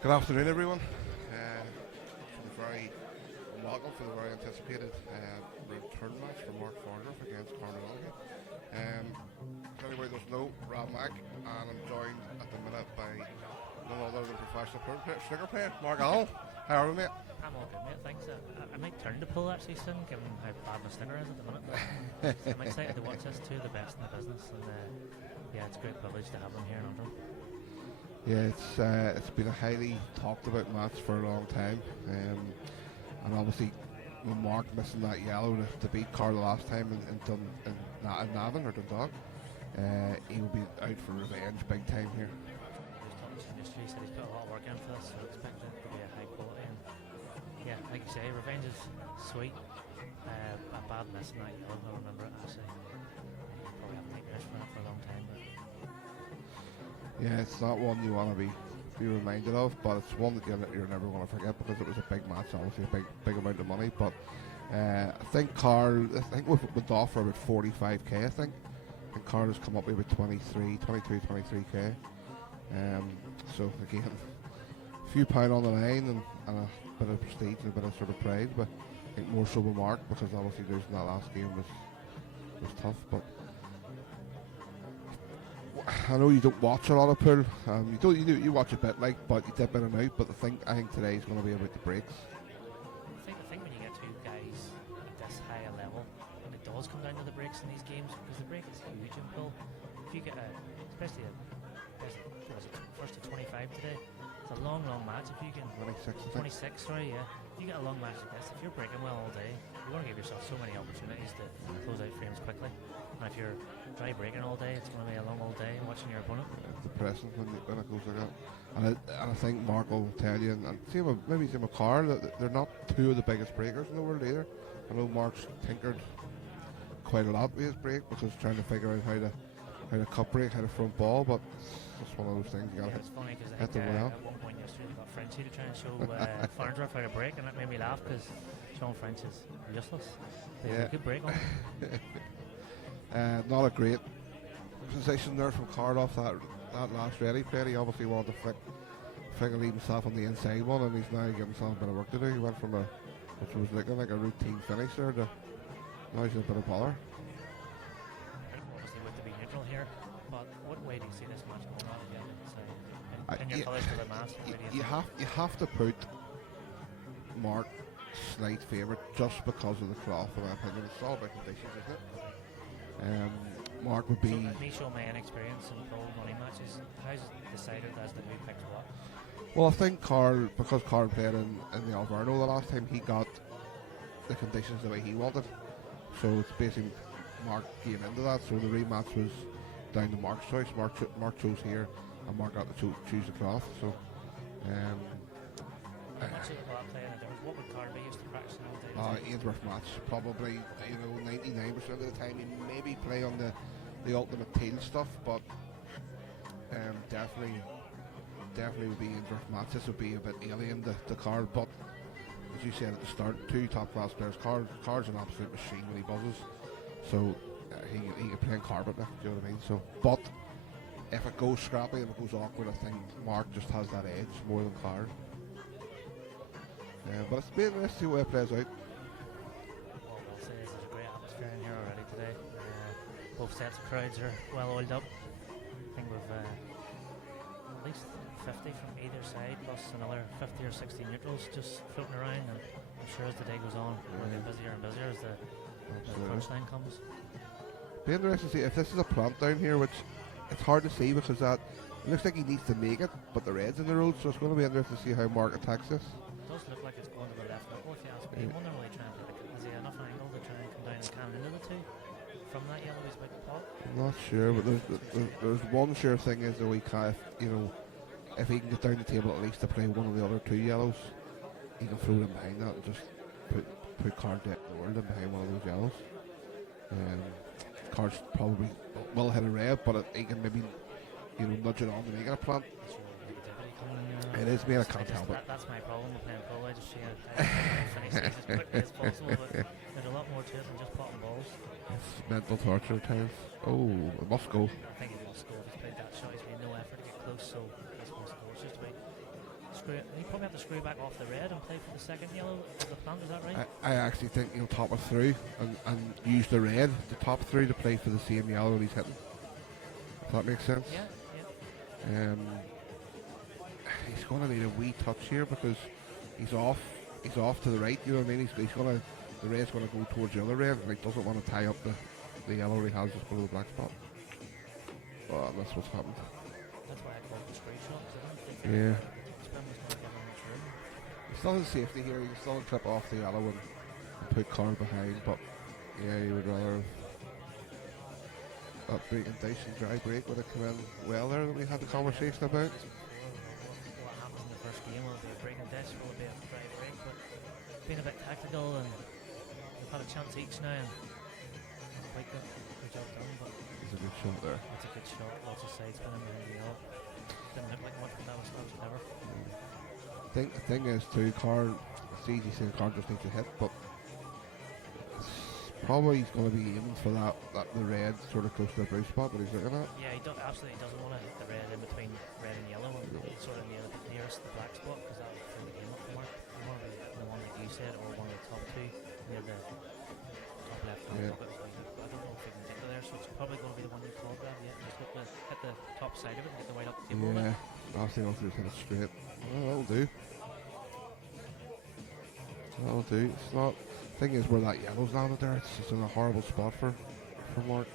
Good afternoon, everyone. For the very welcome for the very anticipated return match for Marc Farnsworth against Karl. For anybody who doesn't know, Marc, and I'm joined at the minute by none other than professional snooker player Marc. How are we, mate? I'm all good, mate. Thanks. I might turn the pool actually soon, given how bad my snooker is at the minute. But I'm excited to watch this. Two of the best in the business, and yeah, it's a great privilege to have them here in Antrim. Yeah, it's been a highly talked about match for a long time, and obviously with Marc missing that yellow to beat Karl the last time in Navan or Dundalk, he will be out for revenge big time here. He was talking to the industry, he said he's put a lot of work in for this, so I expect it to be a high quality. And yeah, like you say, revenge is sweet. A bad miss in that yellow, I remember it actually. Probably haven't nightmares for a long time. But yeah, it's not one you want to be reminded of, but it's one that you're never going to forget because it was a big match, obviously a big amount of money. But I think we've went off for about 45k, I think, and Karl has come up with about 23k. So again, a few pound on the line and a bit of prestige and a bit of sort of pride, but I think more so with Marc because obviously losing that last game was tough. But I know you don't watch a lot of pool. You watch a bit, but you dip in and out. But I think today is going to be about the breaks. I think when you get two guys at this high a level, when it does come down to the breaks in these games, because the break is huge in pool. If you get especially first to 25 today, it's a long match. If you can 26, sorry, yeah. If you get a long match like this, if you're breaking well all day, you want to give yourself so many opportunities to close out frames quickly. And if you're dry breaking all day, it's going to be a long old day watching your opponent. It's depressing when it goes like that. And I think Marc will tell you, and same with Karl, that they're not two of the biggest breakers in the world either. I know Marc's tinkered quite a lot with his break because trying to figure out how to cut break, how to front ball, but it's just one of those things you got to hit. It's funny because hit the well. At one point yesterday we got Frenchie to try and show Farnsworth how to break, and that made me laugh because Sean French is useless. He's a good break on. Not a great position there from Karl off that last ready play. He obviously wanted to flick and leave himself on the inside one, and he's now getting himself a bit of work to do. He went from which was looking like a routine finish there to now he's in a bit of bother. Obviously, with to be neutral here, but what way do you see this match going on again? So, in your colours to the mass, you have to put Marc slight favourite just because of the cloth, in my opinion. It's all about conditions, isn't it? Marc would be. So, me show my inexperience in pro money matches. How's it decided as to who picks what? Well, I think because Karl played in the Alverno the last time, he got the conditions the way he wanted. So it's basically Marc came into that. So the rematch was down to Marc's choice. Marc chose here, and Marc got to choose the cloth. So. How much of the cloth playing it? What would Karl be used to practicing all day? Ainsworth match, probably 99% of the time. He maybe play on the ultimate tail stuff, but definitely would be Ainsworth match. This would be a bit alien to Karl, but as you said at the start, two top class players. Karl's an absolute machine when he buzzes, so he can play on carpet. Do you know what I mean? So, but if it goes scrappy, if it goes awkward, I think Marc just has that edge more than Karl. But it's been interesting to see where it plays out. Well, we'll say there's a great atmosphere in here already today. Both sets of crowds are well oiled up. I think we've at least 50 from either side, plus another 50 or 60 neutrals just floating around. And I'm sure as the day goes on, we'll get busier and busier as the crunch line comes. Be interesting to see if this is a plant down here, which it's hard to see because it looks like he needs to make it, but the red's in the road, so it's going to be interesting to see how Marc attacks this. It does look like it's going to the left knuckle, if you ask me. I wonder will he try and play has he enough angle to try and come down and cannon into the two from that yellow he's about to pop? I'm not sure, but there's one sure thing is though he can, if he can get down the table at least to play one of the other two yellows, he can throw them behind that and just put Karl dead in the world in behind one of those yellows. Karl probably will hit a red, but he can maybe nudge it on to make it a plant. It is me, I can't help it. That's my problem with playing pro. I just see how finish things as quickly as possible, but there's a lot more to it than just potting balls. It's mental torture at times. Oh, it must go. I think it must go. If he's played that shot, he's made no effort to get close, so this must go. It's just about he probably have to screw back off the red and play for the second yellow of the plant. Is that right? I actually think he'll top it through and use the red to top through to play for the same yellow that he's hitting. If that makes sense. Yeah. He's going to need a wee touch here because he's off to the right. You know what I mean? He's going to, the red's going to go towards the other red, and he doesn't want to tie up the yellow he has just below the black spot. Oh, that's what's happened. That's why I called the straight shot. I don't think Yeah. Spin was going to get on the turn. He's still in safety here. He can still clip off the yellow and put Karl behind, but yeah, he would rather that breaking dice and dry break would have come in well there that we had the conversation about. What happens in the first game will be a breaking dice, will be a dry break, but being a bit tactical and we've had a chance each now and quite good job done, but It's a good shot there. it's a good shot, lots of side spinning behind the yellow. Didn't look like much, but that was clever. The thing is too, Karl, it's easy saying Karl just needs to hit, but probably he's going to be aiming for that the red sort of close to the blue spot that he's looking at. Yeah, he absolutely doesn't want to hit the red in between red and yellow and sort of nearest the black spot because that would fill the game up for Marc. You want to be the one like you said or one of the top two near the top left hand pocket. I don't know if we can get to there, so it's probably going to be the one you called that. Yeah, just hit the top side of it and get the white up the table. Yeah, last thing I'll do is hit it straight. Well, that'll do. That'll do. It's not. Thing is, where that yellow's landed there, it's just in a horrible spot for Marc.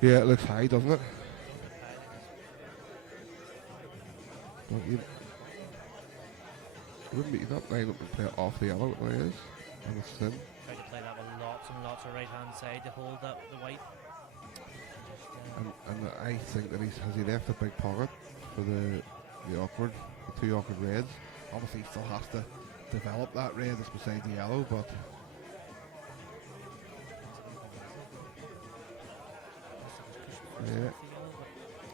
Yeah, it looks high, doesn't it? Don't you? Wouldn't be that line up and play it off the yellow the way it is, and it's thin. Try to play that with lots and lots of right hand side to hold the white. And I think that has he left a big pocket for the two awkward reds. Obviously, he still has to develop that red that's beside the yellow, but yeah.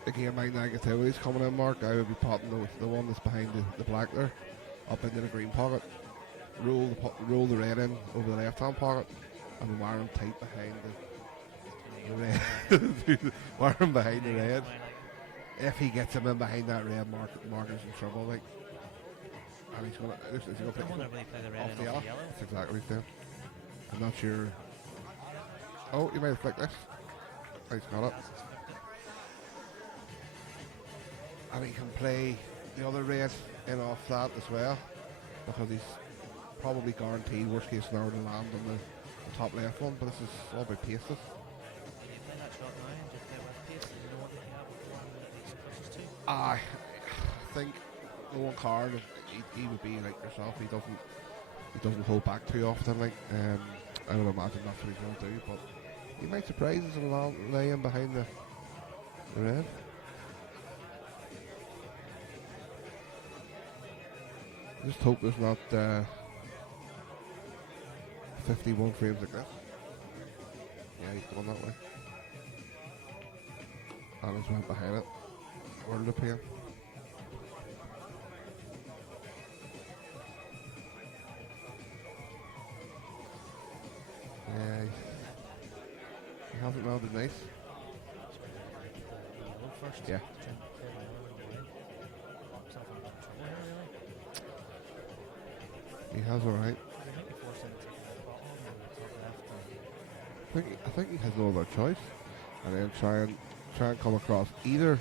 Again, my negativity's coming in, Marc. I would be potting the one that's behind the black there up into the green pocket. Roll the red in over the left hand pocket, and we wire him tight behind the red. Wire him behind the red. If he gets him in behind that red, Marc is in trouble. Like, and he's gonna play the red off the yellow. That's exactly what he's doing. I'm not sure. Oh, you might have flicked this. Oh, he's got it. And he can play the other red in off that as well, because he's probably guaranteed worst case scenario to land on the top left one, but this is all about pace. I think the one card he would be like yourself. He doesn't hold back too often. Like I would imagine that's what he's going to do. But he might surprise us and lay in behind the red. I just hope there's not 51 frames like this. Yeah, he's going that way. And he's went behind it. World of pain. Yeah, he hasn't landed nice. Yeah. He has alright. I think he has no other choice, and then try and come across either.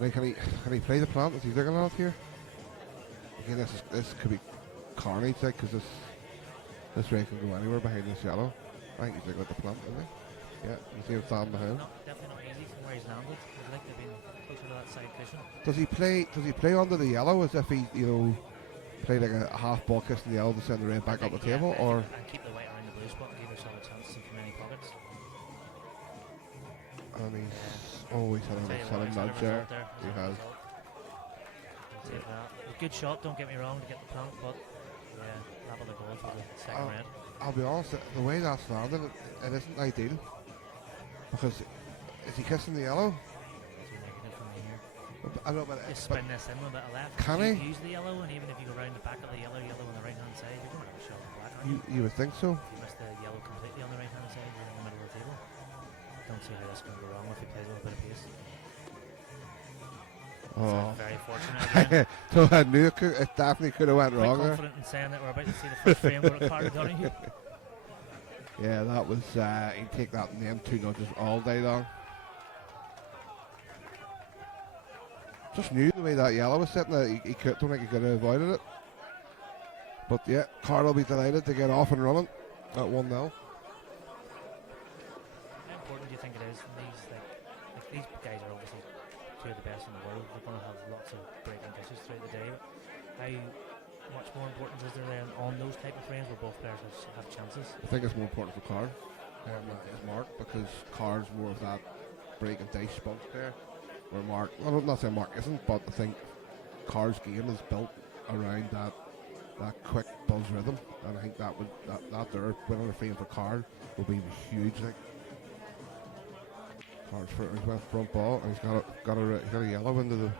Like, can he play the plant as he's looking at here? Again, this could be carnage, like, because this red can go anywhere behind this yellow. I think he's looking at the plant, isn't he? Yeah, you see him standing behind. Definitely not easy from where he's landed. He'd like to be closer to that side cushion. Does he play under the yellow as if he, play like a half ball kiss in the yellow to send the red back up the table, or? And keep the white around the blue spot and give yourself a chance to see from any pockets. And he's always had a nudge there. He has. Take that. A good shot, don't get me wrong, to get the plant, but yeah, level the goal for the second red. I'll be honest, the way that's landed, it isn't ideal. Because is he kissing the yellow? I don't know, but just spin this in with a bit of left. Can he? Use the yellow, and even if you go round the back of the yellow on the right hand side, you're going to have a shot of black, aren't you? You would think so. You missed the yellow completely on see how this is going to go wrong if he plays a little bit of pace. Oh. Very fortunate again. So I knew it definitely could have went Quite wrong there. confident in saying that we're about to see the first frame go to Karl Donahue. Yeah, that was, he'd take that in them 2 nudges all day long. Just knew the way that yellow was sitting there, he don't think he could have avoided it. But yeah, Karl will be delighted to get off and running at 1-0. How important do you think it is? These guys are obviously 2 of the best in the world. They're going to have lots of breaking dishes throughout the day. How much more importance is there then on those type of frames where both players have chances? I think it's more important for Karl than Marc, because Karl's more of that break and dice sponge player, where Marc, I'm not saying Marc isn't, but I think Karl's game is built around that quick buzz rhythm, and I think that there winning a frame for Karl will be huge. Like Karl's for his left front ball, and he's got a yellow into the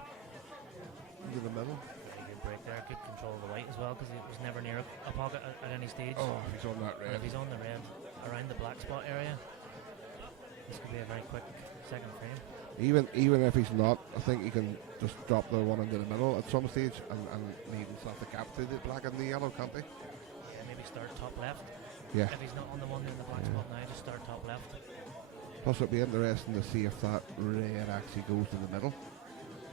middle. Good break there, good control of the white as well, because he was never near a pocket at any stage. Oh, if he's on that red. And if he's on the red around the black spot area, this could be a very quick second frame. Even if he's not, I think he can just drop the one into the middle at some stage and leave himself the gap to the black and the yellow, can't he? Yeah, maybe start top left. Yeah. If he's not on the one in the black spot now, just start top left. Plus it'll be interesting to see if that red actually goes in the middle,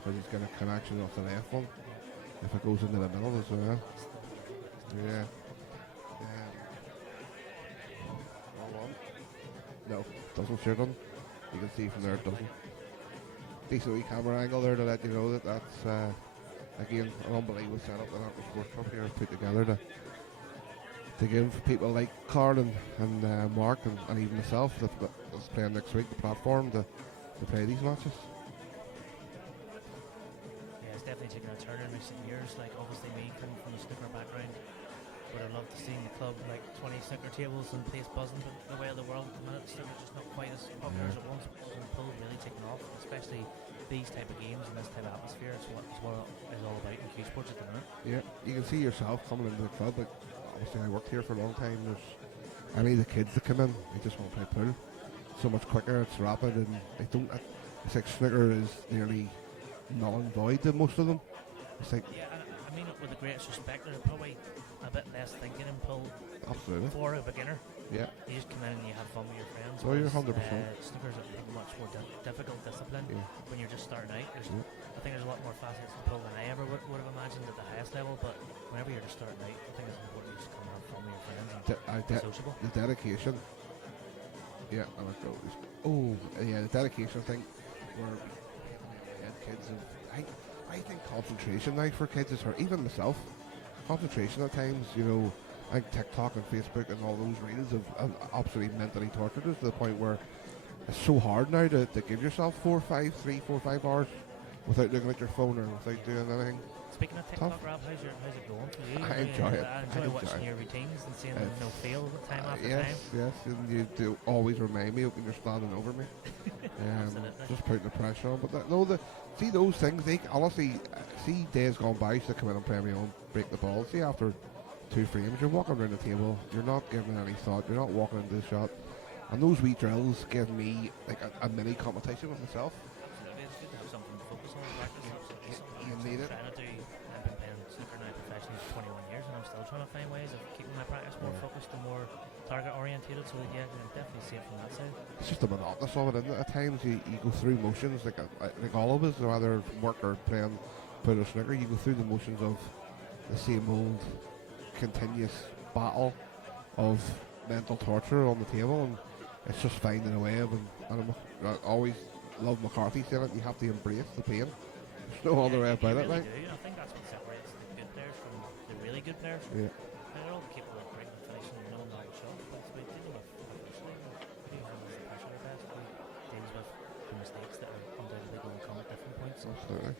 because he's got a connection off the left one. If it goes into the middle as well. Yeah. Hold on. No, doesn't sure doesn't. You can see from there it doesn't. Decent wee camera angle there to let you know that's again an unbelievable setup that Antrim Sports Club here have put together to give people like Karl and Marc and even myself that's playing next week the platform to play these matches. Yeah, it's definitely taken a turn in recent years. Like obviously me coming from a snooker background, would have loved to see the club like 20 snooker tables and place buzzing, but the way of the world at the minute, snooker's just not quite as popular as it once was, and the pull really taken off, especially these type of games and this type of atmosphere. It's what it's all about in Q Sports at the minute. Yeah, you can see yourself coming into the club. Like, obviously I worked here for a long time. There's any of the kids that come in, they just want to play pool. So much quicker, it's rapid, and they don't. It's like snooker is nearly null and void to most of them. It's like, yeah, and I mean it with the greatest respect, they're probably a bit less thinking and pull absolutely for a beginner. Yeah. You just come in and you have fun with your friends. Oh, you're 100%. Snooker's a much more difficult discipline when you're just starting out. I think there's a lot more facets to pull than I ever would have imagined at the highest level, but whenever you're just starting out, I think it's important to just come and have fun with your friends and be sociable. The dedication. Yeah, I like those. Oh, yeah, the dedication thing where kids have, I think concentration now for kids is hard. Even myself, concentration at times, you know, I think TikTok and Facebook and all those reels have absolutely mentally tortured us to the point where it's so hard now to give yourself 3, 4, 5 hours without looking at your phone or without doing anything. Speaking of TikTok, Rob, how's it going for you? I enjoy it. I enjoy watching your routines and seeing them fail time after time. Yes, and you do always remind me when you're standing over me. Just putting the pressure on. But see those things, they honestly, see days gone by, so come in and play me on, break the ball. See after 2 frames, you're walking around the table, you're not giving any thought, you're not walking into the shot. And those wee drills give me like a mini competition with myself. Absolutely, it's good to have something to focus on in practice. You need it. I've been playing snooker now professionally for 21 years, and I'm still trying to find ways of keeping my practice more focused and more target orientated, so that I can definitely see it from that side. It's just the monotonous of it, isn't it? At times you go through motions like all of us, whether work or playing pool or snooker, you go through the motions of the same old continuous battle of mental torture on the table, and it's just finding a way of, and I always love McCarthy saying it, you have to embrace the pain. There's no other way about it. Like, I think that's what separates the good players from the really good players. Yeah. They're all capable of breaking and finishing and knowing that shot, but it's about dealing with who handles the pressure the best, who deals with the mistakes that are undoubtedly going to come at different points. Absolutely.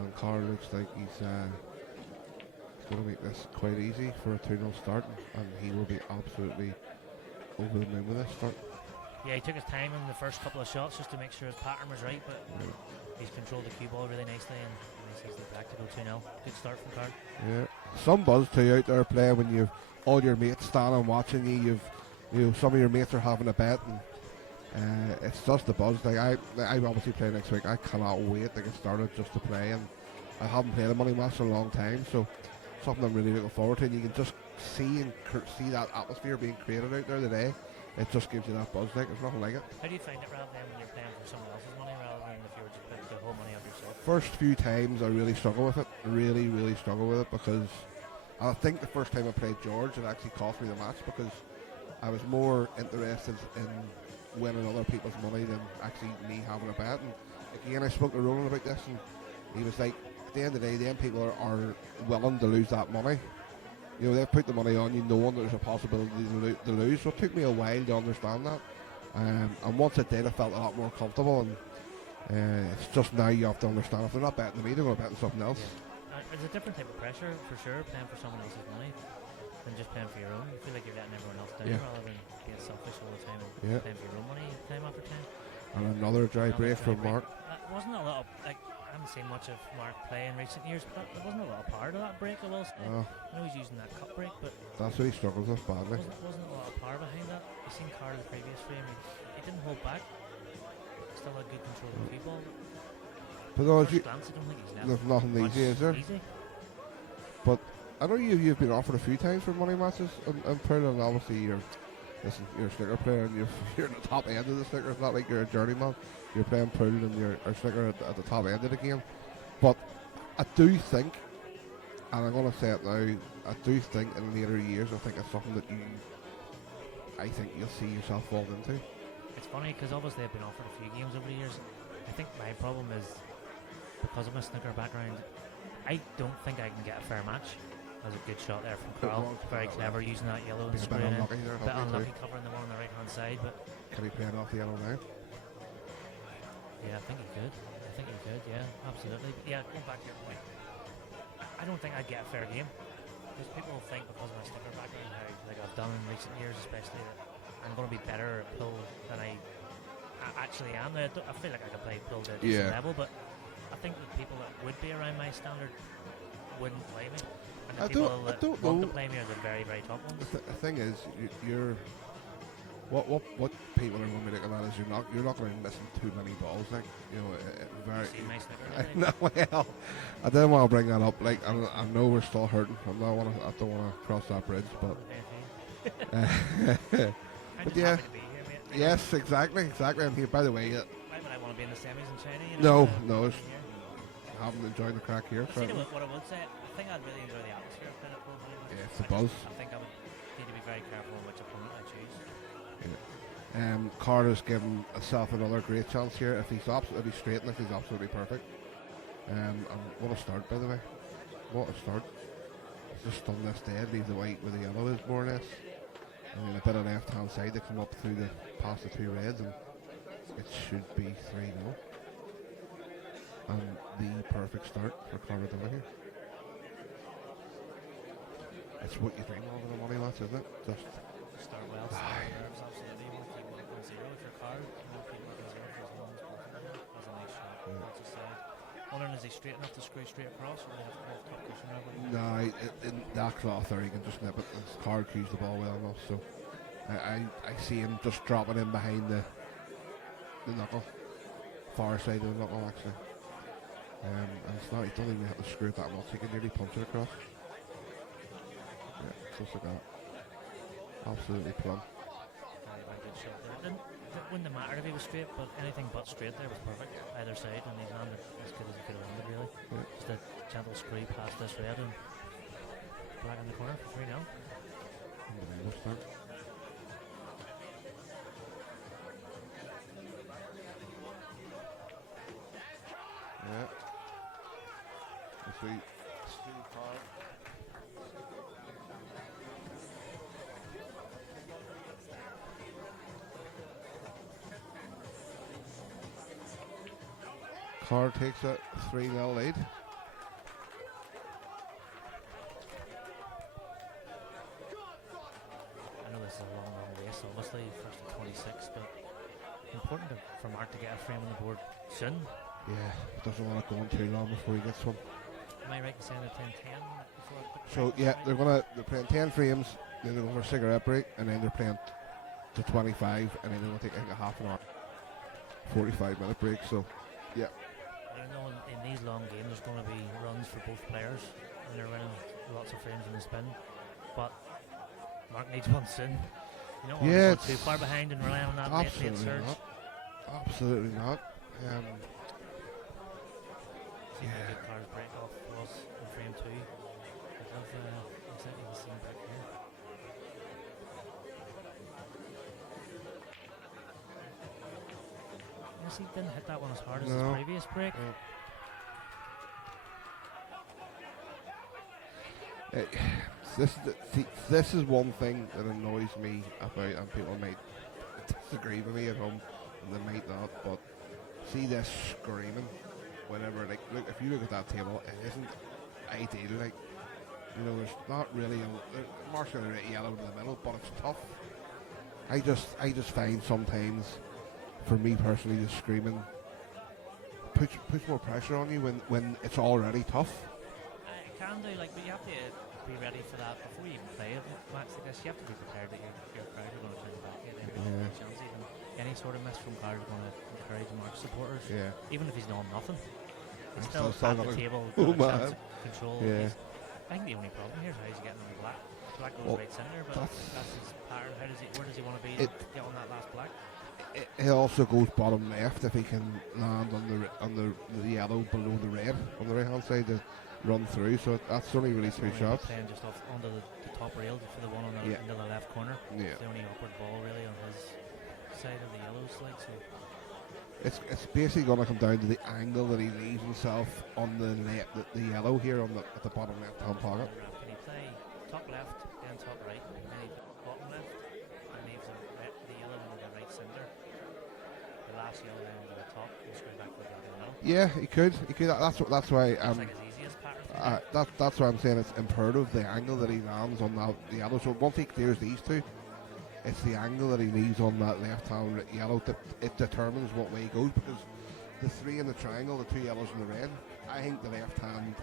And Karl looks like he's going to make this quite easy for a 2-0 start, and he will be absolutely over the moon with this start. Yeah, he took his time in the first couple of shots just to make sure his pattern was right, but he's controlled the cue ball really nicely, and he sees the black to go 2-0. Good start from Karl. Yeah, some buzz too out there playing when you've all your mates standing watching you. Some of your mates are having a bet, It's just the buzz. Like I'm obviously playing next week. I cannot wait to get started just to play, and I haven't played a money match in a long time, so something I'm really looking forward to. And you can just see that atmosphere being created out there today. It just gives you that buzz. Like there's nothing like it. How do you find it rather than when you're playing for someone else's money rather than if you were just putting the whole money on yourself? First few times I really struggle with it. Really, really struggle with it because I think the first time I played George, it actually cost me the match because I was more interested in winning other people's money than actually me having a bet. And again, I spoke to Roland about this, and he was like, at the end of the day, them people are willing to lose that money. You know, they've put the money on you knowing there's a possibility to lose. So it took me a while to understand that. And once I did, I felt a lot more comfortable. And it's just now you have to understand, if they're not betting me, they're going to bet on something else. Yeah. There's a different type of pressure, for sure, playing for someone else's money than just playing for your own. You feel like you're letting everyone else down rather than being selfish all the time and playing for your own money time after time. And another dry break from Marc. Wasn't a lot of, like, I haven't seen much of Marc play in recent years, but there wasn't a lot of power to that break, I will say. I know he's using that cut break, but that's what he struggles with badly. Wasn't a lot of power behind that. You've seen Karl the previous frame, he didn't hold back. Still had good control of the cue ball. But no, First glance, I don't think he's left there's nothing easy, is there? Easy. But I know you've been offered a few times for money matches and Pearl, and obviously you're a snooker player and you're at the top end of the snooker. It's not like you're a journeyman. You're playing pool and you're a snooker at the top end of the game. But I do think, and I'm going to say it now, I do think in later years, I think it's something that I think you'll see yourself fall into. It's funny because obviously I've been offered a few games over the years. I think my problem is because of my snooker background, I don't think I can get a fair match. That was a good shot there from Karl. Very clever using that yellow and spraying it. A bit unlucky covering the one on the right hand side, but can he play it off the yellow now? Yeah, I think he could. Yeah, absolutely. But yeah, going back to your point, I don't think I'd get a fair game. Because people think because of my snooker background, how like I've done in recent years, especially, that I'm going to be better at pool than I actually am. I feel like I can play pool at a decent level, but I think the people that would be around my standard wouldn't play me. And the people that want to play me are the very, very top ones. The thing is, you're what people are going to be looking at is you're not going to be missing too many balls. Like, you know, very. See my snooker, no, well, I didn't want to bring that up. Like, I know we're still hurting. I don't want to cross that bridge, but. But yeah. Happy to be here, mate. Yes, exactly. And here, by the way, why would I want to be in the semis in China? You know, no. I haven't enjoyed the crack here. What I would say, I think I'd really enjoy the atmosphere of playing at pool. Yeah, it's the buzz. I think I would need to be very careful on which opponent I choose. Karl has given himself another great chance here. If he's straight and if he's absolutely perfect. And what a start, by the way. What a start. He's just done this dead, leave the white with the yellow is more or less. And then a bit of left hand side to come up through past the two reds, and it should be 3-0. And the perfect start for Karl here. It's what you dream of in a money match, isn't it? Just start well, start nerves, absolutely. You want to keep 1-0 if you're Karl. You want to keep 1-0 for as long as possible. That's a nice shot. That's a side. Wondering, is he straight enough to screw straight across, or do you have to go off top cushion over? No, in that cloth there, he can just nip it. Karl cues the ball well enough, so I see him just dropping in behind the knuckle, far side of the knuckle actually. And it's not, he doesn't even have to screw it that much, he can nearly punch it across. Yeah, just like that. Absolutely plumb. Very good shot there. It wouldn't have mattered if he was straight, but anything but straight there was perfect. Either side, and he's landed as good as he could have landed, really. Yeah. Just a gentle screw past this red and black in the corner for 3-0. Unbelievable start. Yeah. Sweet. Karl. Karl takes a 3-0 lead. I know this is a long race, obviously, first to 26, but important for Marc to get a frame on the board soon. Yeah, doesn't want to go on too long before he gets one. Am I right in saying they're playing 10 before? So yeah, they're playing 10 frames, then they're going for a cigarette break, and then they're playing to 25, and then it'll take like a half an hour, 45-minute break. So, yeah. I know in these long games there's going to be runs for both players, and they're winning lots of frames in the spin. But Marc needs one soon. You don't want to go too far behind and rely on that late surge. Not. Absolutely not. See how good Karl's break off was in frame 2. I love exactly the same break here. Yes, he didn't hit that one as hard as his previous break. This is one thing that annoys me about, and people might disagree with me at home, and they might not, but see this screaming whenever, like, look, if you look at that table, it isn't ideal, like, you know, there's not really Marc's got a yellow in the middle, but it's tough. I just find sometimes, for me personally, the screaming puts more pressure on you when it's already tough. It can do, like, but you have to be ready for that before you even play a match like this. You have to be prepared that your crowd are going to turn back at chance. Even any sort of miss from Karl is going to encourage Marc's supporters. Yeah. Even if he's known nothing, he's still at the table, got a chance to control. Yeah. I think the only problem here is how he's getting on the black. Black goes right centre, but that's his pattern. Where does he want to be? Get on that last black. It also goes bottom left if he can land on the yellow below the red on the right hand side to run through. So that's only really 2 shots. Playing just off onto the top rail for the one on the into the left corner. Yeah. It's the only upward ball really on his side of the yellows, like so. It's basically going to come down to the angle that he leaves himself on the yellow here on at the bottom left hand pocket. Can he play top left and top right, and he bottom left, and leaves the yellow in the right centre. The last yellow into the top, and straight back with the middle. Yeah, he could. That's why. Like his easiest pattern. That's why I'm saying it's imperative the angle that he lands on that yellow. So once he clears these two, it's the angle that he leaves on that left hand yellow that it determines what way he goes, because the 3 in the triangle, the 2 yellows and the red, I think the left hand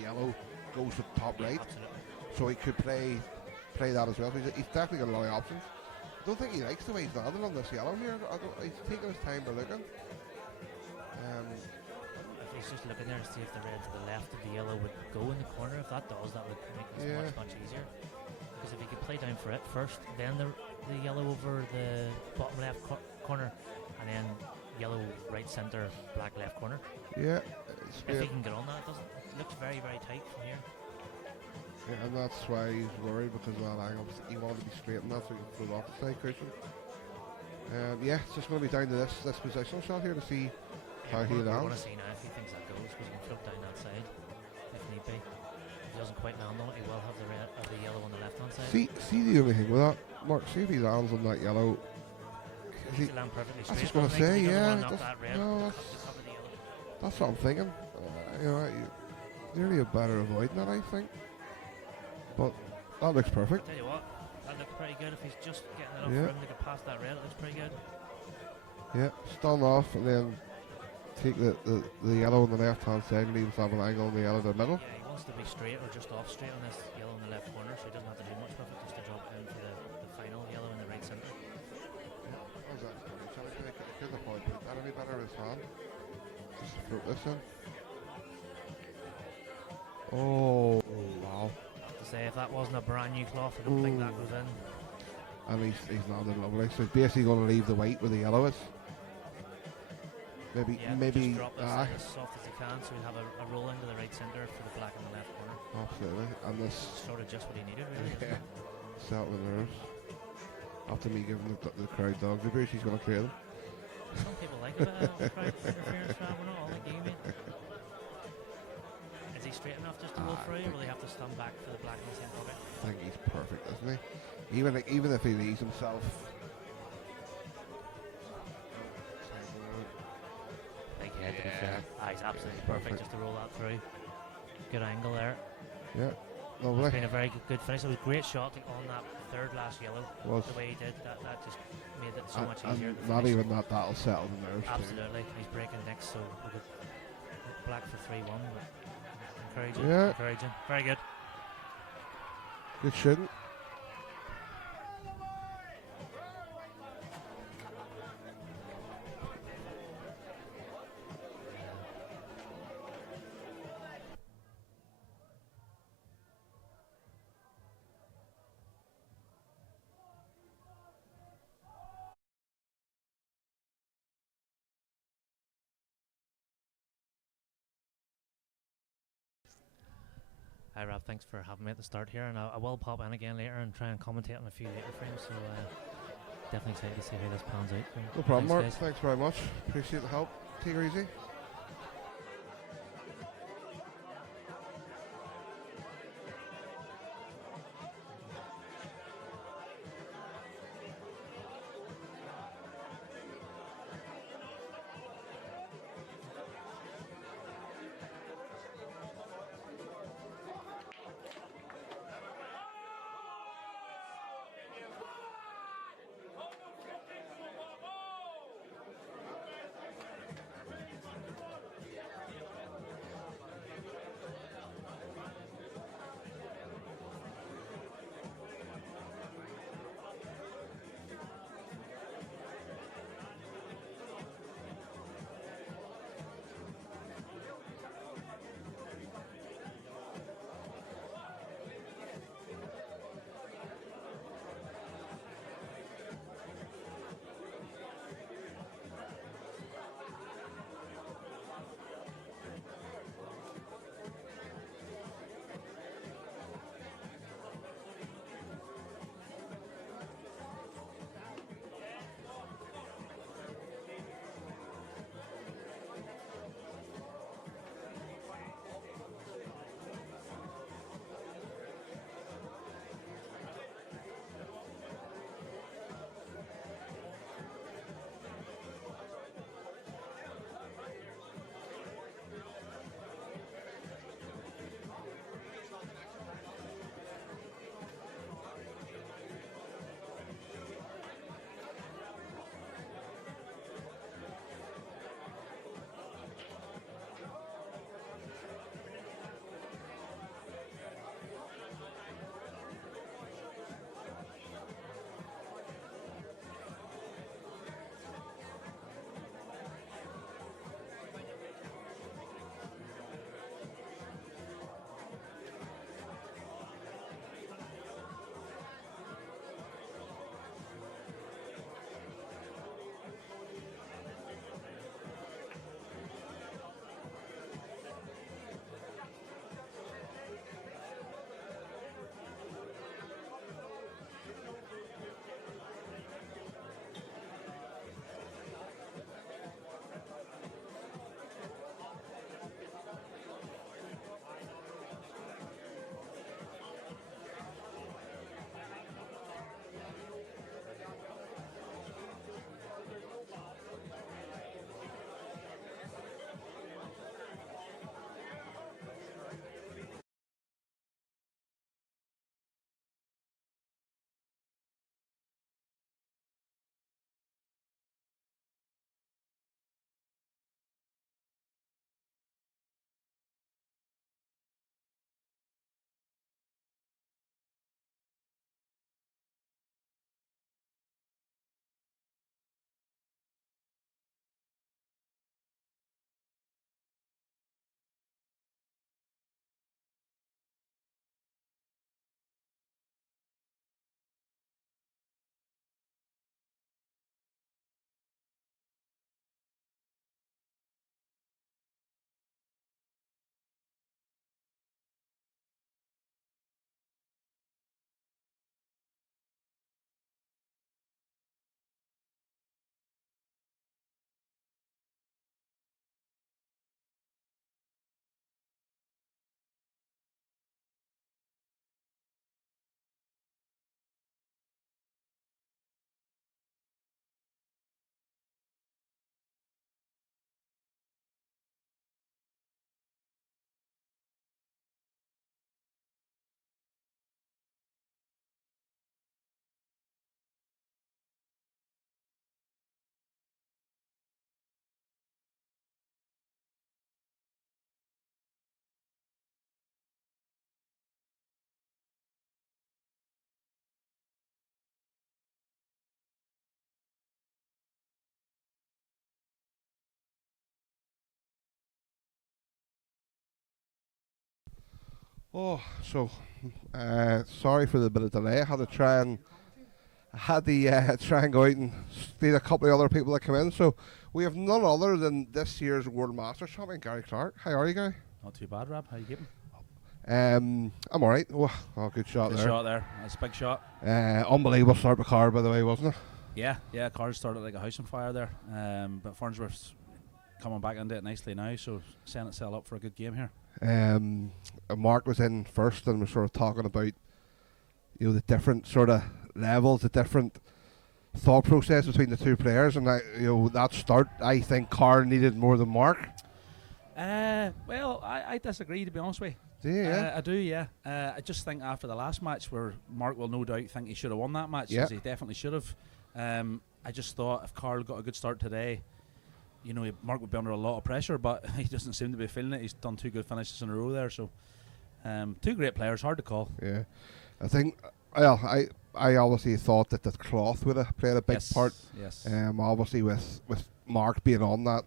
yellow goes to top right. Absolutely. So he could play that as well. He's definitely got a lot of options. I don't think he likes the way he's landing on this yellow here. He's taking his time to look at. If he's just looking there to see if the red to the left of the yellow would go in the corner, if that does, that would make this much easier. Because if he could play down for it first, then the yellow over the bottom left corner, and then yellow right centre, black left corner. Yeah. If he can get on that, it looks very, very tight from here. Yeah, and that's why he's worried, because of that angle. He wanted to be straight, and that's why he can throw off the side cushion. Yeah, it's just going to be down to this positional shot here to see how he lands. I want to see now if he thinks that goes, because he can float down that side if need be. If he doesn't quite land on it, he will have the yellow on the left hand side. See the only thing with that, Marc, see if he lands on that yellow. He needs to land perfectly straight. I was just going to say, that's what I'm thinking. You're really better avoiding that, I think. But that looks perfect. Tell you what, that looks pretty good. If he's just getting enough room to get past that rail, it looks pretty good. Yeah, stand off and then take the yellow on the left hand side and leave himself an angle on the yellow in the middle. Yeah, he wants to be straight or just off straight on this yellow in the left corner, so he doesn't have to do much with it, just to drop in for the final yellow in the right centre. How's that? It couldn't have probably put that any better with his hand. Just float this in. Oh, wow. To say, if that wasn't a brand new cloth, I don't think that goes in. And he's landed lovely. So he's basically going to leave the white where the yellow is. Maybe just drop this as soft as he can, so he'll have a roll into the right centre for the black in the left corner. Absolutely. And this sort of just what he needed, really. Yeah. Settle the nerves. After me giving the crowd dogs abuse, he's going to clear them. Some people like a bit of crowd interference, we're not all like you, mate. Is he straight enough just to roll through, or will he have to stand back for the black in the same pocket? I think he's perfect, isn't he? Even if he leaves himself. Big head, to be fair. He's absolutely perfect just to roll that through. Good angle there. Yeah, lovely. It's been a very good finish. It was a great shot on that third last yellow. The way he did that just made it so much easier. Not even that'll settle the nerves. Absolutely. He's breaking next, so we could black for 3-1. Encouraging. Yeah. Encouraging. Very good. Good shooting. Hi Rob, thanks for having me at the start here, and I will pop in again later and try and commentate on a few later frames, so definitely excited to see how this pans out. No problem, Mark. Guys. Thanks very much. Appreciate the help. Take her easy. Oh, so sorry for the bit of delay. I had to try and go out and steal a couple of other people that come in. So we have none other than this year's World Masters champion, Gary Clark. How are you, Gary? Not too bad, Rob. How you keeping? I'm alright. Oh, good shot Good there. shot there. That's a big shot. Unbelievable start by Karl, by the way, wasn't it? Yeah, Karl started like a house on fire there. But Farnsworth's coming back into it nicely now, so setting itself up for a good game here. Marc was in first and was sort of talking about, you know, the different sort of levels, the different thought process between the two players, and that start I think Karl needed more than Marc. Well, I disagree, to be honest with you. Do you? Yeah. I do, yeah. I just think after the last match, where Marc will no doubt think he should have won that match, because he definitely should have. I just thought if Karl got a good start today, you know, Marc would be under a lot of pressure, but he doesn't seem to be feeling it. He's done 2 good finishes in a row there, so 2 great players, hard to call. Yeah, I think. Well, I obviously thought that the cloth would have played a big part. Yes. Obviously with Marc being on that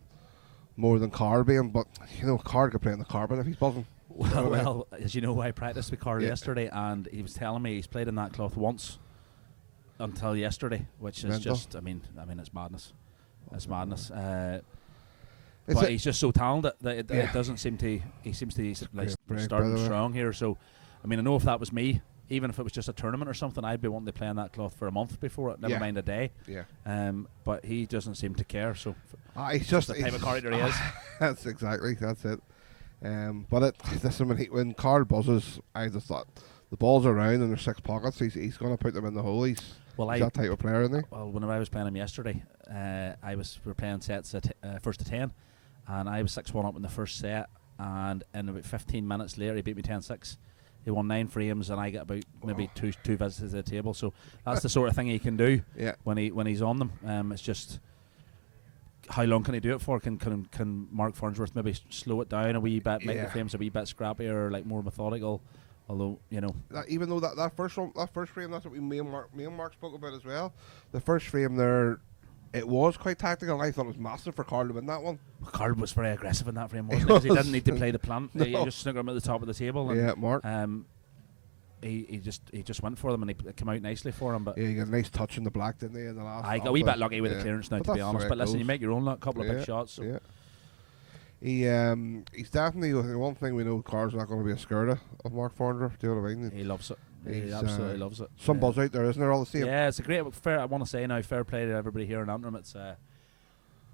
more than Karl being, but you know, Karl could play on the carpet if he's buzzing. Well, as you know, I practiced with Karl yesterday, and he was telling me he's played in that cloth once until yesterday, which is just, I mean, it's madness. It's madness. But he's just so talented that it doesn't seem to. He seems to like starting strong here. So, I mean, I know if that was me, even if it was just a tournament or something, I'd be wanting to play in that cloth for a month before it. Never mind a day. Yeah. But he doesn't seem to care. So, he's just the type of character he is. That's it. But when Karl buzzes, I just thought the ball's around and there's 6 pockets. He's going to put them in the hole. He's that type of player, isn't he? Well, whenever I was playing him yesterday, we were playing sets at first to 10, and I was 6-1 up in the first set, and in about 15 minutes later he beat me 10-6. He won 9 frames, and I got about maybe two visits to the table. So that's the sort of thing he can do when he's on them. It's just how long can he do it for? Can Marc Farnsworth maybe slow it down a wee bit, make the frames a wee bit scrappier, like more methodical? Although, you know, even though that first frame, that's what me and Marc spoke about as well. The first frame there, it was quite tactical. I thought it was massive for Karl to win that one. Karl was very aggressive in that frame, wasn't he? Because he didn't need to play the plan. No. He just snookered him at the top of the table. And Marc. He just went for them, and it came out nicely for him. But he got a nice touch in the black, didn't he? In the last. I got a wee bit lucky with the clearance now, to be honest. But listen, you make your own luck, couple of big shots. So. Yeah. He's definitely one thing we know. Karl's not going to be a scared of Marc Farnsworth. Do you know what I mean? He loves it. He absolutely loves it. Some buzz out there, isn't there? All the same. Yeah, it's a great. I want to say now, fair play to everybody here in Antrim. It's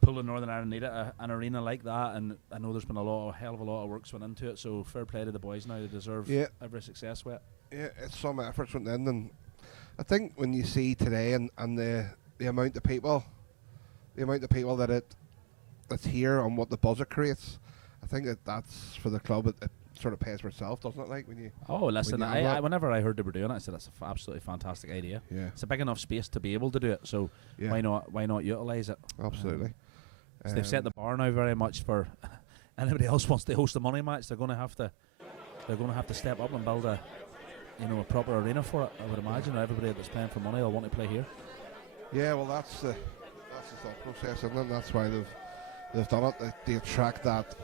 Pool in Northern Ireland needed an arena like that, and I know there's been a hell of a lot of work's went into it. So fair play to the boys now. They deserve every success with it. Yeah, it's some efforts went in, and I think when you see today and the amount of people that's here and what the buzz it creates, I think that's for the club. It sort of pays for itself, doesn't it? Like when you. Oh, listen, whenever I heard they were doing it, I said that's an absolutely fantastic idea. Yeah, it's a big enough space to be able to do it. So why not utilise it? Absolutely. So they've set the bar now very much for anybody else wants to host a money match. They're going to have to step up and build a proper arena for it. I would imagine everybody that's playing for money will want to play here. Yeah, well, that's the thought process, isn't it? That's why they've done it. They attract that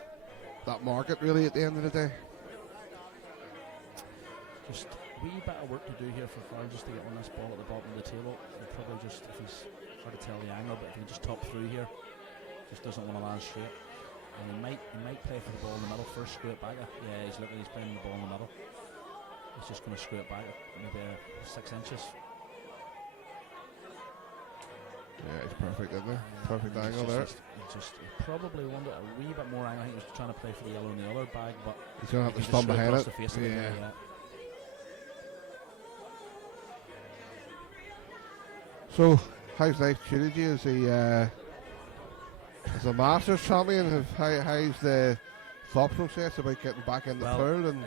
market really at the end of the day. Just a wee bit of work to do here for Karl just to get on this ball at the bottom of the table. He'll probably just, if he's hard to tell the angle, but if he can just top through here, just doesn't want to land straight. And he might play for the ball in the middle first, screw it back. Yeah, he's playing the ball in the middle. He's just going to screw it back maybe 6 inches. Yeah, it's perfect, isn't it? Perfect angle there. He probably wanted a wee bit more angle. I think he was trying to play for the yellow in the other bag, but he's going to have to stand behind it. Yeah. So, how's life treated you? Is he as a Masters champion? How's the thought process about getting back in the pool? And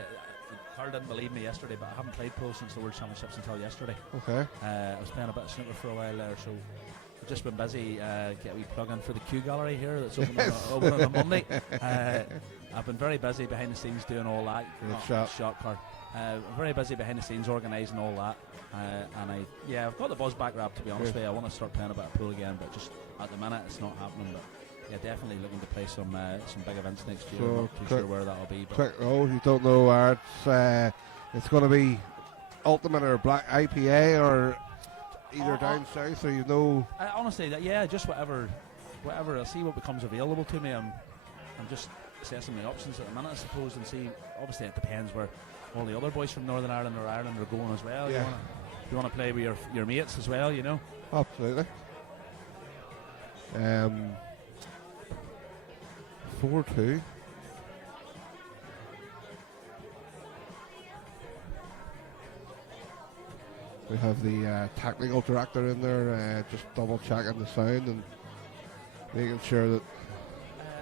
Karl didn't believe me yesterday, but I haven't played pool since the World Championships until yesterday. Okay. I was playing a bit of snooker for a while there, so I've just been busy get a wee plug in for the Q Gallery here that's open on a Monday. I've been very busy behind the scenes doing all that. Shot card. Very busy behind the scenes organising all that. And I've got the buzz back wrapped, to be honest with you. I want to start playing a bit of pool again, but just at the minute it's not happening. But yeah, definitely looking to play some big events next year. I'm not too sure where that'll be. You don't know it's going to be Ultimate or Black IPA or either down south, or honestly, just whatever. I'll see what becomes available to me. I'm just assessing my options at the minute, I suppose, and see. Obviously, it depends where all the other boys from Northern Ireland or Ireland are going as well. Yeah. You want to play with your mates as well, you know. Absolutely. 4-2. We have the technical director in there, just double checking the sound and making sure that.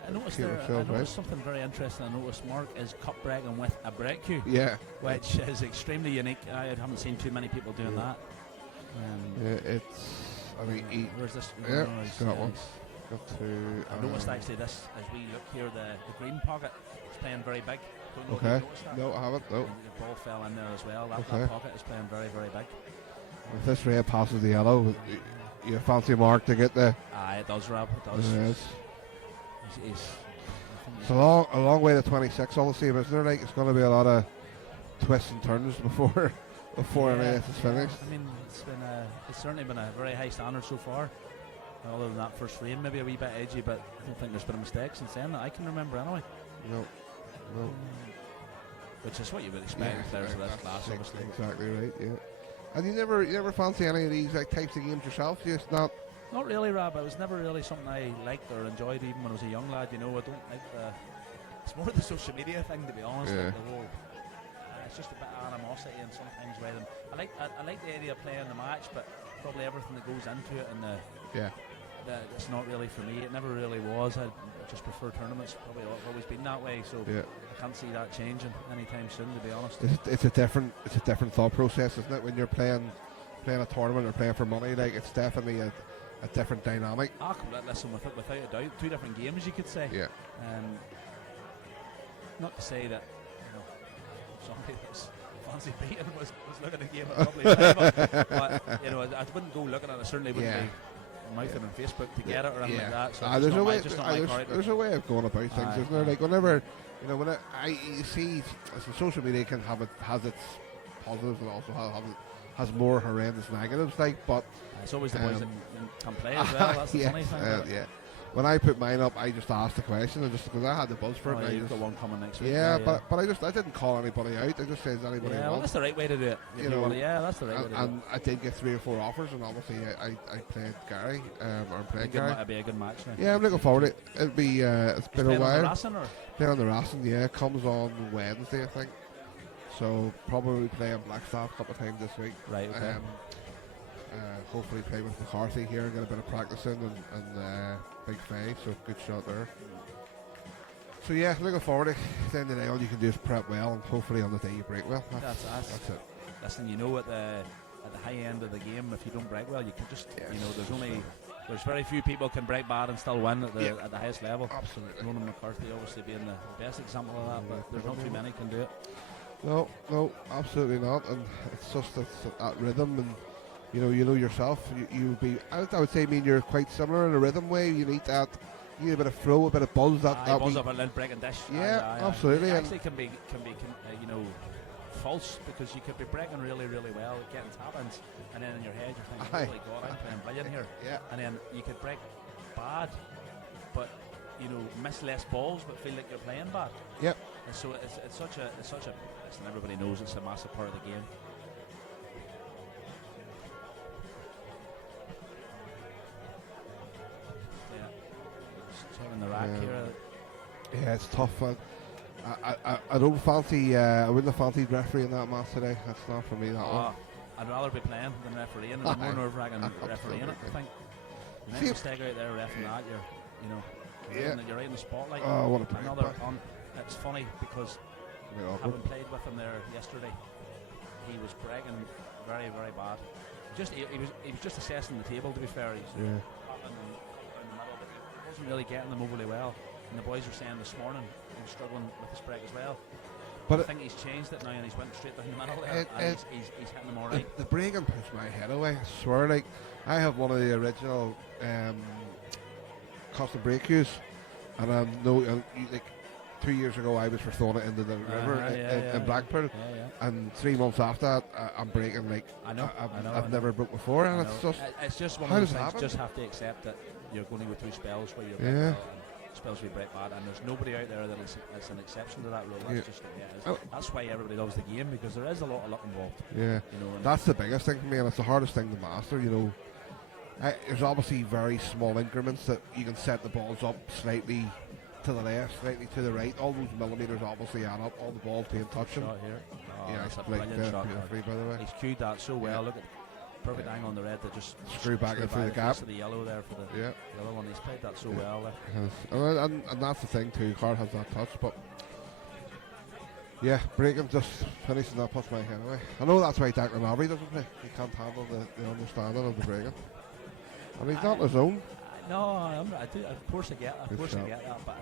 I noticed Keep there. ourselves I noticed right. something very interesting. I noticed Mark is cup breaking with a break cue, Yeah. which is extremely unique. I haven't seen too many people doing that. It's. I mean, where's this? Yeah, No, it's got one. Got to. I noticed actually this as we look here, the green pocket is playing very big. Don't know if Okay. you noticed that. No, I haven't. No. And the ball fell in there as well. That Okay. pocket is playing very, very big. If this red passes the yellow, you fancy Mark to get the. It does, Rob. It does. Yes. I think It's a long way to 26. Obviously, isn't there? Like it's going to be a lot of twists and turns before any of this is finished. I mean, it's certainly been a very high standard so far. Other than that first frame, maybe a wee bit edgy, but I don't think there's been a mistake since then that I can remember anyway. No. Which is what you would expect if there's this class, obviously. Exactly right. Yeah. And you never fancy any of these like types of games yourself? Just not. Not really, Rob. It was never really something I liked or enjoyed, even when I was a young lad. You know, I don't like the. It's more the social media thing, to be honest. Yeah. Like the whole. It's just a bit of animosity, and sometimes rather than I like the idea of playing the match, but probably everything that goes into it and it's not really for me. It never really was. I just prefer tournaments. Probably always been that way. So I can't see that changing anytime soon, to be honest. It's a different thought process, isn't it? When you're playing a tournament or playing for money, like it's definitely a different dynamic. Listen, without a doubt, two different games, you could say. Yeah. Not to say that somebody that's fancy beating was looking at the game at TYPLive, but you know, I wouldn't go looking at it. I certainly wouldn't be mouthing on Facebook to get it or anything like that. So there's a way of going about things, isn't there? Like whenever, you know, you see, social media has its positives and also has more horrendous negatives. Like, but it's always the boys that can play as well. That's the funny thing. When I put mine up, I just asked the question, and just because I had the buzz for it. You've got one coming next week. But I didn't call anybody out. I just said anybody. Yeah, well, that's the right way to do it. You know, that's the right way to do it. And I did get 3 or 4 offers, and obviously I played Gary, or I'm playing Gary. It'll be a good match now. Yeah, I'm looking forward to it. It'll be it's been a while. Playing on the Racing, it comes on Wednesday, I think. So probably playing Blackstaff a couple of times this week. Right. Okay. Hopefully play with McCarthy here and get a bit of practice in and Big Faye, so good shot there. So yeah, looking forward to it. At the end of the day, all you can do is prep well and hopefully on the day you break well. That's it. Listen, you know, at the high end of the game, if you don't break well, you can just, you know, there's very few people can break bad and still win at the highest level. Absolutely. Ronan McCarthy obviously being the best example of that, but there's not too many can do it. No, absolutely not. And it's just that rhythm, and you know yourself. You'll be. I would say, you're quite similar in a rhythm way. You need that. You need a bit of flow, a bit of buzz. That buzz up a little break and dish. Yeah, absolutely. It actually can be you know, false, because you could be breaking really, really well, getting tap-ins, and then in your head you're thinking, holy God, I'm playing brilliant here. Yeah. And then you could break bad, but you know, miss less balls, but feel like you're playing bad. Yep. And so it's such a. Listen, everybody knows it's a massive part of the game. In the rack here. Yeah, it's tough. I don't fancy. I wouldn't have fancied refereeing that match today. That's not for me. That one. I'd rather be playing than refereeing. And I'm more nerve-wracking refereeing it, I think. You make a mistake out there reffing that, you're right in the spotlight. Oh, what a break. It's funny because having played with him there yesterday, he was breaking very, very bad. He was just assessing the table, to be fair. Really getting them overly well, and the boys were saying this morning he was struggling with his break as well. But I think he's changed it now, and he's went straight down the middle there, and he's hitting them all right. The breaking pushed my head away. I swear, like I have one of the original custom break cues, and I know like 2 years ago I was for throwing it into the river in Blackpool, and 3 months after that I'm breaking like I've never broke before, and it's just one of those things. You just have to accept that you're going to go through spells where you're spells we break bad, and there's nobody out there that is an exception to that rule. That's Yeah. just the way it is. Oh. That's why everybody loves the game, because there is a lot of luck involved. Yeah, You know, and that's the biggest thing for me, and it's the hardest thing to master. You know, there's obviously very small increments that you can set the balls up slightly to the left, slightly to the right. All those millimeters obviously add up. All the balls being touching. shot here. Oh, Yeah, that's a like brilliant shot. beautifully, by the way. He's cued that so well. Yeah. Look at perfect angle on the red to just Screw back in through the gap. To the yellow there for the, Yeah. the other one. He's played that so Yeah. well there. And that's the thing too. Karl has that touch, but yeah, breaking just finishing that puts my head away. I know that's why Declan Avery doesn't play. He can't handle the understanding of the breaking, and he's not his own. No, I do. Of course I get that. But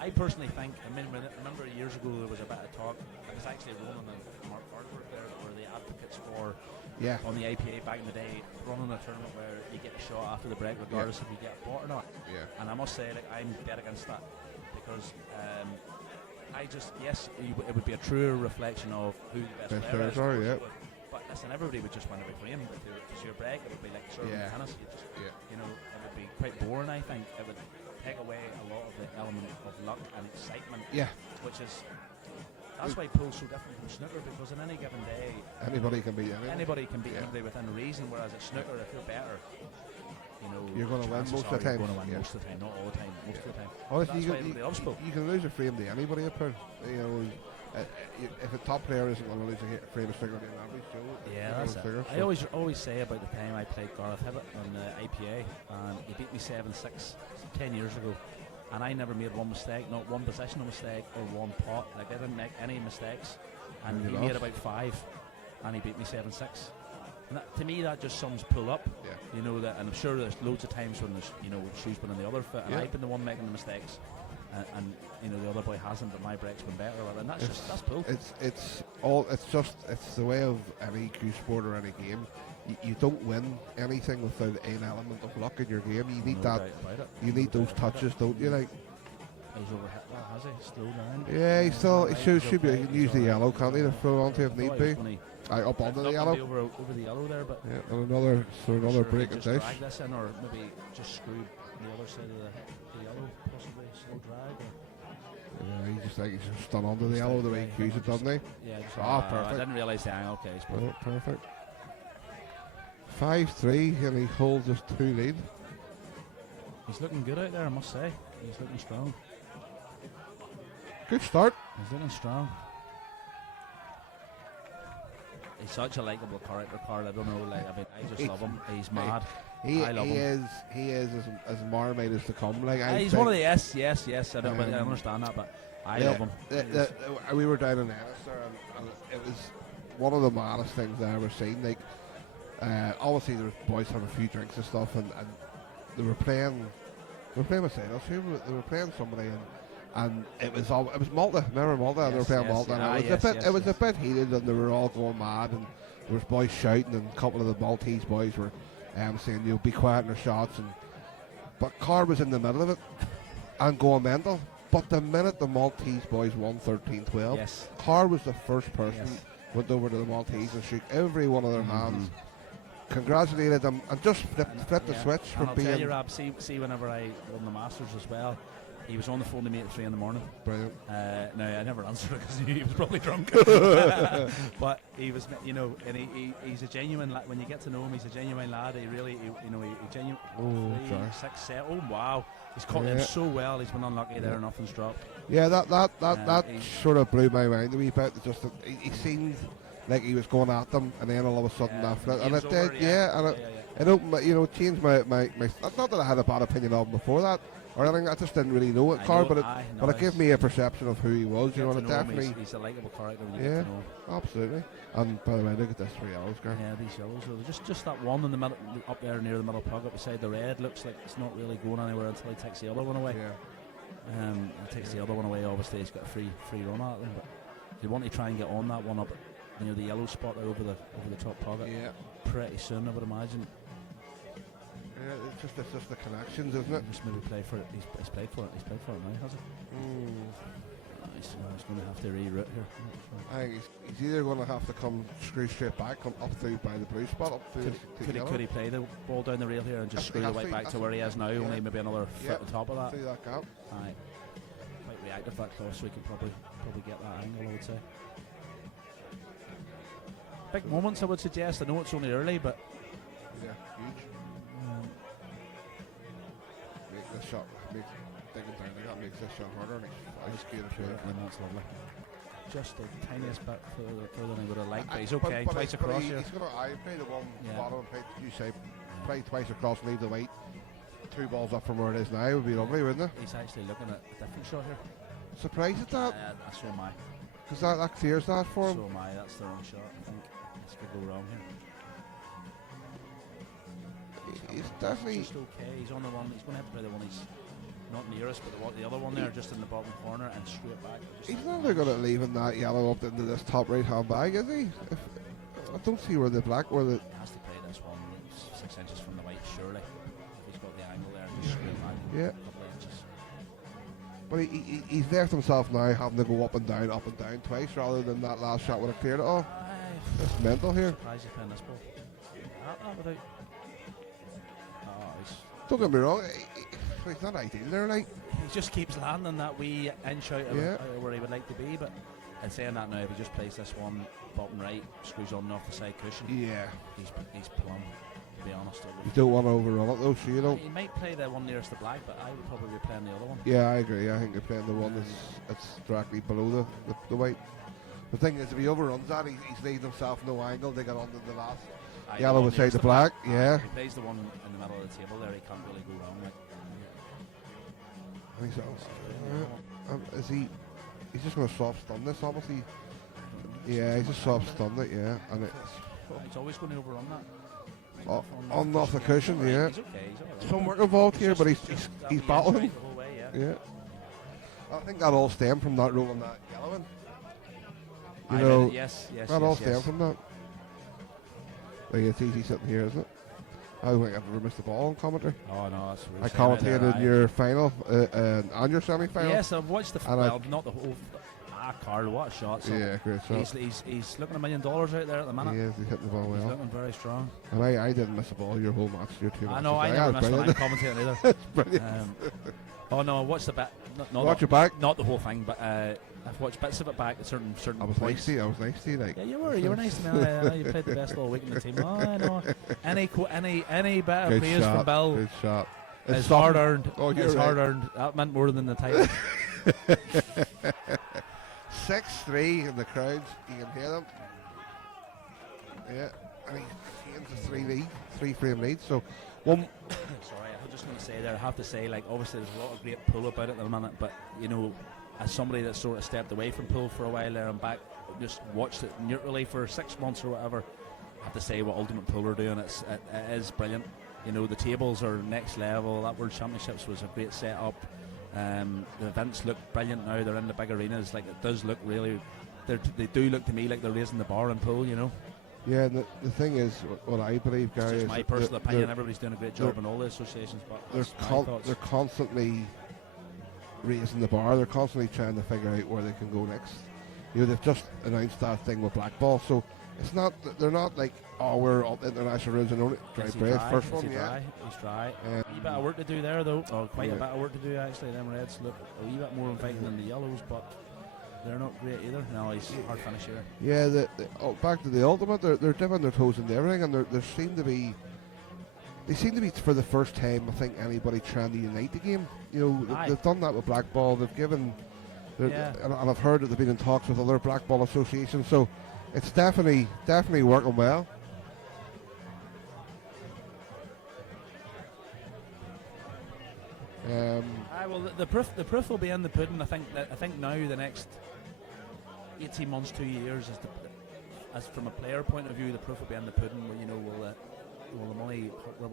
I personally think. I mean, remember years ago there was a bit of talk. It was actually Ronan and Marc Farnsworth there that were the advocates for. Yeah. On the IPA back in the day, running a tournament where you get a shot after the break, regardless if you get a bought or not. Yeah. And I must say, like, I'm dead against that, because I just it would be a truer reflection of who the best player is. Are, yeah. But listen, everybody would just win every frame. If it was your break, it would be like serving tennis. You know, it would be quite boring. I think it would take away a lot of the element of luck and excitement. Yeah. Which is. That's why pool's so different from snooker, because on any given day, anybody can beat anybody. Anybody can beat anybody within reason. Whereas at snooker, if you're better, you know, you're going to win most of the time. You're going to win most of the time, not all the time, most of the time. Honestly, you can lose a frame to anybody at pool. You know, if a top player isn't going to lose a frame of snooker to an average Joe. Yeah, that's it. I always say about the time I played Gareth Hibbett on the IPA, and he beat me 7-6 10 years ago. And I never made one mistake, not one positional mistake or one pot. Like, I didn't make any mistakes, and he made about 5, and he beat me 7-6. And that, to me, that just sums pool up. Yeah. You know that, and I'm sure there's loads of times when there's shoes been on the other foot, and I've been the one making the mistakes, and the other boy hasn't, but my break's been better. And that's pool. It's the way of any cue sport or any game. You don't win anything without an element of luck in your game. You need that. You need those touches, don't you? Like, he's overhit. Well, has he? Slow down. Yeah, he should be. He can use the yellow, can't he, to throw onto if need be. Up onto the yellow. Over the yellow there, but yeah, and another break and dice. Drag this in, or maybe just screw the other side of the yellow, possibly slow drag. Yeah, he's just done onto the yellow the way he cues it, doesn't he? Yeah. Perfect. I didn't realise the angle. Okay, it's perfect. Perfect. 5-3, and he holds his 2 lead. He's looking good out there, I must say. He's looking strong. Good start. He's looking strong. He's such a likeable character, Karl. I don't know, I just love him. He's mad. I love him. He is as marmite as to come. He's one of the yes. I understand that, but I love him. We were down in Ennis there, and it was one of the maddest things I ever seen. Like, obviously there was boys having a few drinks and stuff, and they were playing beside us. They were playing somebody, and it was Malta. Remember Malta? Yes, they were playing Malta. And it was a bit heated, and they were all going mad, and there was boys shouting, and a couple of the Maltese boys were saying, be quiet in their shots, but Karl was in the middle of it and going mental. But the minute the Maltese boys won 13-12, Karl was the first person went over to the Maltese and shook every one of their hands, congratulated them, and just flipped the switch from I'll being. Tell you, Rob, see, whenever I won the Masters as well, he was on the phone to me at 3 in the morning. Brilliant. No, I never answered it because he was probably drunk. But he was, and he's a genuine lad. When you get to know him, he's a genuine lad. He genuine. Oh, 6 set. Oh wow, he's caught them so well. He's been unlucky there. Nothing's dropped. Yeah, that sort of blew my mind a wee bit. Just that he seemed like he was going at them, and then all of a sudden that flipped, and it did. It opened, changed my. Not that I had a bad opinion of him before that or anything. I just didn't really know it, Karl, but it gave me a perception of who he was. And it definitely. He's a likeable character when you get to know him. Absolutely. And by the way, look at this 3 yellows, Karl. Yeah, these yellows. Just that one in the middle, up there near the middle pocket beside the red, looks like it's not really going anywhere until he takes the other one away. Yeah. He takes the other one away. Obviously, he's got a free run at them, but you want to try and get on that one up near the yellow spot there over the top pocket. Yeah. Pretty soon, I would imagine. Yeah, it's just the connections, isn't it? Just maybe play for it. He's played for it. He's played for it now, has he? He he's going to have to reroute here. I think he's either going to have to come screw straight back, come up through by the blue spot, up through Could he play the ball down the rail here and just screw the white back to where he is now, only maybe another foot on top of that? Through that gap. Aye. Quite reactive that cross, so he could probably get that angle, I would say. Big moments, I would suggest. I know it's only early, but yeah, huge. Make this shot, digging down the gap makes this shot harder, and he's good. That's lovely. Just the tiniest bit further than he would have liked, but he's okay. But Twice across here. He's going to play the one bottom and play, you say, play twice across, leave the weight. 2 balls up from where it is now would be lovely, wouldn't it? He's actually looking at a different shot here. Surprised at that? So am I. Because that clears that for him. So am I. That's the wrong shot, I think. This could go wrong here. He's definitely... Just okay. He's on the one. He's going to have to play the one he's not nearest, but the other one there, just in the bottom corner and straight back. He's never going to leave that yellow up into this top right hand bag, is he? I don't see where the black, where the... He has to play this one 6 inches from the white, surely. He's got the angle there, just straight back. Yeah. A couple of inches. But he's left himself now having to go up and down twice, rather than that last shot would have cleared it all. It's mental here. Surprised he's playing this ball. Without... Don't get me wrong, he's not ideal there, like. He just keeps landing that wee inch out of where he would like to be, but in saying that now, if he just plays this one bottom right, screws on and off the side cushion, he's plumb, to be honest. You don't want to overrun it though, so you don't. He might play the one nearest the black, but I would probably be playing the other one. Yeah, I agree. I think you're playing the one that's directly below the white. The thing is, if he overruns that, he's leaving himself no angle. They get onto the last yellow beside the black. Yeah. If he plays the one in the middle of the table there, he can't really go wrong. Is he? He's just going to soft stun this, obviously. Yeah, he's just soft stunned it. Yeah, and he's always going to overrun that. On off the cushion. Yeah. He's okay. He's all right. Some work involved here, but he's battling. The whole way, yeah. I think that all stemmed from that rolling that yellow in. You know, yes, that all stemmed from that. Like, it's easy sitting here, isn't it? I don't think I've ever missed the ball on commentary. Oh no, that's really I commentated your final and your semi-final. Yes, I've watched the not the whole. Karl, what a shot! So yeah, great shot. He's looking $1 million out there at the minute. He is. He's hitting the ball well. He's looking very strong. And I didn't miss a ball your whole match. Your 2 matches. I know. I never missed one. I'm commentating either. That's brilliant. Oh no, I watched the bit. Watch your back. Not the whole thing, but I've watched bits of it back at certain I was points. nice to you, like. Yeah, you were nice to me. You played the best all week in the team. Oh, I know. Any bit of praise from Bill. Good shot. It's hard earned. Oh, it's hard earned. That meant more than the title. 6-3 in the crowds. You can hear them. Yeah, and he's changed the 3-frame lead. So one. Sorry, I was just going to say there. I have to say, like, obviously there's a lot of great pull about it at the minute, but you know, as somebody that sort of stepped away from pool for a while there and back, just watched it neutrally for 6 months or whatever, I have to say what Ultimate Pool are doing. It is brilliant. You know, the tables are next level. That World Championships was a great setup. The events look brilliant now. They're in the big arenas. Like, it does look really. They do look to me like they're raising the bar in pool. You know. Yeah, and the thing is, what I believe, Gary, it's just is my personal opinion. Everybody's doing a great job in all the associations, but they're constantly raising the bar. They're constantly trying to figure out where they can go next. You know, they've just announced that thing with black ball, so it's not. They're not like, oh, we're up international rules and only dry bread. First one, yeah. He's dry. A wee bit of work to do there, though. Or quite a bit of work to do actually. Them reds look a wee bit more inviting than the yellows, but they're not great either. No, he's hard finish here. Yeah, back to the ultimate. They're dipping their toes in everything, and they seem to be for the first time. I think anybody trying to unite the game. You know, they've done that with black ball. They've given. And I've heard that they've been in talks with other black ball associations. So it's definitely working well. Well, the proof will be in the pudding. I think now the next 18 months, 2 years is as from a player point of view, the proof will be in the pudding. Where, you know, will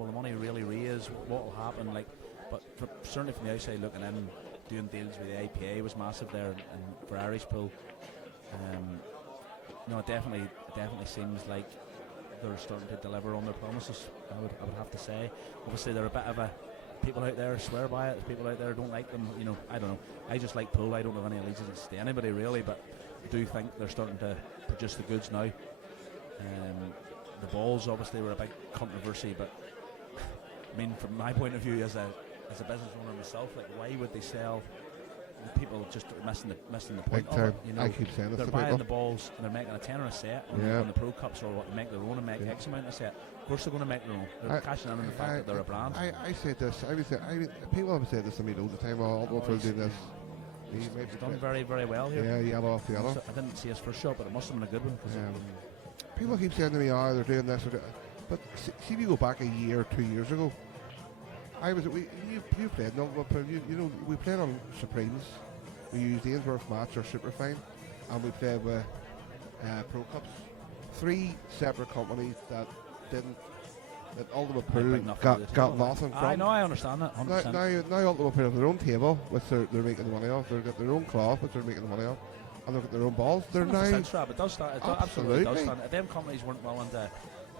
the money really raise? What will happen? Like, but certainly from the outside looking in, doing deals with the IPA was massive there, and for Irish pool. No, it definitely seems like they're starting to deliver on their promises. I would have to say. Obviously, they're a bit of a people out there swear by it. There's people out there who don't like them. You know, I don't know. I just like pool. I don't have any allegiance to anybody really, but I do think they're starting to produce the goods now. The balls obviously were a big controversy, but I mean, from my point of view as a business owner myself, like, why would they sell? The people just missing the point of it. You know, I keep saying this they're to buying people. the balls and they're making a tenner a set on the Pro Cups or what, they make their own and make X amount a set. Of course they're going to make their own. They're cashing in on the fact that they're a brand. I said this. People have said this to me all the time. I'll do this. He's done very, very well here. Yeah, yellow off the yellow. I didn't see his first shot, but it must have been a good one. People keep saying to me, "Oh, they're doing this," but see, if you go back a year or 2 years ago, you played. No, you know, we played on Supremes. We used Ainsworth Mats or Superfine, and we played with Pro Cups. 3 separate companies that didn't. That Ultimate Pool got nothing from. I know, I understand that. Now Ultimate Pool have their own table, which they're making the money off. They've got their own cloth, which they're making the money off, and they've got their own balls. They're now it does start. It absolutely does stand. If them companies weren't willing to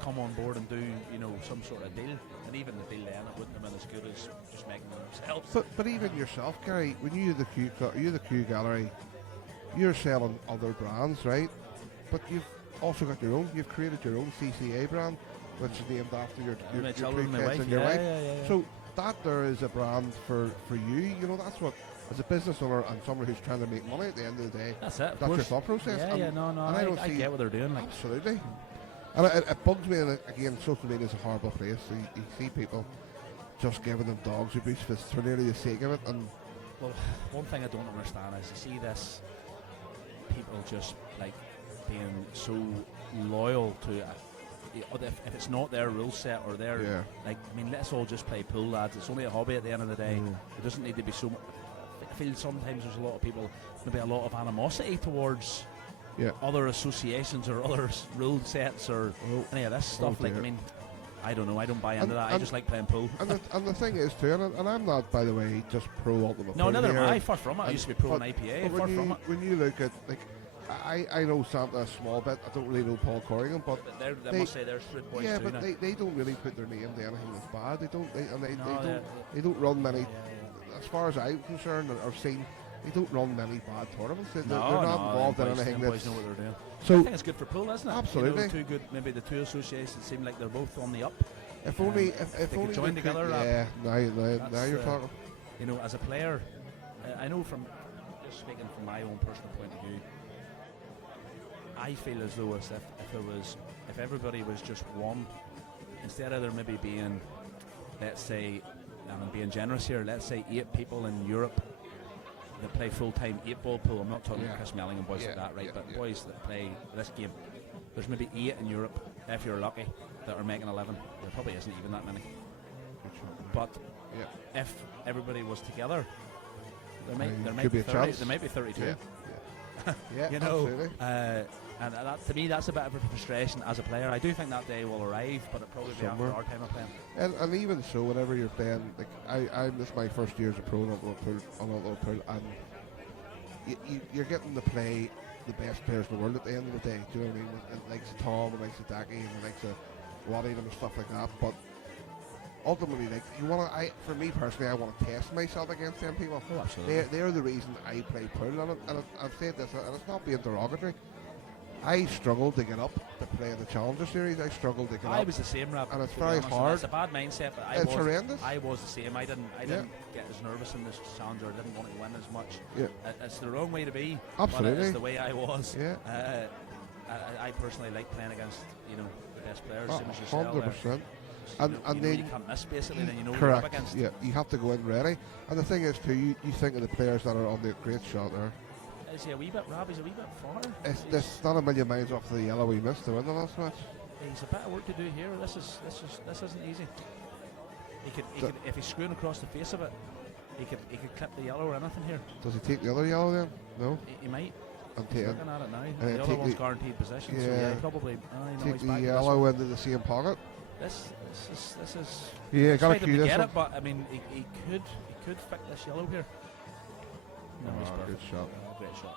come on board and do, you know, some sort of deal, and even the deal then, it wouldn't have been as good as just making them themselves. But even yourself, Gary, when you the Q Gallery, you're selling other brands, right? But you've also got your own. You've created your own CCA brand, which is named after your 2 kids and your wife. Yeah. So that there is a brand for you. You know, that's what, as a business owner and someone who's trying to make money at the end of the day, that's it. That's your thought process. I get what they're doing. Like. Absolutely. And it bugs me, and again, social media is a horrible place. So you see people just giving them dogs abuse for nearly the sake of it. And well, one thing I don't understand is you see this, people just like being so loyal to if it's not their rule set or their like, I mean, let's all just play pool, lads. It's only a hobby at the end of the day. It doesn't need to be so much. I feel sometimes there's a lot of people, maybe a lot of animosity towards other associations or other rule sets or any of this stuff. Like, I mean, I don't know. I don't buy into that. I just like playing pool. And the thing is too, and I'm not, by the way, just pro Ultimate No, Pool neither am here. I. Far from it. I used to be pro in IPA. Far from it. When you look at, like, I know Santa a small bit. I don't really know Paul Corrigan, but they must say they're street boys too. But they don't really put their name to anything that's bad. They don't run many. As far as I'm concerned, or seen, they don't run many bad tournaments. They're not involved in anything that's. Know what they're doing. So I think it's good for pool, isn't it? Absolutely. You know, maybe the two associations seem like they're both on the up. If only they could join together. Now you're talking. You know, as a player, I know from just speaking from my own personal point of view, I feel as though if everybody was just one, instead of there maybe being, let's say, and I'm being generous here, let's say 8 people in Europe that play full-time 8-ball pool. I'm not talking about Chris Melling and boys like that, right? But boys that play this game, there's maybe 8 in Europe, if you're lucky, that are making 11. There probably isn't even that many. But if everybody was together, there might be 30, there might be 32. You know, and that, to me, that's a bit of a frustration as a player. I do think that day will arrive, but it'll probably be after our time of playing. And even so, whenever you're playing, like this is my first year as a pro on Ultimate Pool, and you're getting to play the best players in the world at the end of the day. Do you know what I mean? And likes of Tom, and likes of Daki, and likes of Waddy and stuff like that. But ultimately, like, you want to, for me personally, I want to test myself against them people. Oh, absolutely. They're the reason I play pool, and I've said this, and it's not being derogatory. I struggled to get up to play the Challenger Series. I struggled to get up. I was the same, Rob, and it's very hard. It's a bad mindset, but it's horrendous. I was the same. I didn't get as nervous in this Challenger. I didn't want to win as much. It's the wrong way to be. Absolutely, but it's the way I was. I personally like playing against the best players. 100%. And then you can't miss basically. Then you know correct. You're up against. Yeah, you have to go in ready. And the thing is too, you think of the players that are on the great shot there. Is he a wee bit? Robbie's a wee bit far. It's not a million miles off the yellow we missed to win the last match. He's a bit of work to do here. This isn't easy. He could if he's screwing across the face of it, he could clip the yellow or anything here. Does he take the other yellow then? No. He might. I'm looking at it now. The other one's guaranteed possession. So probably. Take the yellow into the same pocket. This is. Yeah, gotta cue this. Get it, but I mean, he could fix this yellow here. No, he's good shot. Great shot.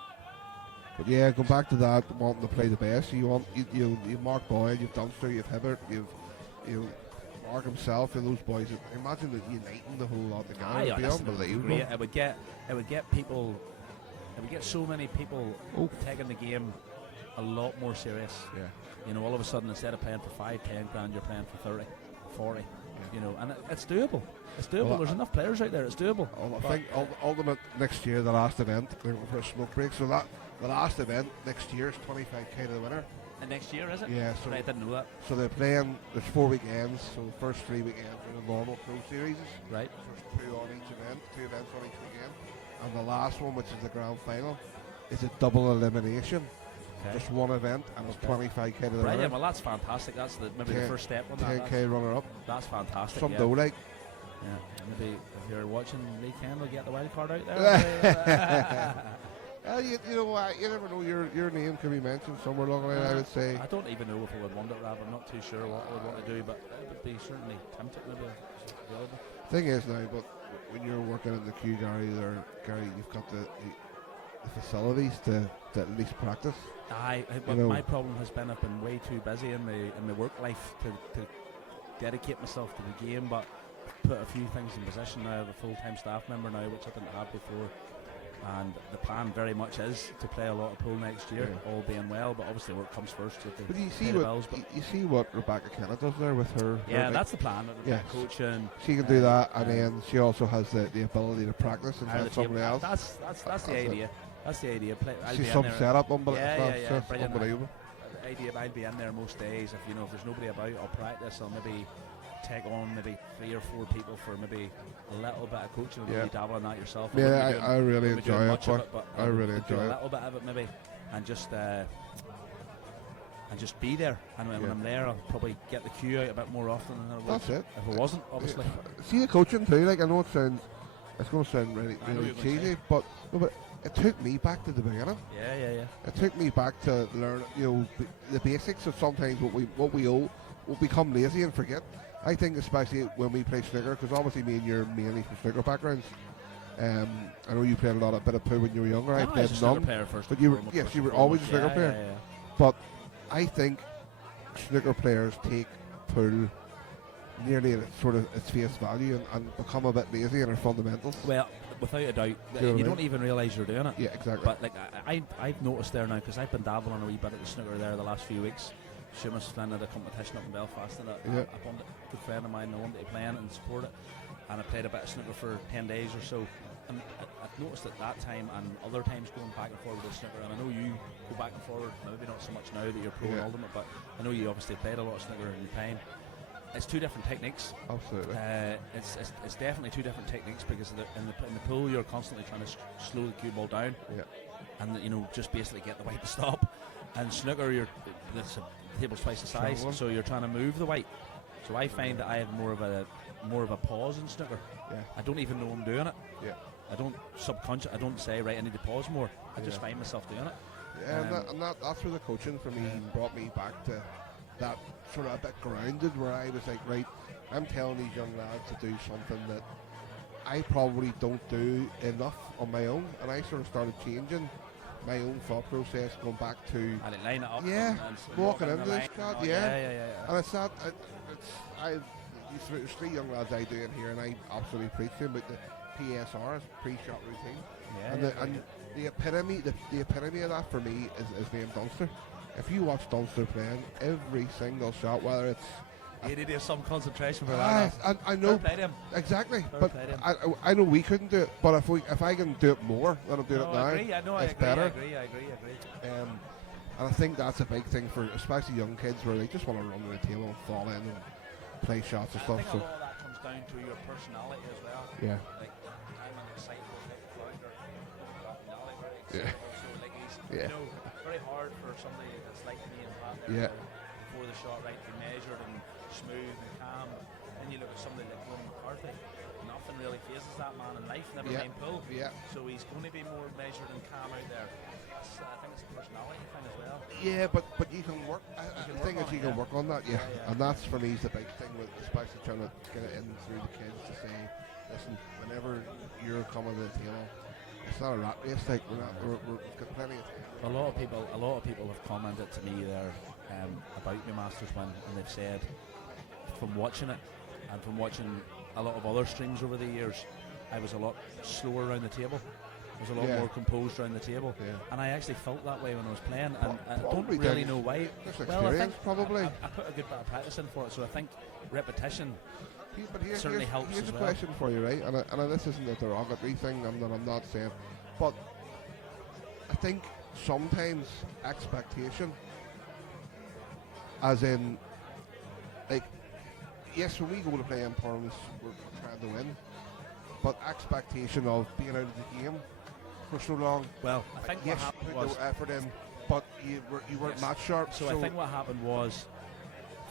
But yeah, go back to that, wanting to play the best. You want you Mark Boyle, you've Dunster, you've Hibbert, you've Marc himself and those boys. Imagine that uniting the whole lot together. Aye, It'd be that's unbelievable. great. It would get people. It would get so many people taking the game a lot more serious. Yeah. You know, all of a sudden, instead of playing for 5, 10 grand, you're playing for 30, 40. You know, and it's doable. It's doable. Well, There's enough players out there. It's doable. I think ultimate next year, the last event, they're going for a smoke break. So that the last event next year is 25k to the winner. And next year, is it? Yeah. So I didn't know that. So they're playing. There's 4 weekends. So the first 3 weekends are the normal pro series. Right. So there's 2 on each event, 2 events on each weekend, and the last one, which is the grand final, is a double elimination. Okay. Just one event, and it's 25k to the Brilliant. winner. Well, that's fantastic. That's maybe the first step on that. 10k runner up. That's fantastic. Some yeah. dough, like. Yeah. Maybe if you're watching Lee Kendall get the wild card out there. You know what? You never know. Your name could be mentioned somewhere along the line. I would say. I don't even know if I would want it, Rob. I'm not too sure what I would want to do, but it would be certainly tempted. Maybe available. Thing is now, but when you're working in the queue, Gary, you've got the facilities to at least practice. But my problem has been I've been way too busy in my work life to dedicate myself to the game, but put a few things in position now. I have a full-time staff member now, which I didn't have before, and the plan very much is to play a lot of pool next year, all being well, but obviously work comes first. But you see what Rebecca Kennett does there with her. Yeah, that's the plan. Yeah, coaching. She can do that, and then she also has the ability to practice and have somebody else. That's the idea. That's the idea. She's some setup, unbelievable. Idea I'll be in there most days. If there's nobody about, I'll practice. I'll maybe take on maybe 3 or 4 people for maybe a little bit of coaching. You dabble in that yourself. Yeah, I really enjoy it. I really enjoy it. A little bit of it maybe, and just be there. And when I'm there, I'll probably get the cue out a bit more often than I would. That's it. If I wasn't, obviously. See the coaching too. Like I know it's going to sound really cheesy, but it took me back to the beginning. Yeah. It took me back to learn, the basics of sometimes what we owe. We'll become lazy and forget. I think especially when we play snooker, because obviously me and you're mainly from snooker backgrounds. I know you played a bit of pool when you were younger. I played none, but you were always a snooker player. Yeah. But I think snooker players take pool nearly at its face value and become a bit lazy in their fundamentals. Well, without a doubt, you don't even realise you're doing it. Yeah, exactly. But like I've noticed there now, because I've been dabbling a wee bit at the snooker there the last few weeks. Seamus Flynn had a competition up in Belfast, and a good friend of mine, I wanted to play in and support it, and I played a bit of snooker for 10 days or so. And I've noticed at that time and other times going back and forward with snooker, and I know you go back and forward, maybe not so much now that you're pro and ultimate, but I know you obviously played a lot of snooker in your time. It's 2 different techniques. Absolutely. It's definitely 2 different techniques, because in the pool you're constantly trying to slow the cue ball down, and just basically get the white to stop. And snooker, it's a table's twice the size, so you're trying to move the white. So I find that I have more of a pause in snooker. Yeah. I don't even know I'm doing it. Yeah. I don't I don't say, right, I need to pause more. I just find myself doing it. Yeah, that's where the coaching for me brought me back to that sort of a bit grounded, where I was like, right, I'm telling these young lads to do something that I probably don't do enough on my own, and I sort of started changing my own thought process, going back to and line it up, and walking into this, God, and it's that there's 3 young lads I do in here, and I absolutely preach to them about the PSR, pre-shot routine, and the epitome of that for me is being Dunster. If you watch Dunster playing, every single shot, whether it's you need to have some concentration for that. I know exactly, but I know we couldn't do it. But if I can do it more than I'm doing it now, it's better. I agree. And I think that's a big thing for especially young kids, where they just want to run to the table and fall in and play shots and stuff. I think a lot of that comes down to your personality as well. Yeah. Like I'm an excitable type of flounder. Very excitable. So like he's very hard for somebody that's like me and Pat there before the shot, right, to be measured and smooth and calm. Then you look at somebody like Ronan McCarthy, nothing really phases that man in life, never mind pull. So he's going to be more measured and calm out there. I think it's a personality thing as well. Yeah, but you can work. The thing is, you can work on that. And that's for me is the big thing, with especially trying to get it in through the kids to say, listen, whenever you're coming to the table, it's not a rat race. Like we've got plenty of time. A lot of people have commented to me there about your Masters win, and they've said, from watching it and from watching a lot of other streams over the years, I was a lot slower around the table. I was a lot more composed around the table, and I actually felt that way when I was playing, and I don't really know why. Well, I think probably I put a good bit of practice in for it, so I think repetition certainly helps here's as a well. question for you, right? And this isn't a derogatory thing, and I'm not saying, but I think sometimes expectation, as in, like, yes, when we go to play in tournaments, we're trying to win, but expectation of being out of the game for so long. Well, I think yes, what happened put was the effort in, but you weren't match sharp. So I think what happened was,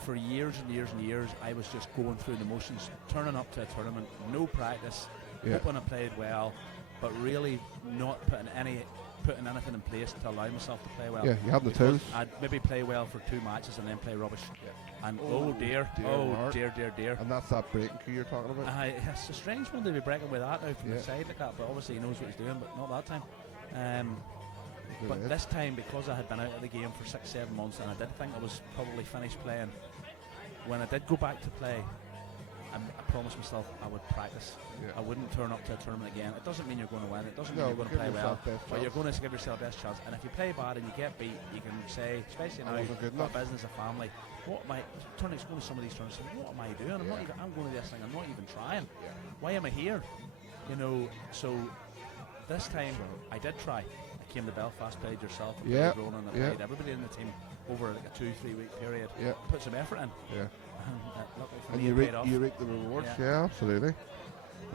for years and years and years, I was just going through the motions, turning up to a tournament, no practice, hoping I played well, but really not putting anything in place to allow myself to play well. Yeah, you had the tools. I'd maybe play well for 2 matches and then play rubbish. And Marc. dear. And that's that breaking cue you're talking about. It's a strange one to be breaking with that now from the side like that, but obviously he knows what he's doing, but not that time. But this time, because I had been out of the game for 6-7 months and I did think I was probably finished playing, when I did go back to play, I promised myself I would practice. I wouldn't turn up to a tournament again. It doesn't mean you're going to win. It doesn't mean you're going to play well. But you're going to give yourself the best chance. And if you play bad and you get beat, you can say, especially now, you've got a business, a family, what am I going to some of these tournaments? What am I doing? I'm going to this thing. I'm not even trying. Why am I here? You know. So this time I did try. I came to Belfast, played yourself, I played Ronan, I played everybody in the team over like a 2-3 week period. Put some effort in. And you reap the rewards. Yeah, absolutely.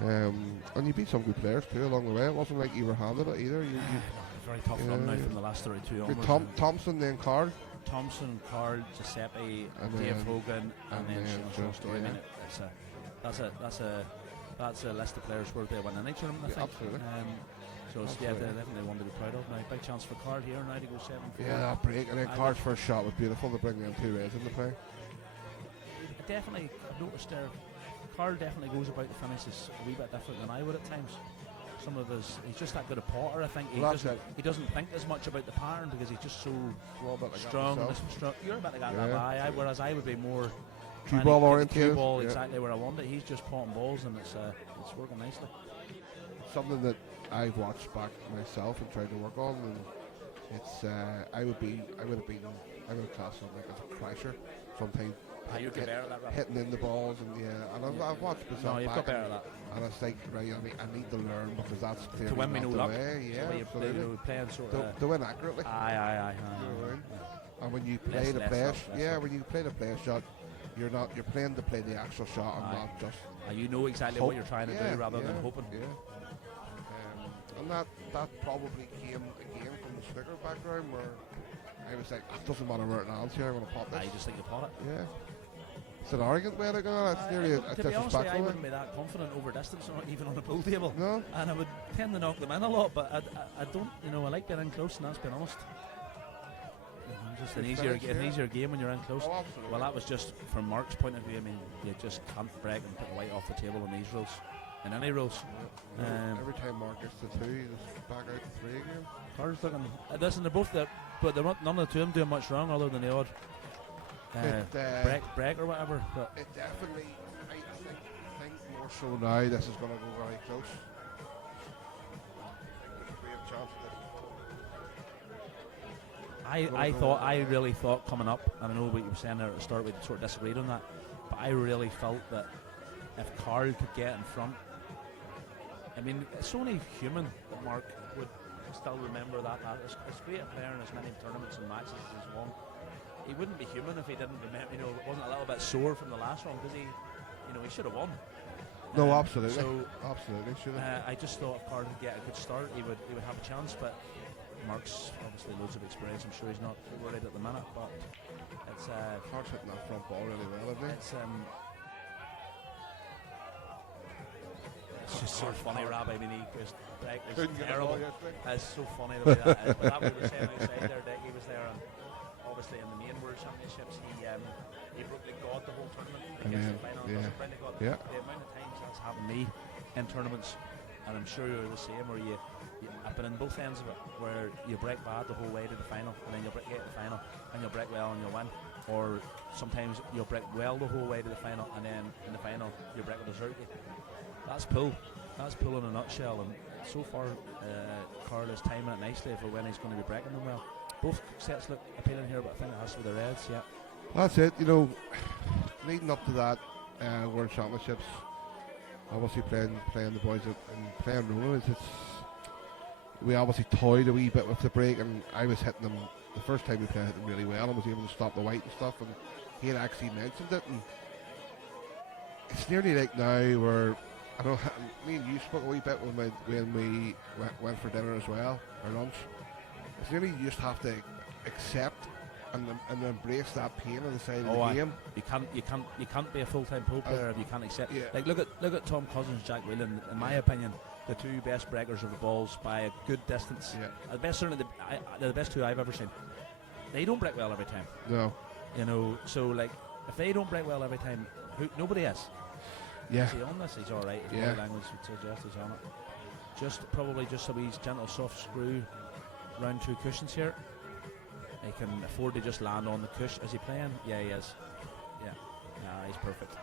And you beat some good players too along the way. It wasn't like you were handed it either. Very tough run now from the last 32 onwards. Thompson, then Karl. Thompson, Karl, Giuseppe, Dave Hogan, and then Sean Story. I mean, that's a list of players worthy of winning any tournament, I think. Absolutely. So it's definitely one to be proud of. Now, big chance for Karl here now to go 7-4. Yeah, that break, and then Karl's first shot was beautiful to bring them 2 rays into play. Definitely, I've noticed there, Karl definitely goes about the finishes a wee bit different than I would at times. Some of he's just that good a potter, I think. He doesn't think as much about the pattern because he's just so strong. You're a bit like that, whereas I would be more cue ball oriented. Cue ball exactly where I want it. He's just potting balls and it's working nicely. Something that I've watched back myself and tried to work on, and it's I would have classed something like as a crasher sometimes. You get better at that, hitting in the balls and I've watched myself you've got better at that. And it's like, right, I need to learn because that's clearly to win me no the luck. way. Yeah, absolutely. Playing sort of to win accurately. Aye. And when you play the play, when you play the play shot, you're playing to play the actual shot and not just. You know exactly what you're trying to do rather than hoping. And that probably came again from the snooker background where I was like, it doesn't matter where it lands here, I'm going to pot this. I just think you pot it. Yeah. It's an arrogant way to go. It's nearly a to be honest, I disrespectful. wouldn't be that confident over distance, not even on a pool table. No. And I would tend to knock them in a lot, but I don't, I like being in close, and that's being honest. Just an easier game when you're in close. Oh, well, that was just from Marc's point of view. I mean, you just can't break and put white off the table in these rules, in any rules. Every time Marc gets to 2, he's back out to 3 again. Carl's looking. Listen, they're both there, but they're not, none of the two of them doing much wrong other than the odd break or whatever. But it definitely, I think more so now this is going to go very close. We have a chance of I really thought coming up, and I know what you were saying there at the start, we sort of disagreed on that, but I really felt that if Karl could get in front, I mean, it's only human that Marc would still remember that. As great a player in as many tournaments and matches as he's won, he wouldn't be human if he didn't remember, wasn't a little bit sore from the last one, because he should have won. No, absolutely. So absolutely should have. I just thought if Karl could get a good start, he would have a chance, but Marc's obviously loads of experience. I'm sure he's not worried at the minute, but it's Karl's hitting that front ball really well, isn't he? It's just so funny, Rob. I mean, it's terrible. It's so funny the way that is. But that we were saying outside there, Dick, he was there, and obviously in the main World Championships, he broke the god the whole tournament against the final. The amount of times that's happened to me in tournaments, and I'm sure you're the same, where I've been in both ends of it, where you break bad the whole way to the final, and then you'll get to the final, and you'll break well and you'll win. or sometimes you'll break well the whole way to the final, and then in the final you break a dessert. That's pull. That's pull in a nutshell. And so far, Karl is timing it nicely for when he's going to be breaking them well. Both sets look appealing here, but I think it has to be the Reds. Yeah. That's it. You know, leading up to that World Championships, obviously playing the boys and playing Ronan, we obviously toyed a wee bit with the break, and I was hitting them the first time we played, hit them really well, and was able to stop the white and stuff, and he had actually mentioned it, and it's nearly like now where, I don't know, me and you spoke a wee bit when we went for dinner as well, or lunch. It's nearly you just have to accept and embrace that pain on the side of the game. You can't be a full-time pool player if you can't accept. Yeah. Like look at Tom Cousins, Jack Whelan. In my opinion, the two best breakers of the balls by a good distance. Yeah. The best, certainly they're the best two I've ever seen. They don't break well every time. No. You know, so like if they don't break well every time, nobody is. Yeah. Is he on this? He's all right. His body language would suggest he's on it. Probably just a wee gentle soft screw round two cushions here. He can afford to just land on the cush. Is he playing? Yeah, he is. Yeah. Nah, he's perfect.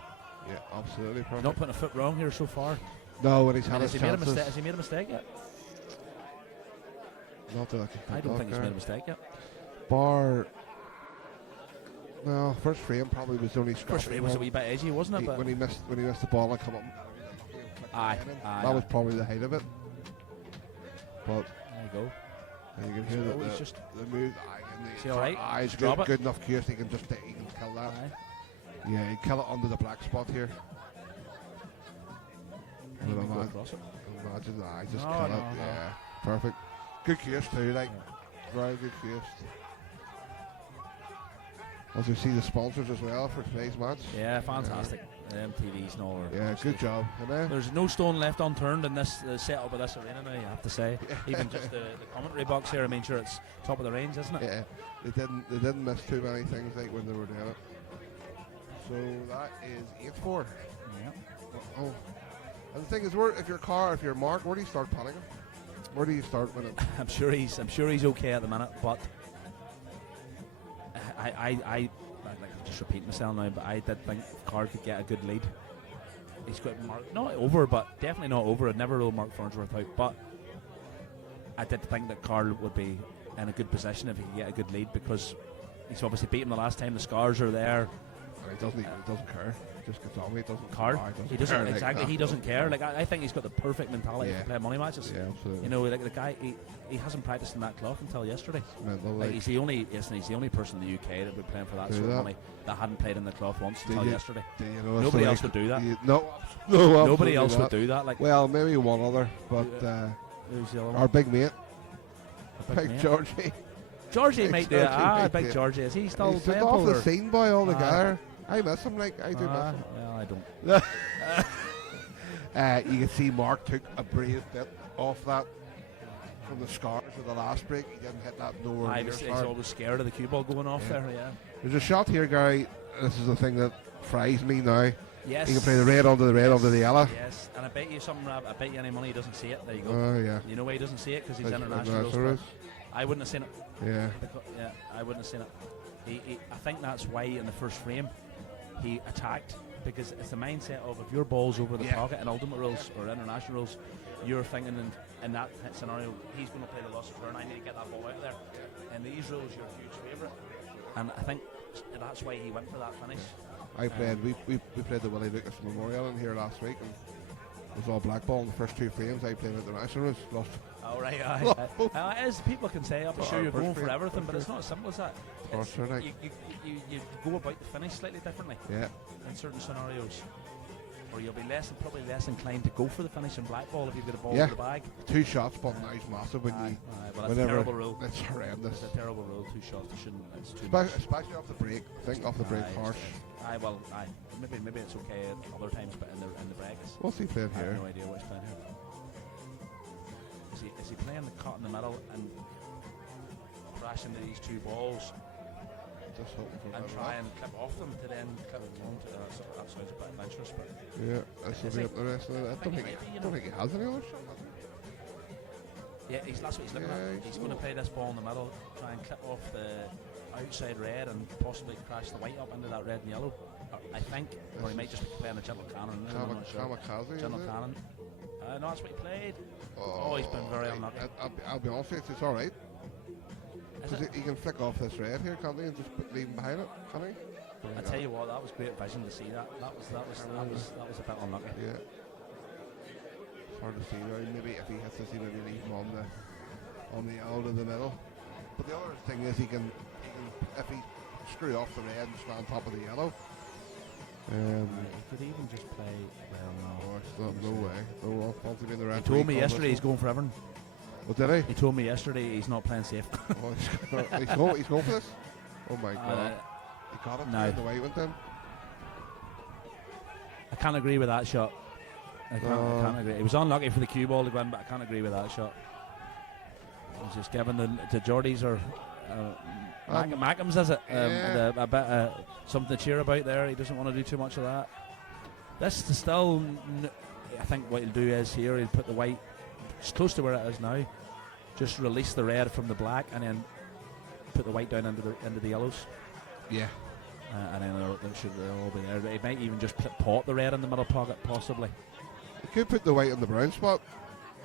Yeah, absolutely perfect. Not putting a foot wrong here so far. No, when he's had his chances. Has he made a mistake yet? Not that I can think of. I don't think he's made a mistake yet. No, first frame probably was only scrappy. First frame was a wee bit edgy, wasn't it? When he missed the ball and come up. That was probably the height of it. But there you go. And you can hear the move. See, all right. He's good enough case. He can kill that. Yeah, he kill it under the black spot here. Imagine that. Just kill it. Yeah, perfect. Good case too. Like very good case. As you see the sponsors as well for today's match. Yeah, fantastic. MTV's and all. Yeah, good job. There's no stone left unturned in this setup of this arena now, you have to say. Even just the commentary box here, I mean, sure, it's top of the range, isn't it? Yeah, they didn't miss too many things like when they were doing it. So that is 8-4. Yeah. Oh. And the thing is, if you're Marc, where do you start panicking? Where do you start with it? I'm sure he's okay at the minute, but I just repeat myself now, but I did think Karl could get a good lead. He's got Marc, not over, but definitely not over. I'd never rule Marc Farnsworth out, but I did think that Karl would be in a good position if he could get a good lead, because he's obviously beat him the last time. The scars are there. He doesn't care. Just gets on me. He doesn't care. Exactly. He doesn't care. Like I think he's got the perfect mentality to play money matches. Yeah, absolutely. You know, like the guy, he hasn't practiced in that cloth until yesterday. Like he's the only person in the UK that would be playing for that sort of money that hadn't played in the cloth once until yesterday. Nobody else would do that. Nobody else would do that. Like, well, maybe one other, but who's the other one? Our big mate, Big Georgie. Georgie might do it. Big Georgie. Is he still playing? He's off the scene boy altogether. I miss him, like I do miss him. Well, I don't. You can see Marc took a brave bit off that from the scars of the last break. He didn't hit that nowhere near. He's always scared of the cue ball going off there. Yeah. There's a shot here, Gary. This is the thing that fries me now. Yes. You can play the red onto the red onto the yellow. Yes, and I bet you something. I bet you any money he doesn't see it. There you go. Oh yeah. You know why he doesn't see it? Because he's international. I wouldn't have seen it. Yeah. I wouldn't have seen it. I think that's why in the first frame he attacked, because it's the mindset of if your ball's over the pocket in ultimate rules or international rules, you're thinking in that scenario he's going to play the loss of turn. I need to get that ball out of there. And these rules, you're a huge favourite, and I think that's why he went for that finish. I played. We played the Willie Lucas Memorial in here last week, and it was all black ball in the first two frames. I played internationals, lost. Oh right, as people can say, I'm sure you're going for everything, but it's not as simple as that. You go about the finish slightly differently. Yeah. In certain scenarios, or you'll be probably less inclined to go for the finish in black ball if you've got a ball in the bag. 2 shots, but now it's massive when you. Well, that's a terrible rule. It's horrendous. It's a terrible rule. 2 shots. You shouldn't. It's too much. Especially off the break. I think off the break harsh. Maybe it's okay at other times, but in the break. What's he playing here? I have no idea what he's playing here. Is he playing the cut in the middle and crash into these 2 balls? Just and try and clip off them to then clip it onto that. That sounds a bit adventurous, but yeah, that's the rest of it. I don't think he has any other shot. Yeah, that's what he's looking at. He's going to play this ball in the middle, try and clip off the outside red and possibly crash the white up into that red and yellow. I think, or he might just be playing a gentle cannon. I'm not sure. Kamikaze, Gentle is it? cannon. No, that's what he played. Oh, he's been very unlucky. I'll be honest with you, it's alright. Is Because it? he can flick off this red here, can't he? And just leave him behind it, can't he? I tell you what, that was great vision to see that. That was a bit unlucky. Yeah. It's hard to see now. Maybe if he hits this, he maybe leave him on the out of the middle. But the other thing is he can if he screw off the red and stand on top of the yellow. He could even just play. Well, no. Oh, it's not, no way. No, once he been the red. He told me yesterday he's going for everything. What did he? He told me yesterday he's not playing safe. Oh, he's going for this. Oh my god! He got it. No. The way he went in. I can't agree with that shot. I can't agree. It was unlucky for the cue ball to go in, but I can't agree with that shot. I was just giving the Geordies or Mackems, is it? Yeah. A bit something to cheer about there. He doesn't want to do too much of that. This is still, I think what he'll do is here he'll put the white just close to where it is now. Just release the red from the black and then put the white down into the yellows. Yeah. And then they should all be there. He might even just pot the red in the middle pocket, possibly. He could put the white in the brown spot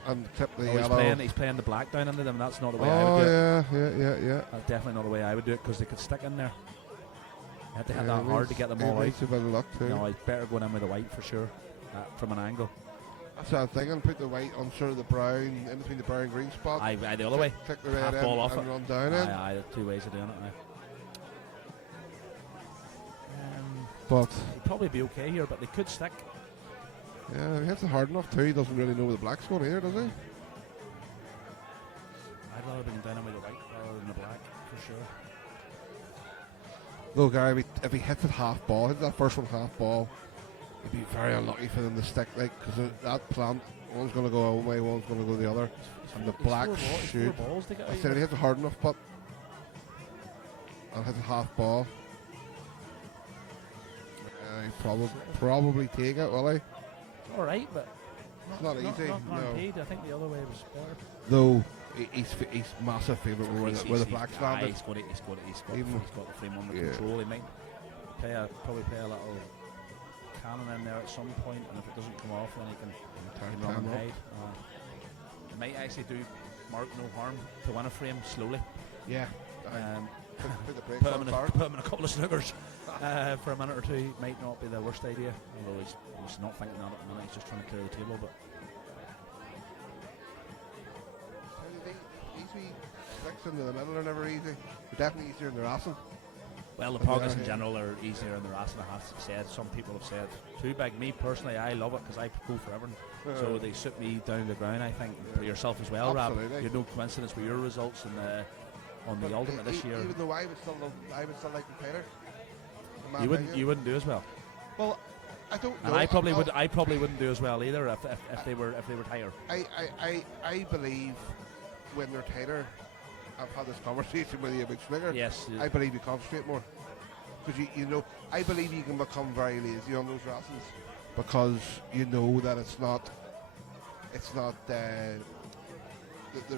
and tip the yellow. He's playing the black down into them. That's not the way I would do it. Yeah. That's definitely not the way I would do it because they could stick in there. You had to hit that hard to get them all out. It's a bit of luck too. No, it's better going in with the white for sure, from an angle. That's what I'm thinking. Put the white on sort of the brown, in between the brown and green spot. Aye, the other way. Click the red Half in ball off and it. run down in. Aye, two ways of doing it. Aye. But he'd probably be okay here, but they could stick. yeah, he hits it hard enough too. He doesn't really know where the black's going either, does he? I'd rather bring down with the white rather than the black for sure. Though, Gary, if he hits it half ball, hits that first one half ball, it'd be very unlucky for them to stick, like, because that plant, one's going to go one way, one's going to go the other, and the black shoot. I said if he hits it hard enough, but and hits a half ball, he probably take it, will he? It's all right, but it's not easy. Not no. guaranteed. I think the other way was better. Though he's massive favourite where the black's landed. He's got the frame under Yeah. control. He might probably play a little cannon in there at some point, and if it doesn't come off, then he can run and hide. It might actually do Marc no harm to win a frame slowly. Yeah. Put the brakes Put on him in a couple of snookers for a minute or two. Might not be the worst idea. Although he's not thinking that at the minute. He's just trying to clear the table. But easy flicks into the middle are never easy. They're definitely easier in the racing. well, the pockets in general are easier in the racing. I have said. Some people have said too big. Me personally, I love it because I go for everything. So they suit me down to the ground. I think for yourself as well, Absolutely. Rab. You're no coincidence with your results on the ultimate this year. Even though I would still like the Taylor. You wouldn't do as well. Well, I don't know. And I probably wouldn't do as well either if they were higher. I believe when they're tighter, I've had this conversation with you about Snigger. Yes. I believe you concentrate more. Because you know, I believe you can become very lazy on those races because you know that it's not the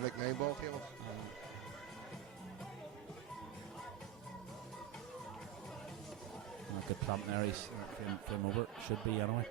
like 9 ball tables. Good plant there. He's came over. Should be anyway.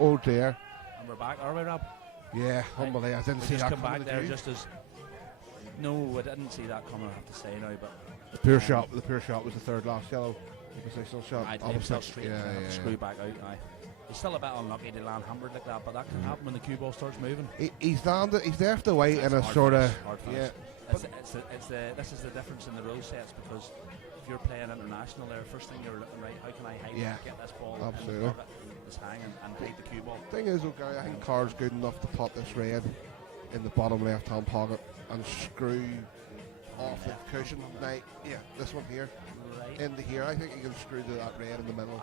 Oh dear. And we're back, are we, Rob? Yeah, unbelievable. I didn't We see just that come coming, back there did you? just as. No, I didn't see that coming. I have to say now, but The pure shot. The pure shot was the third last yellow. The positional shot. I hit himself straight. Yeah. Screw back out. Aye. He's still a bit unlucky to land hammered like that, but that can happen when the cue ball starts moving. He's landed. He's left the weight in a Hard sort of. finish, hard Yeah. finish. This is the difference in the rule sets, because if you're playing international there, first thing you're looking, right, how can I hide Yeah. and get this ball Absolutely. in the pocket, this hang and hide the cue ball. Thing is, okay, I think Karl's good enough to pot this red in the bottom left-hand pocket and screw off the cushion. Now, yeah, this one here, Right. into here. I think he can screw to that red in the middle.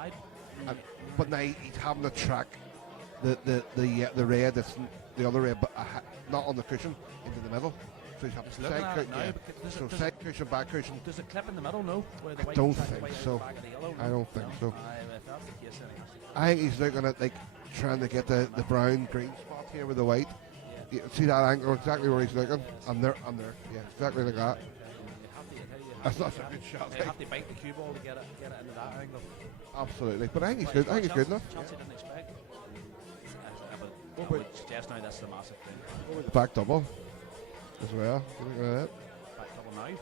But now he's having to track the red that's the other red, but not on the cushion, into the middle. So he's having He's looking at it now, but So side cushion, back cushion. does it clip in the middle? No. Where the I white don't track the think white out so. the back of the yellow? I don't think so. Aye, if that's the case, then it has to go. I think he's looking at like trying to get the brown green spot here with the white. Yeah. You see that angle exactly where he's looking? I'm there. Yeah, exactly like that. That's not a good shot. They have to bite the cue ball to get it into that angle. Absolutely, but I think he's good. I think he's good enough. Chance he didn't expect. I What would about- suggest now that's a massive thing. What about the back double as well? Look at that. Back double now. Yeah,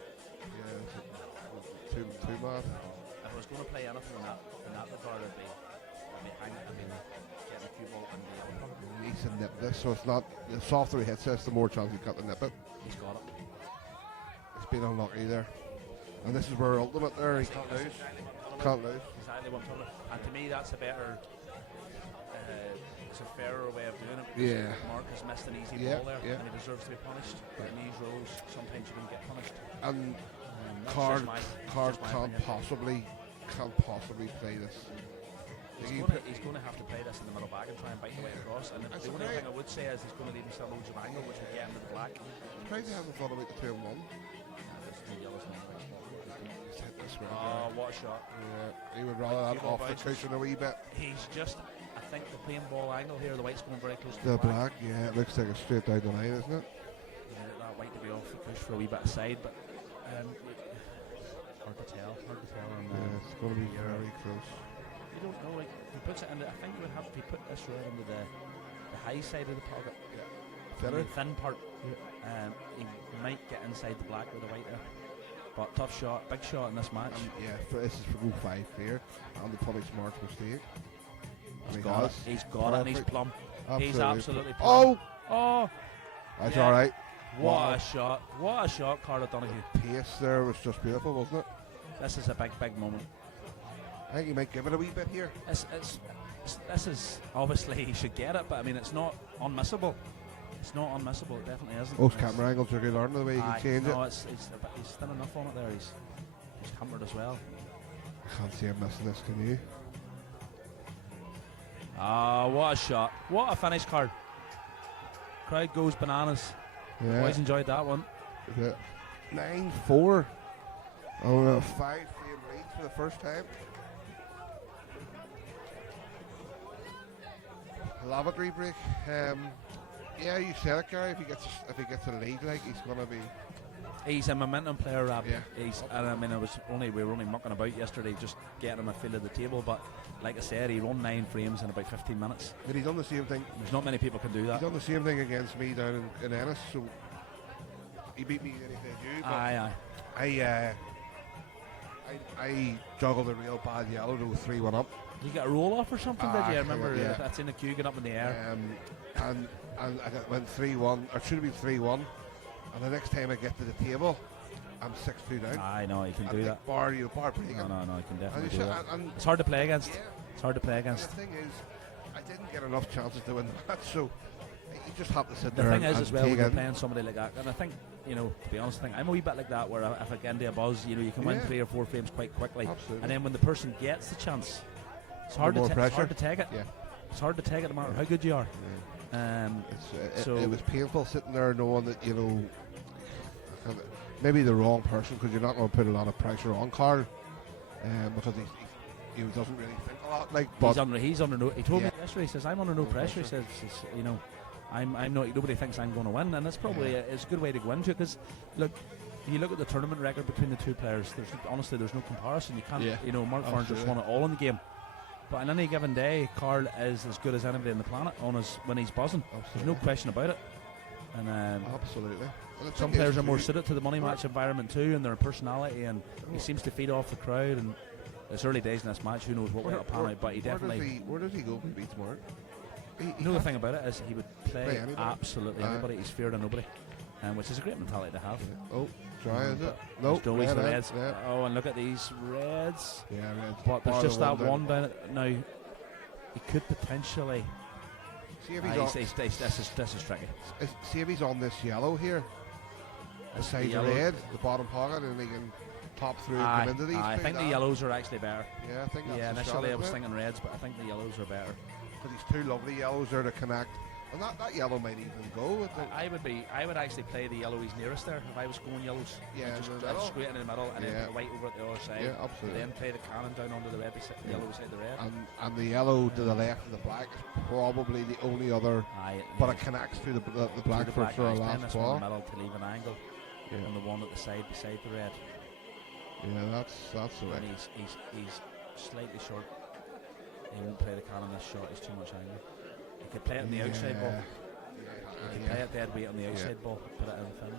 two man. If I was going to play anything in that regard, I'd be getting the cue ball in the yellow pocket. He needs to nip this, so it's not the softer he hits this, the more chance he's got to nip it. He's got it. It's been unlucky there, and this is where ultimate there. He can't lose. Can't lose. Exactly what I'm talking about. And to me, that's a better, it's a fairer way of doing it. Yeah. Marc has missed an easy Yeah, ball there, yeah. and he deserves to be punished. But in these roles, sometimes you're going to get punished. And That's Karl just my can't opinion. possibly play this. He's going to have to play this in the middle back and try and bite the way across. And That's the only okay. thing I would say is he's going to leave himself loads of angle, which will get into the black. Crazy hasn't thought about the 2 and 1. The yellow's not right. He's hit this way. Oh, what a shot. Yeah, he would rather that Cue ball off the bounces. cushion a wee bit. He's just, I think, the plain ball angle here, the white's going very close to The black, yeah, it looks like a straight down the line, isn't it? Yeah, that white to be off the push for a wee bit aside, but hard to tell. And, Yeah, it's going to be very close. you don't know, like, he puts it in the, I think he would have to put this right into the high side of the pocket. Thinner? The thin part. He might get inside the black with the white there. But tough shot, big shot in this match. Yeah, this is for 5 here, and the punish Mark's mistake. And He's got it, and he's Perfect. plumb. Absolutely. He's absolutely plumb. Oh! Oh! That's Yeah. alright. What Wow. a shot. What a shot, Karl Donahue. Pace there was just beautiful, wasn't it? This is a big moment. I think he might give it a wee bit here. This is, obviously he should get it, but I mean, it's not unmissable. It's not unmissable, it definitely isn't. Those It's- camera angles are good, aren't they, the way you can change no, it? he's thin enough on it there. He's hammered as well. I can't see him missing this, can you? Ah, what a shot. What a finish, Karl. Crowd goes bananas. Yeah. Boys enjoyed that one. Yeah. 9-4 on a 5-frame lead for the first time. Lavatory break. Yeah, you said it, Gary. If he gets a lead, like he's gonna be. He's a momentum player, Rob. Yeah. And I mean, we were only mucking about yesterday, just getting him a feel of the table. But like I said, he run 9 frames in about 15 minutes. But he's done the same thing. There's not many people can do that. He's done the same thing against me down in Ennis. So he beat me than he did you. But Aye. I juggled a real bad yellow to 3-1 up. Did you get a roll off or something? Did you? I remember yeah. that's in the queue, get up in the air. And went 3-1, or should have been 3-1. And the next time I get to the table, I'm 6-2 down. I know, you can do And that. bar breaking. No, you can And, definitely do that. and It's hard to play against. yeah. It's hard to play And against. the thing is, I didn't get enough chances to win the match, so you just have to sit The there thing and is, as well, when take you're it. playing somebody like that, and I think, to be honest, I'm a wee bit like that, where if I get into a buzz, you can win Yeah. 3 or 4 frames quite quickly. Absolutely. And then when the person gets the chance, it's hard, more it's pressure. hard to take it. Yeah. It's hard to take it no matter how good you are. So- It was painful sitting there knowing that, maybe the wrong person, because you're not going to put a lot of pressure on Karl, because he doesn't really think a lot. Like, but He's under no. He told me Yeah. yesterday. He says, "I'm under no No pressure." pressure. He says, I'm not. Nobody thinks I'm going to win, and that's probably it's a good way to go into it. Because look, if you look at the tournament record between the two players, there's no comparison. You can't. Yeah. Marc Farnsworth Absolutely. won it all in the game, But on any given day, Karl is as good as anybody on the planet when he's buzzing. There's no question about it. And Absolutely. some players are more suited to the money match environment too, and their personality, and he seems to feed off the crowd. And it's early days in this match. Who knows what way it'll pan out? But he definitely. Where does he go if he beats Marc? You know, the thing about it is he would play anybody. absolutely anybody. He's feared of nobody, which is a great mentality to have. Yeah. Oh, try is it? No, Nope, red, reds. yeah. Oh, and look at these reds. Yeah, reds. But there's Part just of that one down it. Now, he could potentially. See if he's on, this is tricky. see if he's on this yellow here. Beside the red, the bottom pocket, and he can top through and come into these. I think the yellows are actually better. Yeah, I think that's Yeah, the initially shot, I was isn't it? thinking reds, but I think the yellows are better. Because he's two lovely yellows there to connect. And that yellow might even go. I would actually play the yellow he's nearest there if I was going yellows. Yeah, just in the middle. straight in the middle, and then put the white over at the other side. Yeah, absolutely. Then play the cannon down onto the red, the yellow beside the red. And the yellow to the left of the black is probably the only other. But it connects to the black for a last ball. In the middle to leave an angle. Yeah. And the one at the side beside the red. Yeah, that's the way. And he's slightly short. He won't play the cannon this shot. He's too much angle. He could play it on the outside ball. He could play it dead weight on the outside ball. Put it in the fin,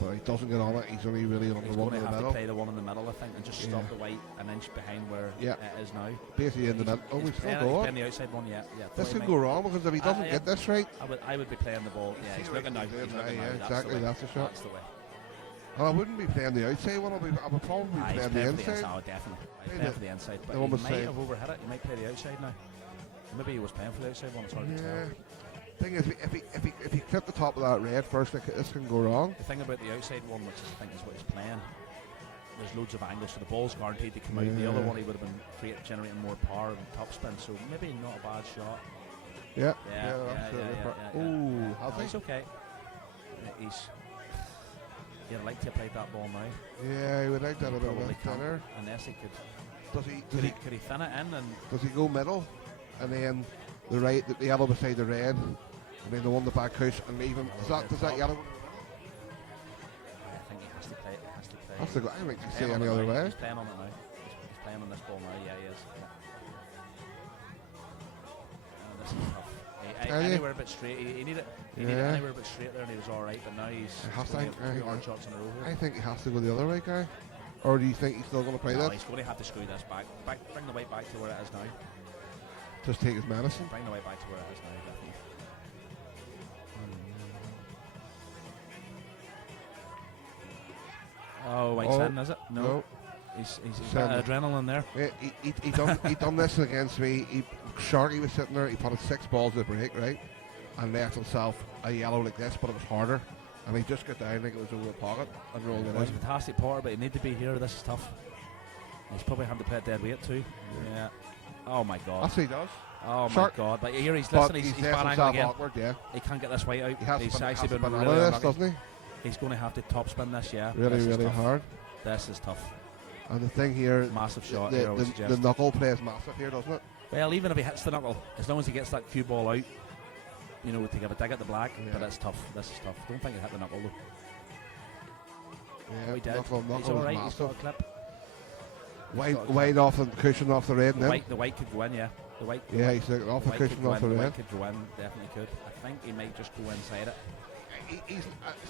but he doesn't get on it. He's only really on the one in the middle. He's going to have to play the one in the middle, I think, and just stop the white an inch behind where it is now. Basically in the middle. Oh, he's still going. Playing the outside one, yeah. This could go wrong because if he doesn't get this right, I would be playing the ball. Yeah, he's looking now. Yeah, exactly. That's the shot. That's the way. And I wouldn't be playing the outside one. I would probably be playing the inside. Definitely. I'd play for the inside, but he might have overhit it. He might play the outside now. Maybe he was playing for the outside one. It's hard to tell. Thing is, if he clipped the top of that red first, this can go wrong. The thing about the outside one, which I think is what he's playing, there's loads of angles, so the ball's guaranteed to come out. The other one, he would have been generating more power and topspin, so maybe not a bad shot. Yeah. Ooh, he's okay. He'd like to have played that ball now. Yeah, he would like that a bit thinner. Unless he could. Could he thin it in? And does he go middle, and then the yellow beside the red, and then the one the back house, and even does that yellow? I think he has to play. That's the go. I don't think you say any other way. He's playing on it now. He's playing on this ball now. Yeah, he is. Oh, this is tough. Anywhere but straight. He needed anywhere but straight there, and he was all right. But now he's two hard shots in a row here. I think he has to go the other way, guy. Or do you think he's still going to play that? He's going to have to screw this back. Bring the white back to where it is now. Just take his medicine. Bring the white back to where it is now, definitely. Oh, white's in, is it? No. He's got adrenaline there. Yeah, he done this against me. Sharky was sitting there. He put 6 balls to break, right, and left himself a yellow like this, but it was harder. And he just got down like it was over the pocket and rolled it in. It was a fantastic power, but he need to be here. This is tough. He's probably having to play it dead weight too. Yeah. Oh my God. That's what he does. Oh my God. But here he's listening. He's bad angle again. Awkward, yeah. He can't get this white out. He's actually been really unlucky. Doesn't he? He's going to have to top spin this, yeah. Really hard. This is tough. And the thing here, massive shot. The knuckle plays massive here, doesn't it? Well, even if he hits the knuckle, as long as he gets that cue ball out, you know, to give a dig at the black. Yeah. But it's tough. This is tough. Don't think he hit the knuckle though. Yeah, he did. Knuckle he's all right. He's got a clip. White off the cushion off the red. The white could go in, yeah. He's looking off the cushion off the red. The white could go in, definitely could. I think he might just go inside it. He's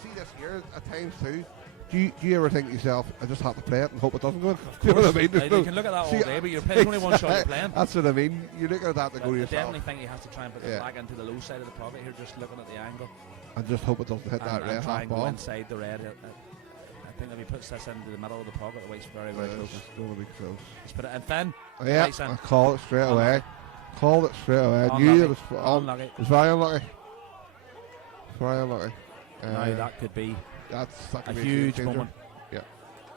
see this here at times too. Do you ever think to yourself, I just have to play it and hope it doesn't go in? Do you know what I mean? You can look at that all day, but you're playing only one shot you're playing. That's what I mean. You look at that to go yourself. I definitely think he has to try and put the black into the low side of the pocket here, just looking at the angle. And just hope it doesn't hit that red half ball. Go inside the red. I think if he puts this into the middle of the pocket, the white's very close. It's going to be close. Let's put it in thin. Yeah, I call it straight away. Called it straight away. I knew it was unlucky. It was very unlucky. Very unlucky. Now that could be a huge moment. Yeah.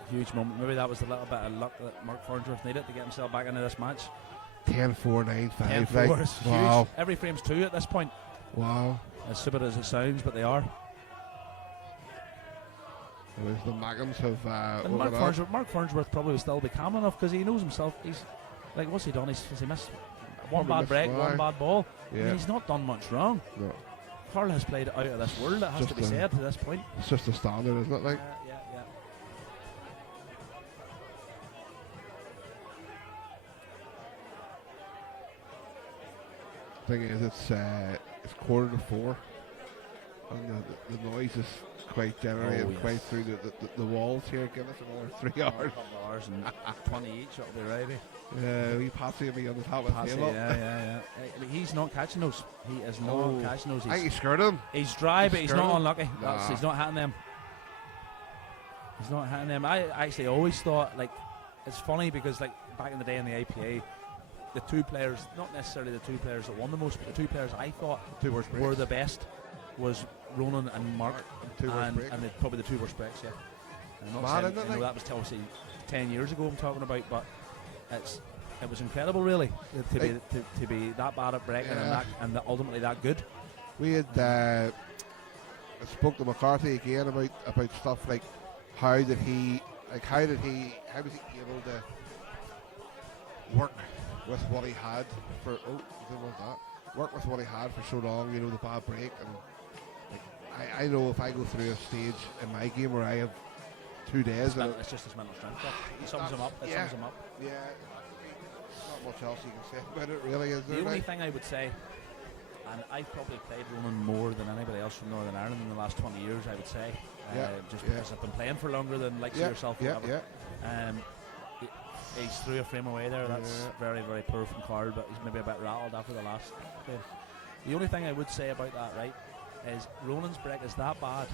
Huge moment. Maybe that was a little bit of luck that Marc Farnsworth needed to get himself back into this match. 10-4, 9-5. 10-4 is huge. Every frame's 2 at this point. Wow. As stupid as it sounds, but they are. The Maggins have. Marc Farnsworth probably will still be calm enough because he knows himself. He's like, what's he done? Has he missed one bad break, one bad ball? Yeah. I mean, he's not done much wrong. No. Karl has played out of this world, that has to be said to this point. It's just a standard, isn't it? Like? Yeah. Thing is, it's 3:45, and the noise is quite generated quite through the walls here. Give us another 3 hours. A couple of hours and 20 each, it'll be righty. We Patsy and me on the top of the table. Yeah. I mean, he's not catching those. He is not catching those. I think he's scared of them. He's dry, but he's not unlucky. Nah. He's not hitting them. He's not hitting them. I actually always thought, like, it's funny because, like, back in the day in the APA, the two players, not necessarily the two players that won the most, but the two players I thought were the best was Ronan and Marc, and probably the two worst breaks, yeah. And I'm not saying, I know that was obviously 10 years ago I'm talking about, but it was incredible, really, to be that bad at breaking and ultimately that good. We had I spoke to McCarthy again about stuff like how was he able to work with what he had for work with what he had for so long, you know, the bad break. And like, I know if I go through a stage in my game where I have 2 days, it's just his mental strength. It sums him up. Yeah, not much else you can say about it, really, is there? The only thing I would say, and I've probably played Ronan more than anybody else from Northern Ireland in the last 20 years, I would say, just because I've been playing for longer than like yourself. He's threw a frame away there. That's very, very poor from Karl, but he's maybe a bit rattled after the last game. The only thing I would say about that, right, is Ronan's break is that bad.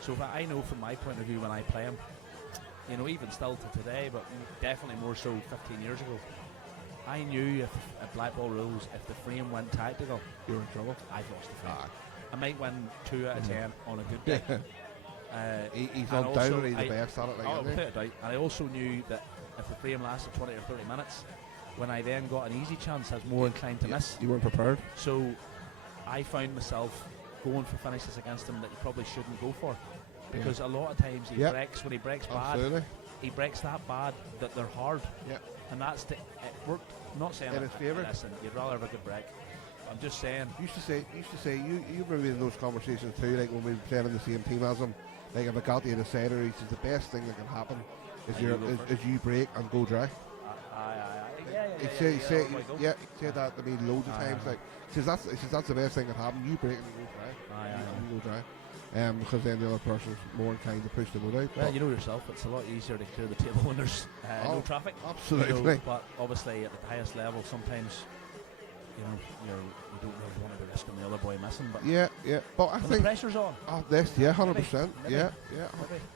So I know from my point of view when I play him, you know, even still to today, but definitely more so 15 years ago, I knew if at Black Ball rules, if the frame went tactical, you were in trouble. I've lost the frame. I might win 2 out of 10 on a good day. He's undoubtedly the best at it. Without a doubt. And I also knew that if the frame lasted 20 or 30 minutes, when I then got an easy chance, I was more inclined to miss. You weren't prepared. So I found myself going for finishes against him that you probably shouldn't go for. Because a lot of times when he breaks bad, he breaks that bad that they're hard. Yeah. And it worked. I'm not saying in his favour. Listen, you'd rather have a good break. I'm just saying. Used to say you remember in those conversations too, like when we were playing in the same team as him. Like if I got the decider, he says the best thing that can happen is you break and go dry. He said that to me loads of times. Like he says that's the best thing that can happen. You break and you go dry. Because then the other person's more inclined to push the wood out. Well, you know yourself, it's a lot easier to clear the table when there's no traffic. Absolutely. You know, but obviously at the highest level, sometimes you don't really want to be risking the other boy missing. But But I think the pressure's on. 100%. Yeah.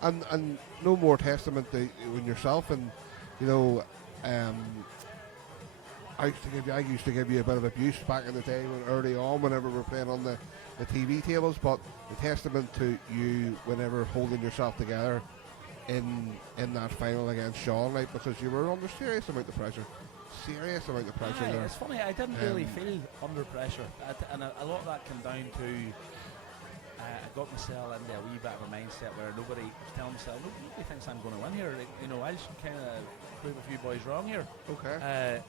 And no more testament to yourself, and you know, I used to give you a bit of abuse back in the day early on whenever we were playing on the TV tables, but the testament to you whenever holding yourself together in that final against Sean, like, because you were under serious amount of pressure there. It's funny, I didn't really feel under pressure, and a lot of that came down to I got myself into a wee bit of a mindset where nobody was telling myself, nobody thinks I'm going to win here. Like, you know, I just kind of prove a few boys wrong here. Okay.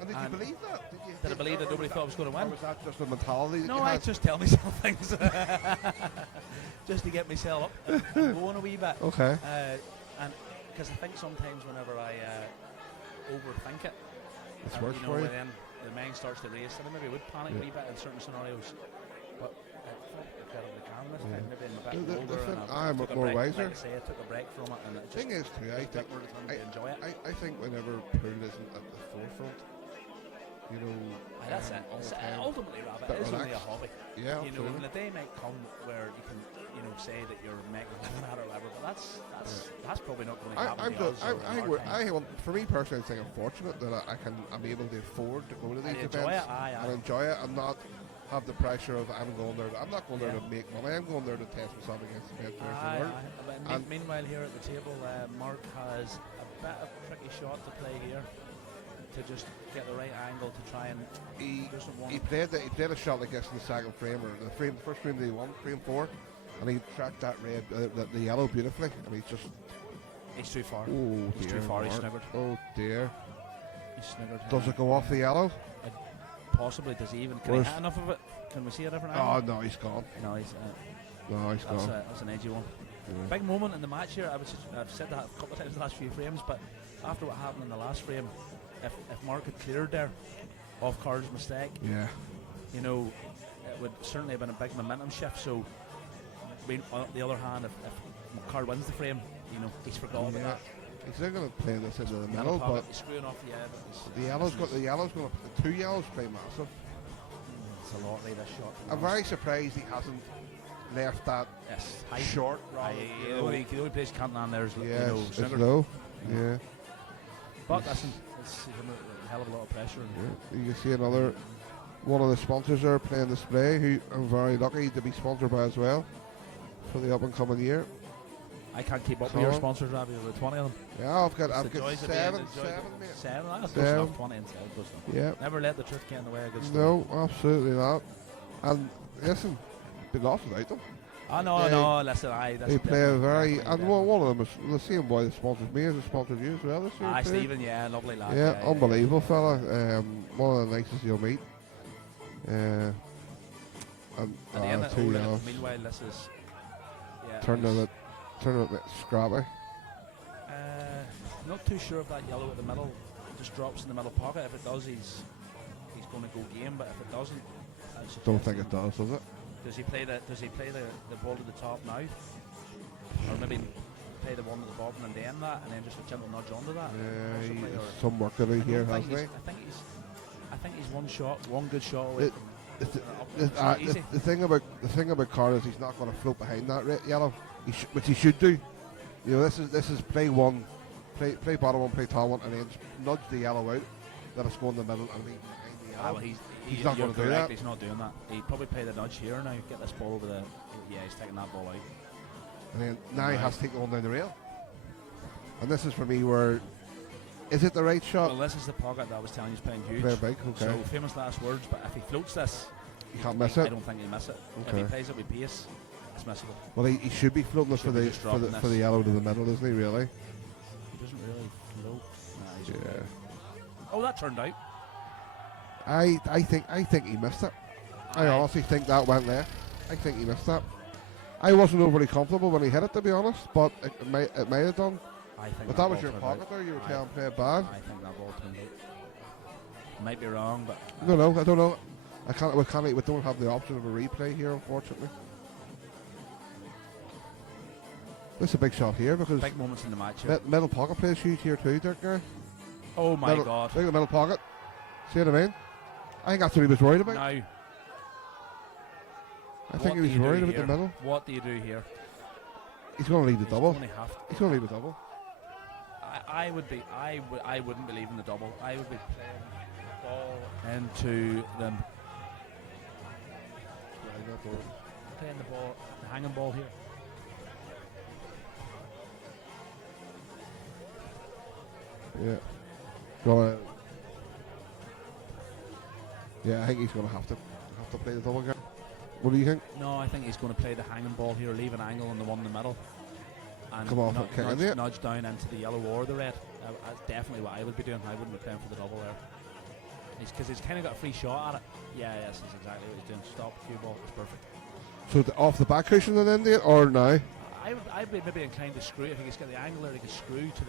And did you believe that? Did I believe that nobody thought I was going to win? Or was that just a mentality? No, I just tell myself things just to get myself up and going a wee bit. Okay. And because I think sometimes whenever I overthink it, it's worse for you. Then the mind starts to race, and I maybe would panic a wee bit in certain scenarios. But I felt incredibly calm this time. Maybe I'm a bit older, and I'm more wiser. Like I say, I took a break from it, and it just thing is too, I think more time to enjoy it. I think whenever pool isn't at the forefront, you know, that's it. Ultimately, Rob, it is only a hobby. Yeah, you know, and the day might come where you can, you know, say that you're making a living at it or whatever. But that's probably not going to happen. For me personally, I think I'm fortunate that I'm able to afford to go to these events and enjoy it and not have the pressure of I'm not going there to make money. I'm going there to test myself against the best players in the world. Meanwhile, here at the table, Marc has a bit of a tricky shot to play here, to just get the right angle to try and he played a shot like this in the second frame, or the first frame that he won, frame 4, and he tracked that red, the yellow beautifully, and he's too far. Oh, he's dear, too far. Marc. He's sniggered. Oh dear. He's sniggered. Does it go off the yellow? Possibly. Does he even? Can he hit enough of it? Can we see a different angle? Oh no, he's gone. No, he's gone. That's an edgy one. Yeah. Big moment in the match here. I've said that a couple of times in the last few frames, but after what happened in the last frame, if Marc had cleared there off Karl's mistake, you know, it would certainly have been a big momentum shift. So, I mean, on the other hand, if Karl wins the frame, you know, he's forgotten about that. He's not going to play this into the Yellow middle, pocket, but he's screwing off the edge. the two yellows play massive. It's a lottery, this shot. I'm very surprised he hasn't left that high. short rather The only place Canton there is, yes, you know, it's Snooker. low. Yeah. But listen, it's a hell of a lot of pressure. Yeah. You can see another one of the sponsors there playing display, who I'm very lucky to be sponsored by as well for the up and coming year. I can't keep up with your sponsors, Robbie. There are 20 of them. Yeah, I've got The joys of seven, being- mate. Seven? That's Seven. close enough. 20 and 7, close enough. Yeah. Never let the truth get in the way of a good story. No, absolutely not. And listen, be lost without them. Oh, no, Yeah, no, listen, They play a very, definitely, and one of them is the same boy that sponsors me as a sponsored you as well this year. too. Stephen, yeah, lovely lad. Yeah, unbelievable fella. One of the nicest you'll meet. And At the end of two the yellows. meanwhile, this is... Yeah, Turned he's- a bit scrappy. Not too sure if that yellow at the middle just drops in the middle pocket. If it does, he's going to go game. But if it doesn't, Don't think it does it? Does he play the ball to the top now, or maybe play the one at the bottom and then that, and then just a gentle nudge onto that? Yeah, Possibly, he or- has some work to do I here, don't think hasn't he? he's- I think he's one good shot away. The, from the, it's not easy. the thing about Karl is he's not going to float behind that yellow, which he should do. You know, this is play one, play bottom one, play top one, and then nudge the yellow out. Let us go in the middle and leave behind the yellow. Well, He's not you're gonna do correct, that. He's not doing that. He'd probably play the nudge here now. Get this ball over the. Yeah, he's taking that ball out. And then now he has to take the one down the rail. And this is for me where, is it the right shot? Well, this is the pocket that I was telling you he's playing huge. Play big, okay. So famous last words. But if he floats this, You can't miss I it. don't think he'll miss it. If Okay. he plays it with pace, it's missable. Well, he should be floating this for Should be the just dropping for the this. yellow to the middle, isn't he? Really? He doesn't really float. Nah, he's Yeah. okay. Oh, that turned out. I think he missed it. I honestly think that went left. I think he missed that. I wasn't overly comfortable when he hit it, to be honest, but it may have done. I think But that was ball your turned pocket out. there. You were telling play it bad. I think that ball turned out. Might be wrong, but No, I don't know. We don't have the option of a replay here, unfortunately. This is a big shot here because big moments in the match. Here. middle pocket plays huge here too, Dirk. Oh my middle, God! Look at the middle pocket. See what I mean? I think that's what he was worried about. Now, I what think he do was you do worried about here? the middle. What do you do here? He's going to leave the double. He's gonna have to. He's going to leave the double. I wouldn't believe in the double. I would be playing the ball into them. Playing the ball, the hanging ball here. Yeah. Gonna. Yeah, I think he's going to have to play the double again. What do you think? No, I think he's going to play the hanging ball here, leave an angle on the one in the middle, and Come off and kick into it. nudge down into the yellow or the red. That's definitely what I would be doing. I wouldn't be playing for the double there. Because he's kind of got a free shot at it. Yeah, yes, that's exactly what he's doing. Stop, cue ball, it's perfect. So off the back cushion and then or now? I'd be maybe inclined to screw if he could get the angle there. He could screw to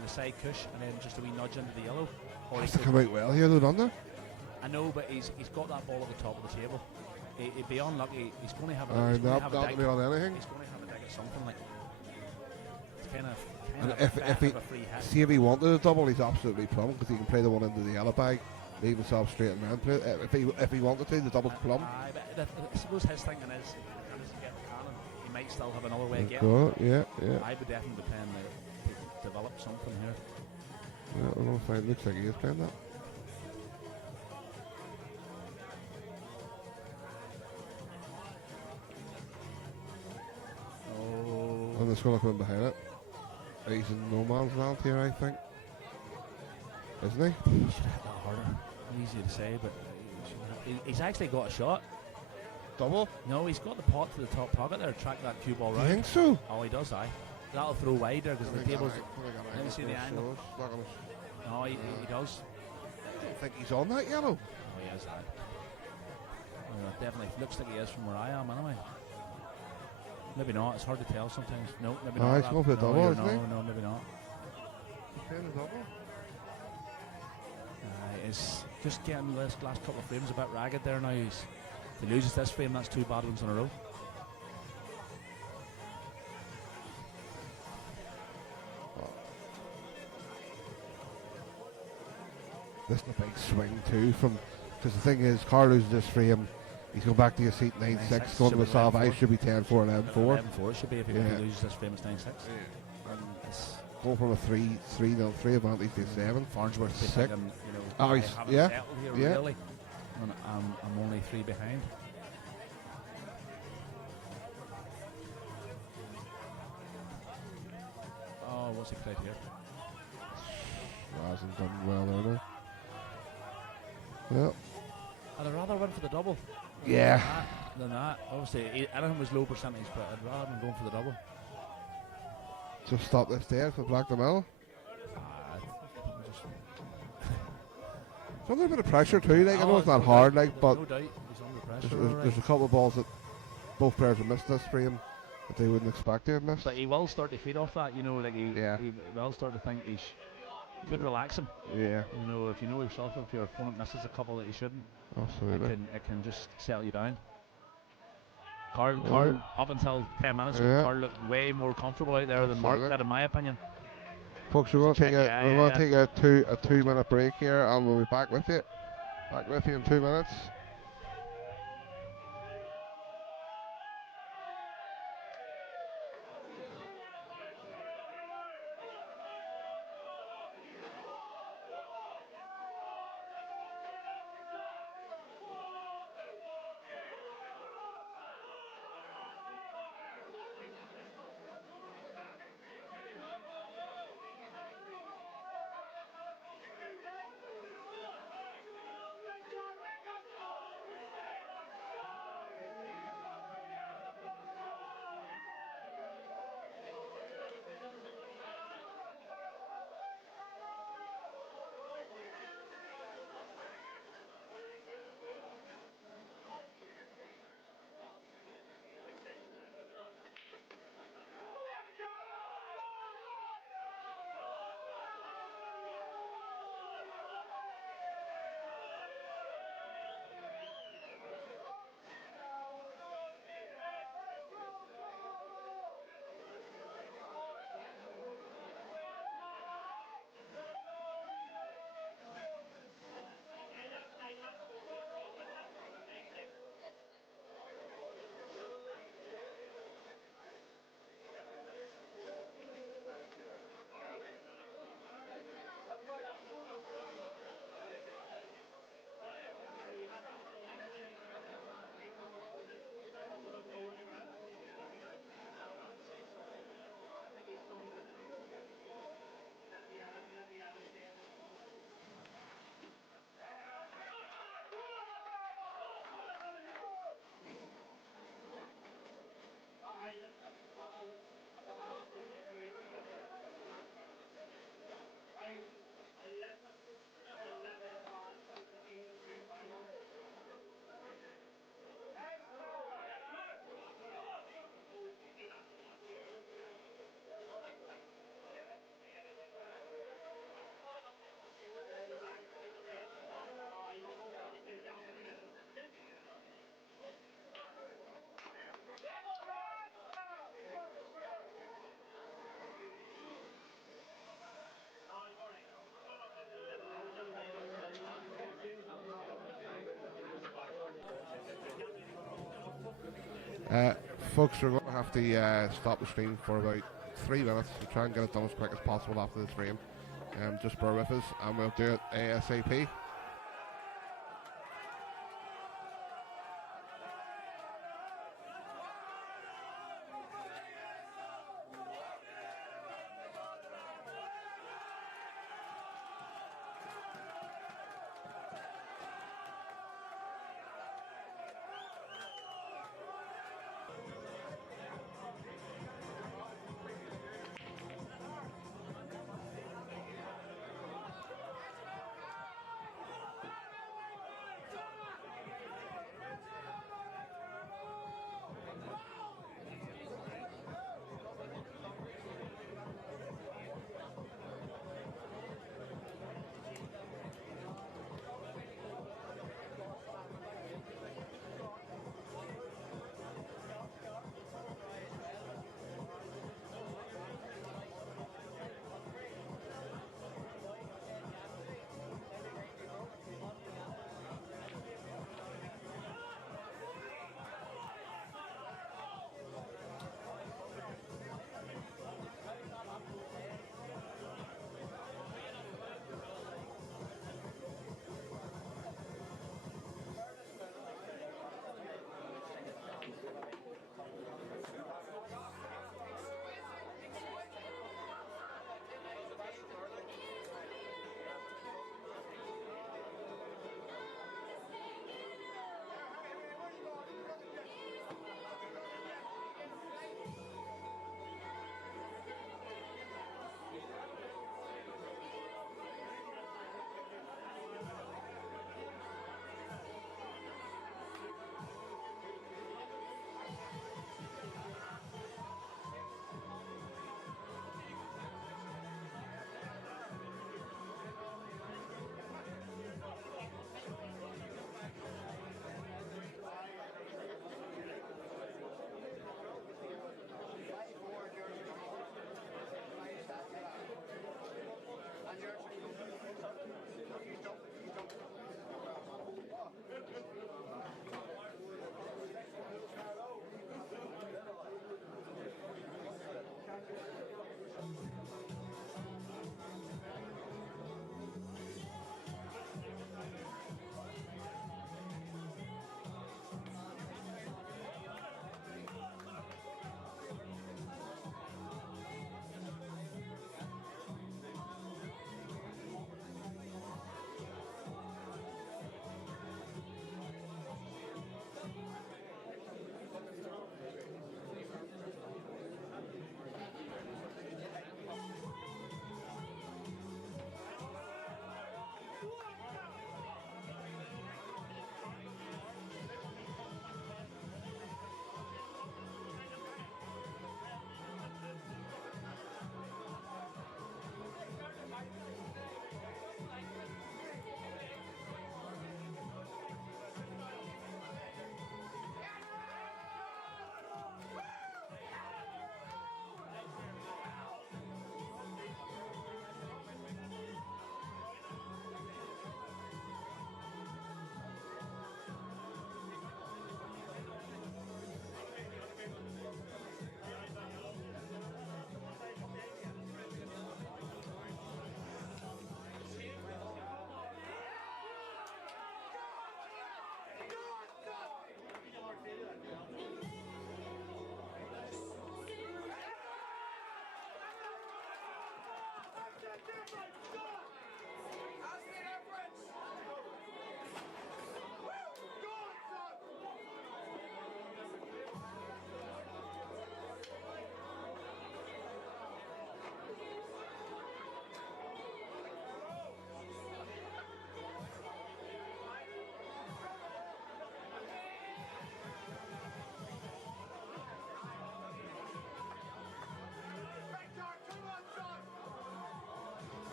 the side cush and then just a wee nudge into the yellow. Or Has he to could, come out well here, though, doesn't it? I know, but he's got that ball at the top of the table. He'd be unlucky. He's going to have a. Aye, He's going to not have a dig. be on anything. He's going to have a dig at something like. It's kind of. And a if bit he of a free hit. see if he wanted a double, he's absolutely plumb because he can play the one into the yellow bag, leave himself straight and then play it. If he wanted to, the double's plumb. But I suppose his thinking is, if he doesn't get the cannon, he might still have another way of getting. Go, yeah. I would definitely be playing to develop something here. Yeah, I don't know if it looks like he is playing that. Oh. And it's going to come in behind it. He's in no man's land here, I think. Isn't he? He should have hit that harder. Easy to say, but he's actually got a shot. Double? No, he's got the pot to the top pocket there. Track that cue ball Do you right. think so? Oh, he does, aye. That'll throw wide there because the table's. Let me see the angle. Not gonna No, he does. I don't think he's on that yellow. Oh, he is, aye. Definitely looks like he is from where I am, anyway. Maybe not. It's hard to tell sometimes. No, maybe not. He's going for the double, you're- isn't he? No, maybe not. He's playing the double. is just getting this last couple of frames a bit ragged there now. If he loses this frame, that's 2 bad ones in a row. This is a big swing too from, because the thing is, Karl loses this frame, he's going back to his seat 9-6, going to the soft ice, should be 10-4, 11-4. 11-4 it should be if he loses this frame, it's 9-6. And it's going from a 3-0, 3 advantage to 7. Farnsworth be 6. thinking, Oh, I he's, haven't yeah, settled here yeah. really, and I'm only 3 behind. Oh, what's he played here? Hasn't done well there now. Well, I'd rather win for the double. yeah. Than that. Obviously, anything was low percentage, but I'd rather than going for the double. Just stop this there for Black the Mill. It's under a bit of pressure too. Like, I know it's not hard, like, but no doubt he's under pressure. there's a couple of balls that both players have missed this frame that they wouldn't expect to have missed. But he will start to feed off that, like he will start to think he should relax him. Yeah. If you know yourself, if your opponent misses a couple that he shouldn't, Absolutely. it can just settle you down. Karl, up until 10 minutes, Karl looked way more comfortable out there than Marc did, in my opinion. Folks, we're going to take a 2-minute break here, and we'll be back with you. Back with you in 2 minutes. Folks, we're going to have to stop the stream for about 3 minutes to try and get it done as quick as possible after this frame. Just bear with us and we'll do it ASAP.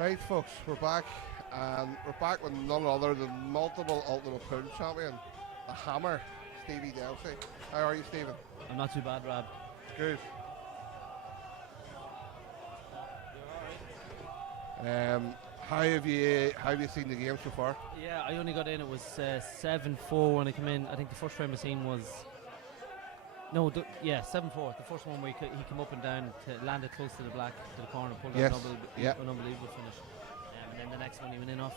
Right, folks, we're back, and we're back with none other than multiple Ultimate Pool champion, the Hammer, Stevie Delsey. How are you, Stephen? I'm not too bad, Rob. Good. How have you seen the game so far? Yeah, I only got in. It was 7-4 when I came in. I think the first frame I seen was 7-4. The first one where he came up and down to landed close to the black to the corner, pulled Yes. out an unbelievable finish. And then the next one he went in off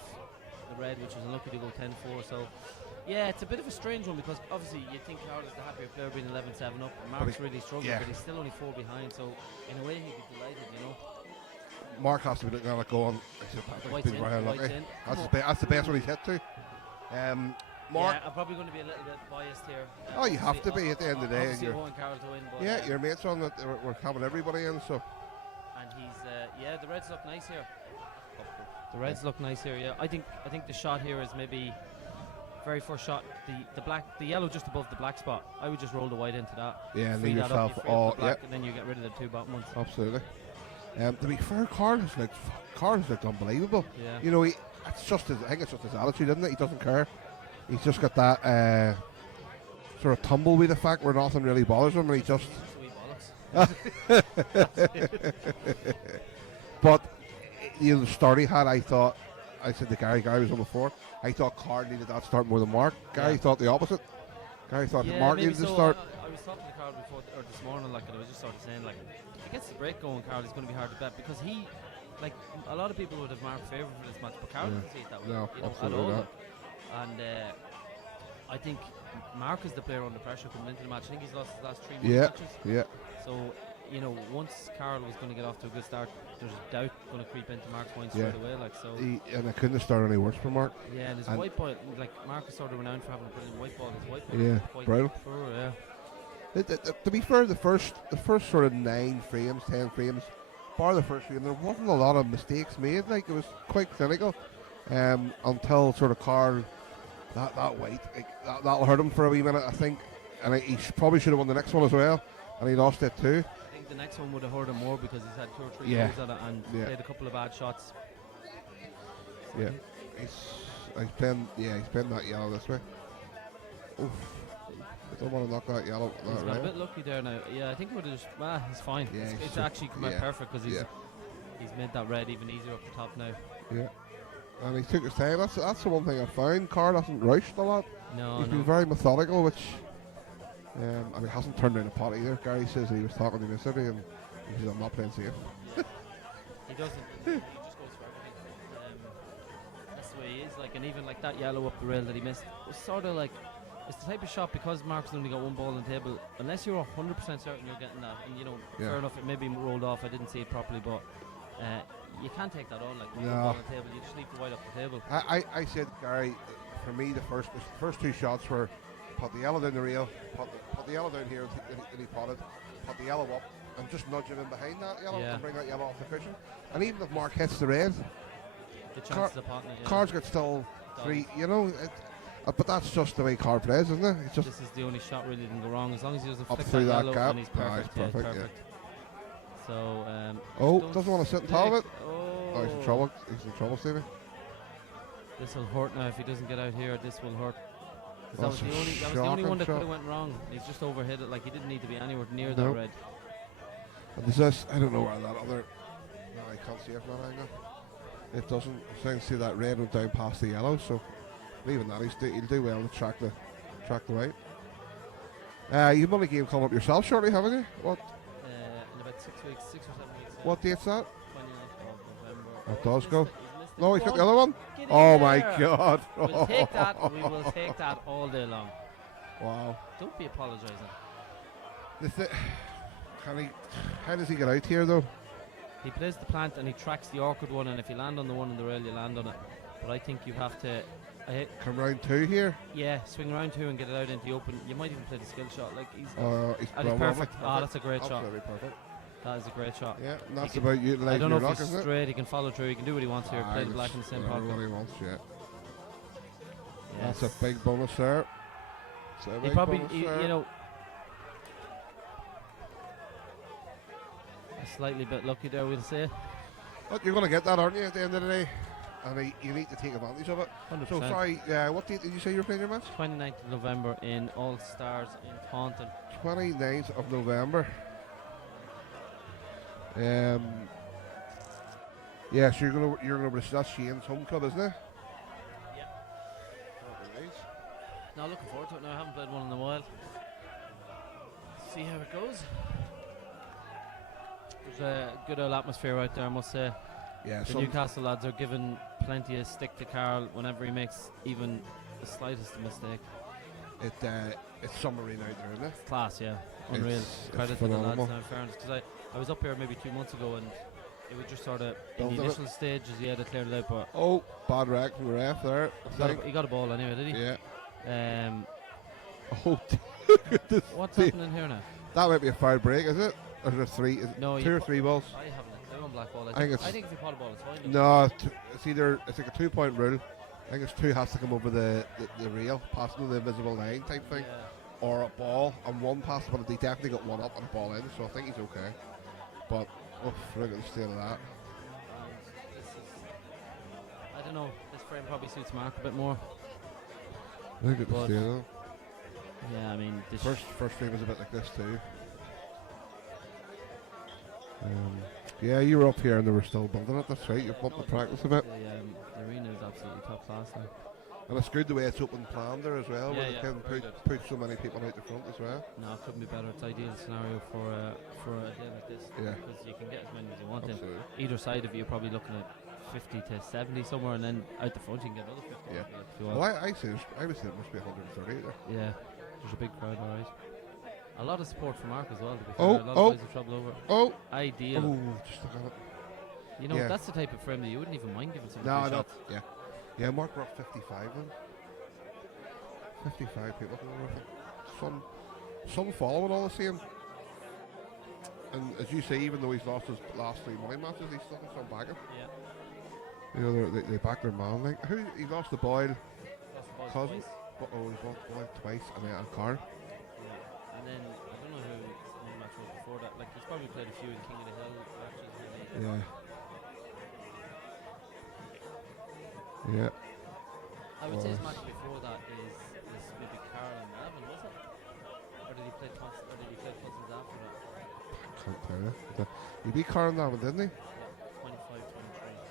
the red, which was unlucky to go 10-4. So yeah, it's a bit of a strange one because obviously you think Karl is the happier player being 11-7 up. And Marc's really struggling, but he's still only 4 behind. So in a way he'd be delighted, you know. Marc has to be looking at it going, White's in, White's in. That's the best one he's hit to. Marc, yeah, I'm probably going to be a little bit biased here. oh, you have to be at the end of the day. Obviously, I want Karl to win. But Yeah, your mate's on that. We're having everybody in, so. And he's the Reds look nice here. The Reds look nice here. Yeah, I think the shot here is maybe very first shot. The yellow just above the black spot. I would just roll the white into that. Yeah, free leave that up, yourself you free up all. the black, and then you get rid of the 2 bottom ones. Absolutely. To be fair, Karl has looked unbelievable. Yeah. You know, I think it's just his attitude, isn't it? He doesn't care. He's just got that sort of tumbleweed effect where nothing really bothers him, and he just. Sweet bollocks. But the start he had, I said to Gary was on before, I thought Karl needed that start more than Marc. Gary thought the opposite. Gary thought Marc needed to start. I was talking to Karl before or this morning, and I was just sort of saying, like, if he gets the break going, Karl is going to be hard to bet because he, like, a lot of people would have Marc favourite for this match, but Karl doesn't see it that way. No, you know, absolutely at all. not. And I think Marc is the player under pressure coming into the match. I think he's lost his last 3 matches. Yeah. So, you know, once Karl was going to get off to a good start, there's doubt going to creep into Marc's point straight away. Like, so. And it couldn't have started any worse for Marc. Yeah, and his white ball, like, Marc is sort of renowned for having a brilliant white ball. His white ball Yeah, is quite brilliant. poor, yeah. To be fair, the first sort of 9 frames, 10 frames, bar the first frame, there wasn't a lot of mistakes made. Like, it was quite clinical until sort of Karl, that white, like, that'll hurt him for a wee minute, I think. And he probably should have won the next one as well, and he lost it too. I think the next one would have hurt him more because he's had 2 or 3 Yeah. goals at it and played a couple of bad shots. Yeah, he's playing that yellow this way. Oof. I don't want to knock that yellow. He's got a bit lucky there now. Yeah, I think it would have just. He's fine. Yeah, it's actually come out perfect because he's made that red even easier up the top now. Yeah, and he took his time. That's the one thing I found. Karl hasn't rushed a lot. He's been very methodical, which hasn't turned down a pot either. Gary says he was talking to Mississippi, and he says I'm not playing safe. He doesn't. He just goes for everything. That's the way he is. Like, and even like that yellow up the rail that he missed was sort of like. It's the type of shot because Marc's only got 1 ball on the table. Unless you're 100% certain you're getting that, and fair enough, it maybe rolled off. I didn't see it properly, but you can't take that on. Like, 1 ball on the table, you just leave the white off the table. I said, Gary, for me, the first 2 shots were put the yellow down the rail, put the yellow down here, and he potted, put the yellow up, and just nudge it in behind that yellow and bring that yellow off the cushion. And even if Marc hits the red, the chances of potting it. Karl's got still 3. You know. But that's just the way Karl plays, isn't it? It's just this is the only shot really didn't go wrong. As long as he doesn't up flick through that that yellow, gap. and he's perfect. He's perfect. Perfect. So, don't doesn't want to sit on top of it. Oh, He's in trouble. He's in trouble, Stevie. This will hurt now if he doesn't get out here. This will hurt. That was the only one that could have went wrong. He's just overhit it. Like, he didn't need to be anywhere near that red. And there's this. I don't know where that other. No, I can't see it from that angle. It doesn't. I can see that red went down past the yellow. So. Leaving that, he'll do well to track the white. You've won a game coming up yourself shortly, haven't you? What? In about 6 weeks, 6 or 7 weeks. What date's that? 29th of November. It does go. No, he's got the other one. Oh my God! We'll take that. We will take that all day long. Wow. Don't be apologising. How does he get out here though? He plays the plant and he tracks the awkward one, and if you land on the one in the rail, you land on it. But I think you have to. Come round 2 here. Yeah, swing around 2 and get it out into the open. You might even play the skill shot. Like he's perfect. That's a great Absolutely shot. Perfect. That is a great shot. Yeah, and that's about utilising I don't know your if luck, he's straight. He can follow through. He can do what he wants here. Play the black in the same pocket. What he wants, yeah. Yes. That's a big bonus there. He probably, you know, a slightly bit lucky there, we'll say. But you're going to get that, aren't you, at the end of the day? And you need to take advantage of it. 100%. So, sorry, what date did you say you were playing your match? 29th of November in All Stars in Taunton. 29th of November. Yeah, so you're gonna that's Shane's home club, isn't it? Yeah. Happy days. Now looking forward to it. Now I haven't played one in a while. See how it goes. There's a good old atmosphere out there, I must say. Yeah, The Newcastle lads are giving plenty of stick to Karl whenever he makes even the slightest mistake. It's submarine out there, isn't it? It's class, yeah. Unreal. It's Credit to the lads phenomenal. now, in fairness. Because I was up here maybe 2 months ago and it was just sort of in Building the it. initial stages, yeah, they cleared it out, but Oh, bad wreck from the ref there. he got a ball anyway, did he? Yeah. Um, Oh, what's happening here now? that might be a foul break, is it? Or is it three? Is it No, two or three balls? I haven't. They're on black ball. I think I think if you call a ball, it's fine. No, it's either it's like a 2-point rule. I think it's two has to come over the rail, passing the invisible line type thing, Yeah. or a ball and one pass, but he definitely got one up and a ball in, so I think he's okay. But look at the state of that. And this is, I don't know. This frame probably suits Marc a bit more. Look at the But- state of it. Yeah, I mean, this First frame was a bit like this too. Yeah, you were up here and they were still building it. That's right. You've bumped the practice a bit, the arena is absolutely top class now. and it's good the way it's open planned there as well. Yeah, where they yeah, can very put so many people out the front as well. No, it couldn't be better. It's ideal scenario for a day like this. Yeah. Because you can get as many as you want in. Absolutely. Either side of you, you're probably looking at 50 to 70 somewhere, and then out the front you can get another 50. Yeah. If you want. Well, I would say there must be 130 there. Yeah, there's a big crowd, alright. A lot of support for Marc as well, to be fair. Oh, A lot oh. of guys have trouble over. Oh, Ideal. oh, just look at it. You know, Yeah. that's the type of frame that you wouldn't even mind giving someone No, three no, shots. yeah, Mark, we're up 55 then. 55 people coming over. Some following all the same. And as you say, even though he's lost his last three money matches, he's still some backing. Yeah. You know, they back their man. Like he lost the Boyle That's the ball cousin, twice. but he's lost Boyle twice, and then Karl. Yeah. And then, I don't know who one match was before that. Like, he's probably played a few in King of the Hill matches. Maybe. Yeah. Yeah. I would say his Was. match before that is maybe Karl and Alvin, was it? Or did he play Cousins after that? Can't tell you. He beat Karl now, didn't he? Yeah, 25, 23.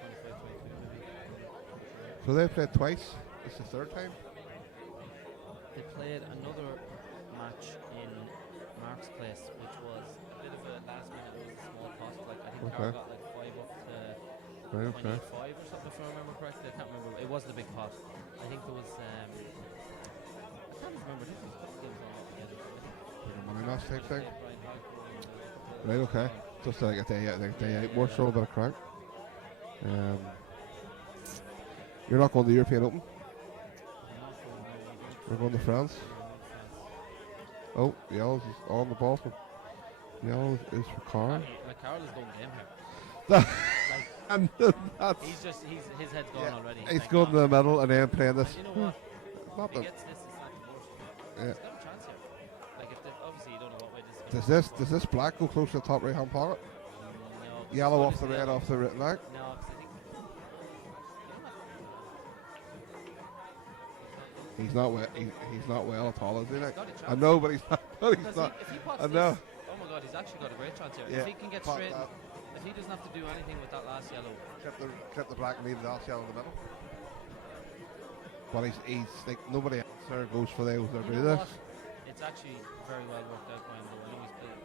25, 22 maybe. So they played twice. It's the third time. They played another match in Marc's place, which was a bit of a last minute. It was a small cost. Like, I think Okay. Karl got like 5 up to Right, okay. 25 or something, if I remember correctly. I can't remember. It wasn't a big pot. I think there was. I can't remember. I think there was a couple games on altogether. Like a money match type thing. Brian Harcourt and, Right, okay. Just like a day out, more so a bit of crack. You're not going to the European Open? We're going to France. Oh, yellows is on the ball from yellows is for Karl. Like, Karl is going game here. Like, And that's his head's gone Yeah, already. he's Like, going to the middle and then playing this. and you know what? Not If he the, gets this, it's not the worst. Yeah. He's got a chance here. Like, if obviously you don't know what way this is does going. this does this black go close to the top right hand pocket? No. 'cause Yellow it's off the got his red yellow. off the red leg. No, because I think. He's not well. He's not well at all, is he? Like, Got a chance. I know, but he's not. But he's Because not. if he pots I this, know. oh my god, he's actually got a great chance here. Yeah, If he can get pot straight, that. if he doesn't have to do anything with that last yellow, Clip the black and leave the last yellow in the middle. But he's like nobody else there goes for those that you do know this. what? It's actually very well worked out by him. Though. I know he's played a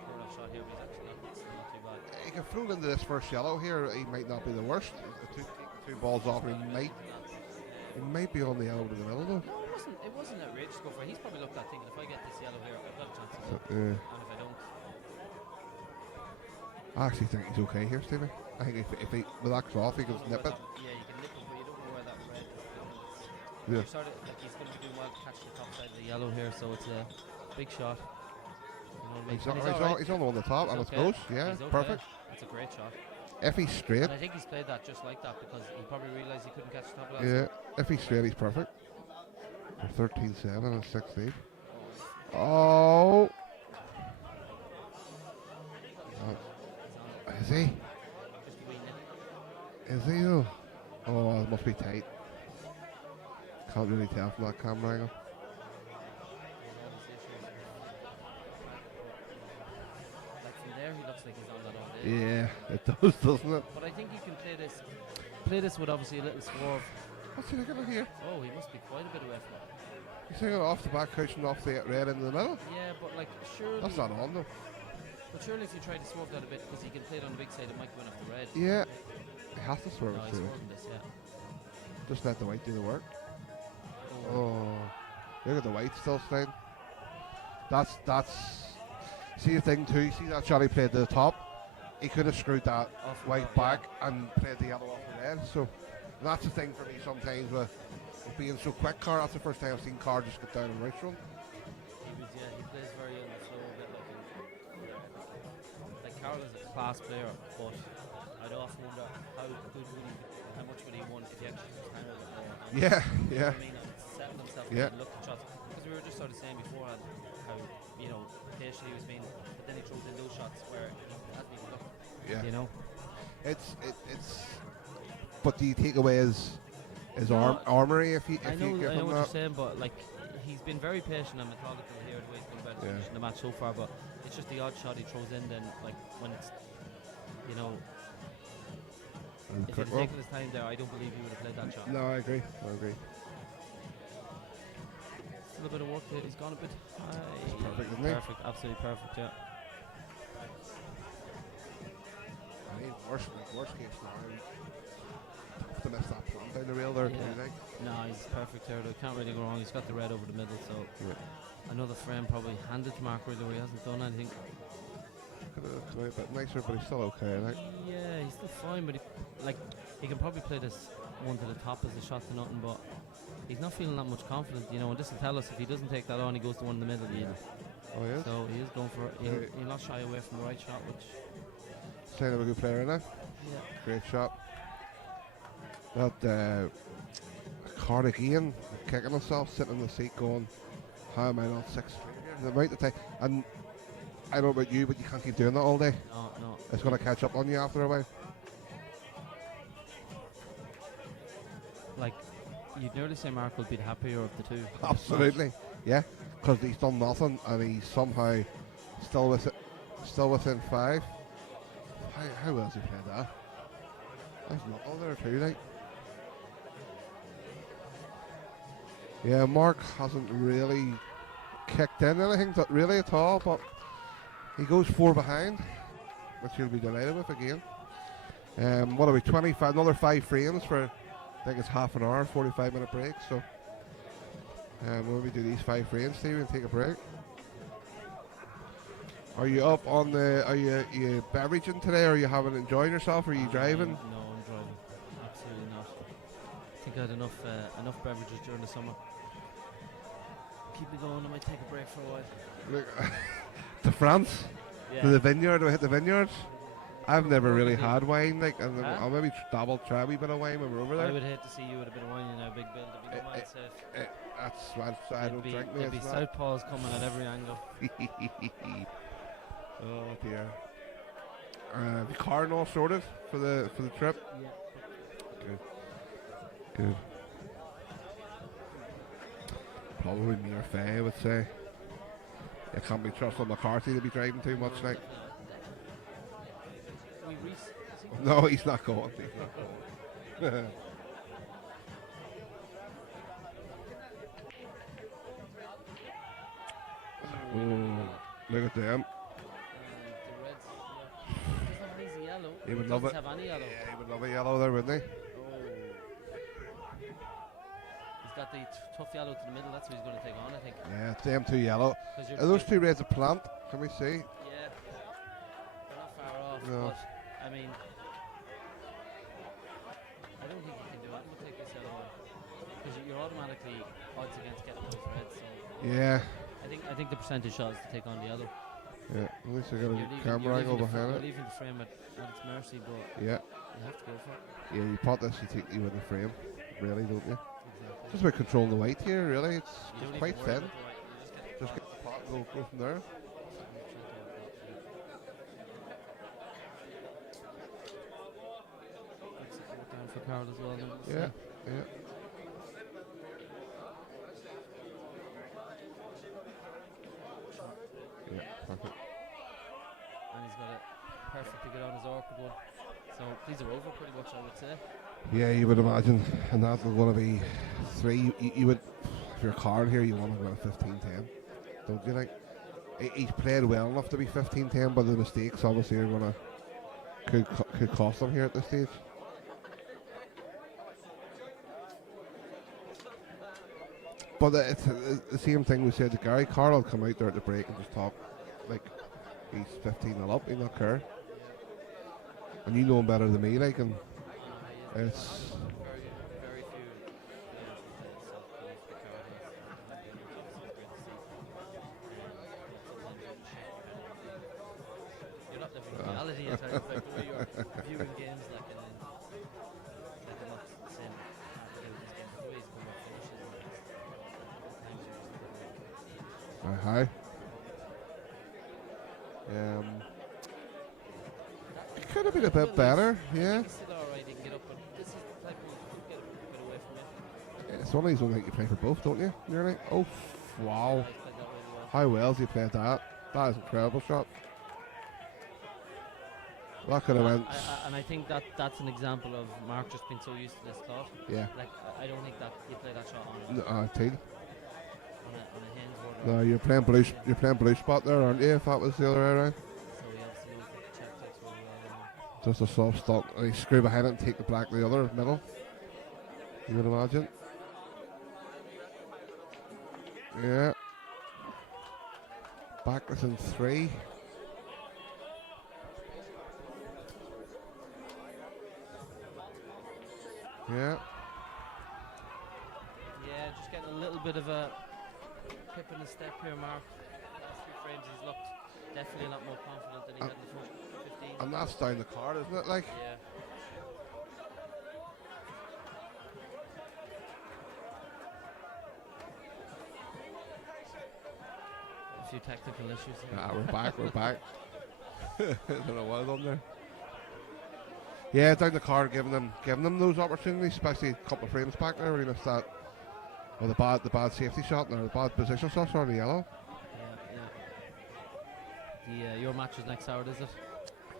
poor enough shot here, but he's actually still not too bad. He can throw into this first yellow here. He might not be the worst. The two balls off. He might be on the yellow to the middle though. No, it wasn't outrageous to go for it. He's probably looked at thinking, if I get this yellow here, I've got a chance of So, winning. And if I don't, I actually think he's okay here, Stevie. I think if he with that cloth, he can don't know nip where it. yeah, you can nip it, but you don't know where that red is. Yeah. You're sort of like he's going to be doing well to catch the top side of the yellow here, so it's a big shot. You know what I mean? He's And on, alright. he's on the one on the top, and He's it's okay. close. Yeah, He's okay. perfect. It's a great shot. If he's straight, And I think he's played that just like that because he probably realised he couldn't catch the top of that. yeah. If he's straight, he's perfect. For 13-7 and 16. Oh. Is he? he? Just a wee nip. Is he though? Oh, it must be tight. Can't really tell from that camera angle. Like from there, he looks like he's on that all day. Yeah, it does, doesn't it? But I think he can play this with obviously a little swerve. What's he looking at here? Oh, he must be quite a bit away from it. He's taking it off the back cushion, off the red into the middle. Yeah, but like surely. That's not on though. But surely if you try to swerve that a bit, because he can play it on the big side, it might go in off the red. Yeah, he has to swerve No, it he's too. swerving this, yeah. Just let the white do the work. Oh. Oh, look at the white still staying. That's. See the thing too. See that shot he played to the top. He could have screwed that Off the white top, back and played the yellow off the red. So that's the thing for me sometimes with being so quick. Karl, that's the first time I've seen Karl just get down and right from. He plays very on the slow a bit. Like Karl is a class player, but I'd often wonder how much would he want if he actually was hammered it more. And Yeah, yeah. I mean, setting himself Yeah. and looking shots. Because we were just sort of saying beforehand how, patient he was being, but then he throws in those shots where he hasn't even looked. Yeah. You know? It's. But do you take away his No, armory if you I give know him what that? you're saying, but like he's been very patient and methodical here the way he's been about Yeah. finishing the match so far. But it's just the odd shot he throws in. Then like when it's, if he'd taken his time there, I don't believe he would have played that shot. No, I agree. Still a bit of work there. He's gone a bit high. It's perfect, isn't he? Perfect, absolutely perfect. Yeah. I mean, worst case scenario, to miss that plumb down the rail there. Yeah. Too, like. No, he's perfect there. Though. Can't really go wrong. He's got the red over the middle, so Yeah. another frame probably handed to Marc really, where he hasn't done anything. Could have looked a bit nicer, but he's still okay. Like. Yeah, he's still fine, but he can probably play this one to the top as a shot to nothing, but he's not feeling that much confident, and this will tell us if he doesn't take that on, he goes to one in the middle, Oh, he is? So he is going for it. He'll not shy away from the right shot, which... Sign of a good player, isn't it? Yeah. Great shot. That Karl again, kicking himself, sitting in the seat going, how am I not 6-3 here? The amount of time, and I don't know about you, but you can't keep doing that all day. No. It's going to catch up on you after a while. Like, you'd nearly say Marc will be the happier of the two. Absolutely, yeah, because he's done nothing and he's somehow still within 5. How well has he played that? There's knuckle there too, like. Yeah, Marc hasn't really kicked in anything really at all, but he goes 4 behind, which he'll be delighted with again. What are we, 25, another 5 frames for, I think it's half an hour, 45-minute break, so when we do these 5 frames, Steve, we'll take a break. Are you up on are you beveraging today, or are you enjoying yourself, or are you driving? No, I'm driving. Absolutely not. I think I had enough beverages during the summer. Keep me going, I might take a break for a while. Look, to France, to the vineyard, do I hit the vineyard? I've never really had wine, like, and I'll maybe try a wee bit of wine when we're over there. I would hate to see you with a bit of wine in a big bill. There'd be no man safe. That's why I don't drink me. There'd be southpaws coming at every angle. Oh dear. The car and all sorted for the trip. Yeah. Good. Probably me or Faye, I would say. I can't be trusting McCarthy to be driving too much, like. No, he's not going. Look at them. The reds, doesn't have yellow. He would love it. Have any yellow. Yeah, he would love a yellow there, wouldn't he? He's got the tough yellow to the middle. That's what he's going to take on, I think. Yeah, it's them 2 yellow. Are those 2 reds a plant? Can we see? Yeah, they're not far off. No. But I mean, I don't think you can do it. We'll take this yellow because you're automatically odds against getting those reds. So Yeah. I think the percentage shot is to take on the yellow. Yeah, at least I got a camera angle behind You're it. leaving the frame at its mercy, but Yeah. you have to go for it. Yeah, you pot this, you win the frame. Really, don't you? Exactly. Just about controlling the weight here, really. It's You don't quite even worry thin. about the weight, you just get the Just get the pot and go from there. for Karl as well. Now, so. Yeah, yeah. Yeah, perfect. And he's got it perfect to get on his awkward one. So these are over pretty much, I would say. Yeah, you would imagine, and that's going to be 3. You would, if you're Karl here, you want to go 15-10, don't you think? He's played well enough to be 15-10, but the mistakes obviously are going to could cost him here at this stage. But it's the same thing we said to Gary. Karl will come out there at the break and just talk like he's 15-0 up. He'll not care. And you know him better than me, like, and it's. Very few players who play self-belief for Karl. You're not living in reality at times, like the way you're viewing games, like, and then like I'm not saying not to do this game, but the way he's going to finishes and times you're just like, Hi. It could have been a bit better, yeah. he's still alright, he can get up, but this is the type of get away from you. It's one of these ones that you play for both, don't you? Nearly. Oh, wow. He's played that really well. How well has he played that? That is an incredible shot. That could have went. And I think that's an example of Marc just being so used to this thought. Yeah. Like, I don't think that you play that shot on No, on teal. a hands No, you're playing blue. You're playing blue spot there, aren't you? If that was the other way around. So he absolutely checked it really well. Just a soft stop. And he screw behind it and take the black the other middle. You would imagine. Yeah. Back within 3. Yeah. Yeah, just getting a little bit of a pip in the step here, Marc. Last few frames he's looked definitely a lot more confident than he had in the first 15. And that's down the card, isn't it? Like. Yeah. A few technical issues. We're back. We're back. I don't know what on there. Yeah, down the card, giving them those opportunities, especially a couple of frames back there where he missed that, or the bad safety shot or the bad position shot or the yellow. Yeah. Your match is next Saturday, is it?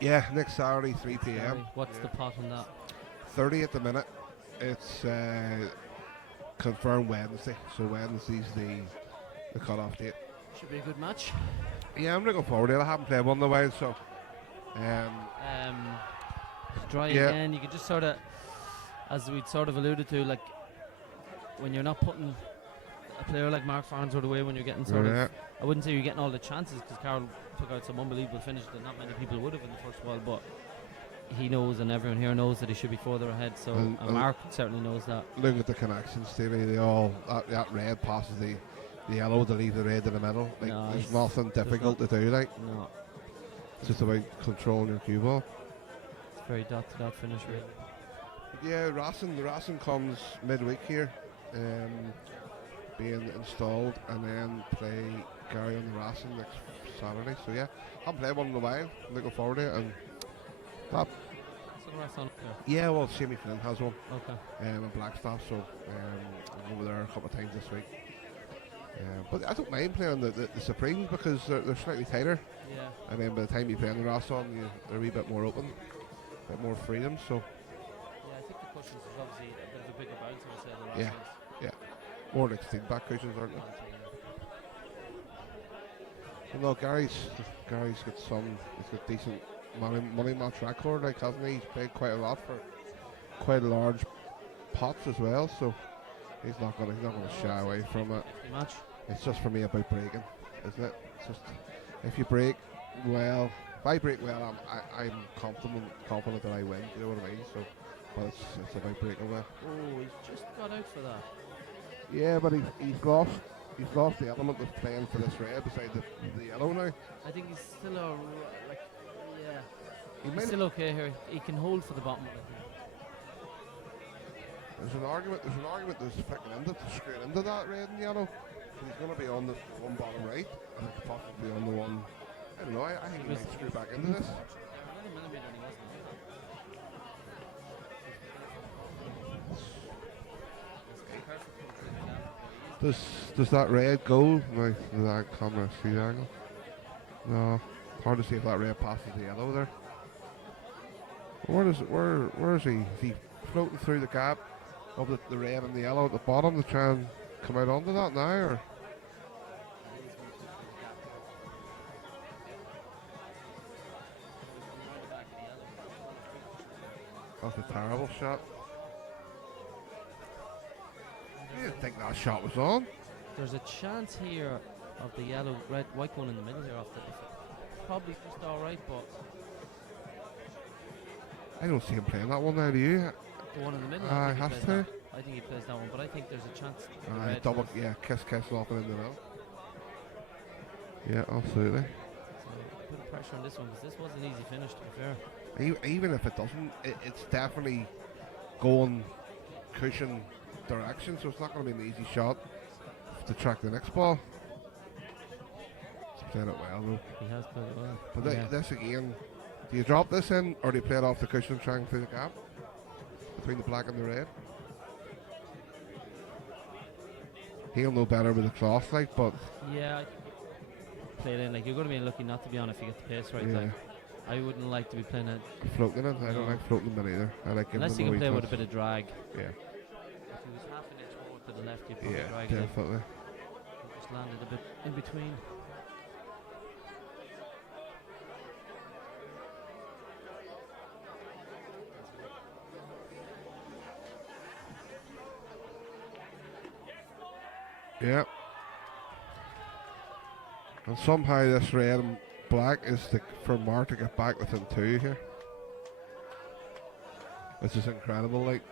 Yeah, next Saturday, 3 p.m. What's the pot on that? 30 at the minute. It's confirmed Wednesday, so Wednesday's the cut-off date. Should be a good match. Yeah, I'm looking forward to it. I haven't played one in a while, so. Dry again. You could just sort of, as we'd sort of alluded to, like when you're not putting a player like Marc Farnsworth away, when you're getting sort of, I wouldn't say you're getting all the chances because Karl took out some unbelievable finishes that not many people would have in the first while, but he knows and everyone here knows that he should be further ahead. So and Marc certainly knows that. Look at the connections, Stevie. They all that red passes the yellow to leave the red in the middle. Like, No, there's nothing difficult to do. Like, No, it's just about controlling your cue ball. it's very dot-to-dot finish, really. Yeah, the Racing comes midweek here, being installed, and then play Gary on the Racing next Saturday. So yeah, I haven't played one in a while. I'm looking forward to it. And that, So the rest on yeah, well, Shamie Flynn has one okay. in Blackstaff, so I'm over there a couple of times this week. But I don't mind playing the Supremes because they're slightly tighter. Yeah. And then by the time you play on the Racing, they're a wee bit more open, a bit more freedom. So Yeah, I think the cushions is obviously a bit of a bigger bounce, I would say, than the Yeah. last ones. more like steel back cushions, aren't they? Well, no, Gary's got he's got decent money match record, like, hasn't he? He's played quite a lot for quite large pots as well, so he's not gonna shy away from it. Match. It's just for me about breaking, isn't it? It's just if you break well, if I break well, I'm confident that I win. You know what I mean? So, but it's about breaking well. Oh, he's just got out for that. Yeah, but he's lost the element of playing for this red beside the yellow now. I think he's still like, yeah. He He's might still okay here. He can hold for the bottom of it. There's an argument that's flicking into straight into that red and yellow. He's going to be on the one bottom right and possibly on the one. I don't know. I think he might screw back into this. Another millimetre and he wasn't. Does that red go? No, that camera see the angle. No, hard to see if that red passes the yellow there. Where is he? Is he floating through the gap of the red and the yellow at the bottom to try and come out onto that now, or? That's a terrible shot. I didn't think that shot was on. There's a chance here of the yellow, red, white one in the middle here off the probably just alright, but I don't see him playing that one now, do you? the one in the middle, I think he has plays to. that. I think he plays that one, but I think there's a chance the red Double, goes. yeah, kiss off and in the middle. Yeah, absolutely. So put pressure on this one, because this was an easy finish, to be fair. Even if it doesn't, it's definitely going cushion direction, so it's not going to be an easy shot to track the next ball. He's playing it well though. He has played it well. But this again, do you drop this in, or do you play it off the cushion trying through the gap between the black and the red? He'll know better with the cloth, like, but Yeah, play it in. Like, you're going to be lucky not to be on if you get the pace right. yeah, Like, I wouldn't like to be playing it floating it. I don't No. like floating them in either. I like giving unless them you can a play wee with a touch. bit of drag. Yeah, If he was half an inch forward to the left, you'd probably yeah, drag it in. definitely. He just landed a bit in between. Yeah. And somehow this red and black is for Marc to get back within 2 here. This is incredible, like,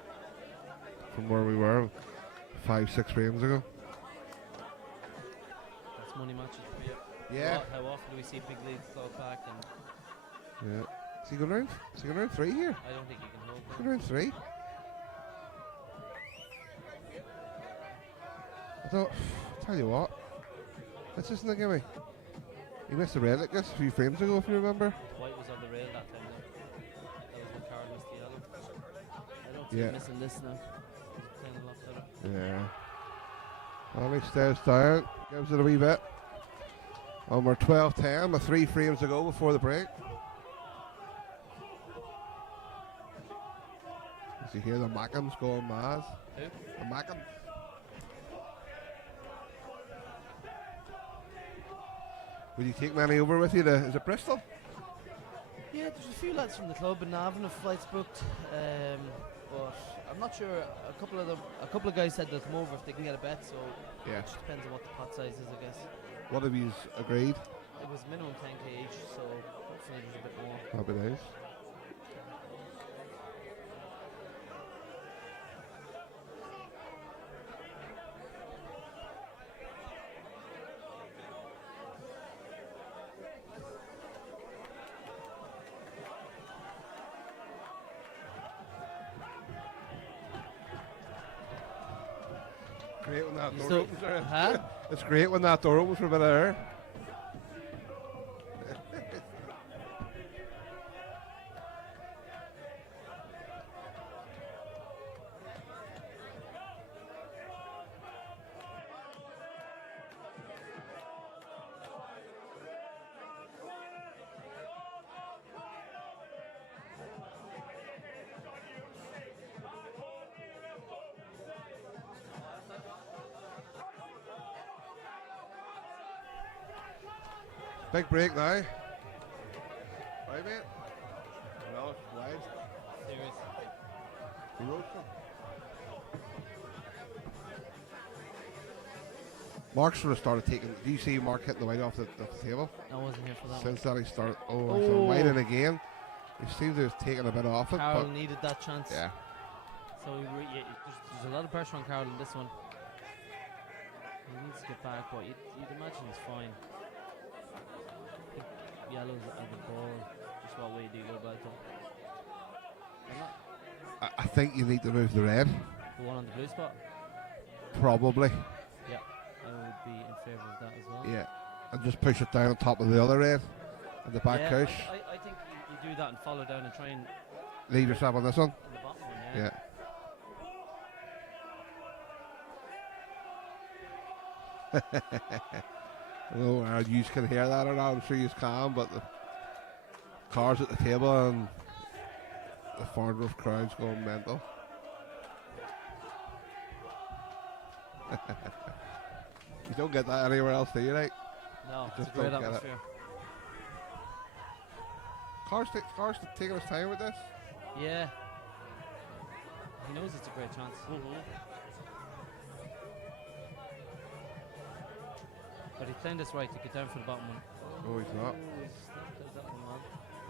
from where we were 5-6 frames ago. That's money matches for you. Yeah. How often do we see big leads clawed back? And Yeah. Is he going round? Is he going round 3 here? I don't think he can hold Is he them. going round 3? I thought, tell you what, this isn't a gimme. He missed the red like this a few frames ago, if you remember. White was on the rail that time, though. That was when Karl missed the yellow. I don't see Yeah. him missing this now. He's playing a lot better. Yeah. Well, he stays down, gives it a wee bit. And we're 12-10 with 3 frames to go before the break. As you hear the Mackhams going mad. Who? The Mackhams. Would you take many over with you to, is it Bristol? Yeah, there's a few lads from the club in Navan have flights booked, but I'm not sure. A couple of guys said they'll come over if they can get a bet. So Yeah. it just depends on what the pot size is, I guess. What have you agreed? It was minimum 10k each, so hopefully there's a bit more. Happy days. Great when that door So- opens there. Huh? It's great when that door opens for a bit of air. Big break now. Right, mate? Well, it's wide. Serious. He wrote them. Marc sort of started taking. Do you see Marc hitting the white off the table? I wasn't here for that Since that he started. Oh, Oh. so white in again. He seems to have taken a bit off it. one. Karl But needed that chance. yeah. So there's a lot of pressure on Karl in this one. He needs to get back, but you'd imagine he's fine. I think yellow's at the ball. Just what way do you go about them? I'm not I think you need to move the red. the one on the blue spot. Probably. Yeah, I would be in favour of that as well. Yeah. And just push it down on top of the other red. And the back yeah, couch. I think you do that and follow down and try and Leave yourself on this one. on the bottom one. Yeah. I don't know if you can hear that or not. I'm sure you can, but the cars at the table and the Farnsworth crowd's going mental. You don't get that anywhere else, do you? Like, No, You it's a just great don't get it. atmosphere. Car's taking his time with this. Yeah. He knows it's a great chance. But he's playing this right to get down for the bottom one. Oh, he's not. Does that one well.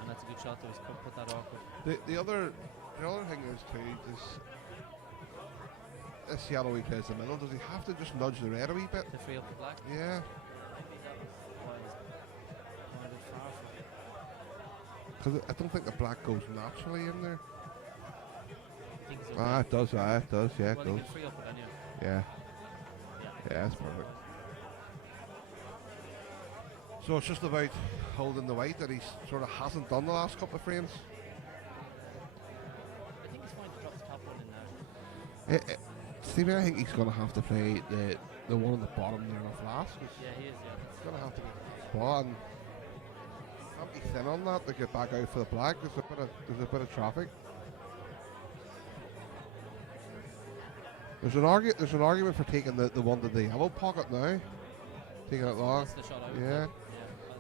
And that's a good shot. That was put that awkward. The other thing is too, this yellow he plays the middle. Does he have to just nudge the red a wee bit? To free up the black. Yeah. Maybe that was why it was pointed far from it. Because I don't think the black goes naturally in there. I think it's Ah, it does. Yeah, it well, he does. can free up it anyway. Yeah. Yeah. Yeah, that's perfect. So it's just about holding the weight that he sort of hasn't done the last couple of frames. I think he's fine to drop the top one in now. Stevie, I think he's going to have to play the one on the bottom there off last. Yeah, he is, yeah. He's going to have to get the spot and can't be thin on that to get back out for the black. There's a bit of traffic. There's an argument for taking the one to the yellow pocket now. Taking it long. That's the shot I would Yeah. take.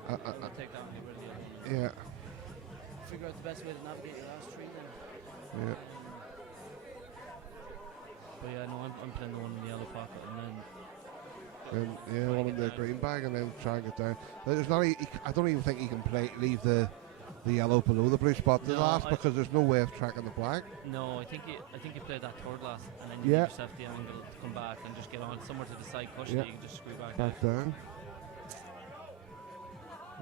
Yeah. I'll take that one really. Yeah. Figure out the best way to navigate your last three then. Yeah. But yeah, no, I'm playing the one in the yellow pocket and then And yeah, Try one and in get the down. green bag and then try and get down. There's not. I don't even think he can leave the yellow below the blue spot to No, last I- because there's no way of tracking the black. no, I think you played that third last and then you Yeah. give yourself the angle to come back and just get on somewhere to the side cushion Yeah. that you can just screw back. Back down.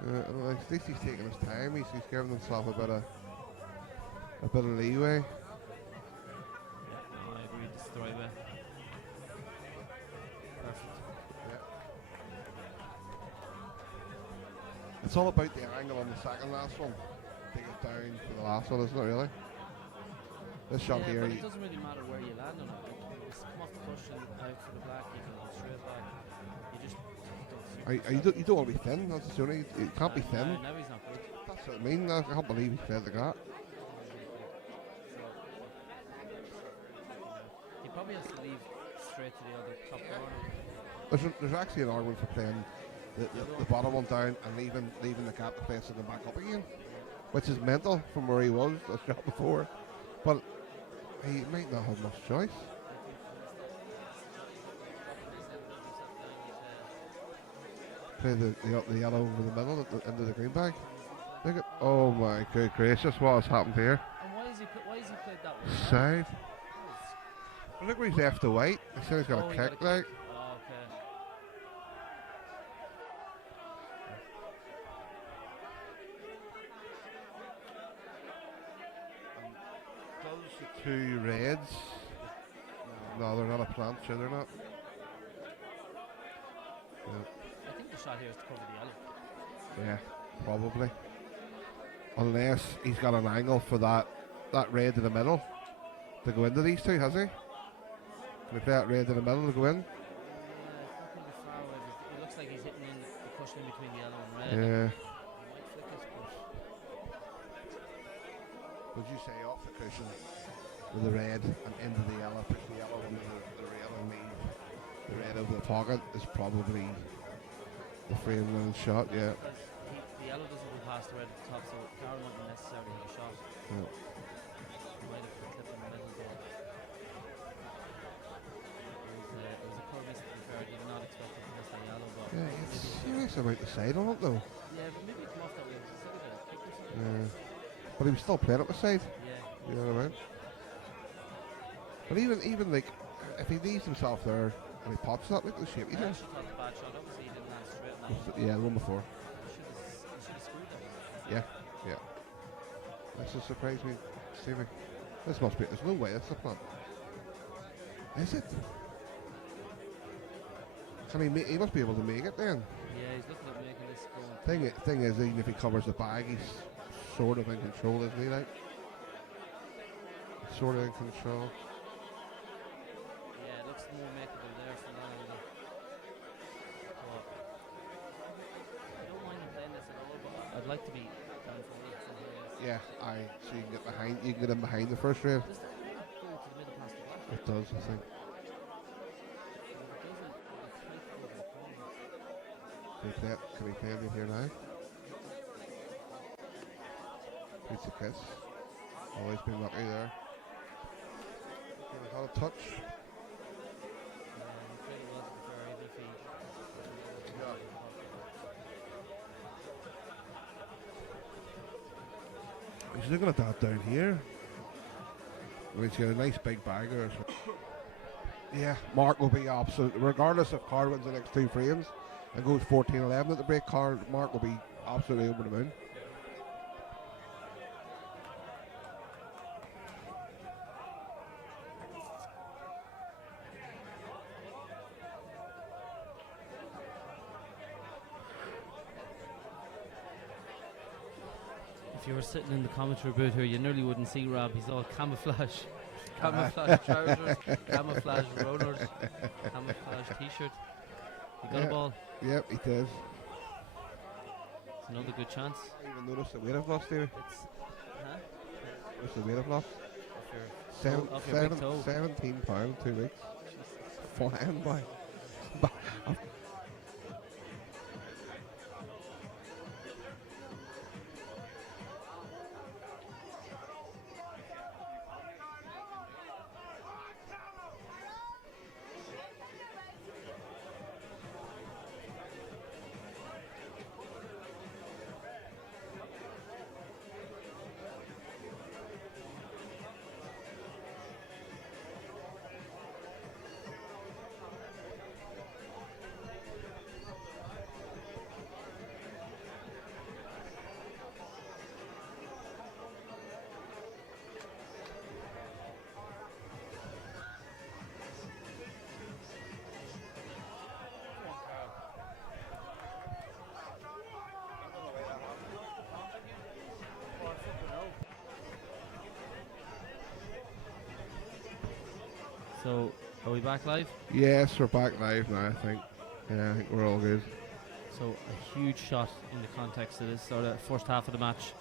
Well, at least he's taking his time. He's giving himself a bit of leeway. Yeah, no, I agree. This is the right way. Perfect. It's all about the angle on the second last one. Take it down for the last one, isn't it? Really. This shot Yeah, here. but it doesn't really matter where you land on it. Like, just come off the cushion, out for the black, you can go straight back. You just don't You don't want to be thin. That's the only. It can't be thin. Now he's not good. That's what I mean. I can't believe he played like that. He probably has to leave straight to the other top corner. There's actually an argument for playing the bottom one down and leaving the gap to play something back up again, which is mental from where he was the shot before. But he might not have much choice. Play the yellow over the middle into the green bag. Look at, oh my good gracious, what has happened here? And why is he played that one? Side. But look where he's left the white. He said he's got Oh, a he kick got a like. Oh, okay. Those the two reds. No, they're not a plant, sure they're not. I think the shot here is to cover the yellow. Yeah, probably. Unless he's got an angle for that red in the middle to go into these two, has he? Can he play that red in the middle to go in? Yeah, it's not going to be far away. But it looks like he's hitting in the cushion in between the yellow and red. Yeah. He might flick this, but Would you say off the cushion with the red and into the yellow, push the yellow into the rail and leave the red over the pocket is probably the frame winning shot, yeah. because the yellow doesn't go past the red at the top, so Karl wouldn't necessarily have a shot. Yeah. He might have clipped in the middle, but it was a poor miss to be fair. I did not expect him to miss that yellow, but Yeah, it's serious about the side on it though. yeah, but maybe come off that way. Instead of a kick or something. Yeah. But he was still playing at the side. Yeah. You know what I mean? But even like, if he leaves himself there and he pops that, look at the shape he's I in. actually thought the bad shot. Obviously, he didn't land straight on that one. Yeah, the one before. He should have screwed that. Yeah, yeah. This has surprised me, Stevie. This must be, there's no way it's a plan. Is it? Can he must be able to make it then. Yeah, he's looking at making this go. Thing is, even if he covers the bag, he's sort of in control, isn't he? Like, sort of in control. Yeah, it looks more makeable there from that angle. like to be down forward somehow, yes. Yeah, so you can get behind. You can get in behind the first rail. Does the rail not go to the middle past the back? It does, I think. So if it doesn't, it'll be tight over the corner. Can we play it here now? Pizza kiss. Always been lucky there. Got a touch. He pretty well to prefer AV feed. He's looking at that down here. Well, he's got a nice big bag there. So. Yeah, Marc will be absolute. Regardless if Karl wins the next 2 frames and goes 14-11 at the break, Marc will be absolutely over the moon. If you were sitting in the commentary booth here, you nearly wouldn't see Rob. He's all camouflage. Camouflage trousers, camouflage rollers, camouflage t-shirt. He got a ball. Yep, he does. It's another good chance. I even noticed the weight I've lost here. It's, huh? What's the weight I've lost? Off your big toe. 17 pounds, 2 weeks. Flying by. So, are we back live? Yes, we're back live now, I think. Yeah, I think we're all good. So, a huge shot in the context of this sort of first half of the match.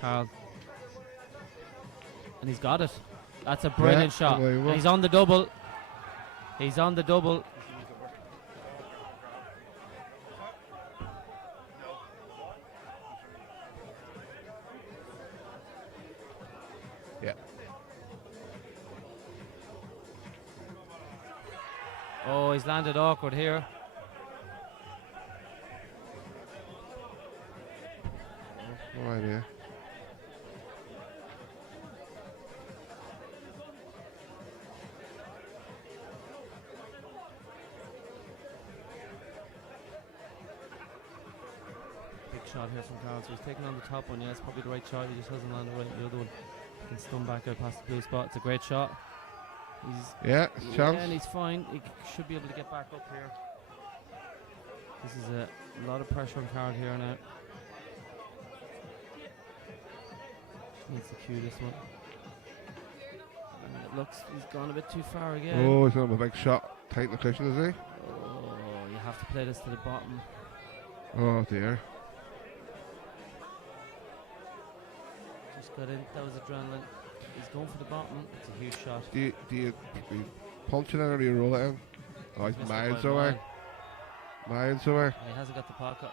Karl. And he's got it. That's a brilliant shot. And he's on the double. He's on the double. Yeah. Oh, he's landed awkward here. No idea. Big shot here from Karl. So he's taking on the top one. Yeah, it's probably the right shot. He just hasn't landed right on the other one. He can stun back out past the blue spot. It's a great shot. Yeah, chance. And he's fine. He should be able to get back up here. This is a lot of pressure on Karl here now. Just needs to cue this one. And it looks he's gone a bit too far again. Oh, he's going to have a big shot. Tight in the cushion, is he? Oh, you have to play this to the bottom. Oh dear. Just got in. That was adrenaline. He's going for the bottom. It's a huge shot. Do you punch it in or do you roll it in? Oh, he's Missed it miles by a away. mile. Miles away. And he hasn't got the pocket.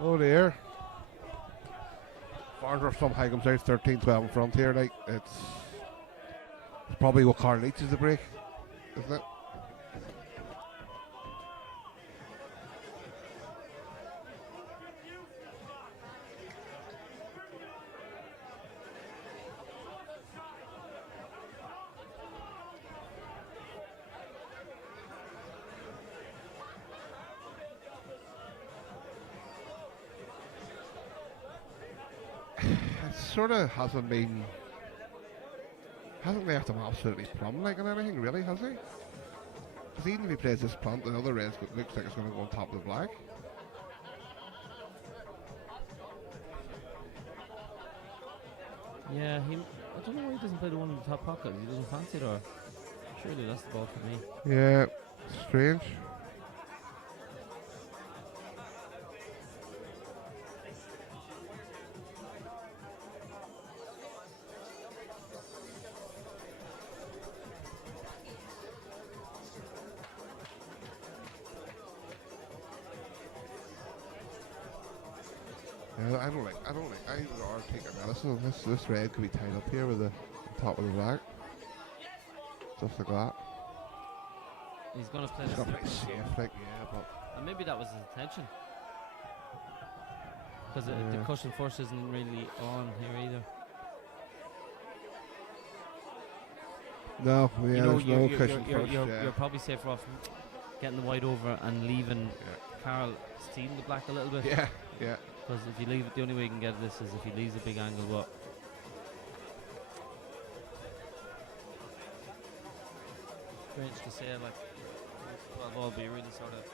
Oh dear. Farnsworth somehow comes out 13-12 in front here. Like it's probably what Karl needs is the break, isn't it? Sort of hasn't left him absolutely plumb like on anything really, has he? Because even if he plays this plant, the other red looks like it's going to go on top of the black. Yeah, I don't know why he doesn't play the one in the top pocket. He doesn't fancy it, or Surely that's the ball for me. Yeah, strange. Yeah, I don't like, I are taking medicine. This red could be tied up here with the top of the rack. Just like that. He's going to play It's this. got pretty safe, like, yeah, but. And maybe that was his intention. Because Yeah. the cushion force isn't really on here either. No, yeah, You know, there's no cushion first, yeah. you're probably safer off getting the white over and leaving Karl stealing the black a little bit. Yeah, yeah. Because if you leave it, the only way you can get this is if he leaves a big angle. But strange to say, like 12 all, but you really sort of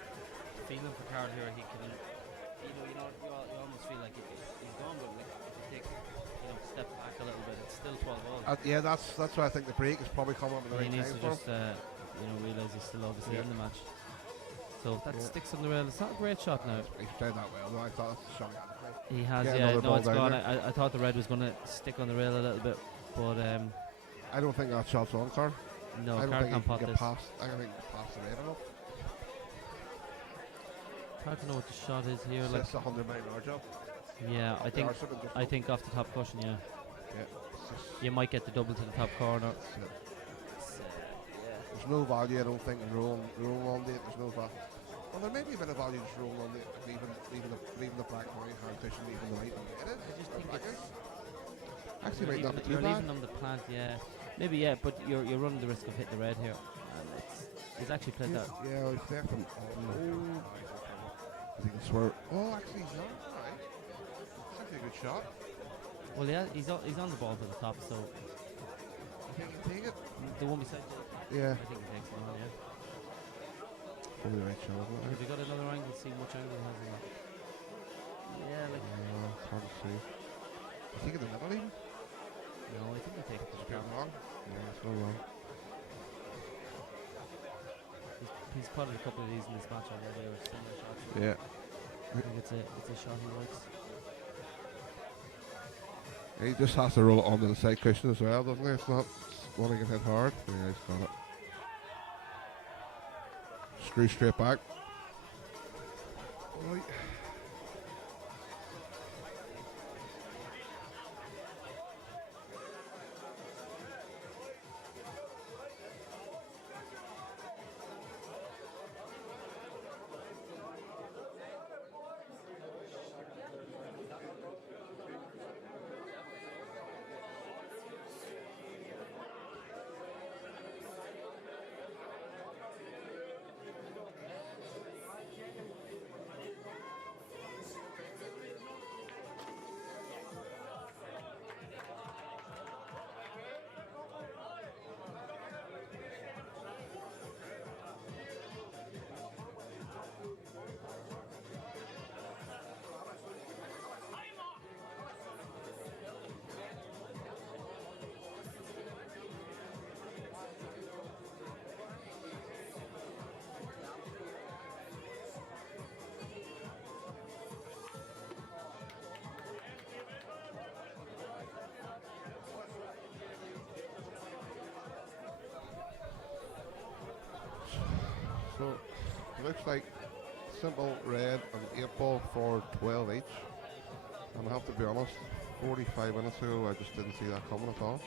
feeling for Karl here. He can, you almost feel like he's gone, but like if you take, step back a little bit, it's still 12 all. Yeah, that's why I think the break is probably coming up at the He right needs time to for him. just, realise he's still obviously in the match. So that Yeah. sticks on the rail. It's not a great shot now. He's played that well, though. I thought that's the shot he had to play. He has, Get yeah. another No, ball it's down gone. there. I thought the red was going to stick on the rail a little bit, but I don't think that shot's on, Karl. no, I don't Karl think he can't can pot get this. past. I don't think he can pass the red enough. It's hard to know what the shot is here. Like, That's a 100-mile job. yeah, I think off the top cushion, yeah. Yeah. It's just, You might get the double to the top corner. there's no value, I don't think, in rolling on it. There's no value. Well, there may be a bit of value just rolling on it, leaving the black money, hard cushion, leaving the white on the edit. I just think it's Actually, might not be too you're bad. leaving them the plant, yeah. Maybe, yeah, but you're running the risk of hitting the red here. And he's actually played that. Yeah, well, he's there from. Oh, I think it's where. Oh, actually, he's not. Right. It's actually a good shot. Well, yeah, he's on the ball to the top, so You think he can take it? the one beside you. Yeah. I think he takes it on, yeah. Probably the right shot, isn't Have it? you got another angle? See which angle he has in that. Yeah, like It's hard to see. You think in the middle even? no, I think he takes it to the Straight top. wrong? Yeah, it's not wrong. He's potted a couple of these in this match already, or similar shots. Yeah. I think it's a shot he likes. He just has to roll it onto the side cushion as well, doesn't he? It's not one he can hit hard. Yeah, he's got it. Screw straight back. Right. So, it looks like simple red and 8 ball for 12 each. And I have to be honest, 45 minutes ago I just didn't see that coming at all.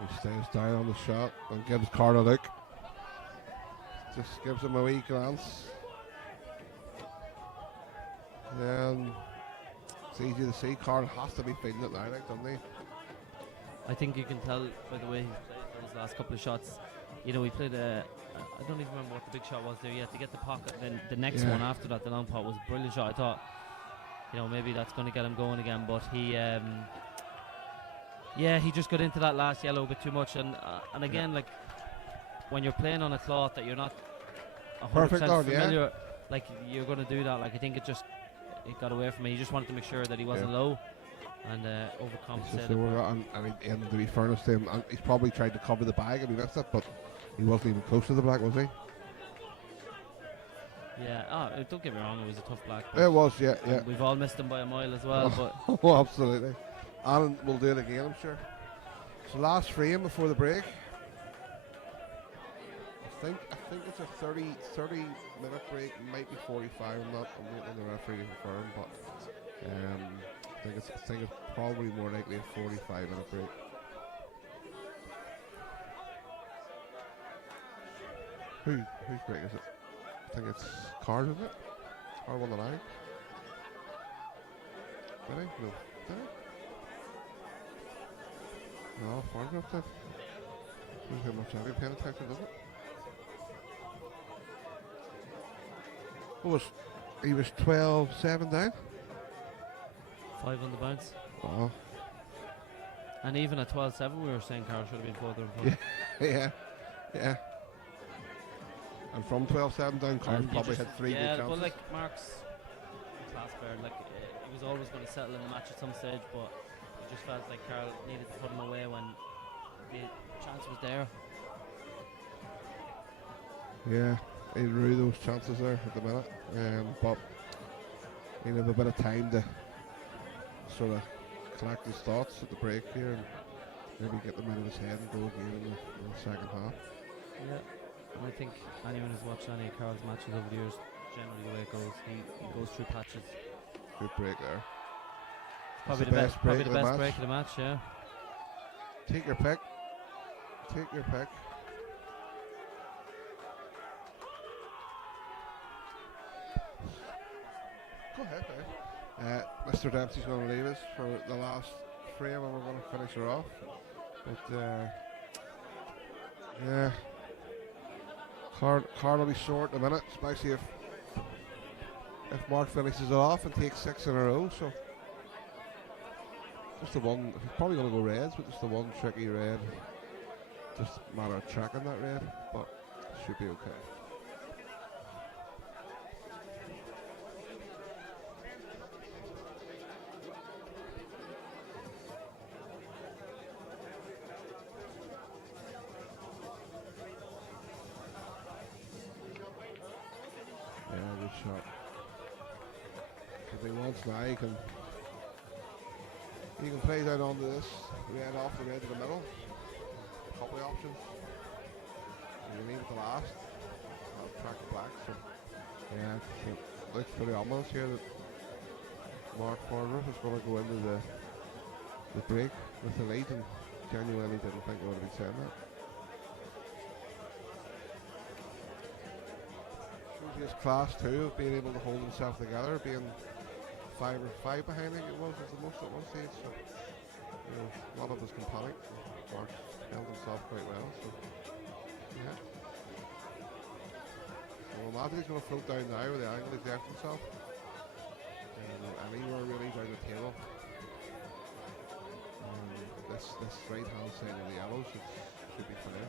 He stays down on the shot and gives Karl a look. Just gives him a wee glance. Then it's easy to see Karl has to be feeling it now, like, doesn't he? I think you can tell by the way he played those last couple of shots. He played I don't even remember what the big shot was there yet to get the pocket. Then the next one after that, the long pot, was a brilliant shot. I thought, maybe that's going to get him going again. But he just got into that last yellow a bit too much. And again, like when you're playing on a cloth that you're not 100% familiar, like you're going to do that. Like I think it got away from me. He just wanted to make sure that he wasn't low and overcompensated. And to be fairness to him, he's probably tried to cover the bag and he missed it, but He wasn't even close to the black, was he? Yeah. Don't get me wrong, it was a tough black. It was, yeah, yeah. And we've all missed him by a mile as well. But Oh, absolutely. And we'll do it again, I'm sure. So last frame before the break. I think it's a 30-minute break. Might be 45. I'm waiting on the referee to confirm, but I think it's probably more likely a 45-minute break. Whose break is it? I think it's Karl, isn't it? Karl won the line. Did he? No. Did he? No, Farnsworth did. Doesn't have much any paying attention, does it? He was 12-7 down. 5 on the bounce. Oh. And even at 12-7, we were saying Karl should have been further in front. Yeah. And from 12-7 down, Karl And you probably just- had 3 good Yeah, chances. well, like Marc's a class player, like he was always going to settle in the match at some stage, but it just felt like Karl needed to put him away when the chance was there. Yeah, he drew those chances there at the minute, but he'll have a bit of time to sort of collect his thoughts at the break here and maybe get them out of his head and go again in the second half. Yeah. And I think anyone who's watched any of Karl's matches over the years, generally the way it goes, he goes through patches. Good break there. Probably the the best best break, break probably of the the best match. break of the match, yeah. Take your pick. Take your pick. Go ahead, Mr. Dempsey's going to leave us for the last frame and we're going to finish her off. But, yeah. Karl will be short in a minute, especially if Marc finishes it off and takes 6 in a row. So, just the one, he's probably going to go reds, but just the one tricky red. Just a matter of tracking that red, but should be okay. Yeah, good shot. If he wants now, he can play down onto this red off the red to the middle. Couple of options. You leave it to last. I'll track the black. So yeah, it looks pretty ominous here that Marc Farnsworth is going to go into the break with the lead, and genuinely didn't think we would have been saying that. Shows his class too of being able to hold himself together, being 5 or 5 behind, I think it was the most at one stage. So you know, a lot of us can panic. Marc held himself quite well. So yeah. Well, imagine he's going to float down now with the angle he's left himself. Anywhere really down the table. This right hand side of the yellow should be fine.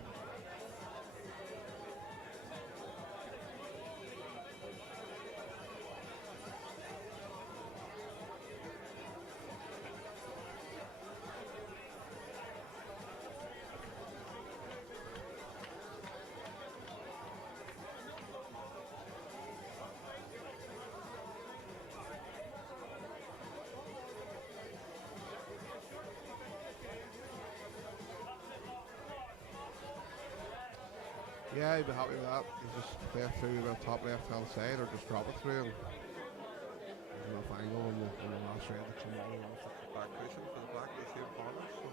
Yeah, he'd be happy with that. You just play it through the top left hand side or just drop it through and there's enough angle on the last red to come all off the back cushion for the black issue corner. So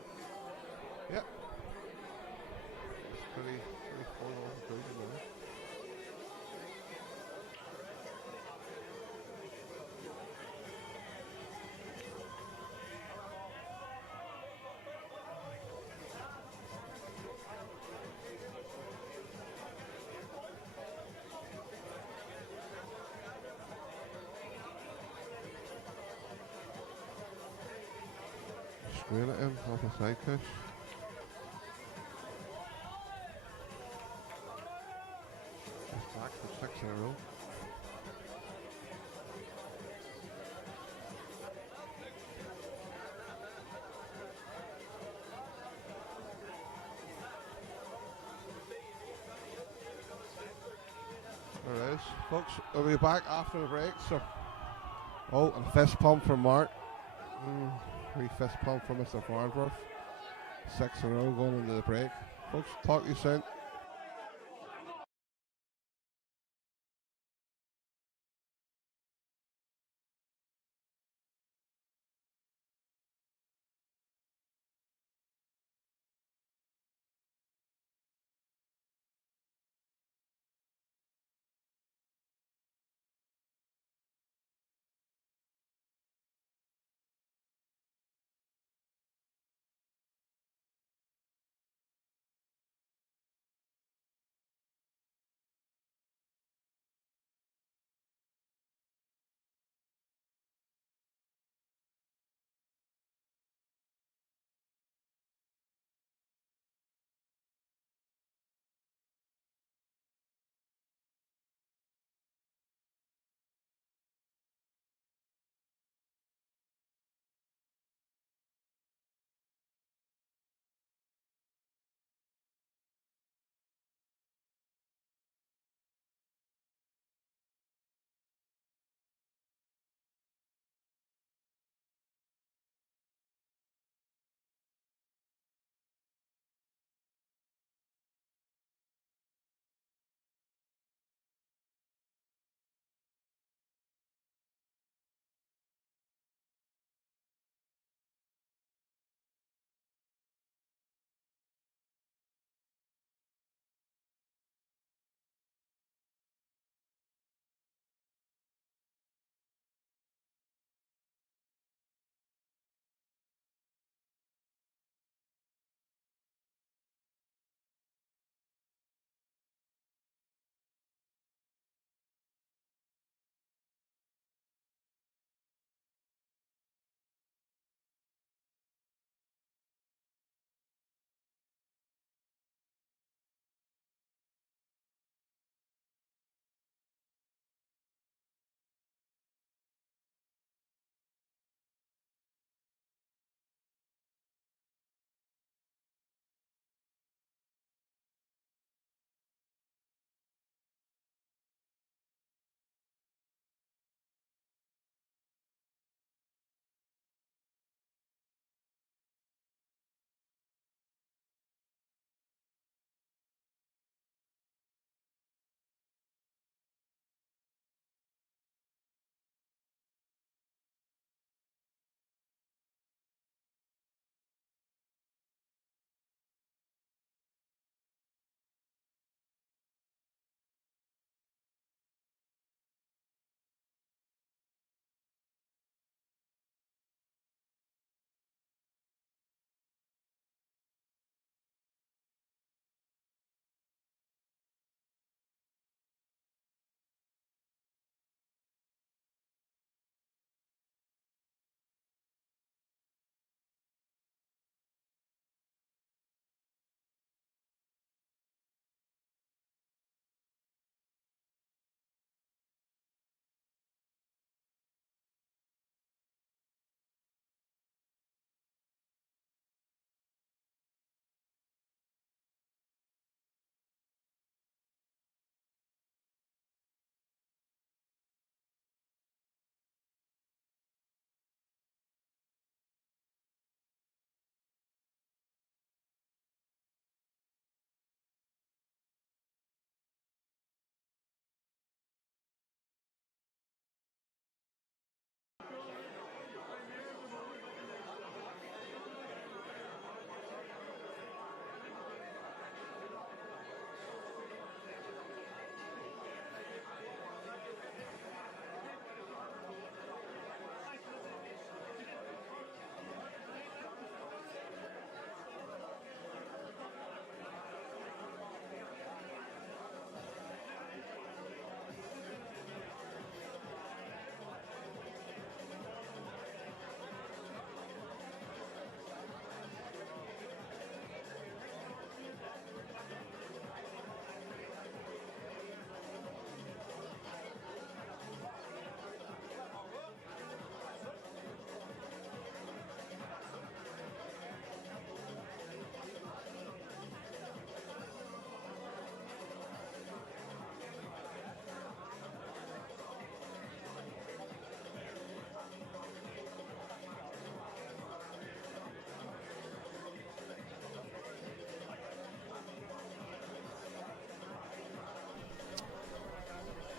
yeah. It's pretty forlorn conclusion there. Screen it in off the side push. Just back for 6 in a row. Anyways, folks, we'll be back after the break. So, oh, and a fist pump from Marc. Free fist pump from Mr. Farnsworth. 6 in a row going into the break. Folks, talk to you soon.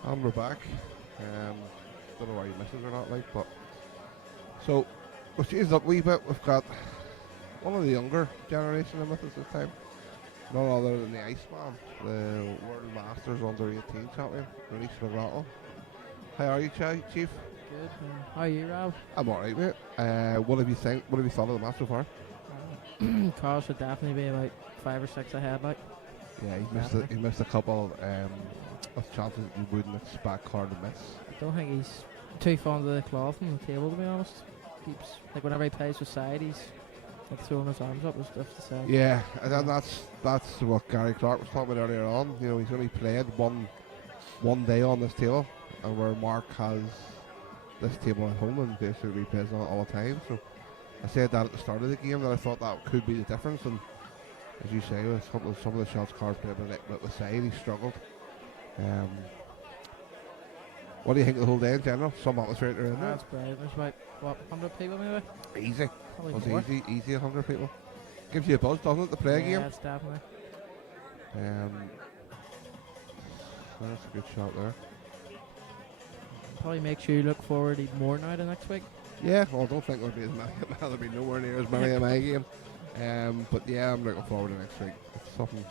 And we're back. Don't know why you missed it or not, like, but so we've changed up a wee bit. We've got one of the younger generation in with us this time. None other than the Iceman, the World Masters under 18 champion, Release McGrattle. How are you, Chief? Good. How are you, Rob? I'm alright, mate. What have you think? What have you thought of the match so far? Karl should definitely be about 5 or 6 ahead, like. Yeah, he missed a couple of chances that you wouldn't expect Karl to miss. I don't think he's too fond of the cloth on the table, to be honest. Keeps, like, whenever he plays with side, he's like throwing his arms up and stuff to say. Yeah, and then that's what Gary Clark was talking about earlier on. You know, he's only played one day on this table, and where Marc has this table at home and basically plays on it all the time. So I said that at the start of the game that I thought that could be the difference, and as you say, with some of the shots Karl played with the side, he struggled. What do you think of the whole day in general? Some atmosphere there, isn't That's brilliant. There's about, what, 100 people maybe? Easy. Probably It more. was easy 100 people. Gives you a buzz, doesn't it, to play a game? Yeah, it's definitely. That's a good shot there. Probably makes you look forward even more now to next week. Yeah, well, I don't think there'll be as many. There'll be nowhere near as many in my game. But yeah, I'm looking forward to next week. It's something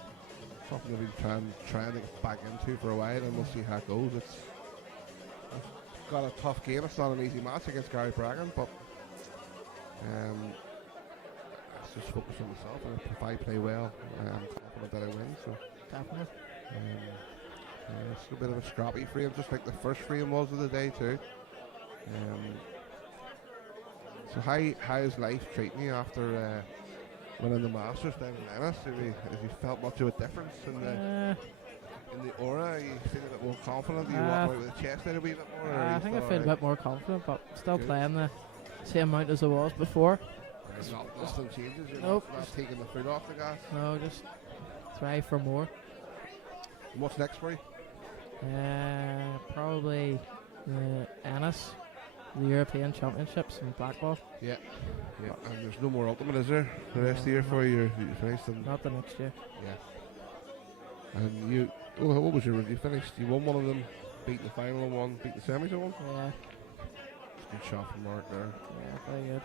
that we've been trying to get back into for a while, and we'll see how it goes. It's got a tough game. It's not an easy match against Gary Bragan, but let's just focus on myself. And if I play well, I'm confident that I win. So Definitely. it's a bit of a scrappy frame, just like the first frame was of the day too. So how is life treating you after winning the Masters down in Ennis? Have you felt much of a difference in the aura? Are you feeling a bit more confident? Are you walking away with the chest out a wee bit more? Or are I you think I still feel a alright? bit more confident, but still Good. playing the same amount as I was before. Nothing changes. You're Nope. not taking the foot off the gas. No, just try for more. And what's next for you? Probably the Ennis, the European Championships in Blackball. Yeah. And there's no more Ultimate, is there? The rest of the year for you? You finished in. Not the next year. Yeah. And you. Oh, what was your? You finished. You won one of them. Beat the final and one. Beat the semis and one. Yeah, Good shot from Marc there. yeah, very good.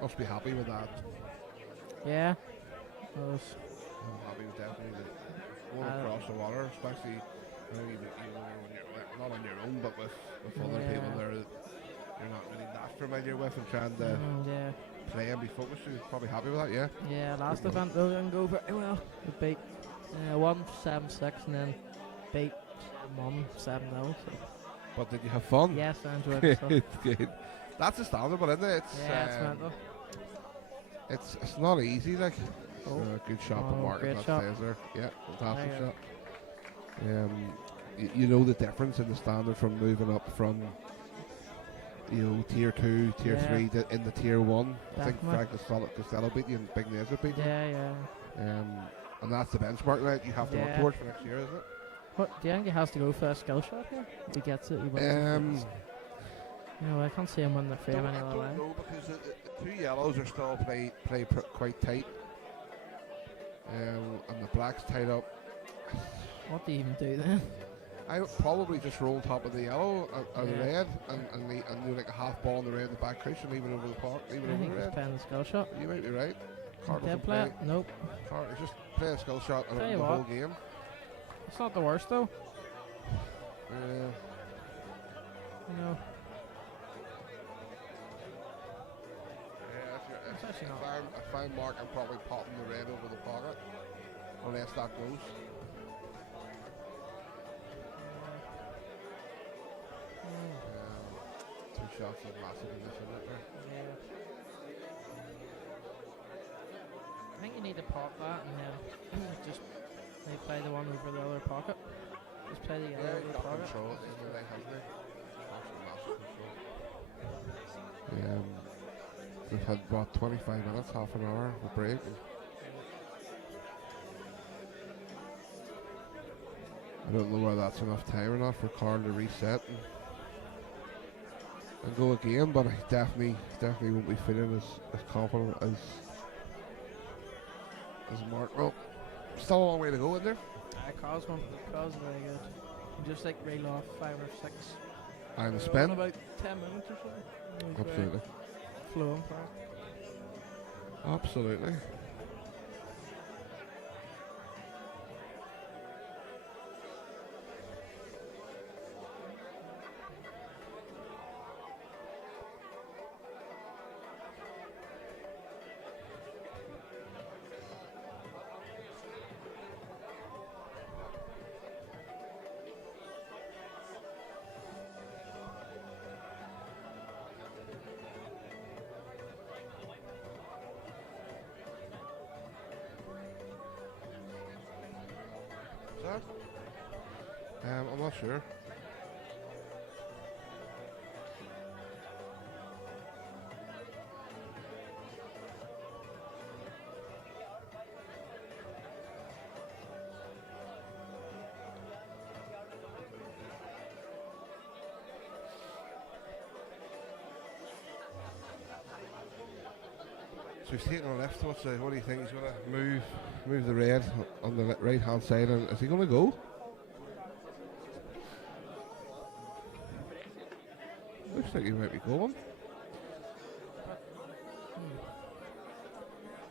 Must be happy with that. Yeah, I was. I'm happy with definitely the going across the water, especially when you're not on your own, but with other Yeah. people there that you're not really that familiar with, and trying to Yeah, play and be focused. You're probably happy with that, yeah. yeah. Last event though didn't go very well. We beat 1-7-6 and then beat 7-1-7-0. So. But did you have fun? Yes, I enjoyed it. So. Good. That's a standard, but isn't it? Yeah, it's mental. It's not easy, like. Oh. Good shot from Oh, Marc. great That shot. stays there. Yeah, fantastic Very shot. You know the difference in the standard from moving up from tier 2, tier Yeah. 3 into tier 1. I think Definitely. Frank Costello beat you and Big Nazer beat you. Yeah, yeah. And that's the benchmark that you have to work Yeah. towards for next year, isn't it? What do you think he has to go for a skill shot here? If he gets it, he wins. I can't see him win the frame I any other way. don't know, because the 2 yellows are still quite tight. And the black's tied up. What do you even do then? I would probably just roll top of the yellow or the Yeah. red and do like a half ball on the red in the back cushion, leave it over the park, leave it I over think the he's red. playing the skill shot. You might be right. Karl Dead doesn't play play. it? Nope. Karl is just play a skill shot and Tell the you whole what. game. It's not the worst though. Uh, No. If It's actually not. I find Marc, I'm probably popping the red over the pocket, unless that goes. Two shots of massive in this, isn't it? Yeah. I think you need to pop that and then just maybe play the one over the other pocket. Just play the yellow Yeah, over the got pocket. control at the end of the day, hasn't he? Massive control. We've had about 25 minutes, half an hour of a break. I don't know whether that's enough time or not for Karl to reset and go again, but I definitely won't be feeling as confident as Marc. Well, still a long way to go, isn't there? Karl's very good. Just like reel off 5 or 6. And the in spin. about 10 minutes or something. Absolutely. Flowing fast. Absolutely. Is that? I'm not sure. So he's taking a left. What do you think? He's going to move the red on the right hand side, and is he going to go? Looks like he might be going.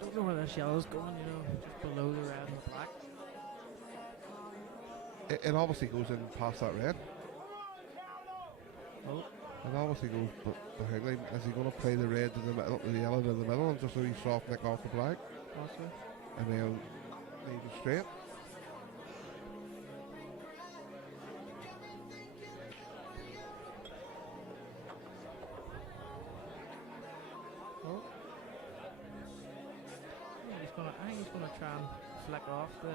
Don't know where this yellow's going, you know, just below the red and the black. It obviously goes in past that red. Oh, It obviously goes behind. Like, is he going to play the red to the middle, the yellow to the middle, and just so he soft nick off the black, possibly. and then leave it straight? Oh. I think he's gonna try and flick off the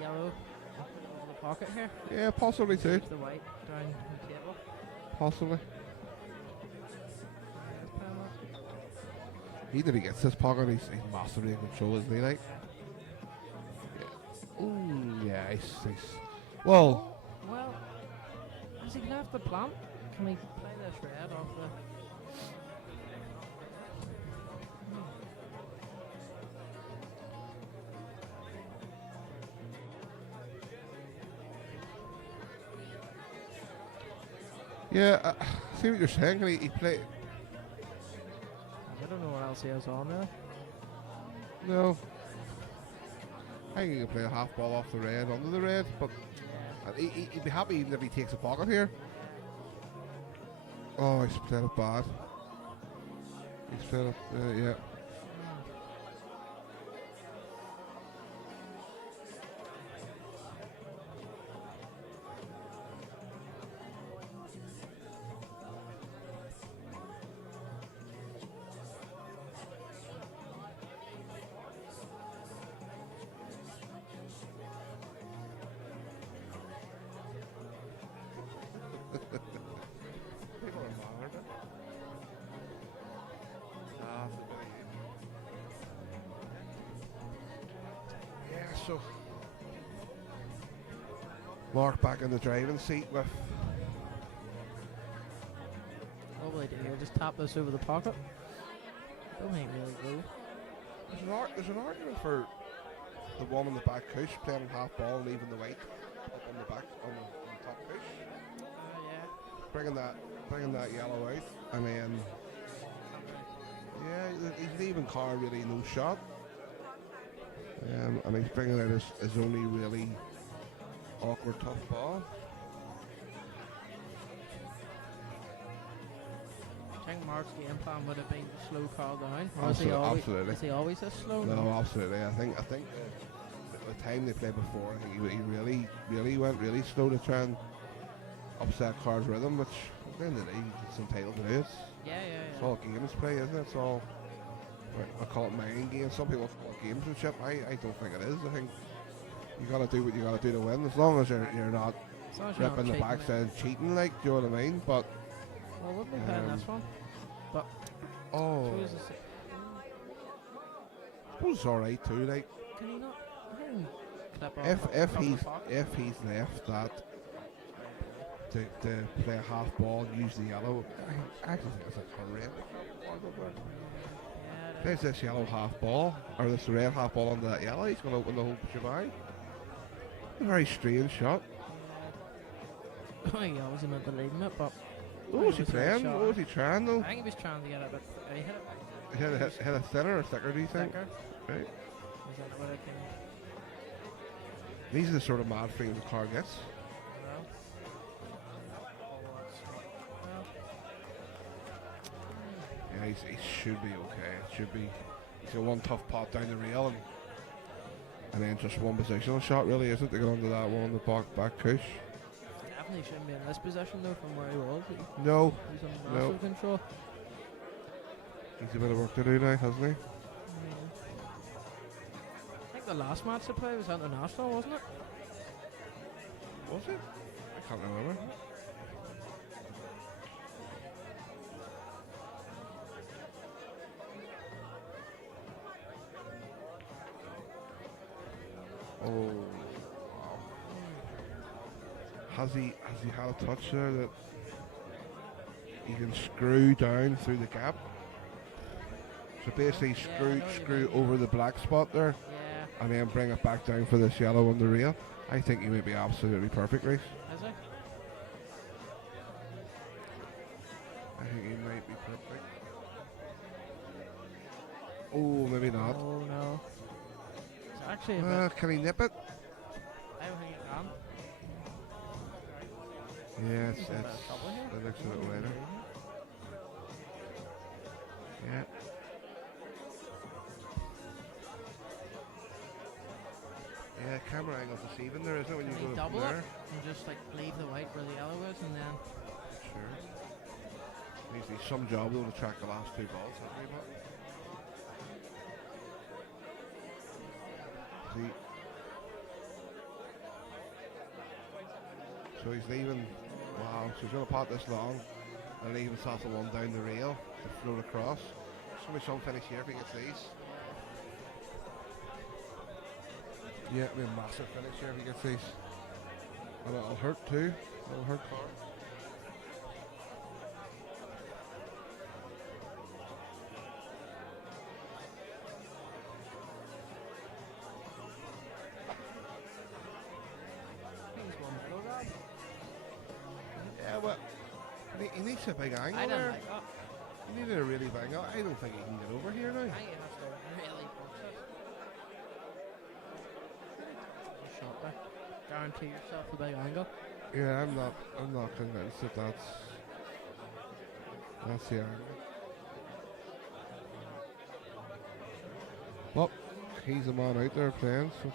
yellow of the pocket here. Yeah, possibly too. Leave the white down the table. Possibly. Yeah, pretty much. Even if he gets this pocket, he's massively in control, isn't he? Like, yeah. Ooh, yeah, he's well. Well, has he left the plant? Can he play this red off the... Yeah, see what you're saying. Can he play? I don't know what else he has on there. No. I think he can play a half ball off the red under the red, but he'd be happy even if he takes a pocket here. Oh, he's played it bad. He's played it, yeah. People are mad, aren't they? Yeah, so Marc back in the driving seat with What will he do here? Just tap this over the pocket? Don't think really go. there's an argument for the one in the back push playing half ball and leaving the white up on the back on the top push. Yeah. Bringing that yellow out, and then yeah, he's leaving Karl really no shot, and he's bringing out his only really awkward tough ball. I think Marc's game plan would have been to slow Karl down. Or Absolutely. Is he always this slow? No, absolutely. I think the time they played before, I think he really went really slow to try and upset Karl's rhythm, which at the end of the day he's entitled to do. Yeah. It's all games play, isn't it? It's all, I call it mind games. Some people call it gamesmanship. I don't think it is. I think you got to do what you got to do to win. As long as you're not As long as you're not ripping the cheating, backside cheating, like, do you know what I mean? But Well, wouldn't be playing this one. But oh, so is this, I suppose it's all right too. Like, can he not? Clip off if top of he's the pocket? if he's left that to play a half ball and use the yellow, I actually think it's a horrendous. Yeah, Plays this yellow half ball or this red half ball under that yellow, he's going to open the whole shebang. A very strange shot. He obviously meant to leave him it, but What was he it was very playing? sharp. What was he trying though? I think he was trying to get a bit. He hit it Hit a thinner or thicker, do you think? thicker. Right. Is that what I can? These are the sort of mad frames the car gets. Well, Yeah, he should be okay. It should be. He's got one tough pot down the rail and then just one positional shot, really, isn't it, to get onto that one on the back push? definitely shouldn't be in this position though, from where he was. No, He's on massive control. he's a bit of work to do now, hasn't he? I think the last match they played was international, wasn't it? Was it? I can't remember. Oh, wow. Has he had a touch there that he can screw down through the gap? So basically Yeah, I know what you screw mean. over the black spot there Yeah. and then bring it back down for this yellow on the rail. I think he may be absolutely perfect, Reece. Is he? I think he might be perfect. Oh, maybe not. Oh no. It's actually a bit. Can he nip it? I don't think he can. Yeah, He's in a bit of trouble here. it looks a bit later. Yeah. Yeah, camera angle's deceiving there, isn't it, when you Can go he from double there? it and just like leave the white where the yellow is, and then Sure. Needs to be some job though to track the last two balls, hasn't he, Marc? See. So he's leaving. Wow, so he's going to pot this long and leave himself the one down the rail to float across. There's going to be some finish here if he gets these. Yeah, it'll be a massive finish here if he gets these. And it'll hurt too. It'll hurt Karl. I think he's one middle grab. Yeah, well, he needs a big angle I don't there. like that. He needed a really big angle. I don't think he can get over here now. I think he has to really push it. Good shot there. Guarantee yourself a big angle. Yeah, I'm not convinced that that's the angle. Well, he's the man out there playing, so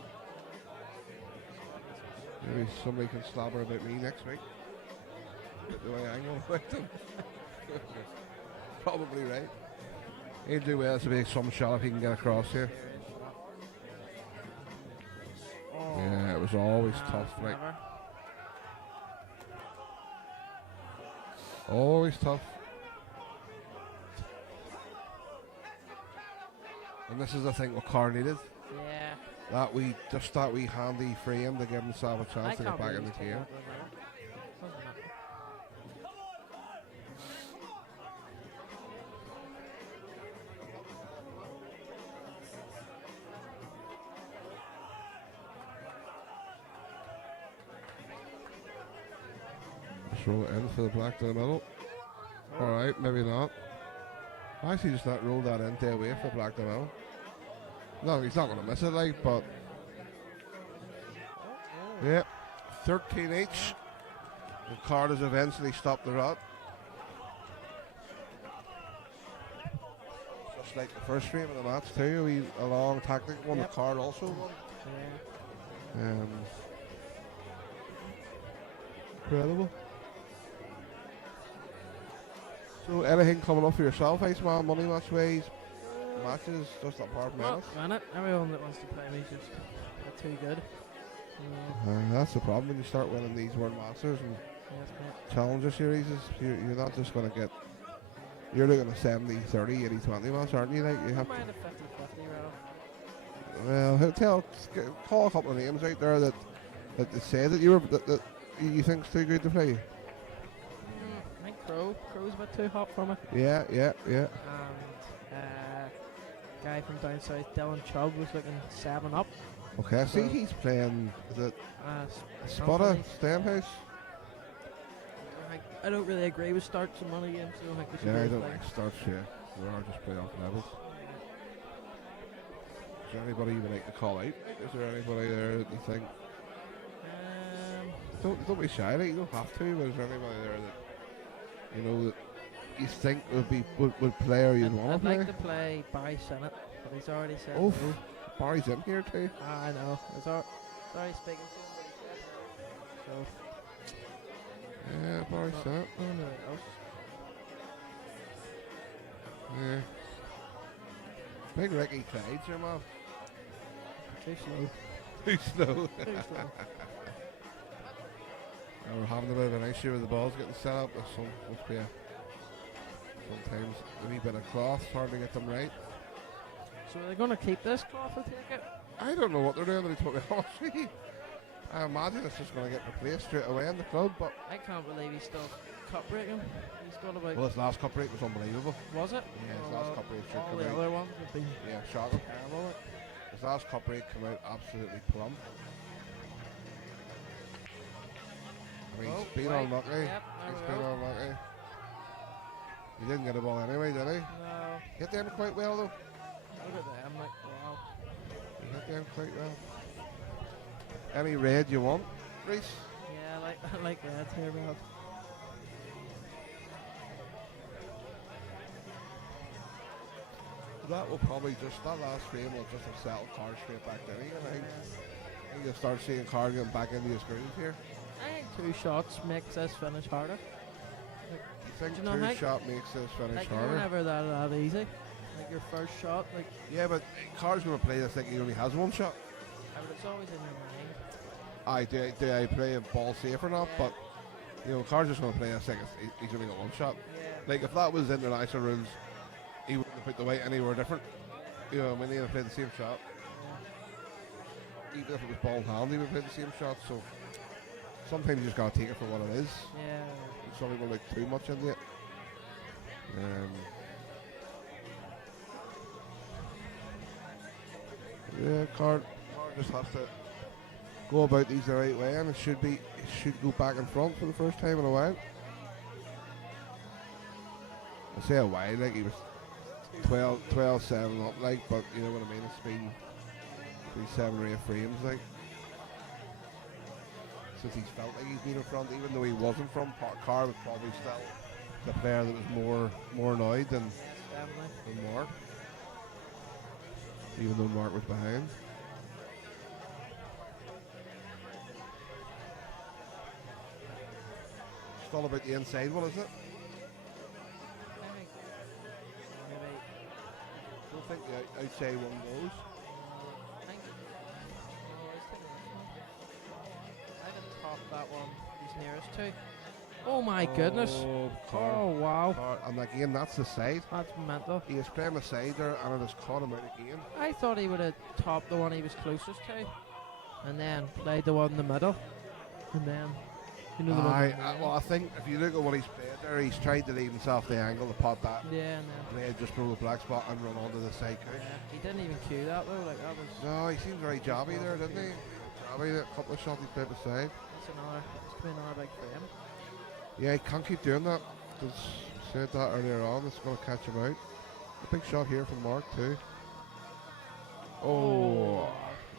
maybe somebody can slobber about me next week. Get the way angle with him. Probably right. He'll do well to make some shot if he can get across here. Oh. Yeah, it was always Nah, tough, it's right? never. Always tough. And this is the thing what Karl needed. Yeah. That wee handy frame to give himself a chance to get back in the game. Just roll it in for the black to the middle. Alright, maybe not. I actually just not roll that in, stay away for the black to the middle. No, he's not going to miss it, like, but. Yeah, 13 each. And Karl has eventually stopped the rot. Just like the first frame of the match, too. A long tactic one that Karl also won. Yeah. Incredible. So, anything coming up for yourself, Iceman? Money match ways, matches, just apart from Well, us? man, everyone that wants to play me is just too good. That's the problem when you start winning these World Masters and Yeah, Challenger series. You're not just going to get. You're looking at 70, 30, 80, 20 match, aren't you? Like, you have mind a 50-50 row. well, call a couple of names out there that say that that you think's too good to play. I think Crow's a bit too hot for me. Yeah. And guy from down south, Dylan Chubb, was looking 7 up. Okay, I see So- he's playing. Is it Uh, Spotta Company. Stenhouse? I don't really agree with starts and money games. I don't think we should Yeah, I do don't thing. like starts, yeah. We are just playoff levels. Is there anybody you would like to call out? Is there anybody there that you think... Don't be shy, like, you don't have to, but is there anybody there that, you know, that you think would play or you'd want to I'd play? like to play Barry Sennett, but he's already said Oh, no. Barry's in here too. I know. It's already speaking to him, but he said no. So, Yeah, Barry's not- set. no, no, else. Yeah. Big Ricky Clyde's your man. Too slow. Too slow. Too slow. We're having a bit of an issue with the balls getting set up. There's must be sometimes a wee bit of cloth, hard to get them right. So are they going to keep this cloth, I take it? I don't know what they're doing, to be totally honest with you. I imagine it's just going to get replaced straight away in the club, but... I can't believe he's still cup breaking. He's got about... Well, his last cup break was unbelievable. Was it? Yeah, his Oh, last cup break should all come the out. other ones have been Yeah, shocking. terrible. His last cup break came out absolutely plumb. I mean, he's been right. unlucky. Yep, He's there been we go. unlucky. He didn't get a ball anyway, did he? No. Hit them quite well, though. Look at them, like, wow. He hit them quite well. Any red you want, Reese? Yeah, I like that here, Rob. That will probably just, that last frame will just have settled Karl straight back down again. I think you'll start seeing Karl getting back into his groove here. I think 2 shots makes this finish harder. You think Do you know, Mike? 2 shot makes this finish Like, harder? never that easy. Like, your first shot, like, Yeah, but Karl's going to play this like he only has 1 shot. but it's always in your mind. Do I play a ball safe or not? Yeah. But, you know, Karl's just going to play this like he's only got 1 shot. Yeah. Like, if that was international rules, he wouldn't have put the weight anywhere different. You know, I mean, he would have played the same shot. Even if it was ball in hand, he would have played the same shot. So, sometimes you just got to take it for what it is. Yeah. Some people like too much into it. Yeah, Karl just has to go about these the right way, and it should go back in front for the first time in a while. I say a while, like he was 12-7 up, like, but you know what I mean. It's been 7 or 8 frames, like, since he's felt like he's been in front, even though he wasn't from. Karl was probably still the player that was more annoyed than Marc, even though Marc was behind. It's all about the inside one, isn't it? I don't think the outside one goes. I didn't top that one. He's nearest to. Oh my goodness. Oh, Karl. Oh wow. Karl. And again, that's the side. That's mental. He is playing the side there, and it has caught him out again. I thought he would have topped the one he was closest to, and then played the one in the middle, and then you know the one. in the middle. Well, I think if you look at what he's played there, he's tried to leave himself the angle to pot that. Yeah, and then Play just below the black spot and run onto the side couch. he didn't even cue that though. Like that was. No, he seems very jobby there, didn't he? Jobby, a couple of shots he played beside. That's another. It's been another big frame. Yeah, he can't keep doing that. Because said that earlier on, it's going to catch him out. A big shot here from Marc too. Oh,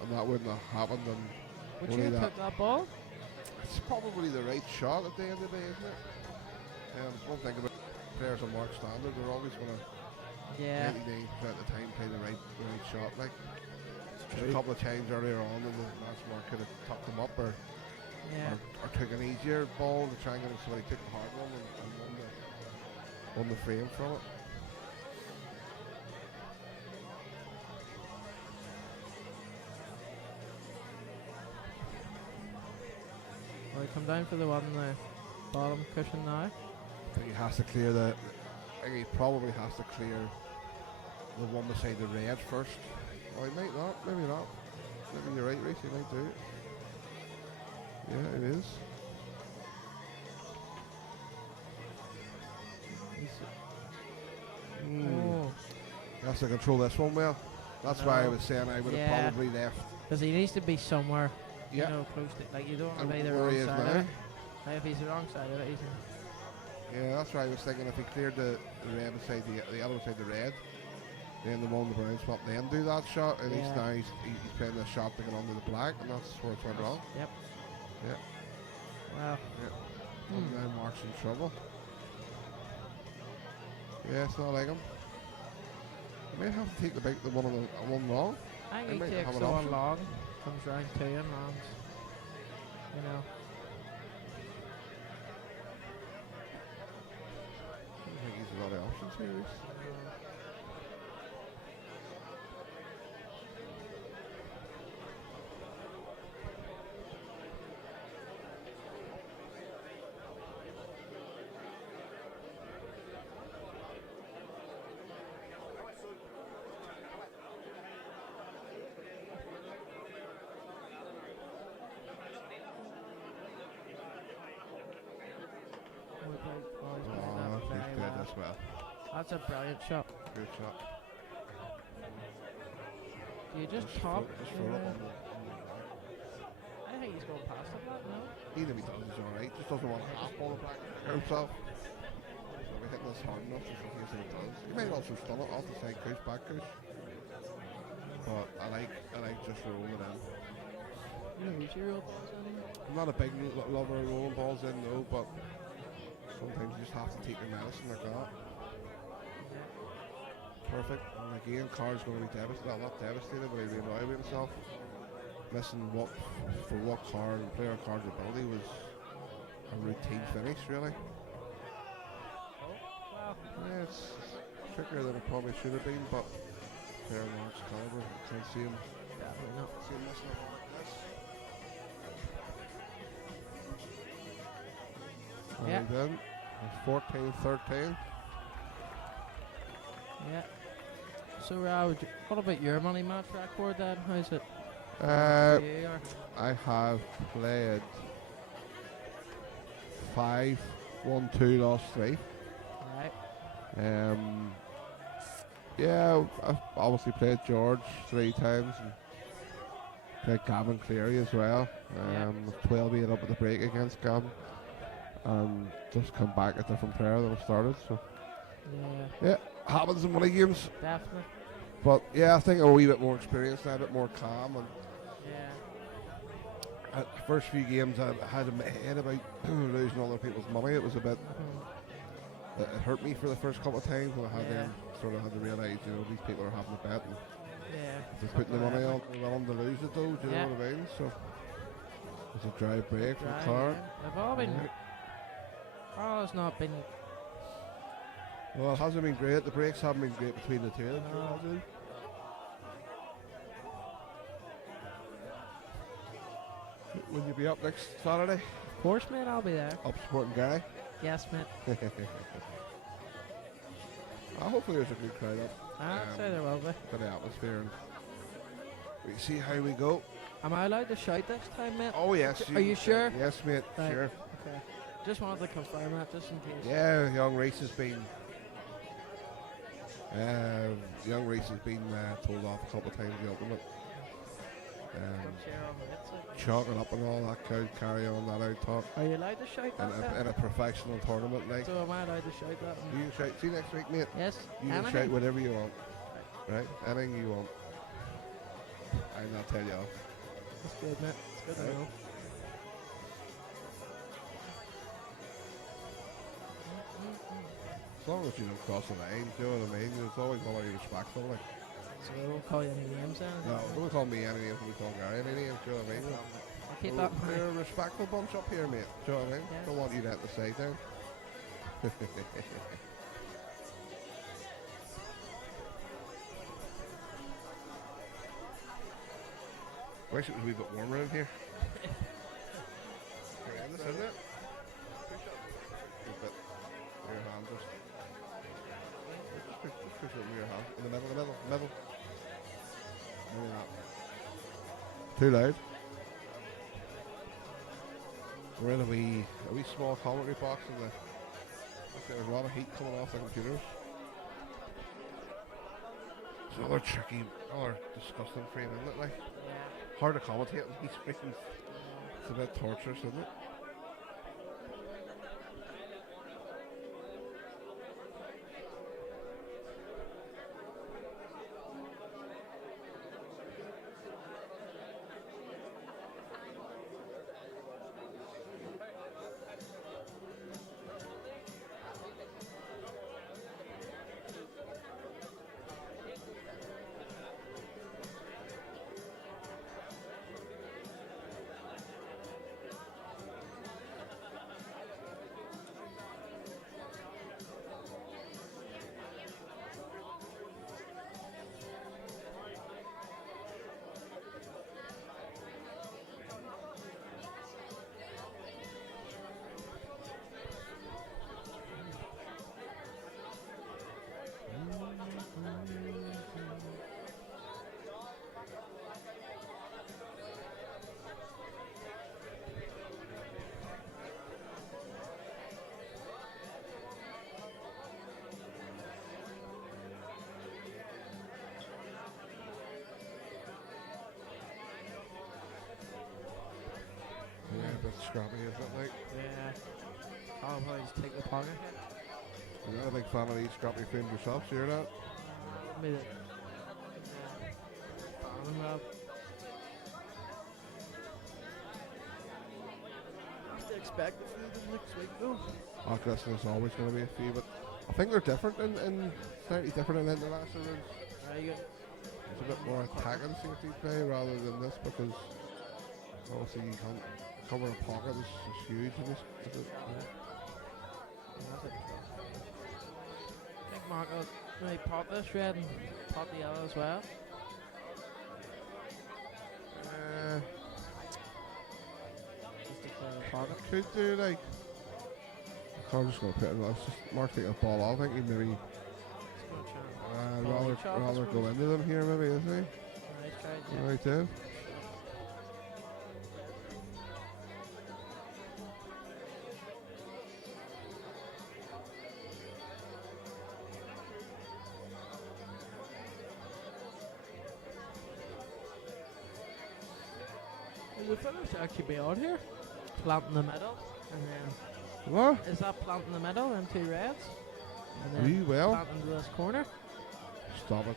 and that wouldn't have happened. And Would only you have that. took that ball? It's probably the right shot at the end of the day, isn't it? One thing about players on Marc's standard, they're always going to Yeah. 99% of the time play the right shot. Like just a couple of times earlier on in the match, Marc could have tucked them up or Yeah. took an easier ball to try and get him, somebody took the hard one and won the frame from it. Well, he come down for the one in the bottom cushion now. I think he has to clear I think he probably has to clear the one beside the red first. Oh, he might not, maybe not. Maybe you're right, Reece, he might do it. Yeah, it is. Oh. He has to control this one well. That's why I No. was saying I would have Yeah. probably left. Because he needs to be somewhere, Yeah. you know, close to. Like you don't want And to be the where he wrong is side of now. it. Like if he's the wrong side of it, he's in. Yeah, that's right. I was thinking if he cleared the red beside the yellow beside the red, then the one the brown spot, then do that shot. At least Yeah. now he's playing the shot to get onto the black, and that's where it's went wrong. Yep. Yeah. Wow. And now Marc's in trouble. Yeah, it's not like him. He might have to take the one long. I They think might he takes have an the one option. long, comes round 2 and lands. You know. I think he's a lot of options here. Reece. Oh, he's good as well. That's a brilliant shot. Good shot. Do you just Just top? throw it up on the I think he's going past the black now. Even if he does, he's alright. Just doesn't want to half ball it back himself. So if we hit this hard enough, just in case he does. He might also stun it off the side coast, back coast. But I like just rolling it in. You know, your old balls in. I'm not a big lover of rolling balls in though, but sometimes you just have to take your medicine like that. Perfect. And again, Karl's going to be devastated. Well, not devastated, but he'll be annoyed with himself. Missing what player Karl's ability was a routine finish, really. Oh, wow. Yeah, it's trickier than it probably should have been, but player Marc's caliber, can't see him. Definitely not. See him missing a ball like this. And Yeah. he did. It's 14-13. Yeah. So, what about your money match record then? How's it? Uh, for you, or? I have played 5, 1, 2, lost 3. Right. Yeah, I've obviously played George 3 times and played Gavin Cleary as well. 12-8 up at the break against Gavin, and just come back a different player than I started. So Yeah. happens in money games. Definitely. But yeah, I think I'm a wee bit more experienced now, a bit more calm. And Yeah. at the first few games, I had in my head about losing other people's money. It was a bit. It hurt me for the first couple of times, and I had Yeah. then sort of had to realise, these people are having a bet and Yeah. just putting the money on, they're willing to lose it though. Do you Yeah. know what I mean? So it's a dry break from Right, Karl. yeah. They've all been. Yeah. Karl's not been. Well, it hasn't been great. The breaks haven't been great between the two of them. No. has it? Will you be up next Saturday? Of course, mate, I'll be there. Up supporting Gary? Yes, mate. Hopefully there's a good crowd up. I'd say there will be. For the atmosphere, and we see how we go. Am I allowed to shout this time, mate? Oh yes. Are you sure? Yes, mate. Right. Sure. Okay. Just wanted to confirm that, just in case. Yeah, young Reece has been. Told off a couple of times the ultimate. Cheer on the hits, like. Chalking up and all that crowd carry on that out top Are you allowed to shout that? in then? a professional tournament like. So am I allowed to shout that? You can shout. See next week, mate. Yes. You can Anything? shout whatever you want. Right? Anything you want. I'll not tell you off. That's good, mate. It's good to Right. know. As long as you don't cross the line, do you know what I mean? It's always want to be respectful. Like. So we won't call you any names then? No, don't call me any names, we call Gary any names, do you know what I mean? I'll keep that in mind. We're a respectful bunch up here, mate. Do you know what I mean? Yeah. Don't want you to let the side down. Wish it was a wee bit warmer in here. Horrendous, isn't it? Good bit. Your hand just push it with your hand. In the middle. Maybe not. Too loud. We're in a wee small commentary box and there's a lot of heat coming off the computers. It's another tricky, another disgusting frame, isn't it? Like, Yeah. hard to commentate on these screens. It's a bit torturous, isn't it? scrappy, isn't it? Like, Yeah. Karl probably just take the pocket hit. you're not a big fan of these scrappy films yourself, so you're not? Maybe Farman Rob. What's to expect from them next week though? Mark, listen, there's always going to be a few, but I think they're different in slightly different in international rules. Very good. It's a bit more attacking safety play rather than this because obviously you can't cover a pocket is huge in this. I think Marc will maybe pop this red and pop the yellow as well. Just to clear the pocket. Could do like. Karl's just going to put it. It's just Mark's taking a ball off. I think he maybe Just gonna try and chop, I rather go suppose. into them here, maybe, isn't he? Right, tried, yeah. Right there. Will the finish actually be out here? Plant in the middle, and then What? is that plant in the middle? Them two reds, and Are then you well? plant into this corner. Stop it.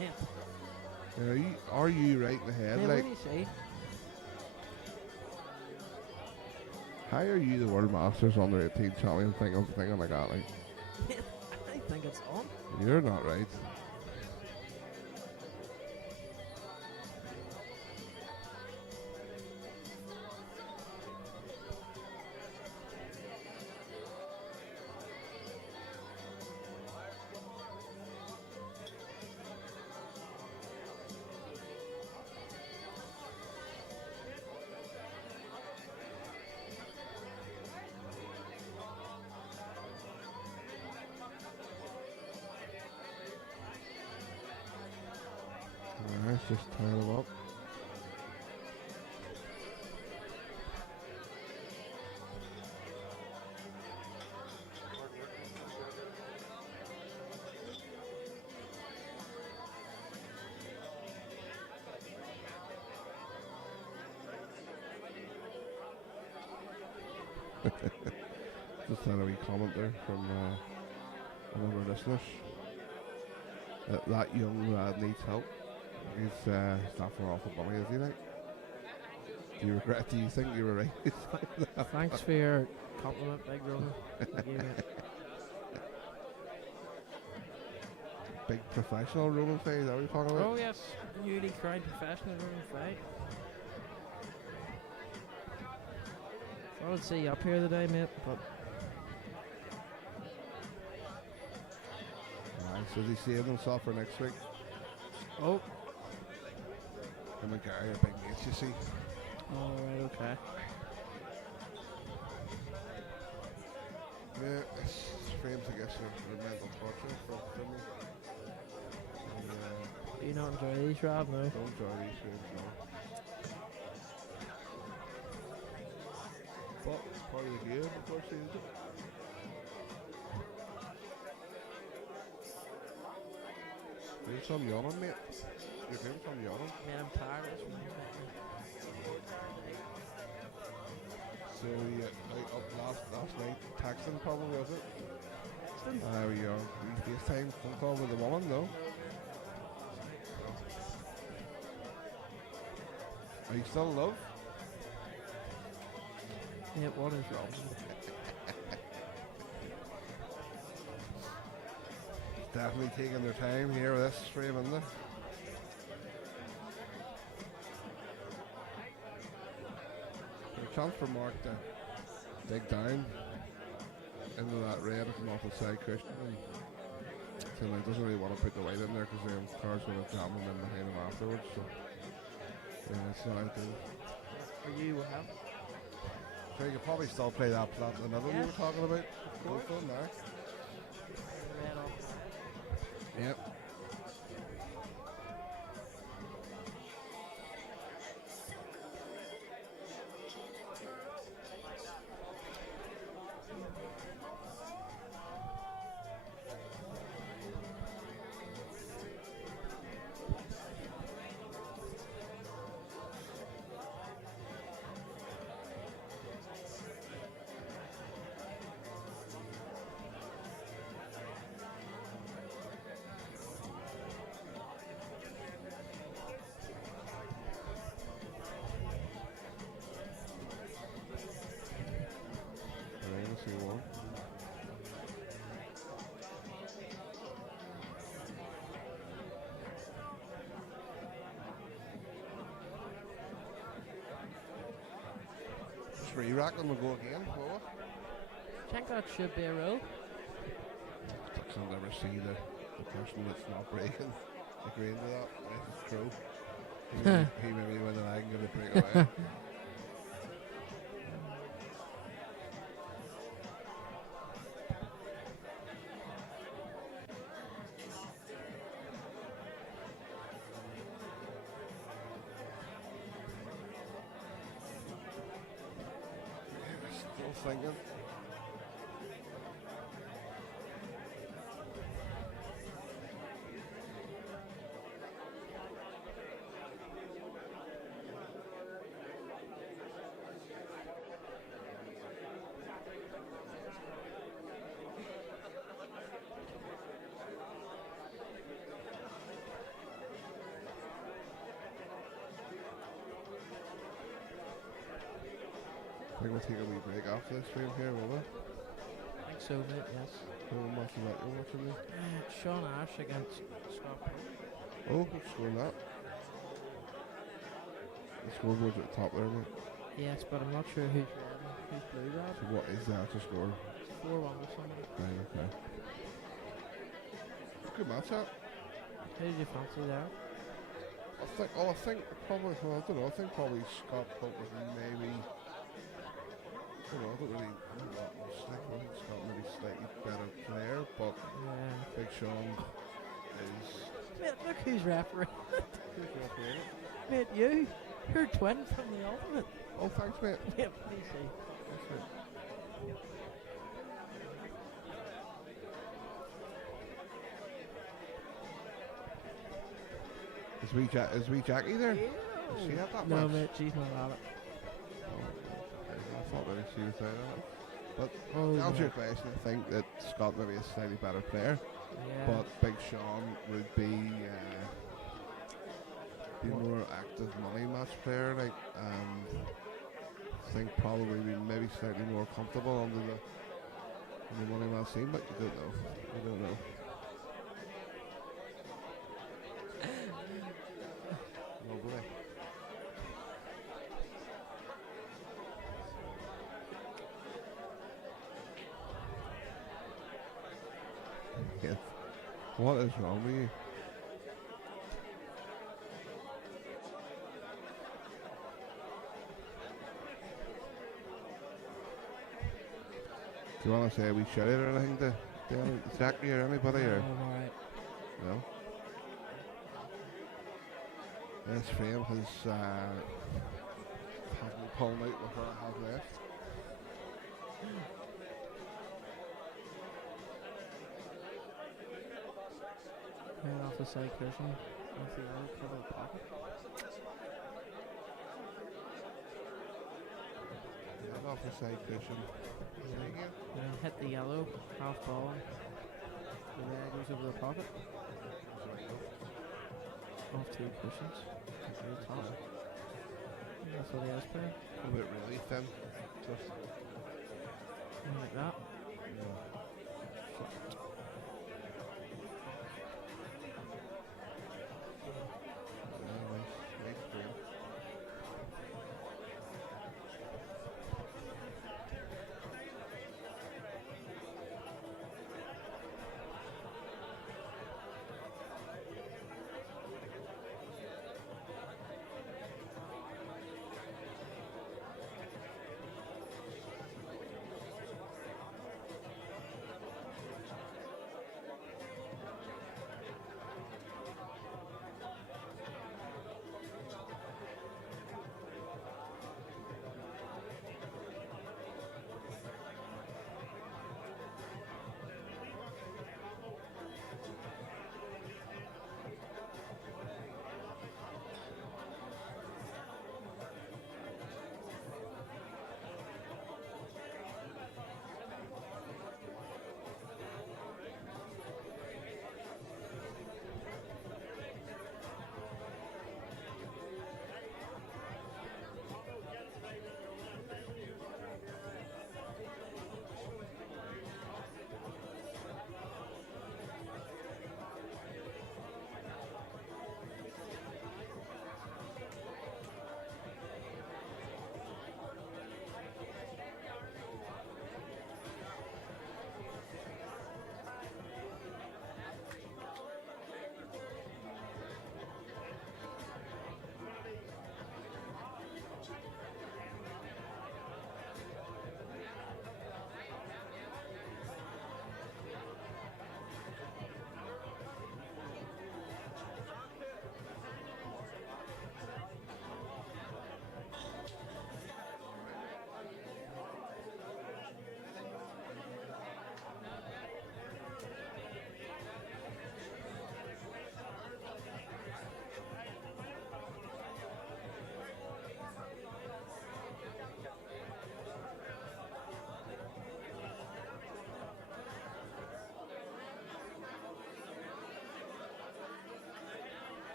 Yeah. Are you right in the head? Yeah, Like, what do you see? how are you the World Masters under 18 champion thinking like that? Like, I think it's on. you're not right. Alright, let's just tie them up. Just had a wee comment there from one of our listeners. That young lad needs help. He's not far off the bunny, is he? Like, do you think you were right? Thanks for your compliment, Big Roman. Big professional Roman fight, is that what you're talking about? Oh yes, newly crowned professional Roman fight. I would see you up here today, mate, but Alright, so he saved himself for next week. oh, Him and Gary are big mates, you see. all right, okay. Yeah, it's frames, I guess, are mental torture for me. And, Do you not enjoy these, Rob? No. don't enjoy these frames, no. But it's part of the game, of course, isn't it? Doing some yawning, mate. You're doing some yawning. Man, I'm tired of this one. So you up last night texting probably, was it? There we go. We FaceTime phone call with the woman, though. Are you still in love? Yeah, what is wrong? Definitely taking their time here with this frame, isn't it? A chance for Mark to dig down into that red from off the side cushion. And so he doesn't really want to put the weight in there because then Carl's going to jam him in behind him afterwards. So yeah, it's not ideal. Are you what happened? So you could probably still play that plant in the middle you Yes, were talking about. of course. Go for it now. Red off. Yep. 3 rack and we'll go again. Will we? I think that should be a rule. I can't ever see the person that's not breaking agreeing to that. Yes, it's true. He maybe win and I can get a break away. Still thinking. I think we'll take a wee break after this stream here, will we? I think so, mate, yes. Who am I watching that? You're watching me? Sean Ash against Scott Pope. Oh, who's scoring that? The scoreboard's at the top there, mate. Yes, but I'm not sure who's red and who's blue, Rob. So what is the actual score? 4-1 or something. Right, okay. Good match, that. Who did you fancy there? I think probably, well, I don't know, I think probably Scott Pope was maybe, I don't really know that much. I think Scott maybe slightly better player, but Yeah. Big Sean is. Mate, look who's referee. Who's refereeing it? Mate, you. You're twin from the ultimate. Oh, thanks, mate. Yeah, please see. Thanks, mate. Is wee Jackie there? Is she at that No, match? mate, she's not at it. I thought maybe she was there. But Oh, to answer no. your question, I think that Scott maybe is a slightly better player, Yeah. but Big Sean would be more active money match player, like, and I think probably be maybe slightly more comfortable under the money match scene, but you don't know. You don't know. Lovely. Yes. What is wrong with you? Do you want to say we shout it or anything to Zachary or anybody or Alright. no? This frame has me pulling out with what I have left. Right off the side cushion. Off the other cover of the pocket. Head off the side cushion. Say again? Hit the yellow, half ball. The red goes over the pocket. Off 2 cushions. Very top. That's what he has playing. A bit really thin. Just Like that. nice frame.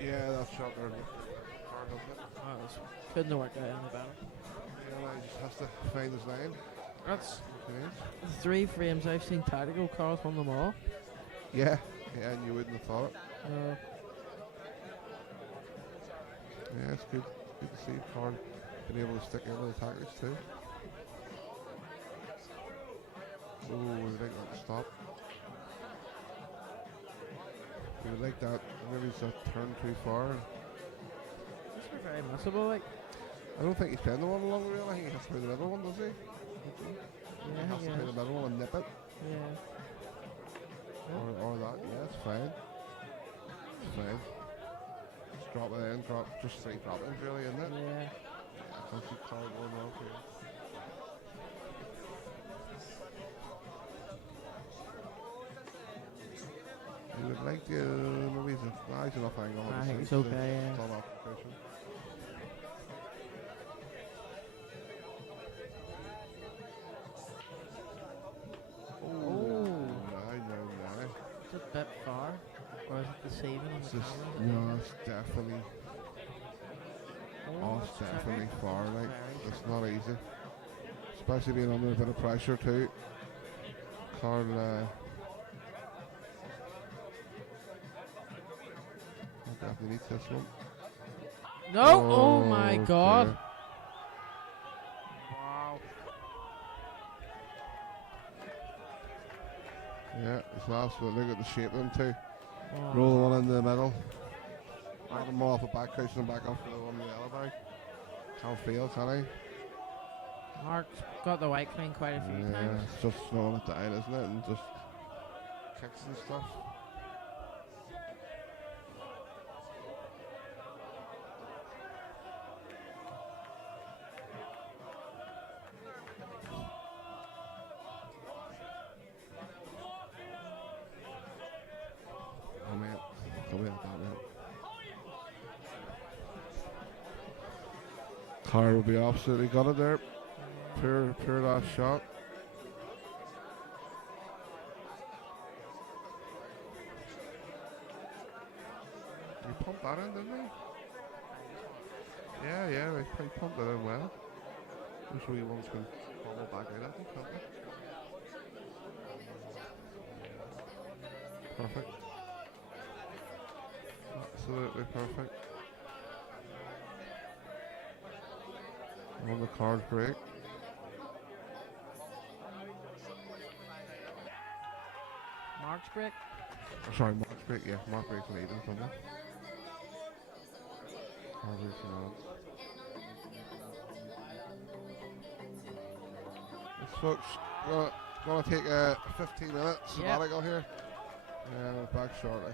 Yeah, that shot there. Hard, wasn't it? Oh, it couldn't work out on the battle. Yeah, he just has to find his line. That's Okay. the 3 frames I've seen tactical. Karl's won them all. Yeah, yeah, and you wouldn't have thought it. No. Yeah, it's good. Good to see Karl being able to stick in with the tactics too. Oh, we would like that to stop. We would like that. Maybe it's a turn too far. This is very missable, like. I don't think he's playing the one along the rail. I think he has to play the middle one, does he? Yeah, He has to play the middle one and nip it. Yeah. Or that. Yeah, it's fine. It's fine. Just drop it in. Just 3 drop-ins really, isn't it? Yeah. I can't see Karl going well here. You would like to maybe he's enough angle. I think it's okay, yeah. It's all application. It's a bit far. Or is it deceiving on It's the just, camera? no, it's definitely, it's that's definitely tricky. far. Like, Very it's not easy, especially being under a bit of pressure too. Karl, I definitely needs this one. No! Oh my Okay. god! Wow. Yeah, it's last, but look at the shape of them too. Oh. Roll one in the middle. Knock them off a back cushion and back up to the one in the other bag. Can't feel, can he? Marc's got the white clean quite a few Yeah, times. it's just slowing it down, isn't it? And just kicks and stuff. Oh man, the way that went. Karl will be absolutely got it there. Pure last shot. He pumped that in, didn't he? Yeah, he pumped it in well. Those wee ones can follow back out, I think, can't they? Perfect. Absolutely perfect. On the card break. Marc's break. Oh, sorry, Marc's break, yeah. Marc breaks leading somewhere. Harvey finance. This folks gonna take a 15-minute sabbatical here. And we're back shortly.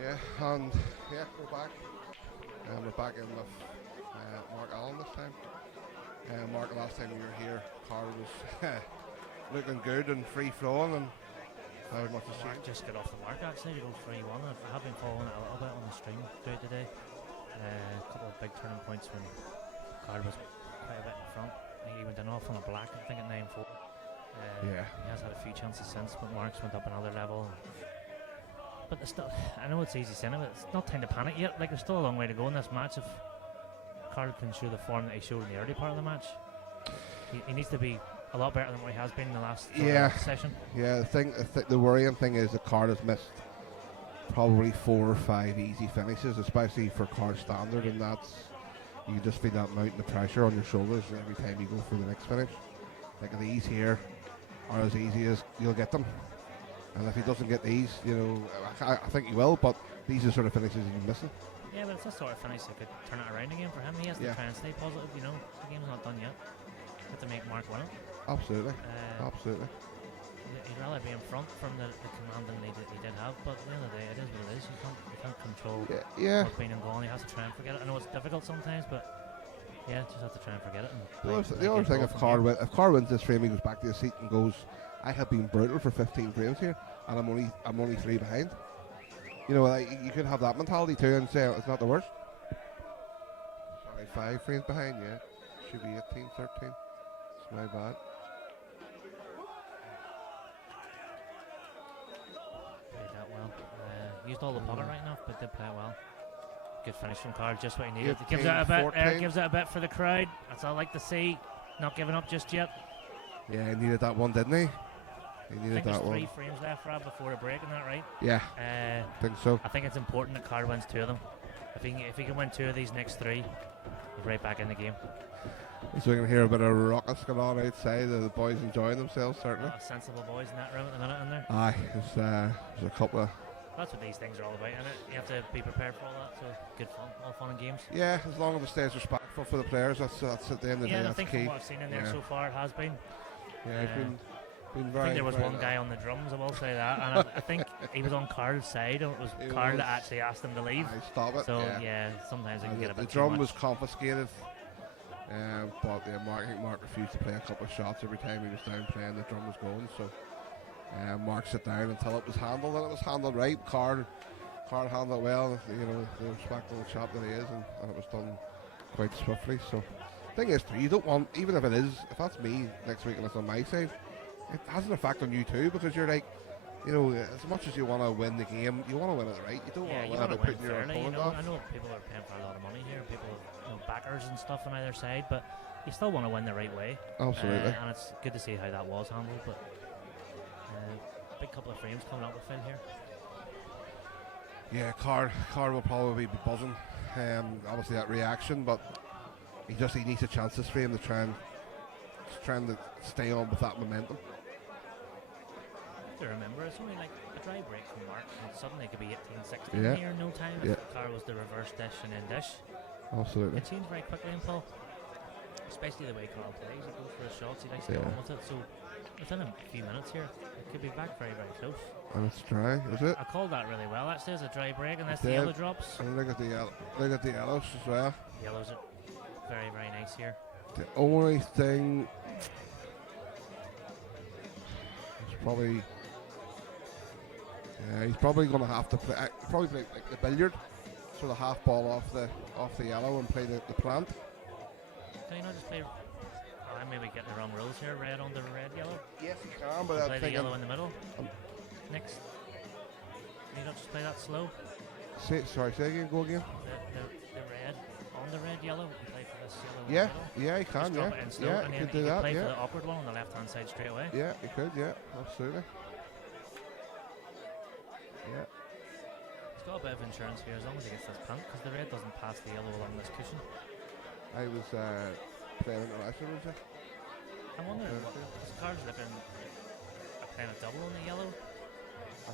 Yeah, and yeah, we're back. We're back in with Mark Allen this time. Mark, last time we were here, Karl was looking good and free flowing, and how much has Marc changed? just got off the mark actually to go 3-1. I have been following it a little bit on the stream throughout the day. A couple of big turning points when Karl was quite a bit in front. I think he went in off on a black, I think at 9-4. Yeah. He has had a few chances since, but Marc's went up another level. But there's still, I know it's easy saying it, but it's not time to panic yet. Like, there's still a long way to go in this match. If Karl can show the form that he showed in the early part of the match, he needs to be a lot better than what he has been in the last session. Yeah, the worrying thing is that Karl has missed probably 4 or 5 easy finishes, especially for Karl's standard, and that's, you just feel that mountain of pressure on your shoulders every time you go for the next finish. Like, these here are as easy as you'll get them. And if he doesn't get these, you know, I think he will, but these are the sort of finishes he's missing. Yeah, but it's a sort of finish that could turn it around again for him. He has to try and stay positive, you know. The game's not done yet. Have to make Marc win it. Absolutely. Absolutely. He'd rather be in front from the commanding lead that he did have, but at the end of the day, it is what it is. You can't control what's been and gone. He has to try and forget it. I know it's difficult sometimes, but yeah, just have to try and forget it. And the other thing, if Karl wins this frame, he goes back to his seat and goes, I have been brutal for 15 frames here, and I'm only 3 behind. You know, you could have that mentality too and say it's not the worst. Sorry, 5 frames behind, yeah. Should be 18, 13. It's my bad. Played that well. Used all the pocket right enough, but did play it well. Good finish from Karl, just what he needed. 18, Gives it a bit. 14. Gives it a bit for the crowd. That's all I like to see. Not giving up just yet. Yeah, he needed that one, didn't he? He I needed think that there's one. 3 frames left, Rob, before a break, isn't that right? Yeah, I think so. I think it's important that Karl wins 2 of them. If he can win 2 of these next 3, he's right back in the game. So we can hear a bit of rockets going on outside. The boys enjoying themselves, A certainly. lot of sensible boys in that room at the minute, in there. Aye, there's a couple of... That's what these things are all about, isn't it? You have to be prepared for all that, so good fun, all fun and games. Yeah, as long as it stays respectful for the players, that's at the end of the day, Yeah, I that's think key. from what I've seen in there so far, it has been. Yeah, it's been very... I think there was very one guy on the drums, I will say that, and I think he was on Karl's side, and it was Karl that actually asked him to leave. Aye, stop it. So yeah, sometimes it can get a bit the too drum much. was confiscated, but I think Marc refused to play a couple of shots every time he was down playing. The drum was going, so Marc sat down until it was handled, and it was handled right. Karl handled it well, you know, the respectful chap that he is, and it was done quite swiftly. So, thing is, you don't want, even if that's me next week and it's on my side, it has an effect on you too, because you're like, you know, as much as you want to win the game, you want to win it right. You don't want to win it by putting your fairly, opponent you know, off. I know people are paying for a lot of money here, people have backers and stuff on either side, but you still want to win the right way. Absolutely. And it's good to see how that was handled, but big couple of frames coming up with Phil here. Yeah, Karl will probably be buzzing. Obviously that reaction, but he needs a chance this frame to trying to stay on with that momentum. To remember, it's only like a dry break from Marc, and suddenly it could be 18-16 here in no time. If Karl was the reverse dish and then dish. Absolutely. It changed very quickly in Paul, especially the way Karl plays. He goes for his shots, he likes to get on with it. So within a few minutes here, it could be back very, very close. And it's dry, is it? I called that really well. Actually, as a dry break, and that's the yellow drops. And look at the yellows as well. Yellows are very, very nice here. The only thing is probably he's probably going to have to play like the billiard, sort of half ball off the yellow and play the plant. Can you not just play? Oh, I may be getting the wrong rules here. Red on the red, yellow. Yes, you can, but play the yellow in the middle. Next, can you not just play that slow? Say again. Go again. The red on the red, yellow. You play for this yellow. Yeah, in the middle. yeah, you can. Just drop it in slow, Yeah, and you then can do that. play Yeah, for the awkward one on the left-hand side straight away. yeah, you could. Yeah, absolutely. Yeah. He's got a bit of insurance here as long as he gets this plant, because the red doesn't pass the yellow along this cushion. I was playing international, was it? I'm wondering what his cards looking playing a double on the yellow,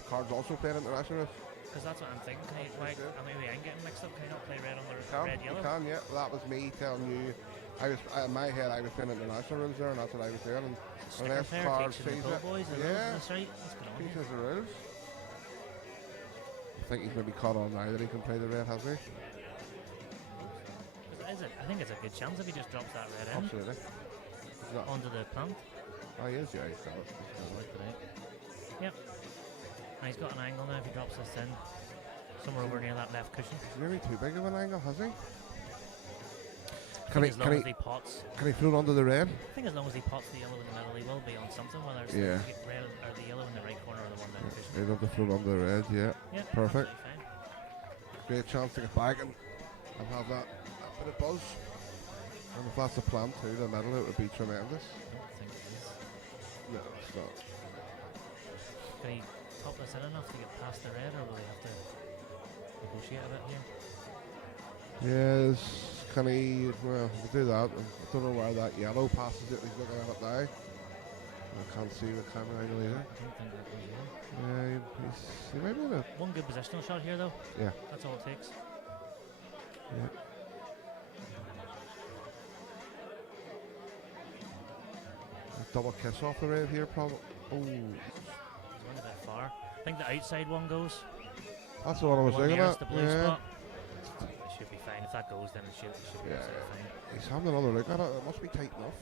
Karl's also playing international. because that's what I'm thinking. Can he, like, maybe I'm getting mixed up. Can he not play red on the red You yellow? can, yeah. Well, that was me telling you. I was in my head. I was playing international rules there, and that's what I was doing. And Sticker unless player Karl teaching the sees pro it, boys. yeah, That's right. What's going on he here? says the rules. think he's maybe caught on now that he can play the red, hasn't he? I think it's a good chance if he just drops that red in Absolutely. He's not. onto the plant. Oh, he is, yeah, he's got it. He's got it. Yep. And he's got an angle now if he drops this in. Somewhere over near that left cushion. He's maybe too big of an angle, has he? I think as long as he pots, Can he float onto the red? I think as long as he pots the yellow in the middle, he will be on something, whether it's Yeah. the red or the yellow in the right corner or the one down the cushion. He'd have to float onto the red, yeah. Yeah, Perfect. absolutely fine. Great chance to get back and have that bit of buzz. And if that's the plan too, the middle, it would be tremendous. I don't think it is. No, it's not. Can he top this in enough to get past the red, or will he have to negotiate a bit here? Yes, can he, well, he can do that. I don't know where that yellow passes it. He's looking at it now. I can't see the camera angle either. I don't think that goes in. Yeah, he might be in a, One good positional shot here, though. yeah. That's all it takes. Yeah. A double kiss off the red here, probably. Oh, He's went a bit far. I think the outside one goes. that's the one I was The one thinking nearest at. the blue Yeah. spot. It should be fine. If that goes, then it should be Yeah. absolutely fine. He's having another look at it. It must be tight enough.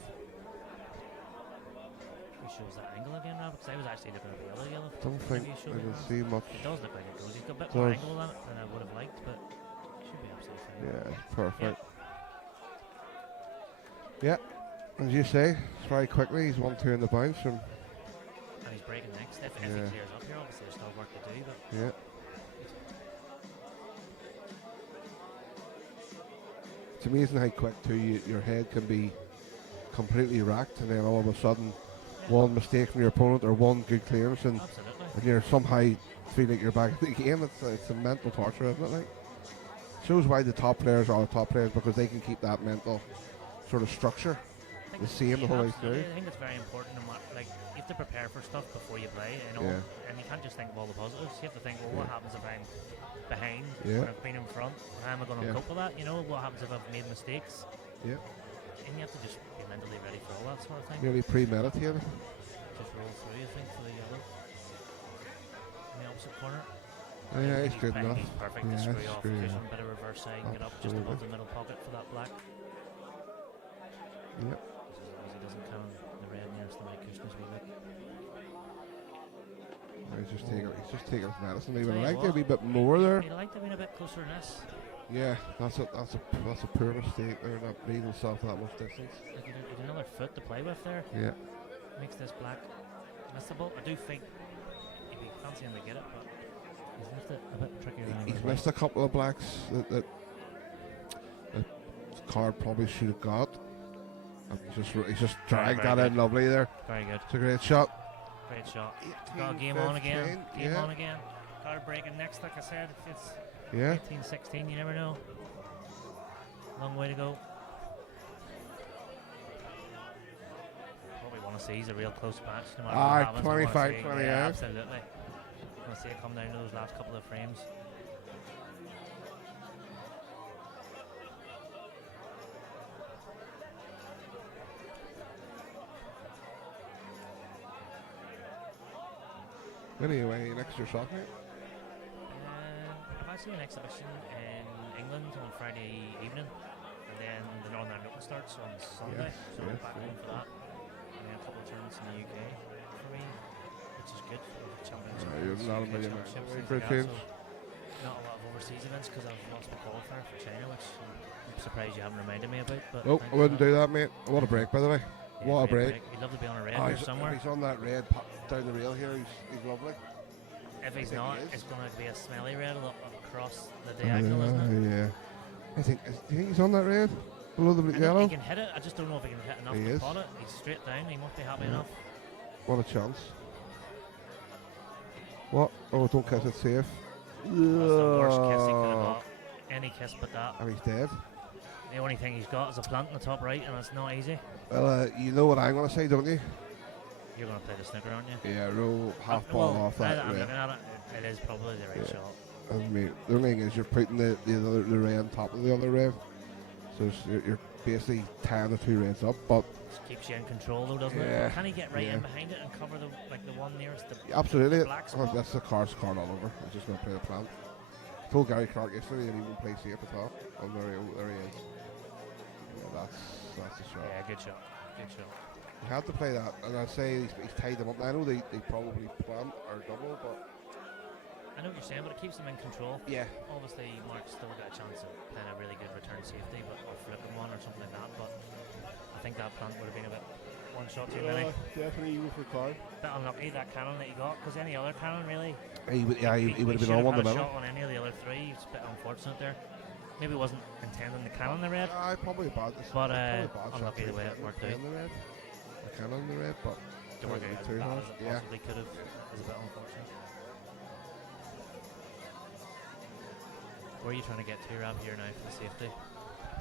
He shows that angle again, Rob, because I was actually looking at the other yellow. Don't think Maybe I you showed me can that. see much. It does look like it goes. He's got a bit more Does. angle on it than I would have liked, but it should be absolutely fine. Yeah, perfect. Yeah, as you say, it's very quickly. He's 1-2 in the bounce from. And he's breaking next. If he Yeah. clears up here, obviously there's still work to do, but Yeah. It's amazing how quick too your head can be completely racked, and then all of a sudden, one mistake from your opponent or one good clearance, and absolutely. you're somehow feel like you're back in the game. It's a mental torture, isn't it? Like, shows why the top players are the top players, because they can keep that mental sort of structure I think the same the whole way absolutely. through. I think it's very important. Like, you have to prepare for stuff before you play, you know, Yeah. and you can't just think of all the positives. You have to think, well, what happens if I'm behind Yeah. when I've been in front? How am I going to Yeah. cope with that? You know, what happens if I've made mistakes? Yeah, And you have to just be mentally ready for all that sort of thing. nearly premeditated. Just roll through, I think, for the yellow. In the opposite corner. Oh, yeah, he's good enough. He's perfect Yeah, to screw off. screw, Cushion, yeah. bit of reverse side, get up just above the middle pocket for that black. Yep. As long as he doesn't come the red nearest the right cushion as we look. He's just taking his medicine. He Tell would you like a what, wee bit more there. He'd like to be a bit closer than this. Yeah, that's a poor mistake there, not leading himself that much distance. Like he'd another foot to play with there. Yeah. Makes this black missable. I do think he'd be fancying to get it, but he's left it a bit trickier than He's missed a couple of blacks that Karl probably should have got. And he's just dragged very that in good. lovely there. Very good. It's a great shot. Great shot. 18, Got a game on again. 15, Game yeah. on again. Card breaking next, like I said. It's Yeah. 18-16, you never know. Long way to go. What we want to see is a real close match. No matter what happens, we wanna 25, see- 28. Yeah, absolutely. Want to see it come down to those last couple of frames. Anyway, next your shot, mate. I've actually an exhibition in England on Friday evening, and then the Northern Open starts on Sunday, Yes, so we're yes, back yes. home for that. And then a couple of tournaments in the UK for me, which is good. Championships, You're not a UK million championships, miles away things for a like that, change. so not a lot of overseas events because I've lost my qualifier for China, which I'm surprised you haven't reminded me about. But Nope, I wouldn't do that, mate. What a break, by the way. Yeah, What a great break. He'd love to be on a red Oh, here he's, somewhere. he's on that red down the rail here. He's lovely. If he's think not, he is. it's going to be a smelly red across the diagonal, isn't it? Yeah. Do you think he's on that red? Below the I think yellow? he can hit it. I just don't know if he can hit enough He to is. pot it. He's straight down. He must be happy Yeah. enough. What a chance. What? Oh, don't kiss it safe. That's the worst kiss he could have got. Any kiss but that. And he's dead. The only thing he's got is a plant in the top right, and it's not easy. Well, you know what I'm going to say, don't you? You're going to play the snooker, aren't you? Yeah, roll half Uh, ball well, off now that that I'm red. looking at it, it is probably the right Yeah. shot. And mate, the only thing is you're putting the red on top of the other red. So you're basically tying the two reds up. But Just keeps you in control, though, doesn't Yeah, it? Can he get right yeah. in behind it and cover the one nearest the absolutely, black spot? that's the car's card all over. I'm just going to play the plant. Told Gary Clark yesterday that he won't play safe at all. Oh, there he is. Yeah, that's a shot. Yeah, good shot. Good shot. He had to play that, and I'd say he's tied them up. I know they probably plan or double, but I know what you're saying, but it keeps them in control. yeah. Obviously, Mark's still got a chance of playing a really good return safety, but or flipping one or something like that. But I think that punt would have been a bit one shot too many. Definitely even for Karl. Bit unlucky that cannon that he got, because any other cannon really. He would have been on one the the middle. shot on any of the other three. It's a bit unfortunate there. Maybe wasn't intending the cannon the red, Probably bad. but Probably bad unlucky shot the way it worked out. The cannon the red, but To work out as too bad harsh. as it Yeah. possibly could have is a bit unfortunate. Where are you trying to get to, Rob, here now for the safety?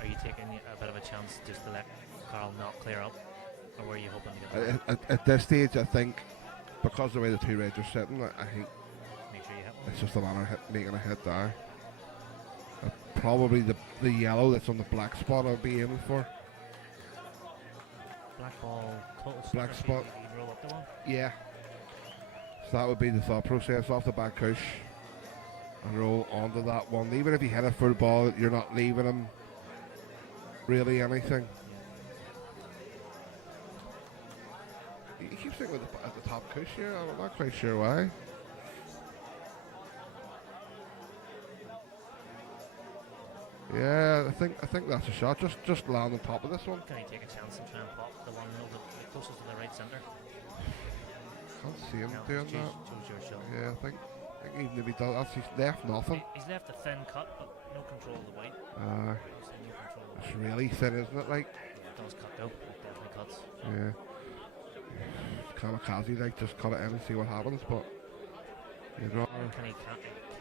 Are you taking a bit of a chance just to let Karl not clear up? Or were you hoping to get there? At this stage, I think because the way the two reds are sitting, I think Make sure you hit one. it's just a matter of making a hit there. Probably the yellow that's on the black spot I'll be aiming for. Black ball, total Black super spot. speed, you can roll up to one. Yeah. So that would be the thought process off the back push and roll onto that one. Even if you hit a full ball, you're not leaving him really anything. He keeps thinking at the top push here. I'm not quite sure why. Yeah, I think that's a shot. Just land on top of this one. Can he take a chance and try and pop the one over the closest to the right centre? Can't see him No, doing choose, that. choose your shot. Yeah, I think even if he does, that's he's left nothing. He's left a thin cut, but no control of the white. Obviously no control of the It's white. really thin, isn't it? Like, It does cut though. It definitely cuts. yeah. Kamikaze, like, just cut it in and see what happens, but you'd rather. Can he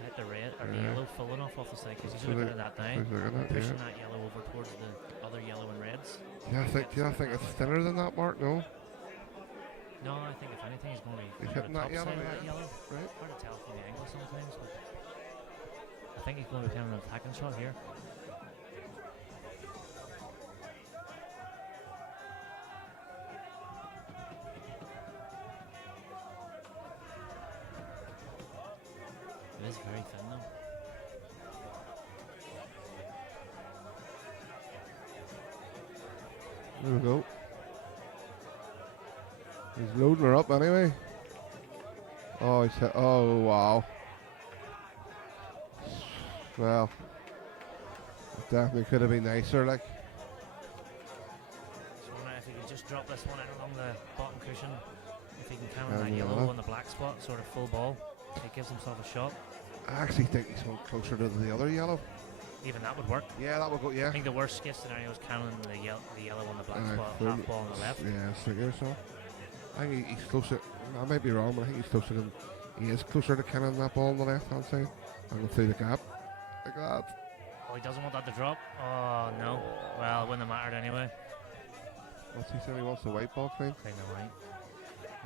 hit the red or the Yeah. yellow full enough off the side? Because he's So looking they- at that so now. he's looking at it, Pushing yeah. that yellow over towards the other yellow and reds. Yeah, I think it's thinner than that, Mark. No, No, I think if anything he's going to be He's on hitting the that top yellow, side of that yeah. yellow. right? Hard to tell from the angle sometimes, but I think he's going to be playing an attacking shot here. It is very thin though. There we go. He's loading her up anyway. Oh, he's hit. Oh, wow. Well, it definitely could have been nicer, like. So if he could just drop this one out along the bottom cushion, if he can cannon And that the yellow other. on the black spot, sort of full ball, it gives himself a shot. I actually think he's going closer to the other yellow. Even that would work. Yeah, that would go. I Yeah. think the worst case scenario is cannon the yellow on the black Aye, spot, full- half ball on the left. Yeah, sticker. So I think he's closer. I might be wrong, but I think he's closer than he is closer to cannon that ball on the left hand side and go through the gap like that. Oh, he doesn't want that to drop. Oh no. Well, it wouldn't have mattered anyway. What's he saying? He wants the white ball clean. Kind of right.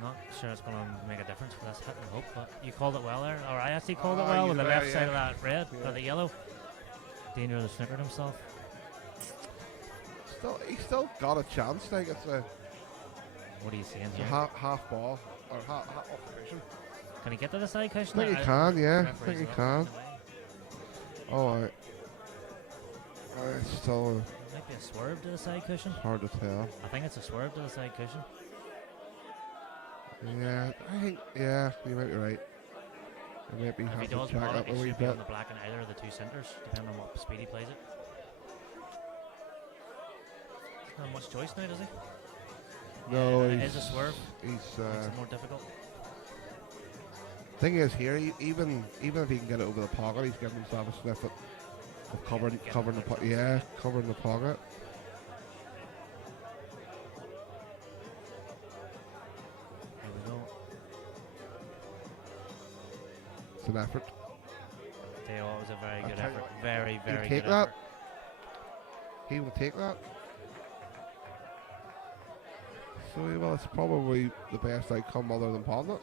Not sure it's going to make a difference for this hit and hope, but you called it well there. Or I actually called it Oh, well you with the did, left yeah. side of that red Yeah. or the yellow. Danger of the snookered himself. He's still got a chance. Like it's a What are you seeing It's a here? half ball or half off the vision. Can he get to the side cushion? I think he can, yeah. I think he can. Oh, it's still Might be a swerve to the side cushion. hard to tell. I think it's a swerve to the side cushion. Yeah, I think, yeah, you might be right. You might be If he having to does check ball it, up a it wee should be bit. on the black and either of the two centres, depending on what speed he plays it. Not much choice now, does he? No, it he's is a swerve. He's Makes it more difficult. thing is here, even if he can get it over the pocket, he's giving himself a sniff of covering Getting the another pocket. chance, Yeah, covering the pocket. Here we go. It's an effort. Tell you what, it was a very I'll good tell you effort. what, Very, very take good that? effort. He will take that. So well, it's probably the best outcome other than palming it.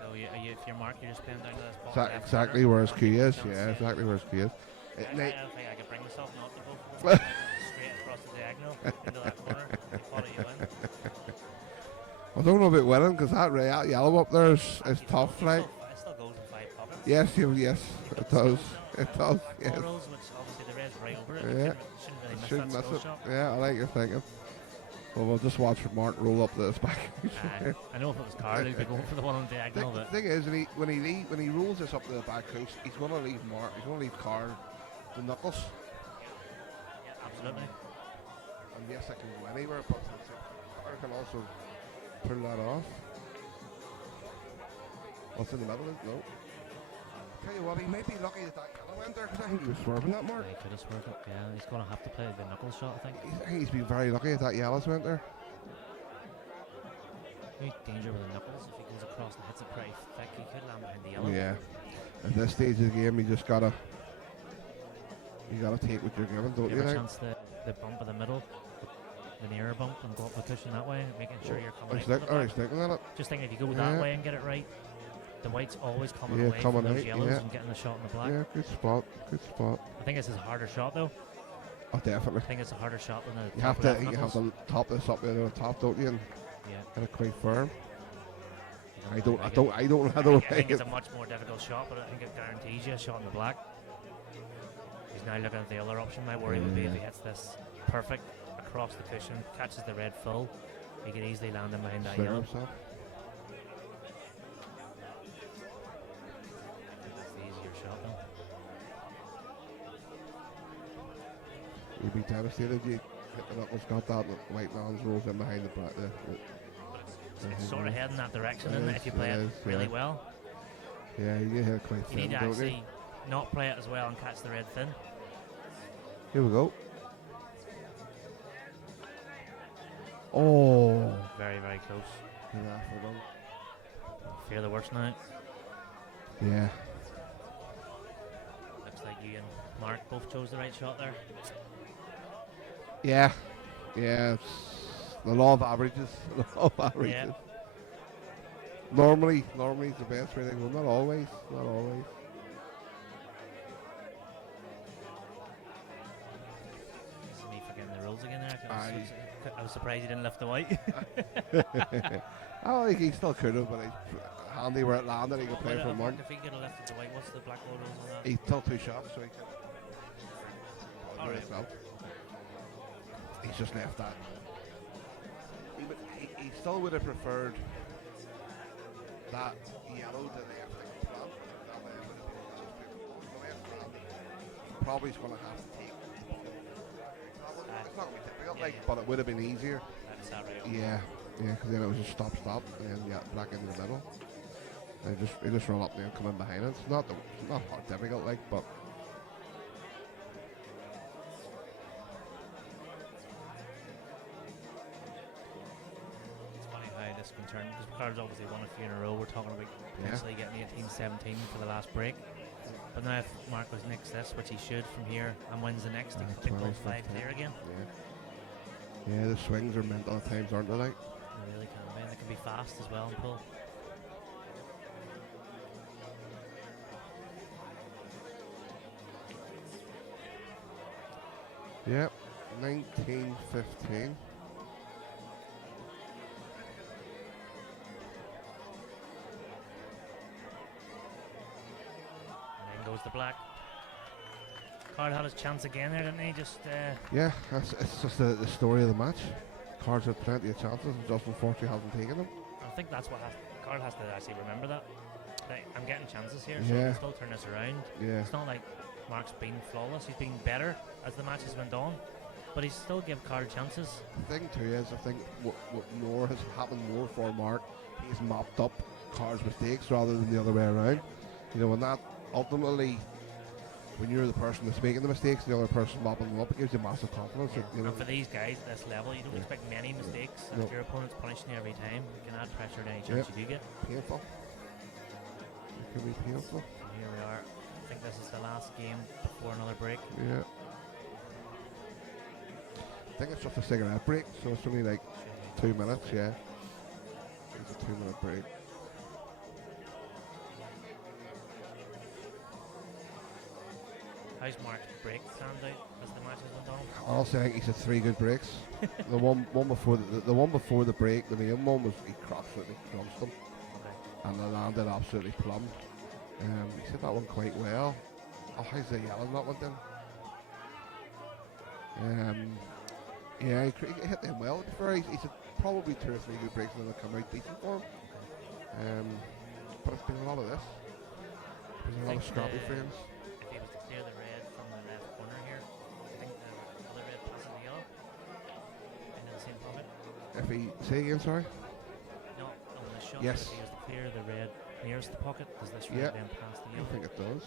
So if you're Marc, you're just playing down to this ball. Exactly where his key is. Yeah, exactly where his key is. I don't think I could bring myself not to go for It, it. Straight across the diagonal into that corner. Call it you win. I don't know about winning because that yellow up there is tough. Like, It still goes in 5 pockets. Yes, yes, it does. It does. Yes. Rules, which obviously the red's right over it. Yeah. Shouldn't really miss Shouldn't that miss skill it. shot. Yeah, I like your thinking. Well, we'll just watch Mark roll up this back. I know if it was Karl, he'd be going for the one on diagonal, The but thing is, when he rolls this up to the back coast, he's going to leave Mark. He's going to leave Karl the knuckles. yeah, absolutely. And yes, I can go anywhere, but I can also pull that off. What's in the middle? No. Tell you what, he might be lucky that yellow went there, because I think he was swerving that Mark. Yeah, he could have swerved it. Yeah, he's going to have to play the knuckle shot, I think. I think he's been very lucky that yellows went there. Huge danger with the knuckles. If he goes across and hits it pretty thick, he could land behind the yellow. Yeah. At this stage of the game, you just gotta take what you're given, don't Give you? a Like? chance the bump in the middle, the nearer bump, and go up the cushion that way, making sure you're coming out. He's looking at it. Just think if you go Yeah. that way and get it right, the white's always coming Yeah, away coming from those out, yellows yeah. and getting the shot in the black. Yeah, good spot. Good spot. I think this is a harder shot though. Oh, definitely. I think it's a harder shot than the You have top to left you have knuckles. to top this up there on the top, don't you? And Yeah. get it quite firm. I I don't think like it's it. a much more difficult shot, but I think it guarantees you a shot in the black. He's now looking at the other option. My worry would be if he hits this perfect across the cushion, catches the red full, he could easily land him behind that Slinger yellow. himself. I think that's the easier shot though. You'd be devastated. You hit the knuckles, got that, and the white lands rolls in behind the black. It's sort of heading that direction, It isn't it? is, If you play it it is, really yeah. well, Yeah, you hit it quite you need thin, to don't you? actually not play it as well and catch the red thin. Here we go. Oh. Very, very close. Yeah, for them. Fear the worst now. Yeah. Looks like you and Mark both chose the right shot there. Yeah. Yeah. It's the law of averages. The law of averages. Yeah. Normally it's the best way to go. Not always. Not always. It's me forgetting the rules again there. Aye. I was surprised he didn't lift the white. I think he still could have, but he's handy where it landed. He could play for one. If he could have lifted the white, what's the black ball rules on that? He's still 2 shots, so he can. All right. Himself. He's just left that. He still would have preferred that yellow to the left plant. That way it would have been just the left plant. Probably is going to have to take. It's not going to be difficult, Yeah, yeah. but it would have been easier. That's that right. Yeah, because then it was just stop, and then black in the middle. They just roll up there and come in behind it. It's not hard, difficult, like, but. It's funny how this can turn, because Karl's obviously won a few in a row. We're talking about potentially getting 18-17 for the last break. But now if Marc nicks this, which he should from here, and wins the next, he can pick those 5 clear again. Yeah, the swings are mental at times, aren't they? Like? They really can be, and they can be fast as well and pull. Yep, 1915. And then goes the black. Karl had his chance again there, didn't he? Just Yeah, it's just the story of the match. Cards had plenty of chances, and just unfortunately hasn't taken them. I think that's what Karl has to actually remember that. Like, I'm getting chances here, so I Yeah. can still turn this around. Yeah, It's not like Marc's been flawless. He's been better as the matches went on, but he's still give Karl chances. the thing too is, I think what more has happened more for Marc, he's mopped up Carl's mistakes rather than the other way around. You know, and that ultimately, when you're the person that's making the mistakes, the other person mopping them up, it gives you massive confidence. Yeah. You know, And for these guys at this level, you don't Yeah. expect many mistakes. And No. if your opponent's punishing you every time, you can add pressure to any chance you do get. painful. It can be painful. And here we are. I think this is the last game before another break. Yeah. I think it's just a cigarette break, so it's only like 2 minutes, yeah. It's a 2-minute break. How's Marc's break stand out as the matches went on? Honestly, I think he's had 3 good breaks. the one before the one before the break, the main one was he absolutely crunched them, Okay. and they landed absolutely plumb. He hit that one quite well. Oh, how's the yellow that went in? Yeah, he hit them well. He's had probably 2 or 3 good breaks and they'll come out decent for him. But it's been a lot of this. There's a lot of scrappy frames. If he was to clear the red from the left corner here, I think the other red passes the yellow into the same pocket. If he say again, sorry. No, on the shot, Yes. if he was to clear the red nearest the pocket, does this red then pass the I yellow? think it does.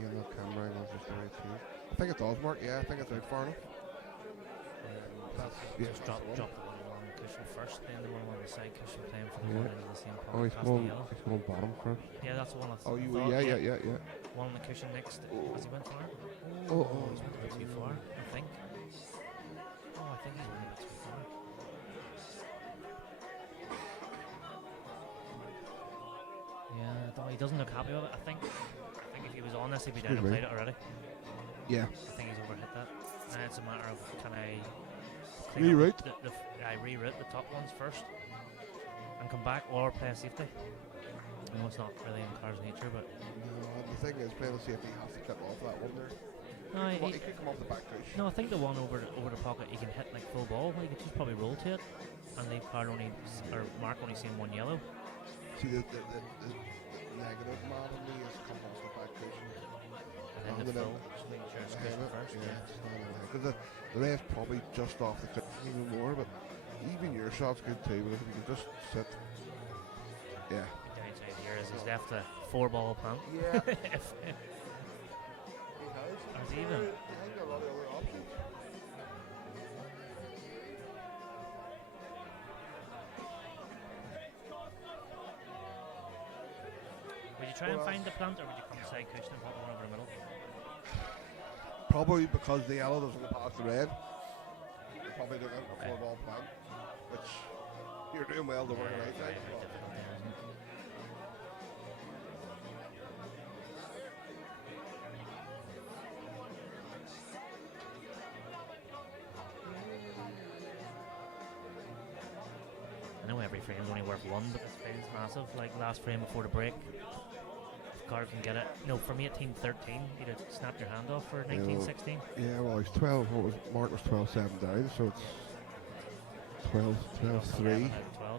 Yeah, the camera angle's just the right too. I think it does, Mark. Yeah, I think it's out far enough. Just drop the one along the cushion first, then the one on the side cushion playing for the Yeah. one into the same Oh, pocket past the yellow. he's going bottom first. Yeah, that's the one I Oh, thought. yeah. One on the cushion next. Has he went far? Oh. He's went a bit too far, I think. Oh, I think he's went a bit too far. Yeah, though he doesn't look happy with it. I think if he was on this, he'd be down and played it already. Yeah. I think he's overhit that. Now it's a matter of can I Reroute? I reroute the top ones first and come back, or play a safety. I know it's not really in Karl's nature, but The thing is, playing the safety has to clip off that one there. no, He could come off the back touch. no, I think the one over the pocket he can hit like full ball. He could just probably roll to it and leave Karl only or Marc only seeing one yellow. See, the negative man on me is come off the back cushion. And then the Landing full, it. just making sure it's Hang cushion it. first. Yeah, because the red's probably just off the cushion even more, but even your shot's good too, because if you can just sit. Yeah. The downside here is he's left a 4-ball plant. Yeah. If As even. I think a lot of other options. Would you try and find the plant, or would you come side cushion and put the one over the middle? Probably because the yellow doesn't go past the red. You're probably doing a 4-ball plan, which you're doing well to work it out. Very, Like. very difficult there, isn't it? I know every frame's only worth 1, but this frame's massive. Like last frame before the break, if Karl can get it. No, from 18-13, you'd have snapped your hand off for 19-16. Yeah, well, he's 12. Marc was 12-7 down, so it's 12-3.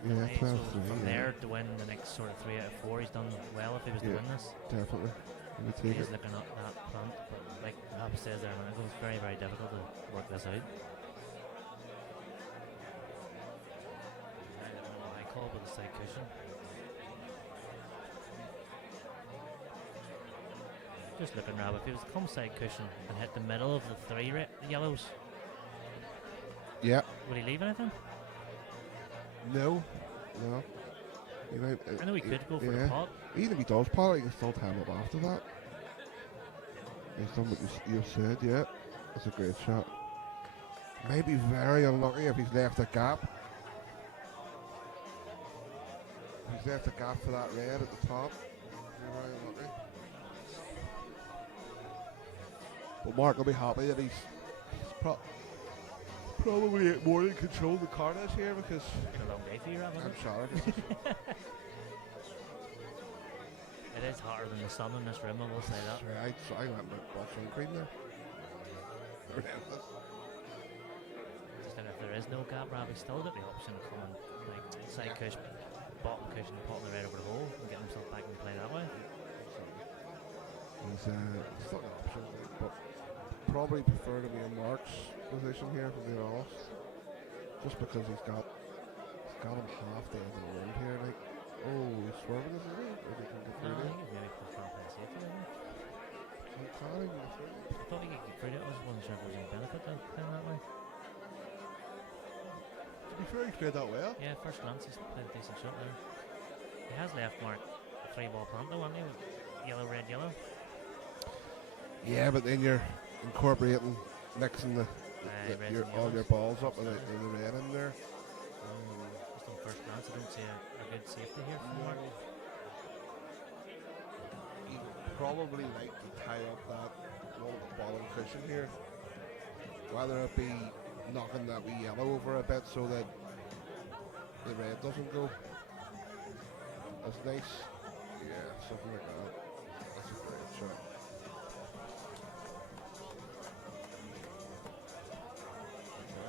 Yeah, 12-3. So from there to win the next sort of 3 out of 4, he's done well if he was to win this. Definitely. He would He take is it. looking at that plant, but like Rob says there, man, it's very, very difficult to work this out. I don't know what I call with the side cushion. Just looking, Rob, if he was to come side cushion and hit the middle of the 3 yellows, Yeah. would he leave anything? No. You know, I know he could go for the pot. Even if he does pot, he can still time up after that. He's done what you said, yeah. That's a great shot. Maybe very unlucky if he's left a gap. If he's left a gap for that red at the top. Very unlucky. But Marc will be happy that he's probably more in control of the Karl here, because It's been a long day for you, Rob, hasn't I'm it? shattered. It is hotter than the sun in this room, I will say that. Right, so I went with sun cream there. Relentless. Just that if there is no gap, Rob, he's still got the option of coming like side cushion, bottom cushion, and putting the red over the hole and getting himself back and play that way. He's still an option, but probably prefer to be in Marc's position here, for being honest. Just because he's got him half the end of the road here, like, oh, he's swerving this, is he? Or he can get No, through I it? think he's maybe trying to play safety, isn't he? He can't even get through it. I thought he could get through it. I wasn't sure if there was any benefit to playing that way. To be fair, he's played that well. Yeah, first glance, he's played a decent shot there. He has left Marc a 3-ball plant though, hasn't he? With yellow, red, yellow. Yeah, but then you're incorporating, mixing Reds and all your yellows. balls up and the red in there. Just on first glance, I don't see a good safety here from Marc. He'd probably like to tie up that one at the bottom cushion here. Whether it be knocking that wee yellow over a bit so that the red doesn't go. That's nice. Yeah, something like that. That's a great shot.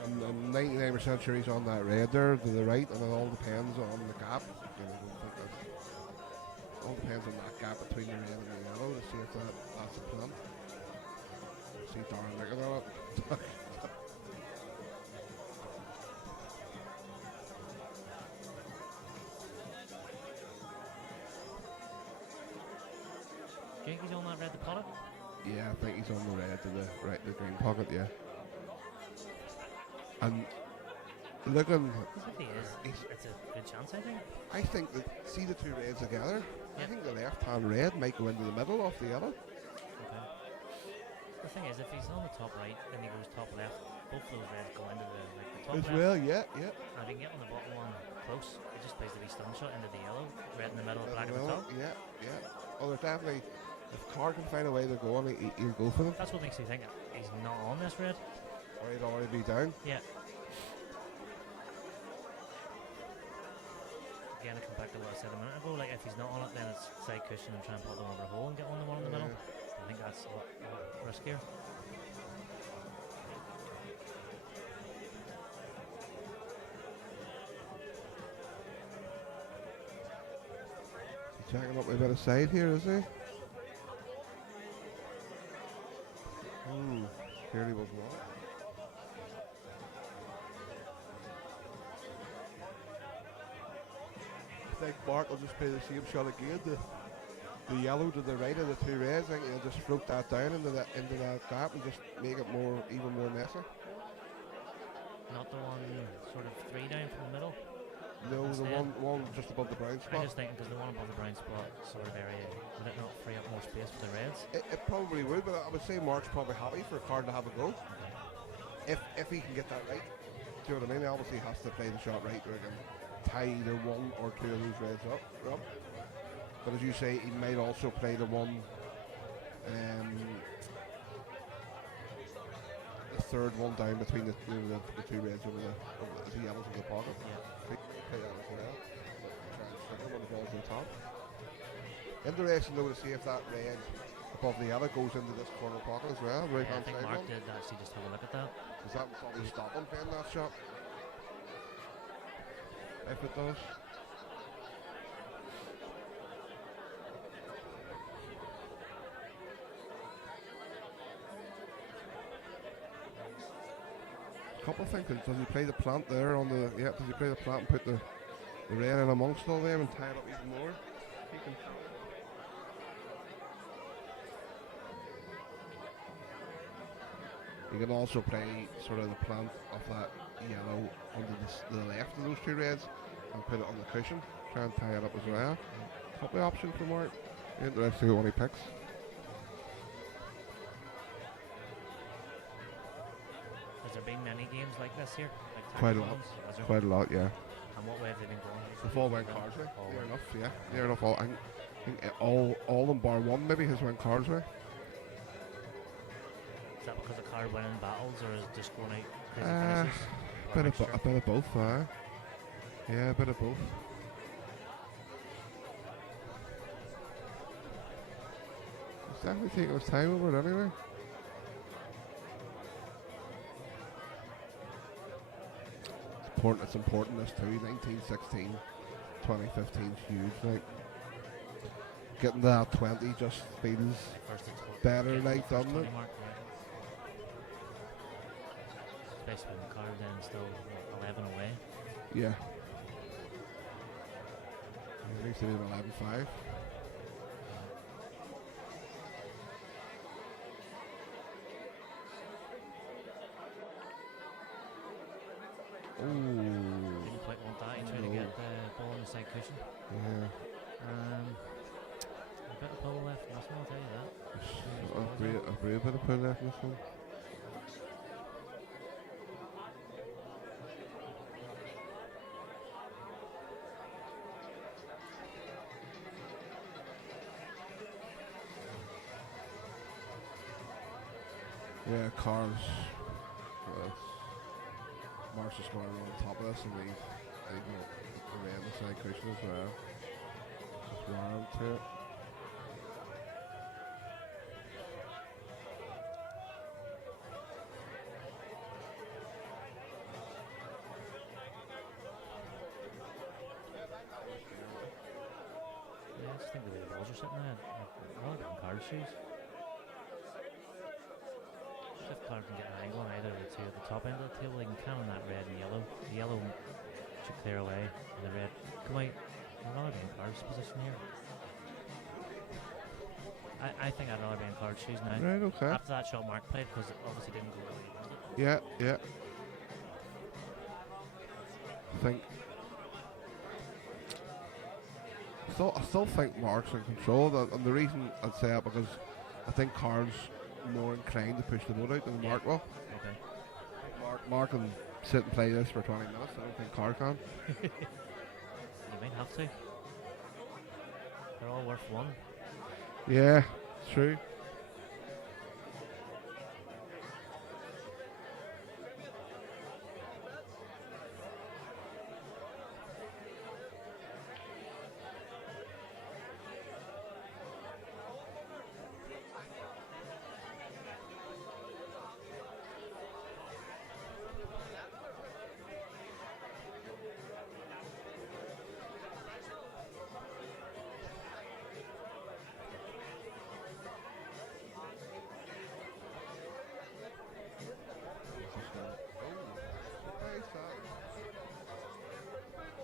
And 99% sure he's on that red there to the right, and it all depends on the gap. You know, I don't think that's, all depends on that gap between the red and the yellow to see if that's the plan. See Darren looking at it. Do you think he's on that red to pot it? Yeah, I think he's on the red to the right, the green pocket. Yeah, and looking, Because if he is, it's a good chance, I think. I think that see the two reds together. I Yep. think the left-hand red might go into the middle of the yellow. Okay. The thing is, if he's on the top right, then he goes top left. Both of those reds go into the top As left. well, yeah. And if he can get on the bottom one close, it just plays the wee stun shot into the yellow, red in the middle, black at the top. Yeah. Oh, there's definitely. If Karl can find a way to go on, he'll go for them. That's what makes me think he's not on this red. Or he'd already be down. Yeah. Again, I come back to what I said a minute ago. Like, if he's not on it, then it's side cushion and try and put them over a hole and get on the one in the middle. I think that's a lot riskier. He's jacking up a bit of side here, is he? Clearly wasn't on it. I think Marc will just play the same shot again. The yellow to the right of the two reds. I think he'll just float that down into that gap and just make it even more messy. Not the one sort of 3 down from the middle. No, the Instead. one just above the brown I'm spot. just thinking because the one above the brown spot sort of area, would it not free up more space for the reds? It probably would, but I would say Marc's probably happy for Karl to have a go. If he can get that right. Do you know what I mean? He obviously has to play the shot right where he can tie either one or two of those reds up. But as you say, he might also play the one, the third one down between the two reds over the yellows in the pocket. Yeah. He may play that as well. Try and stick him when the ball's on top. Interesting though to see if that red above the yellow goes into this corner pocket as well. Right Yeah, I hand think side Marc one. did actually just have a look at that. Does that probably stop him playing that shot? If it does. Couple of things. Does he play the plant there on the? Yeah. Does he play the plant and put the red in amongst all them and tie it up even more? He can. You can also play sort of the plant of that yellow under the left of those two reds and put it on the cushion. Try and tie it up as well. Couple of options for Marc. Interesting what he picks. Has there been many games like this here? Like Quite a tactical lot. ones? Has there? Quite a lot, yeah. And what way have they been going? They've all went Karl's way. All Near went. enough, yeah. Near enough. I think all of them bar one maybe has went Karl's way. Is that because of Karl winning battles, or is it just going out crazy Uh, finishes? Or a mixture? A bit of both, yeah, a bit of both. He's definitely taking his time over it anyway. It's important this too. 1916, 2015 is huge. Like getting to that 20 just feels First it's what- better, getting like, the first doesn't it? 20 mark, right. Especially when Karl then still 11 away. yeah. At least they did 11-5. Ooh. Didn't quite want that. He tried to No. get the ball on the side cushion. Yeah. A bit of pull left in this one, I'll tell you that. A real bit of pull left in this one. Yeah, Karl's. Marc's just going on top of this, and they got the red on the side cushion as well. swarm to it. Yeah, I just think the way the balls are sitting there, rather than card shoes. If Karl can get an angle on either of the two at the top end of the table, he can cannon that red and yellow. The yellow should clear away, and the red come out. I'd rather be in Karl's position here. I think I'd rather be in Karl's shoes now. Right, okay. After that shot Marc played, because it obviously didn't go the way he wanted it. Yeah, yeah. I still think Marc's in control, and the reason I'd say that because I think Karl's more inclined to push the boat out than Marc will. Okay. Marc can sit and play this for 20 minutes. I don't think Karl can. You might have to. They're all worth one. Yeah, it's true.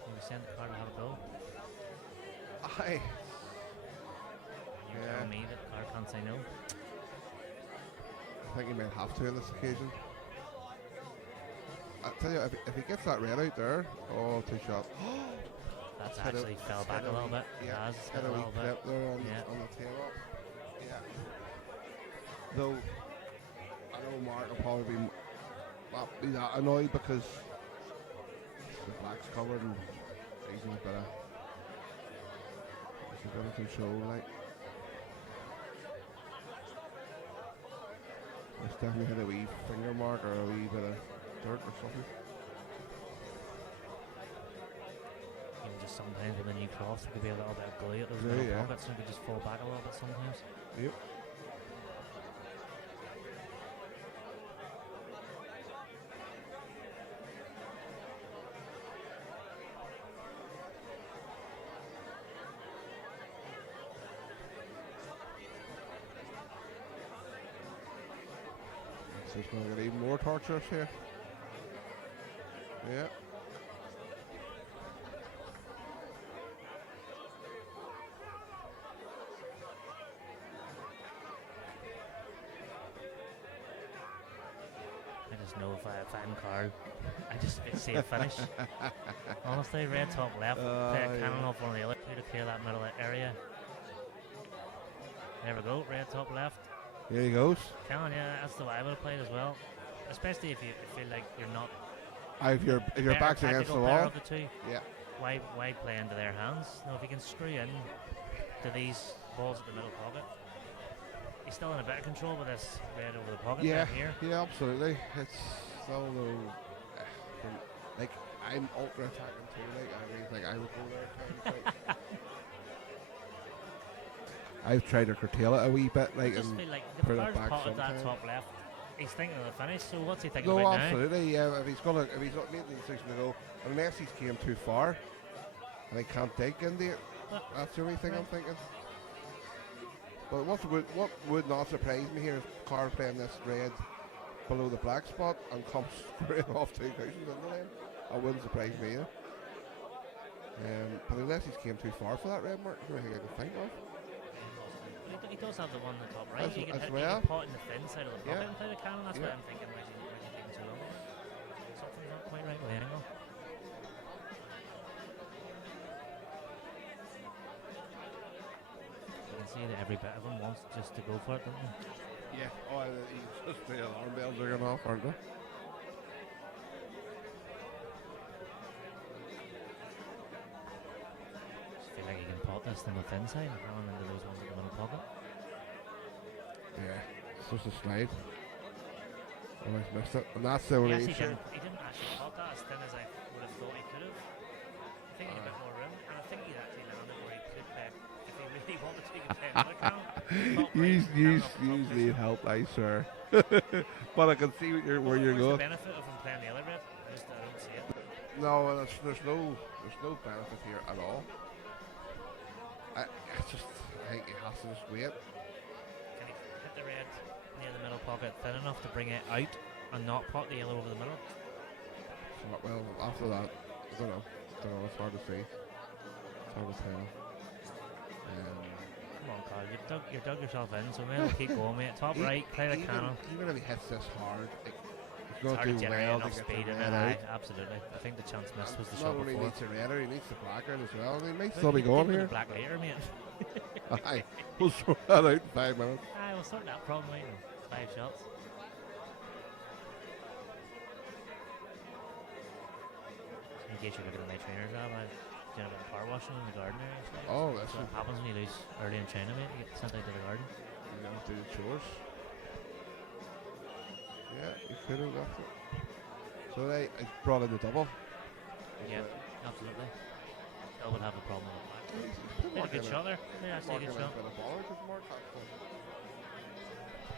You send Karl to have a go. Aye. You're Yeah. telling me that Karl can't say no. I think he might have to on this occasion. I tell you, if he gets that red out there, oh, two shots. That's Hit actually fell back a little bit. Yeah, It has hit hit a a wee little bit. clip there on, Yeah. on the tail. Yeah. Though, I know Marc will probably not be that annoyed because the black's covered and he's a bit of control, like. It's definitely hit a wee finger mark or a wee bit of dirt or something. Even just sometimes with a new cross, there could be a little bit of glue at those Yeah, little yeah. pockets and it could just fall back a little bit sometimes. Yep. So it's going to get even more torturous here. Yeah. I just know if I'm Karl, I just see a finish. Honestly, red top left, play a cannon yeah. off one of the other two to clear that middle area. There we go, red top left. Here he goes. Cannon, yeah, that's the way I would have played as well. Especially if you feel like you're not If your better back's against the tactical player wall. of the two. Yeah. Why play into their hands? No, if you can screw in to these balls at the middle pocket, he's still in a bit of control with this red over the pocket Yeah. right here. Yeah, absolutely. It's so like I'm ultra attacking too. Like I would go there. Kind of thing. I've tried to curtail it a wee bit, I like just and feel like the put it first back pot of that sometime. top left, he's thinking of the finish. So what's he thinking no, about now? absolutely. Yeah, if he's made the decision to go, unless he's came too far, and he can't dig into it. That's the only thing I'm thinking. But what would not surprise me here is Karl playing this red below the black spot and comes straight off two cushions in the lane. That wouldn't surprise me either. But unless he's came too far for that red mark, there's nothing I can think of. He does have the one in the top right. As- He can as hit well. the pot in the thin side of the pocket Yeah. and play the cannon. That's Yeah. what I'm thinking. Why is he taking too long? Something's not quite right with the angle. You can see that every bit of him wants just to go for it, don't they? Yeah. Oh, he's just the alarm bells are going off, aren't they? Just feel like he can pot this in the thin side and cannon into those ones in the middle pocket. Yeah. It's just a slide. Almost missed it. And that's the He only actually issue. didn't actually pot that as thin as I would have thought he could have. I think he had a bit more room, and I think he actually landed where he could play you can play another Karl. Top right, Use, Karl use, off the top use position. need help, I swear. But I can see where you're Where's going. the benefit of him playing the other red? I don't see it. No, and there's no benefit here at all. I think he has to just wait. Can he hit the red near the middle pocket thin enough to bring it out and not pot the yellow over the middle? So, well, after that, I don't know. It's hard to see. It's hard to tell. Come on, Karl, you dug yourself in, so maybe keep going, mate. Top right, play the cannon. Even if he hits this hard, It's he's going hard to to do generate well to enough get speed the in red it. out. Aye, absolutely. I think the chance missed was the Not shot only before. needs the redder, he needs the blacker as well. And he may Look, still be you going deal with here. the black later, mate. Aye, we'll sort that out in 5 minutes. Aye, we'll sort that problem out in 5 shots. In case you're looking at my trainers, I'm doing a bit of power washing in the garden area. Oh, that's what happens when you lose early in China, mate. You get sent out to the garden. You got to do the chores. Yeah, you could have left it. So they brought in the double. Yeah, absolutely. Still would have a problem with that. He's Made a good shot there. Yeah, actually a good shot.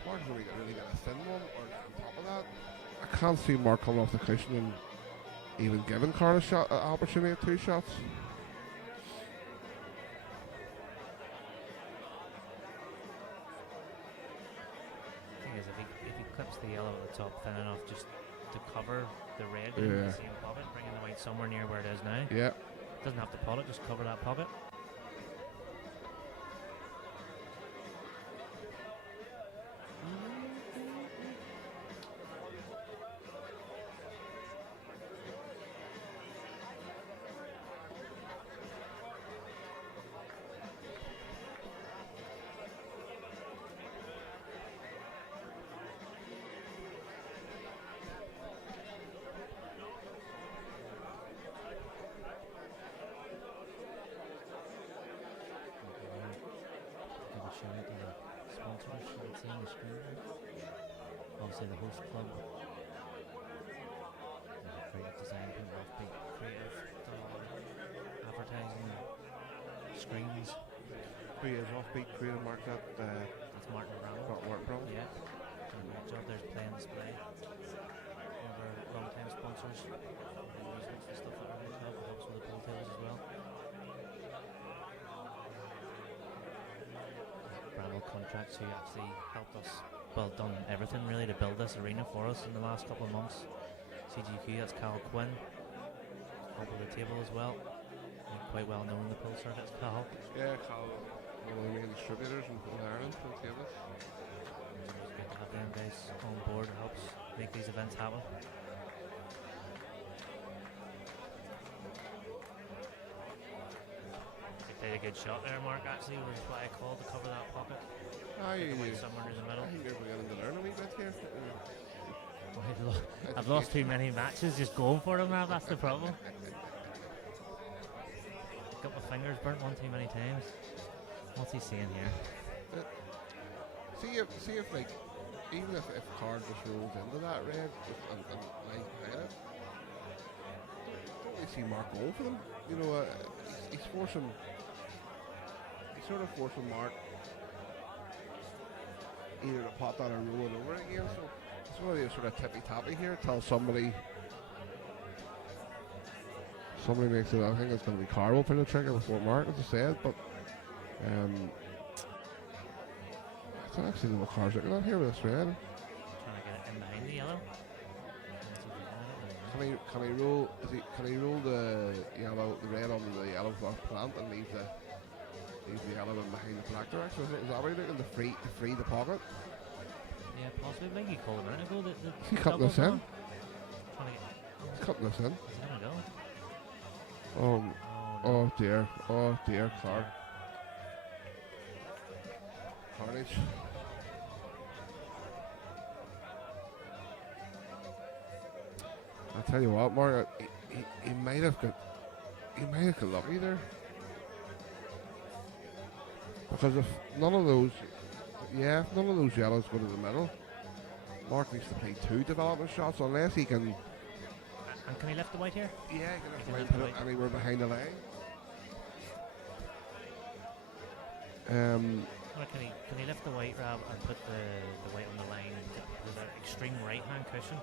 Mark's really got a thin one, or on top of that. I can't see Mark coming off the cushion and even giving Karl a shot, an opportunity at 2 shots. Thing is, if he clips the yellow at the top thin enough just to cover the red in Yeah. the same pocket, bringing the white somewhere near where it is now. Yeah. Doesn't have to pot it, just cover that pocket. Give a shout out to the sponsors you can see on the screen there. Obviously the host club. There's a creative design, people off big creative advertising screens. Who is offbeat creative Mark that That's Martin Brown. work problem? Yeah. Doing a great job. There's Play and Display. One of our long time sponsors. And these looks the stuff that we have. It helps with the pool tables as well. Bramwell Contracts, who actually helped us, well, done everything really to build this arena for us in the last couple of months. CGQ, that's Karl Quinn, helped with the table as well. Quite well known in the pool circuit, Karl. Yeah, Karl, one of the main distributors in Ireland for the tables. It's good to have them guys on board. It helps make these events happen. They played a good shot there, Mark, actually, was what I called to cover that pocket. Somewhere in the middle. I think they're beginning to learn a wee bit here. I've lost too many matches just going for them now, that's the problem. Got my fingers burnt one too many times. What's he saying here? See if like, even if Karl just rolls into that red and lies behind it, don't really see Mark going for them. You know, he's sort of forcing Mark either to pot that or roll it over again. So it's one of these sort of tippy-tappy here till somebody makes it. I think it's going to be Karl will pull the trigger before Mark, as I said, but I don't actually know what Karl's looking at here with this red. Trying to get it in behind the yellow. Can he roll? Can he roll the red onto the yellow plant and leave the yellow in behind the black direction? Is that what you're looking to free the pocket? Yeah, possibly. Like you called a minute ago. He cut this in. He's He's cutting this in. Is he gonna go? Oh, Oh, no. oh dear, Karl. Carnage. I tell you what, Mark, he might have got lucky there, because if none of those yellows go to the middle, Mark needs to play 2 development shots unless he can. And can he lift the white here? Yeah, he can He lift can the lift white, the put it white. anywhere behind the line. Well, can he lift the white rab and put the white on the line with an extreme right hand cushion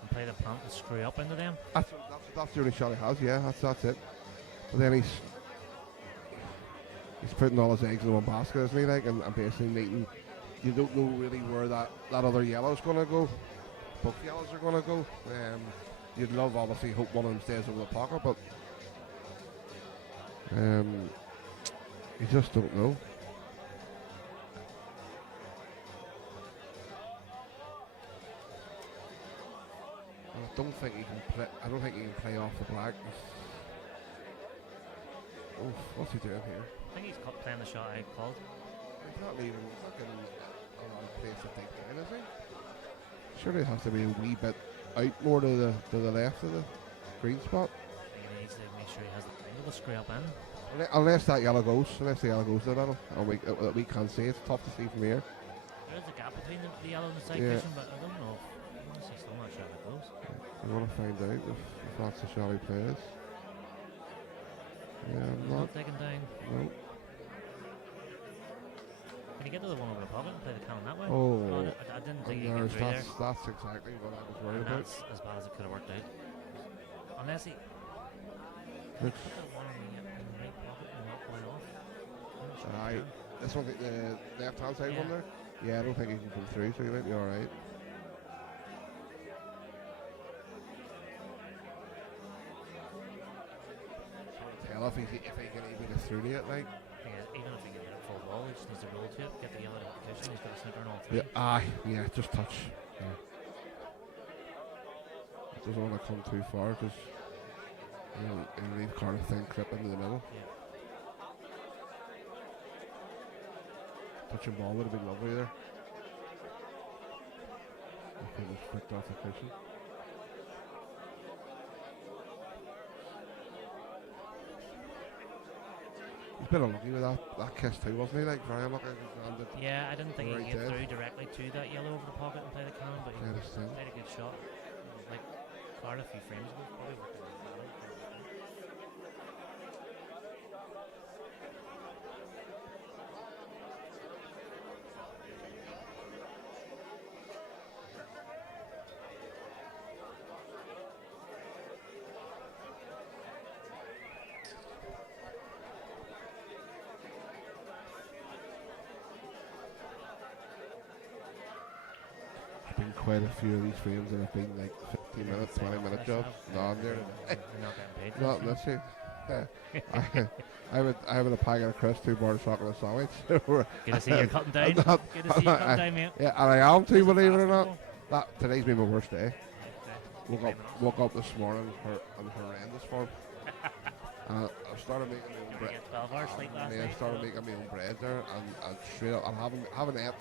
and play the punt and screw up into them? That's the only shot he has. Yeah, that's it. But then he's putting all his eggs in one basket, isn't he? Like, and basically making. You don't know really where that other yellow's going to go. Both yellows are going to go. You'd love, obviously, hope one of them stays over the pocket, but you just don't know. I don't think he can play. I don't think he can play off the black. Oh, what's he doing here? I think he's playing the shot I called. He's not leaving. He's not getting a long place to dig down, is he? Surely it has to be a wee bit out more to the left of the green spot. I think he needs to make sure he has the time to screw up in. Unless that yellow goes. Unless the yellow goes to the middle. And we can't see it. It's tough to see from here. There is a gap between the yellow and the side Yeah. cushion, but I don't know. I'm honestly still not sure how it goes. We want to find out if that's the shot he plays. Yeah, I'm not. Not taking down. No. Can you get to the one over the pocket and play the cannon that way? Oh, I didn't think you could through there. that's exactly what I was worried And about. that's as bad as it could have worked out. Unless he Looks, put that one in the right pocket and not play off. I'm not sure he aye. can. This one, the left-hand side one Yeah. there. Yeah, I don't think he can come through, so he might be all right. Tell if he can even get through to it, like. Thing is, even if he can get a full ball, he just needs to roll to it, get the yellow cushion, he's got a snipper and all three. Yeah, aye, yeah, just touch. Yeah. Doesn't want to come too far because he'll leave Karl thin clip into the middle. Yeah. Touching ball would have been lovely there. I think it was flicked off the cushion. He's been unlucky with that kiss too, wasn't he? Like, very unlucky. Yeah, I didn't think he Right could get there. through directly to that yellow over the pocket and play the cannon, but he Played his thing. played a good shot. Like Karl a few frames ago, probably worked out well. There's been quite a few of these frames that have been like 15-minute, 20-minute jobs. No, I'm there. You're not getting paid. Not for this, this year. I would a pie and a crust, 2 bars of chocolate sandwich. Good to see you're cutting down. I'm not- Good to see you cutting down, mate. Yeah, and I am too, believe it or not. Basketball. Today's been my worst day. Okay. Woke up this morning in horrendous form. I started making my own Did you bread. get 12 hours sleep last I night? started making my own bread there, and straight up, I haven't ate.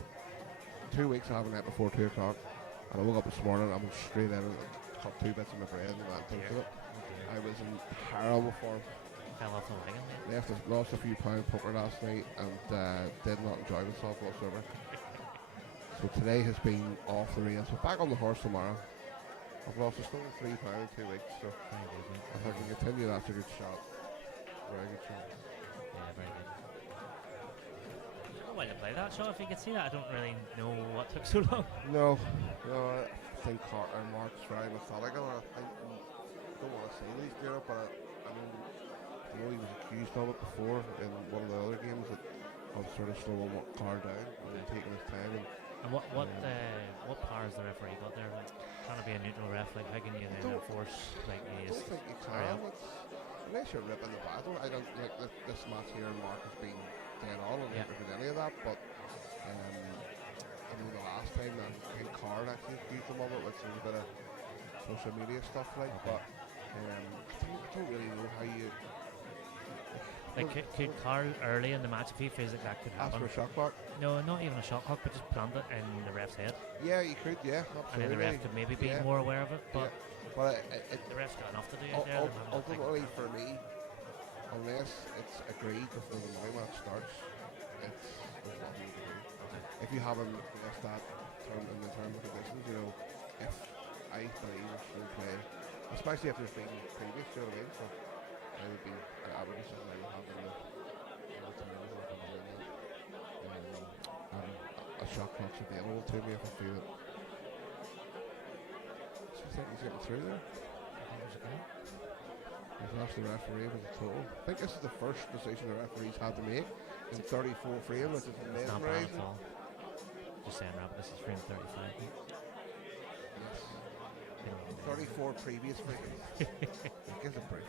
2 weeks I haven't ate before 2 o'clock, and I woke up this morning. I went straight in and cut 2 bits of my bread and went into it. I was in terrible form. Fell off the wagon, mate. Lost a few pound poker last night and did not enjoy myself whatsoever. So today has been off the rails. We're back on the horse tomorrow. I've lost a stone 3 pounds in 2 weeks, so Very good, mate. if I can continue, that's a good shot. Very good shot. Yeah, very good. I don't know why they play that shot. If you could see that, I don't really know what took so long. No, I think Marc's very methodical. I don't want to say that he's doing it, but I know he was accused of it before in one of the other games of sort of slowing Karl down and taking his time. And what power has the referee got there? Like, trying to be a neutral ref, like how can you then enforce like I you don't just think you hurry can. up? Unless you're ripping the battle. I don't like this match here. Marc has been dead on. I Yeah. don't think any of that. But I know the last time that I think Karl actually accused him of it, which was a bit of social media stuff like. But I don't really know how you. Like could Karl early in the match, if he feels like that could Ask happen? for a shot clock. No, not even a shot clock, but just plant it in the ref's head, Yeah, you could. Yeah, absolutely. and then the ref could maybe be Yeah. more aware of it. But But the ref's got enough to do out there. than having to think ultimately, about for me, unless it's agreed before the money match starts, there's nothing you can do. If you haven't missed that term in the terms and conditions, if I believe it's still play, especially if there's been previous, you know what I mean? So I would just say I would have in the terms of the shot clock's available to me if I feel it. Do you think he's getting through there? He's asked the referee with a total. I think this is the first decision the referee's had to make in 34 frame, which is It's not bad mesmerising. at all. Just saying, Rob, this is frame 35. Yes. 34 previous frames. Gives a break.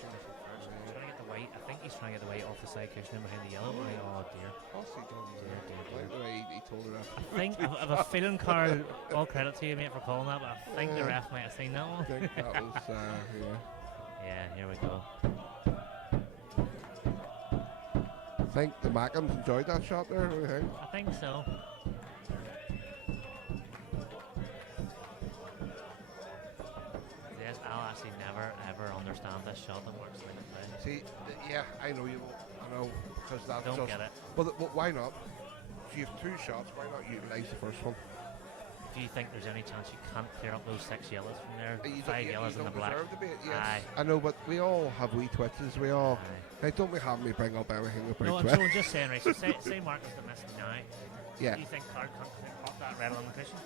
Trying to get the white. I think he's trying to get the white off the side cushion behind the yellow. Right? Oh dear. Possibly done. Dear, dear, Like the way he told her I think I've a feeling, Karl. All credit to you, mate, for calling that. But I think the ref might have seen that one. I think that was, yeah. Yeah, here we go. I think the Mackhams enjoyed that shot there. What do you think? I think so. Yes, I'll actually never ever understand this shot that works like that. See, yeah, I know you won't. I know, because that's Don't just... get it. But why not? If you have 2 shots, why not utilise the first one? Do you think there's any chance you can't clear up those 6 yellows from there? You 5 yellows and the don't black. deserve to be, yes. Aye. I know, but we all have wee twitches. We all... Aye. Like, don't be having me bring up anything about No, twitch. I'm just saying, right, so say Marc is the missing now. Yeah. Do you think Karl can't clear up that red on the cushion?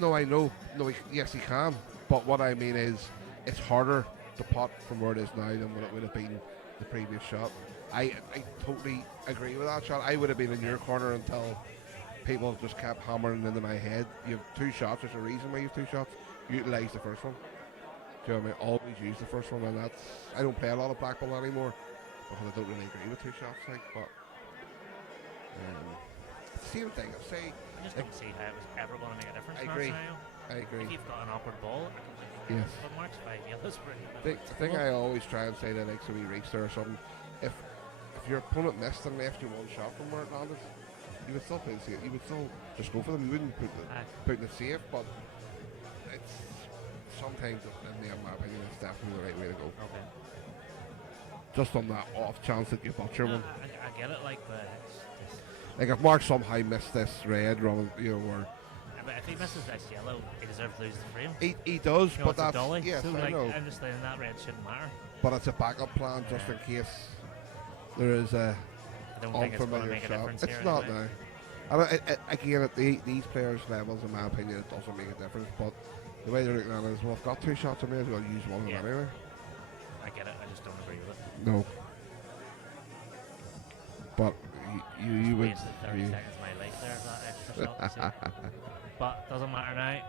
No, I know. No, yes, he can. But what I mean is, it's harder to pot from where it is now than what it would have been the previous shot. I totally agree with that shot. I would have been in your corner until people just kept hammering into my head. You have 2 shots. There's a reason why you have 2 shots. Utilise the first one. Do you know what I mean? Always use the first one, and that's... I don't play a lot of black ball anymore because I don't really agree with 2 shots, like, but... same thing. I'd say... I just don't see how it was ever going to make a difference. I in that agree. scenario. I agree. If you've got an awkward ball, Yes. but Marc's 5 yellows The thing I always try and say to like so we reach there or something, if your opponent missed and left you 1 shot from where it landed, you would still play the safe. You would still just go for them. You wouldn't put in the safe, but it's sometimes, in my opinion, it's definitely the right way to go. Okay. Just on that off chance that you butcher No, one. I get it, like, but it's just, Like if Mark somehow missed this red run, you know, where but if he misses this yellow, he deserves to lose the frame. he does, You know, but it's a that's dolly. yes, So, I like, know. I'm just saying that red shouldn't matter. But it's a backup plan just in case there is a I don't think it's going to unfamiliar make a shot. difference It's here. not anyway. now. And again, at these players' levels, in my opinion, it doesn't make a difference. But the way they're looking at it is, well, I've got 2 shots, I may as well use one of them Yeah. anyway. I get it. I just don't agree with it. No. But you would. Wasted 30 seconds of my life there, that extra shot. So. But doesn't matter now.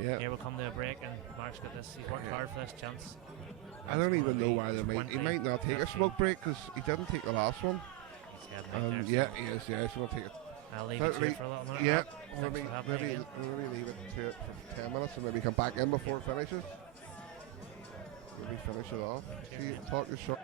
Yeah. Here we'll come to a break, and Marc's got this. He's worked hard for this chance. I don't even know why they might. He might not take a smoke break because he didn't take the last one. He's heading out there, Yeah, so he is. Yeah, he's going to take it. I'll leave it to you for a little minute. Yeah, Rob. Thanks maybe for having me maybe again. maybe leave it to it for 10 minutes and maybe come back in before it finishes. Maybe finish it off. Cheers, See, mate. talk your shot.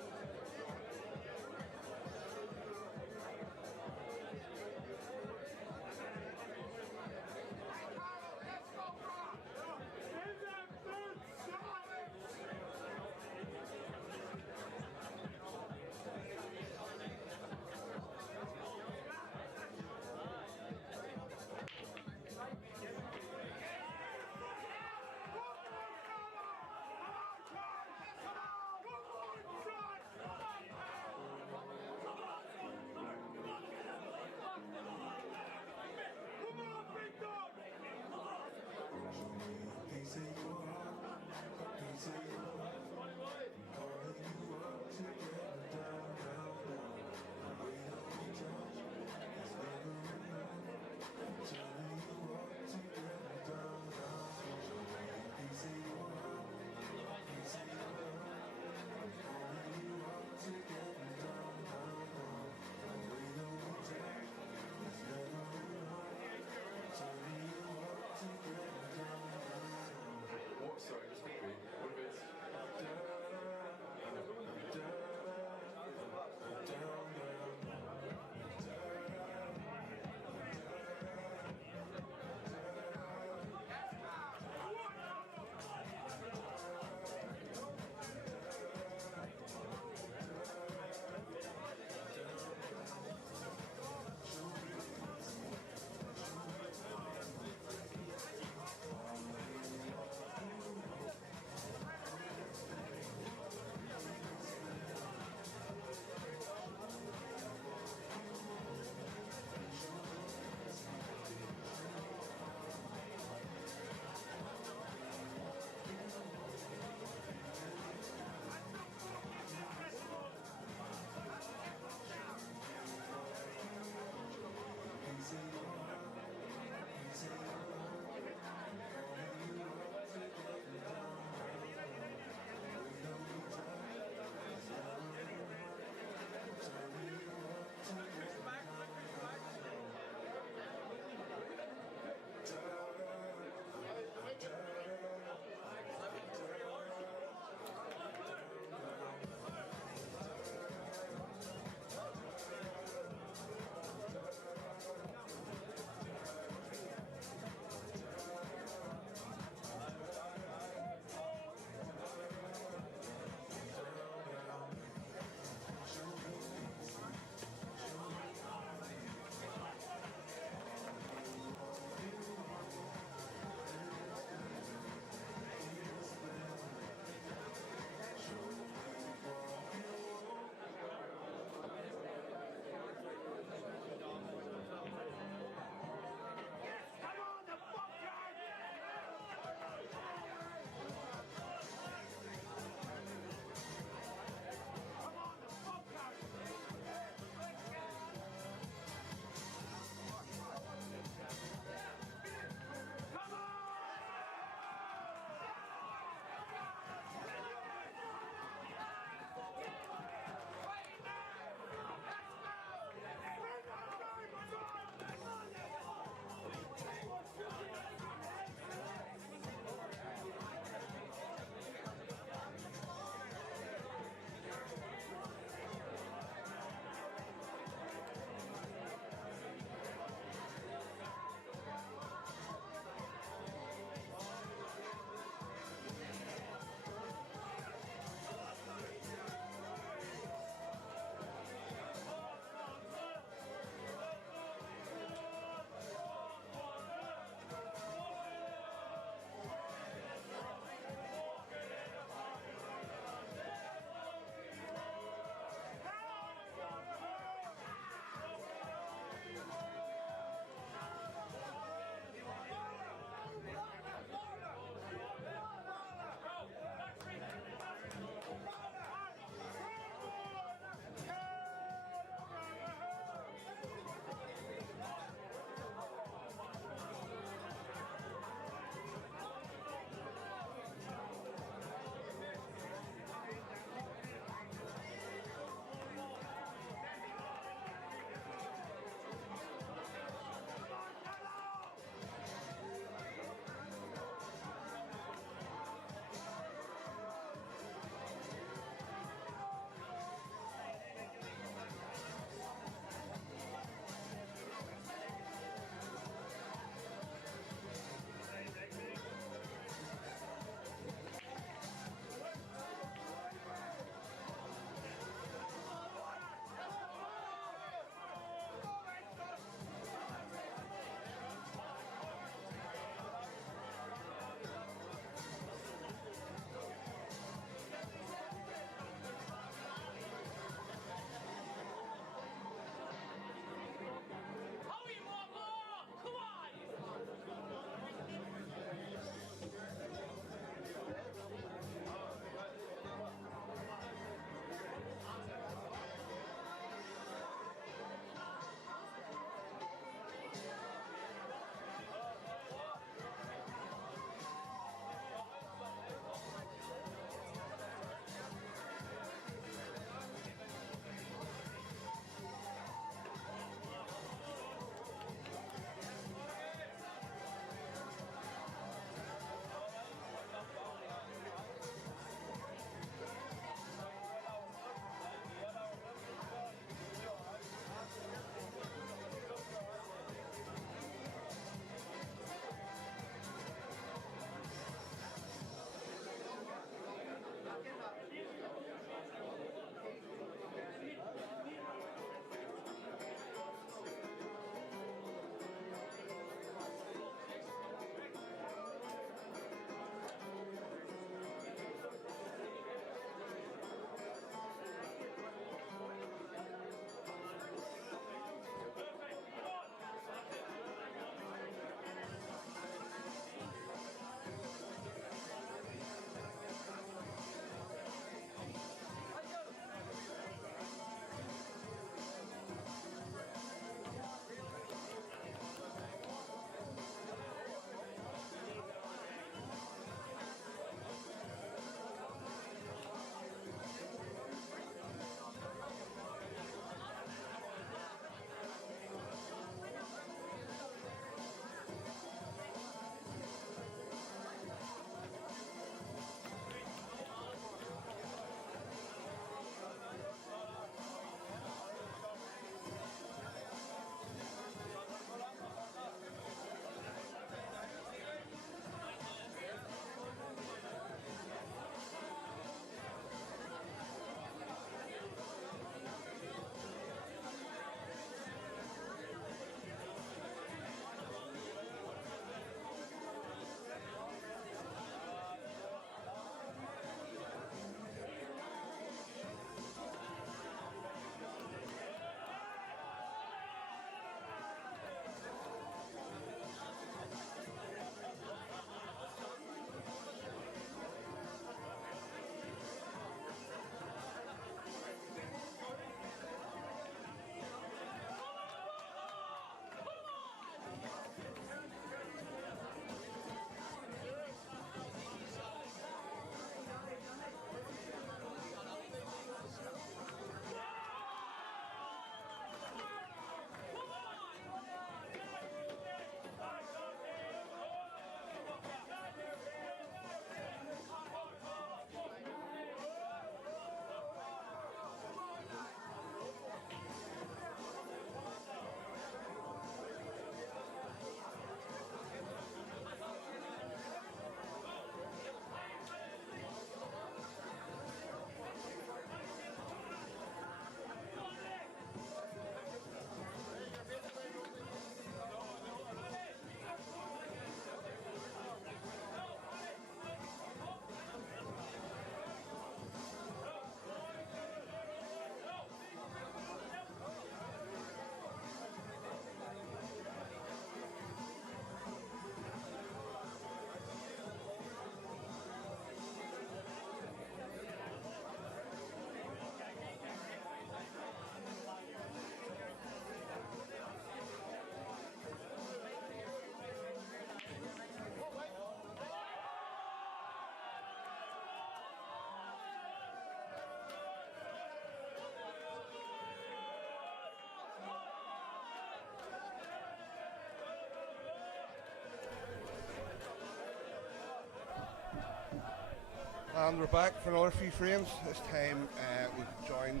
And we're back for another few frames. This time we've joined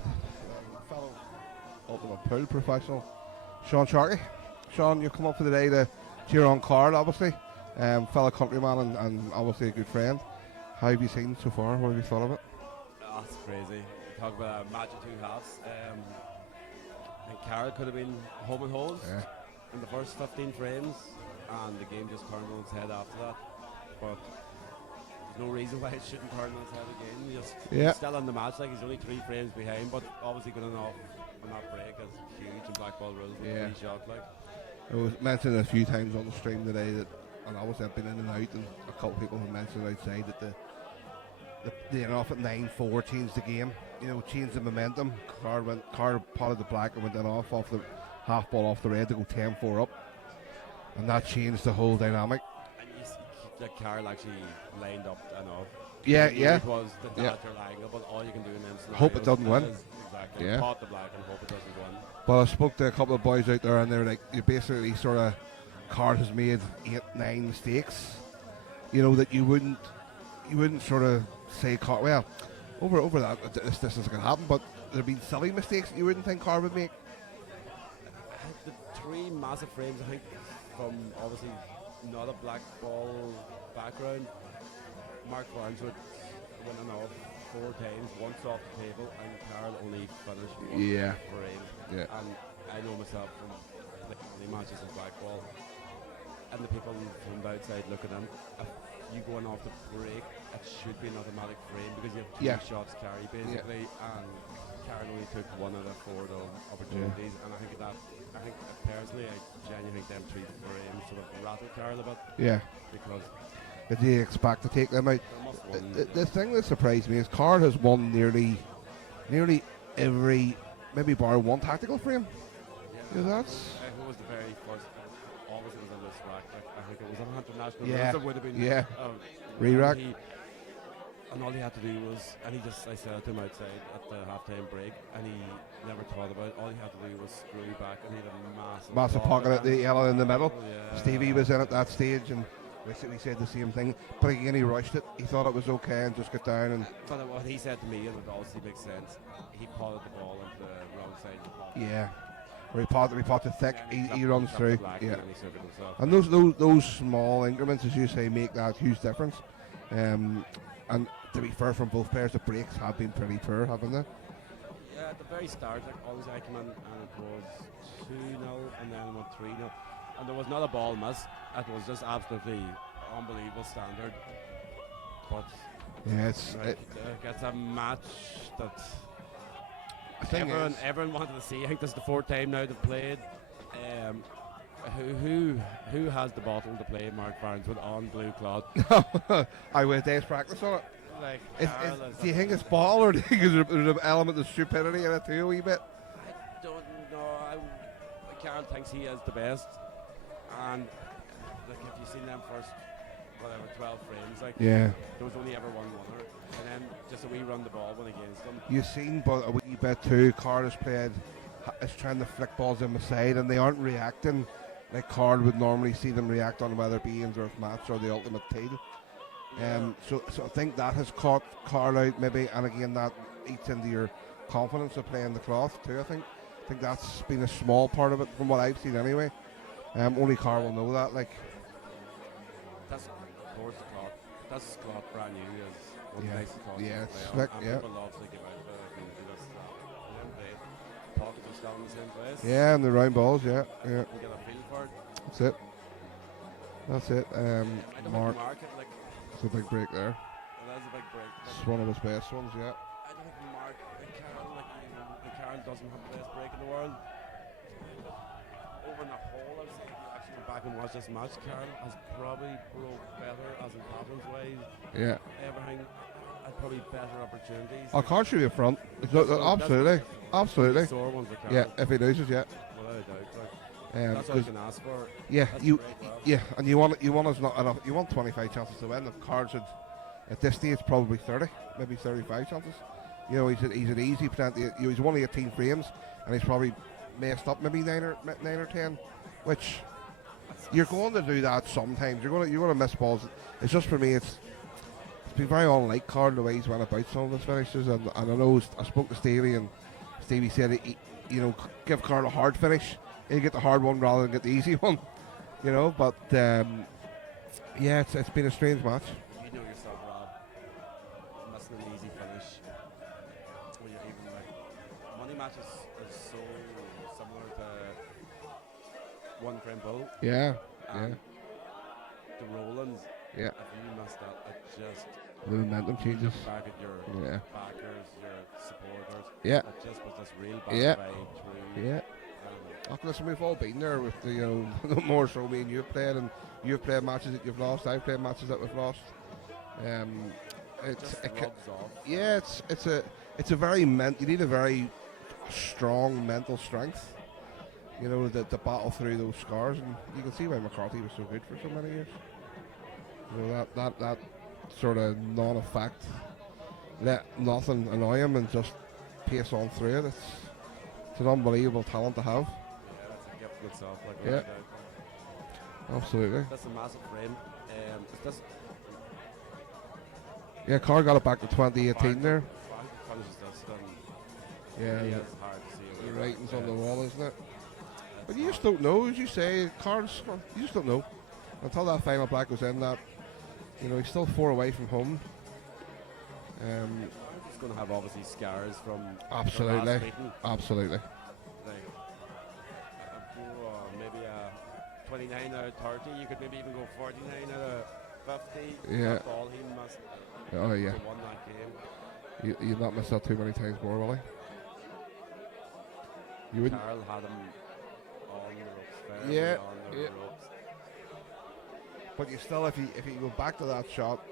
fellow Ultimate Pool professional, Sean Sharkey. Sean, you've come up for the day to cheer on Karl, obviously. Fellow countryman and obviously a good friend. How have you seen so far? What have you thought of it? Oh, it's crazy. You talk about a match of two halves. I think Karl could have been home and hosed in the first 15 frames, and the game just turned on its head after that. But there's no reason why it shouldn't turn on its head again. He's still in the match, like he's only 3 frames behind, but obviously going off on that break is huge in black ball rules with 3 shots. Like, I was mentioned a few times on the stream today that, and obviously I've been in and out, and a couple of people have mentioned outside that the off at 9-4 changed the game. You know, changed the momentum. Karl potted the black and went then off the half ball off the red to go 10-4 up, and that changed the whole dynamic. and you see that Karl actually lined up enough. Yeah, He yeah. It was the natural angle, but all you can do in them Hope it doesn't win. Exactly. Yeah. Pot the black and hope it doesn't win. But I spoke to a couple of boys out there, and they're like, you basically sort of, Karl has made 8-9 mistakes. You know that you wouldn't sort of say Karl. Well, over that this isn't going to happen, but there've been silly mistakes that you wouldn't think Karl would make. The 3 massive frames, I think, from obviously not a black ball background. Marc Farnsworth winning off 4 times, once off the table, and Karl only finished 1 frame. Yeah. And I know myself from playing matches in black ball, and the people from the outside looking in, if you going off the break, it should be an automatic frame because you have 2 shots carry basically, and Karl only took 1 out of 4 of those opportunities, and I think personally, I genuinely think them 3 frames sort of rattled Karl a bit. Yeah. Because Did you expect to take them out? they must win. The thing that surprised me is Karl has won nearly every, maybe bar 1 tactical frame. Yeah, that's. I think it was the very first. Always it was on this rack. I think it was on international. Yeah. It would have been. Re-rack. And all he had to do was, and I said it to him outside at the halftime break, and he never thought about it. All he had to do was screw back, and he had a Massive pocket at the yellow in the middle. Yeah. Stevie was in at that stage, and we said the same thing. But again, he rushed it. He thought it was okay and just got down. And But what he said to me, and it obviously makes sense, he potted the ball into the wrong side of the pot. yeah, where he potted thick, he runs through. Yeah, And he suited himself. and those small increments, as you say, make that huge difference. And to be fair, from both players, the breaks have been pretty poor, haven't they? Yeah, at the very start, like always I came in and it was 2-0 and then it went 3-0. And there was not a ball miss. It was just absolutely unbelievable standard. But Yeah, it's a match that the thing is- everyone wanted to see. I think this is the 4th time now they've played. Who has the bottle to play Marc Farnsworth on blue cloth? I went day's practice on it. Like, Do you think it's ball, or do you think there's an element of stupidity in it too, a wee bit? I don't know. Karl thinks he is the best, and like if you've seen them first, 12 frames, like Yeah. there was only ever 1 winner, and then just a wee run the ball went against them. You've seen, but a wee bit too. Karl is trying to flick balls in the side, and they aren't reacting like Karl would normally see them react on, whether it be Ainsworth match or the ultimate teal. So I think that has caught Karl out maybe, and again that eats into your confidence of playing the cloth too. I think that's been a small part of it from what I've seen anyway. Only Karl will know that. Like, That's of course the cloth. That's cloth brand new. Is one of the nicest cloths Yeah, to it's play slick, on, and yeah. people love to give out this pockets are still in the same place. yeah, and the round balls, yeah. You can get a feel for it. That's it. I don't Marc, think Marc had, like, it's a big break there. that is a big break. But It's one of his best ones, yeah. I don't think Marc and Karl, like, Karl doesn't have the best break in the world. Over in the whole, I would say, if you actually go back and watch this match, Karl has probably broke better as in problems wise. Yeah. Everything had probably better opportunities. Oh, Karl should be up front. Absolutely. Sore ones with Karl. Yeah, if he loses, yeah. Without a doubt. Like, that's all 'cause- you can ask for. yeah, That's you, great, well. yeah, and you want us not enough. You want 25 chances to win. If Karl should, at this stage, probably 30, maybe 35 chances. You know, he's an easy plenty. He's only 18 frames, and he's probably messed up maybe 9 or 10, which you're going to do that sometimes. You're going to miss balls. It's just for me. It's been very unlike Karl the way he's went about some of his finishes, and I know I spoke to Stevie, and Stevie said, give Karl a hard finish. He'll get the hard one rather than get the easy one, But yeah, it's been a strange match. You know yourself, Rob. Missing an easy finish. When you're even like money matches is so similar to one frame bull. Yeah, and the roll-ins. yeah. If you miss that, it just The momentum changes. back at your Yeah, backers, your supporters. yeah, It just was this real bad Yeah. vibe through. yeah. Listen, we've all been there with the, more so me and you've played, and you've played matches that you've lost. I've played matches that we've lost. Just rubs off. Yeah, it's a very you need a very strong mental strength, to battle through those scars, and you can see why McCarthy was so good for so many years. That sort of non-effect, let nothing annoy him and just pace on through it. It's an unbelievable talent to have. Yeah, that's a gift in itself. Like, Yeah. Absolutely. That's a massive frame. Is this Yeah, Karl got it back to 2018 there. finishes this, then Yeah, really the, is hard to see. the where writing's that on the is. wall, isn't it? But It's you just not- don't know, as you say, Karl's, you just don't know. Until that final black was in that, he's still 4 away from home. He's going to have obviously scars from their Absolutely. last meeting. Absolutely. Like, maybe a 29 out of 30. You could maybe even go 49 out of 50. Yeah. That's all he must Oh, yeah. to won that game. You'd not miss that too many times more, will he? You wouldn't. Karl had him on the ropes. Fairly Yeah, on the yeah. ropes. But you still, if you go back to that shot,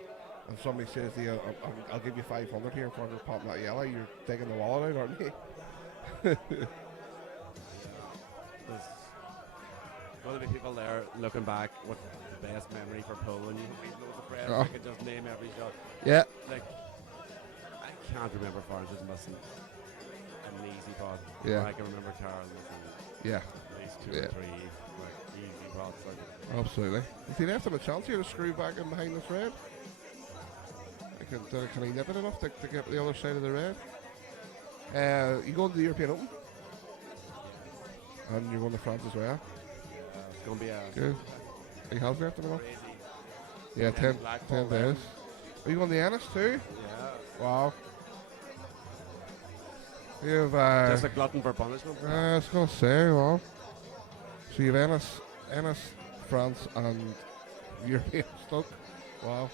and somebody says to you, I'll give you 500 here for just popping that yellow, you're taking the wallet out, aren't you? There's going to be people there looking back with the best memory for Poland. You have loads of friends Oh. that can just name every shot. Yeah. Like, I can't remember Farnsworth missing an easy pot. Yeah. I can remember Karl missing Yeah. at least 2 Yeah. or 3 like easy pots. Like, Absolutely. If he left him a chance here to screw back in behind this red, can he nip it enough to get the other side of the red? You going to the European Open? And you're going to France as well? it's going to be a Good. He has left him enough? crazy. Yeah, 10 black ball 10 then. days. Are you going to Ennis too? Yeah. Wow. You've, Just a glutton for punishment. I was going to say, wow. So you've Ennis, France, and European Stoke. Wow.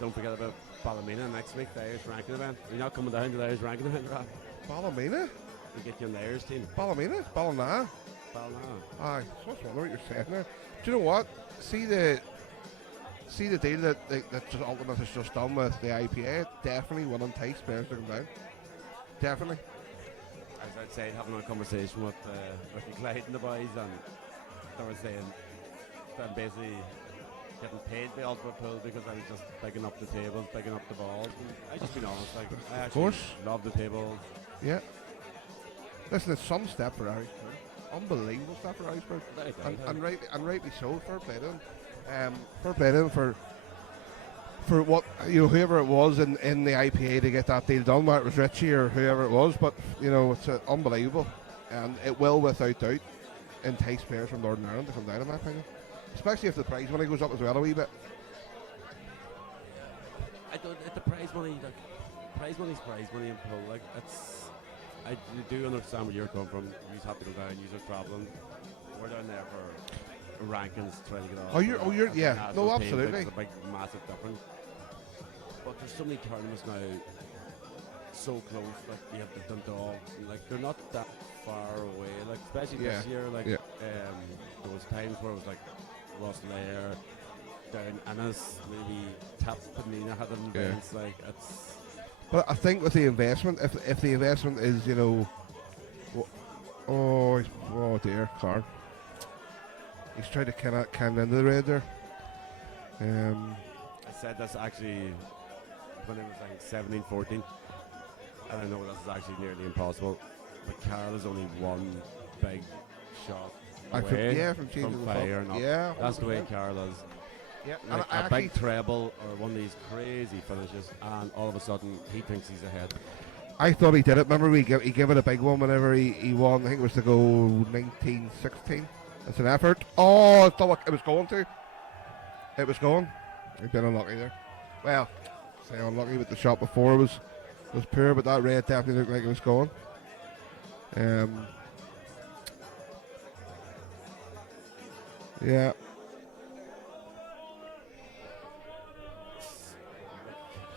Don't forget about Ballymena next week, the Irish ranking event. You're not coming down to the Irish ranking event, Rob. Ballymena? We get you in the Irish team. Ballymena? Ballina? Ballymena. Aye, so I was wondering what you're saying there. Do you know what? See the deal that just Ultimate has just done with the IPA. It definitely will entice players to come down. Definitely. I was outside having a conversation with Clyde and the boys, and they were saying that I'm basically getting paid by Ultimate Pool because I was just picking up the tables, picking up the balls. And I just been honest, like I actually course. love the tables. Yeah. Listen, it's some step for Irish Pool. Unbelievable step for Irish Pool. And rightly so. Fair play to them. Fair play to them for what whoever it was in the IPA to get that deal done, whether it was Richie or whoever it was. But it's unbelievable, and it will without doubt entice players from Northern Ireland to come down, in my opinion. Especially if the prize money goes up as well a wee bit. I don't. The prize money, like prize money's prize money in pool. Like I do understand where you're coming from. You just have to go down. You're traveling. We're down there for rankings, trying to get off. Yeah. No, national team. absolutely. It's a big, massive difference. But there's so many tournaments now, so close. Like you have the Dundogs, and like they're not that far away. Like especially this year, like there was times where it was like Ross Lair, down Ennis, maybe Taps Penina had an events. Like it's. But I think with the investment, if the investment is oh dear, Karl. He's trying to can into the red there. I said this actually when I was like 17, 14. And I know this is actually nearly impossible. But Karl is only one big shot away from changing from the fire. top. Not, Yeah, that's the way 100%. Karl is. Yeah, and like I a actually big treble or one of these crazy finishes, and all of a sudden he thinks he's ahead. I thought he did it. Remember, he gave it a big one whenever he won. I think it was to go 1916. It's an effort. Oh, it was going to. It was going. He'd been unlucky there. Well, say unlucky, but the shot before was poor, but that red definitely looked like it was going. Yeah.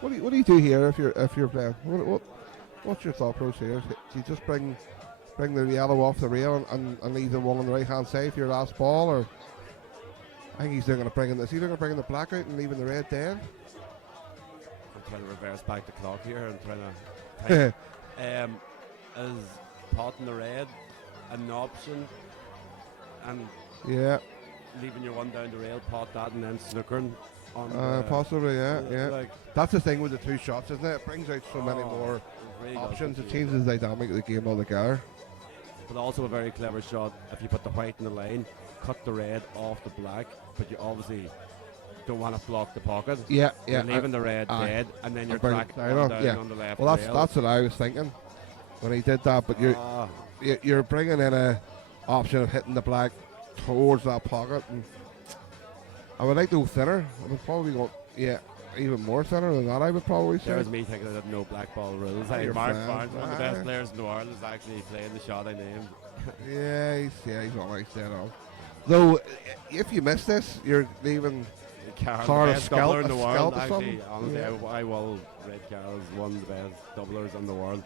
What do you do here if you're playing? What's your thought process here? Do you just bring the yellow off the rail and leave the one on the right hand side for your last ball, or I think he's going to bring in this. He's going to bring in the black out and leaving the red dead. I'm trying to reverse back the clock here and trying to. Is potting the red an option? And yeah, leaving your one down the rail, pot that, and then snookering on. Possibly, yeah. Like, that's the thing with the two shots, isn't it? It brings out so many more really options. It changes the dynamic of the game altogether. But also a very clever shot. If you put the white in the line, cut the red off the black, but you obviously don't want to block the pocket. Yeah. You're leaving the red dead, and then you're cracking down on the left. Well, rail. that's what I was thinking when he did that. But you're bringing in a option of hitting the black towards that pocket, and I would like to go thinner. I would probably go even more thinner than that. I would probably say. There's me thinking that no black ball rules. Hey, Marc, one of the best players in the world, is actually playing the shot I named. he's always dead on. Though, if you miss this, you're leaving Karl, the best doubler in the world. Actually, honestly, I will rate Karl as one of the best doublers in the world.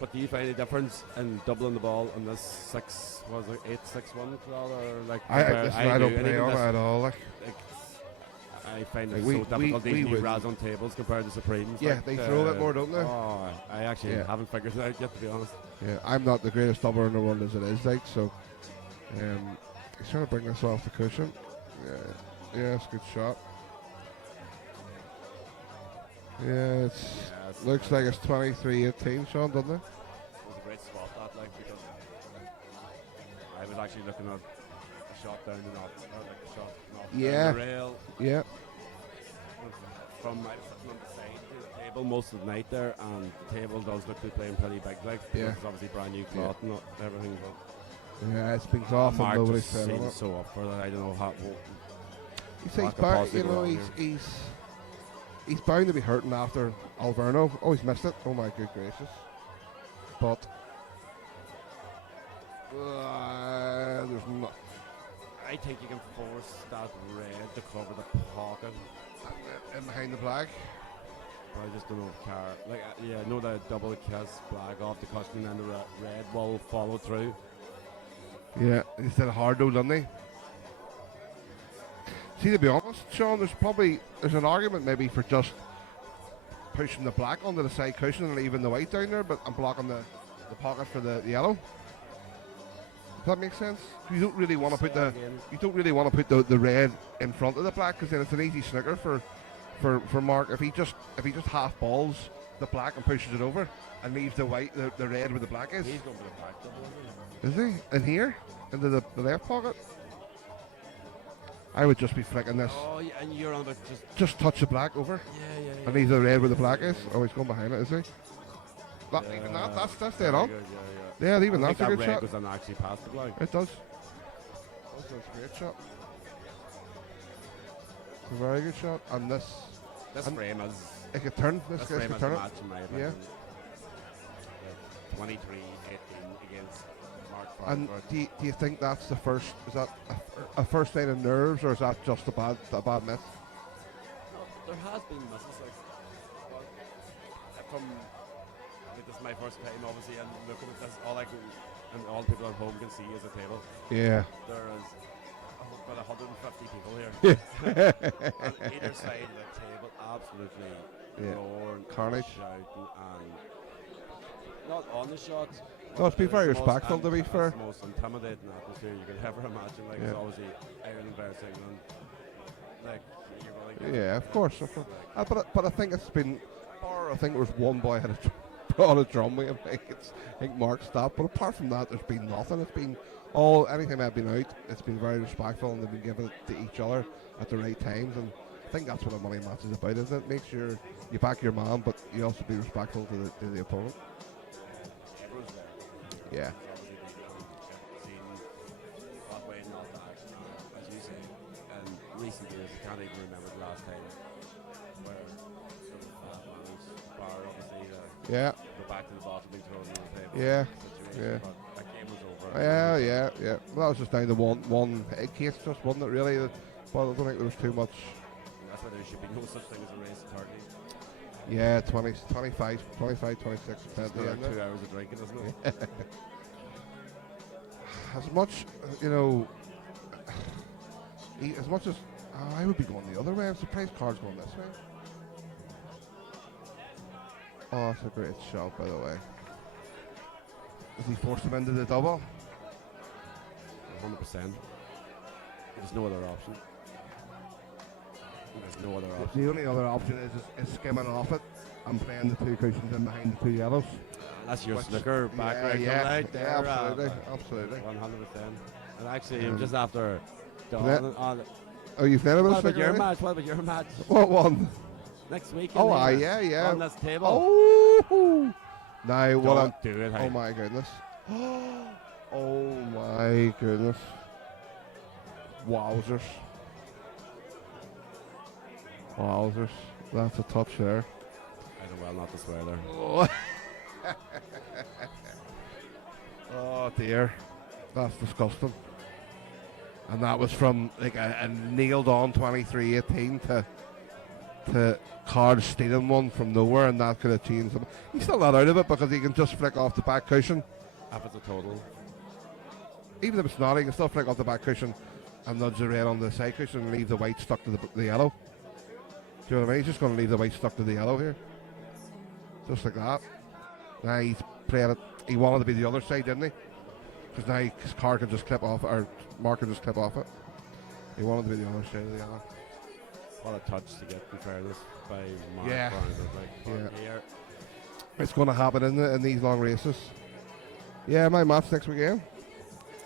But do you find a difference in doubling the ball in this 8-6-1 crowd, or like? I don't play on it at all. Like I find it so difficult. These new Razon tables compared to Supremes. Yeah, they throw it more, don't they? Oh, I actually haven't figured it out yet, to be honest. Yeah, I'm not the greatest doubler in the world as it is, like, so. He's trying to bring this off the cushion. Yeah, it's a good shot. Yeah, looks like it's 23-18, Sean, doesn't it? It was a great swap that, like, because I was actually looking at a shot down the down the rail. Yeah. From my sitting on the side to the table most of the night there, and the table does look to be playing pretty big, like, it's obviously brand new cloth and everything, but yeah, it's been off and nobody's playing on it. So up for that. I don't know how. He's bound to be hurting after Alverno. Oh, he's missed it. Oh my good gracious! But there's not. I think you can force that red to cover the pocket in behind the black. But I just don't know if Karl. I know that double kiss black off the cushion and the red will follow through. Yeah, he said hard though, doesn't he? See, to be honest, Sean, there's an argument maybe for just pushing the black onto the side cushion and leaving the white down there, but I'm blocking the pocket for the yellow. Does that make sense? You don't really want to put the red in front of the black, because then it's an easy snooker for Marc. If he just half balls the black and pushes it over and leaves the white the red where the black is. He's going for the black double, isn't he? Is he? In here? Into the left pocket? I would just be flicking this. Oh, yeah, and you're on about just touch the black over. Yeah. And leave the red where the black is. Oh, he's going behind it, is he? Even that's dead on. Yeah, even that's a good shot. Goes on actually past the black. It does. That's a great shot. It's a very good shot. And this frame is. It could turn. This frame could is turn a it. match in my opinion. 23-18 against Marc Farnsworth. And do you think that's the first? Is that a first sign of nerves, or is that just a bad miss? There has been misses. This is my first time, obviously, and looking at this, all people at home can see is a table. Yeah. There is about 150 people here. On either side of the table, absolutely roaring, carnage, shouting, and not on the shot. No, it's been very respectful, to be fair. It's the most intimidating atmosphere you could ever imagine. Like, it's obviously Ireland versus England. Like, you're going to of course. But I think it's been. I think there was one boy had a brought a drum with him. I think Marc stopped. But apart from that, there's been nothing. It's been anytime I've been out, it's been very respectful, and they've been giving it to each other at the right times. And I think that's what a money match is about, isn't it? Make sure you back your man, but you also be respectful to the opponent. Yeah. As you say, and recent years, I can't even remember the last time where bar obviously Yeah. go back to the bottom and throw in the table. Yeah. Situation, Yeah. but that game was over. Yeah. Well, that was just down to one egg case, just wasn't it? Really. But I don't think there was too much. That's why there should be no such thing as a race at Hartley. Yeah, 25, 26 percent. It's 2 hours of drinking, isn't it? As much, as much as I would be going the other way. I'm surprised Karl's going this way. Oh, that's a great shot, by the way. Does he force him into the double? 100%. There's no other option. There's no other option. The only other option is skimming off it and playing the two cushions in behind the two yellows. That's your Which- snooker background right there. Absolutely. 100%. And actually, I'm just after dawning on it. Oh, you've never What been about your match? What about your match? What one? Next week? Oh, yeah. On this table. Oh! Now, what I'm... Don't do it. Oh, my goodness. Oh, my goodness. Wowzers. That's a touch there. I do well not to swear there. Oh, oh dear. That's disgusting. And that was from like a nailed on 23-18 to Karl stealing one from nowhere, and that could have changed him. He's still not out of it because he can just flick off the back cushion. Half it's a total. Even if it's not, he can still flick off the back cushion and nudge the red on the side cushion and leave the white stuck to the yellow. Do you know what I mean? He's just going to leave the white stuck to the yellow here. Just like that. Now he's playing it. He wanted to be the other side, didn't he? Because now Karl can just clip off, or Marc can just clip off it. He wanted to be the other side of the yellow. What a touch to get, in fairness, by Marc. Yeah. Like, here. It's going to happen in these long races. Yeah, my match next weekend.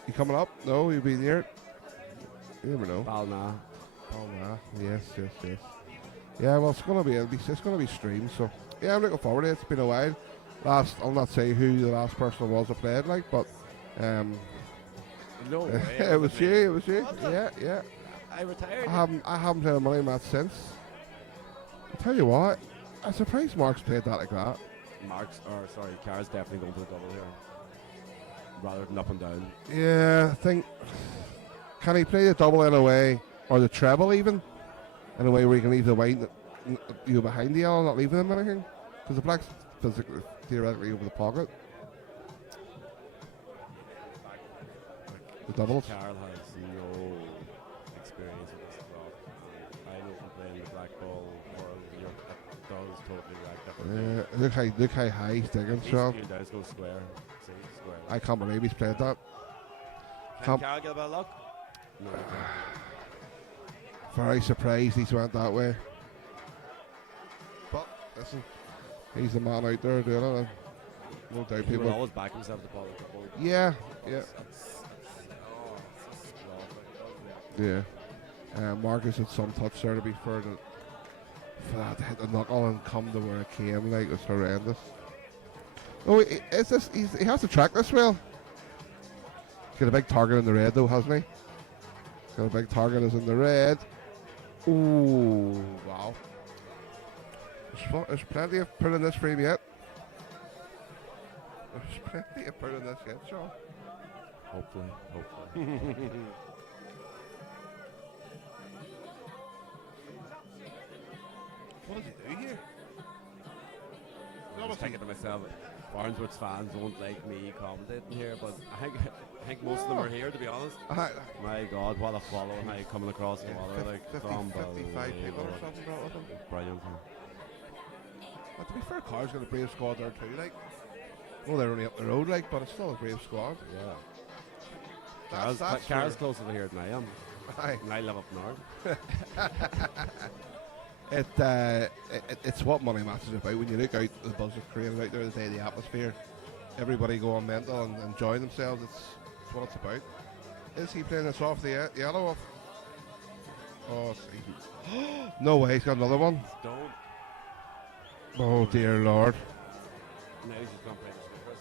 You coming up? No, you'll be near it. You never know. Balna. Yes. Yeah, well, it's going to be streamed, so yeah, I'm looking forward to it. It's been a while. I'll not say who the last person was that played, like, but No way. it was you. Yeah. I retired. I haven't played a money match since. I tell you what, I'm surprised Marc's played that like that. Karl's definitely going for the double here, rather than up and down. Yeah, I think. Can he play the double in a way, or the treble even, in a way where he can leave the white behind the yellow, not leaving him anything? Because the black's physically, theoretically over the pocket. The doubles. Karl has no experience with this club. I know from playing the black ball world, it does totally like that. Look how high he's digging, These Sean. few guys go square. See, square. I can't believe he's played that. Can Karl get a bit of luck? No. Very surprised he's went that way. But listen, he's the man out there doing it. No doubt He will people. always back himself the ball. Yeah. It's Marcus had some touch there, to be fair, for that to hit the knuckle and come to where it came, like, it was horrendous. Oh, he has to track this well. He's got a big target in the red though, hasn't he? Got a big target is in the red. Ooh, wow. There's plenty of pulling this frame yet. There's plenty of pulling this yet, Sean. hopefully. What does he do here? I was thinking to myself, Farnsworth fans won't like me commentating here, but I think most of them are here, to be honest. My God, what a following I coming across the water, like 55 people or something brought with him. Brilliant. But to be fair, Karl's got a brave squad there too, like. Well, they're only up the road, like, but it's still a brave squad. Yeah. That's Karl's closer to here than I am. Aye. And I live up north. It's what money match is about. When you look out, the buzz is created out there, the atmosphere, everybody going mental and enjoying themselves. It's what it's about. Is he playing this off the yellow off? Oh, see. No way, he's got another one. Don't. Oh dear Lord. Now he's just going to play the snooker, is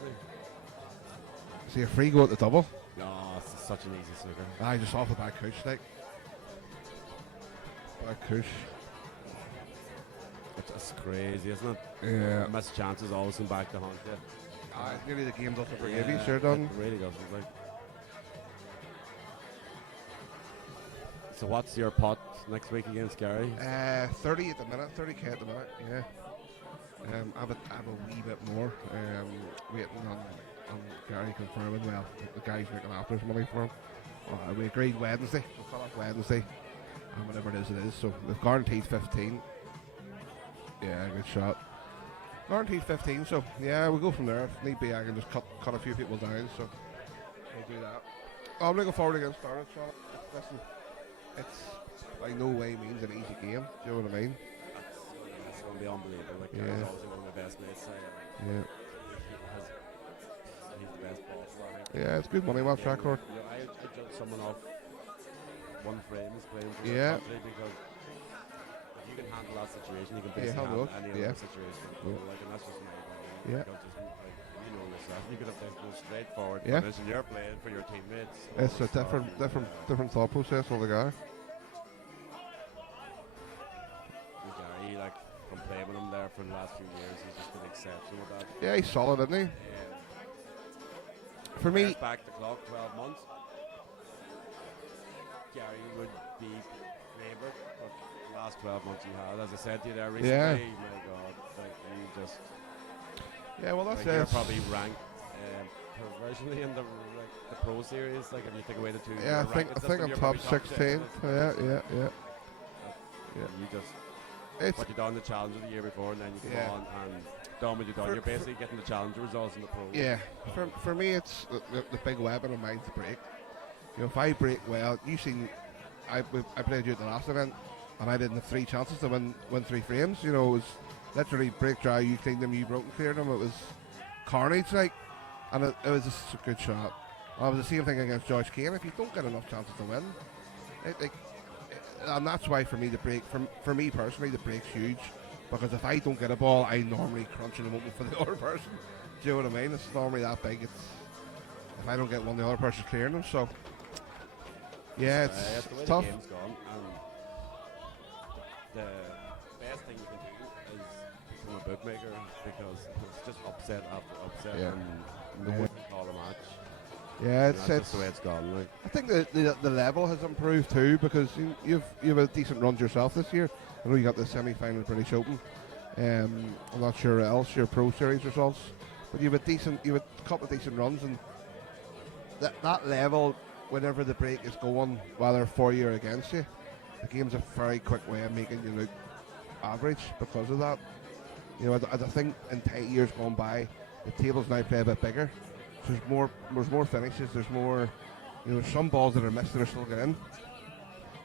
he? Is he a free go at the double? No, it's such an easy snooker. Ah, just off the back couch, like. Back couch. It's crazy, isn't it? Yeah. Missed chances always come back to haunt you. Ah, nearly the game doesn't forgive you, sure done. It really doesn't. Like. So what's your pot next week against Gary? 30 at the minute, 30k at the minute, yeah. I have a wee bit more. Waiting on Gary confirming. Well, the guy's looking after his money for him. We agreed Wednesday. We'll call it Wednesday. And whatever it is. So we've guaranteed 15. Yeah, good shot. Guaranteed 15, so yeah, we'll go from there. If need be, I can just cut a few people down, so we'll do that. I'm looking forward to getting started, Sean. Listen, it's by no way means an easy game. Do you know what I mean? It's going to be unbelievable. Like, Yeah. Gary's obviously one of the best mates. Yeah. He's the best boss. I think. Yeah, it's good money match record. You know, I judge someone off one frame is playing for Yeah. the country because if you can handle that situation, you can Yeah, basically handle handle it. any Yeah. other situation. Yeah. Like, and that's just my opinion. Yeah. Because just, like, you know yourself, you could have this most straightforward Yeah. finish and you're playing for your teammates. It's a different thought process altogether. Gary, like, from playing with him there for the last few years, he's just been exceptional with that. Yeah, he's solid, isn't he? For me, Back the clock 12 months. Gary would be favourite, but the last 12 months he had, as I said to you there recently, Yeah. my God, like you just, yeah, well that's like you're it. probably ranked provisionally in the Pro Series, like if you take away the two. Yeah, I think I'm top 16. Yeah. You just It's what you done the Challenger the year before, and then you come Yeah. on and done what you done. You're basically getting the Challenger results in the Pro. yeah. For me, it's the big weapon of mine's the break. You know, if I break well, you seen, I played you at the last event, and I didn't have 3 chances to win 3 frames. You know, it was literally break dry. You cleaned them, you broke and cleared them. It was carnage, like, and it was just a good shot. And it was the same thing against George Kane. If you don't get enough chances to win, and that's why for me the break, for me personally, the break's huge, because if I don't get a ball, I normally crunch in the moment for the other person. Do you know what I mean? It's normally that big. It's if I don't get one, the other person's clearing them. So yeah, it's the way tough. the game's gone, and the best thing you can do is become a bookmaker because it's just upset after upset, Yeah. and no one can call a match. Yeah, That's just the way it's gone. Like. I think the level has improved too, because you've a decent run yourself this year. I know you got the semi-final British Open. I'm not sure else your Pro Series results, but you've a couple of decent runs, and that level, whenever the break is going, whether for you or against you, the game's a very quick way of making you look average because of that. You know, I think in 10 years gone by, the tables now play a bit bigger. So there's more finishes. There's more, you know, some balls that are missed that are still getting in.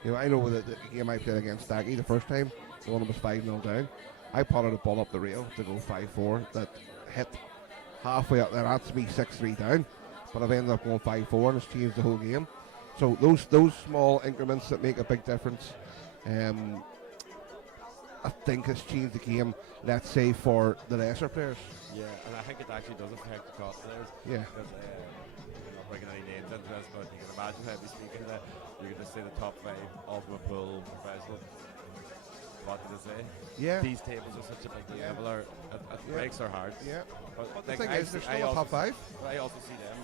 You know, I know the game I played against Staggy the first time, the one that was 5-0 down. I potted a ball up the rail to go 5-4 that hit halfway up there. That's me 6-3 down, but I've ended up going 5-4 and it's changed the whole game. So those small increments that make a big difference, I think has changed the game. Let's say for the lesser players. Yeah, and I think it actually does affect the top players. Yeah. Because I'm not bringing any names into this, but you can imagine how we speaking that you can just say the top 5 Ultimate Pool professional. What did I say? Yeah. These tables are such a big deal. Yeah. Breaks are hard. Yeah. But But the like, thing I is, see- there's I still a also top 5. But I also see them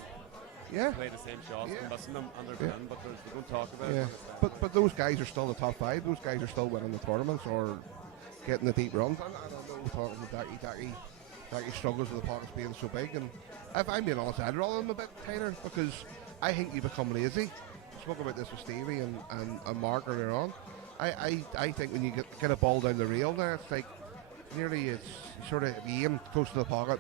Yeah. play the same shots Yeah. and missing them and they're Yeah. done, but they don't talk about Yeah. it. But those guys are still the top 5. Those guys are still winning the tournaments or getting the deep runs. And I know we're talking about Dacky struggles with the pockets being so big. And if I'm being honest, I'd rather them a bit tighter because I think you become lazy. I spoke about this with Stevie and Marc earlier on. I think when you get a ball down the rail there, it's like nearly it's sort of aim close to the pocket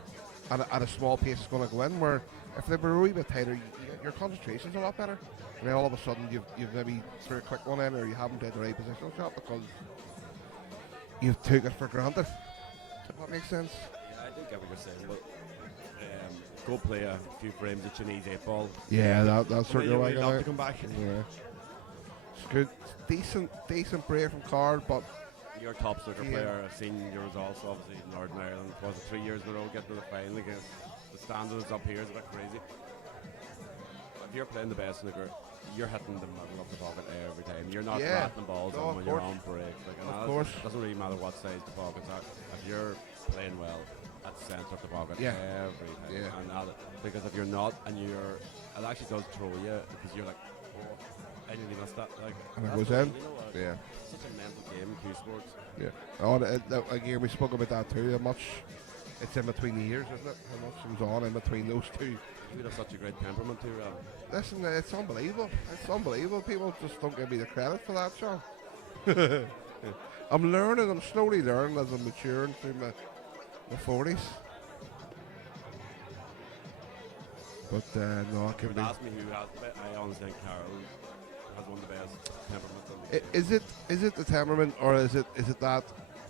at a small pace it's going to go in, where if they were a wee bit tighter, your concentration's a lot better. And then all of a sudden you've maybe threw a quick one in or you haven't played the right positional shot because you've took it for granted. Does that make sense? Yeah, I do get what you're saying, but go play a few frames of Chinese 8-ball. Yeah, that's certainly You'll right. love to come back. Yeah. It's good. Decent break from Karl, but Your top snooker Yeah. player, I've seen your results obviously in Northern Ireland. Was it 3 years in a row getting to the final against the standards up here is a bit crazy. If you're playing the best snooker, you're hitting the middle of the pocket every time. You're not Yeah. rattling balls No, on of when you're course. on break. Like, and Of that course. doesn't really matter what size the pockets are. If you're playing well, at the centre of the pocket Yeah. every time. Yeah. And because if you're not, and it actually does throw you because you're like, oh, I nearly missed that. Like, And it that's goes what- in. You know what? Yeah. It's such a mental game, cue sports. Yeah. Oh, again, we spoke about that too. How much it's in between the years, isn't it? How much comes on in between those two. You have such a great temperament too, Rob. Listen, it's unbelievable. It's unbelievable. People just don't give me the credit for that, Sean. I'm learning. I'm slowly learning as I'm maturing through my 40s. But no, I If can you be. would ask me who has the best, I honestly think Karl has one of the best temperaments in the game. Is it the temperament, or is it that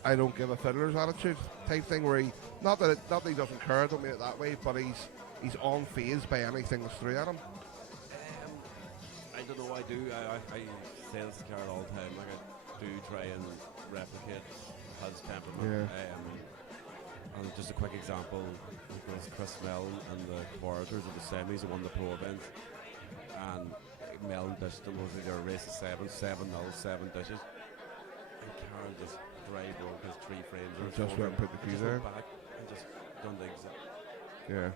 I don't give a fiddler's attitude type thing, where he not that he doesn't care, I don't mean it that way, but he's unfazed by anything that's thrown at him. I don't know, I say this to Karl all the time, like I do try and replicate his temperament. And just a quick example, it was Chris Mellon and the quarters of the semis who won the pro event, and Mellon dished them, was either a race of 7-0, 7 dishes, and Karl just dry broke his 3 frames or Just went and put the key there. back and just done the exact. Yeah.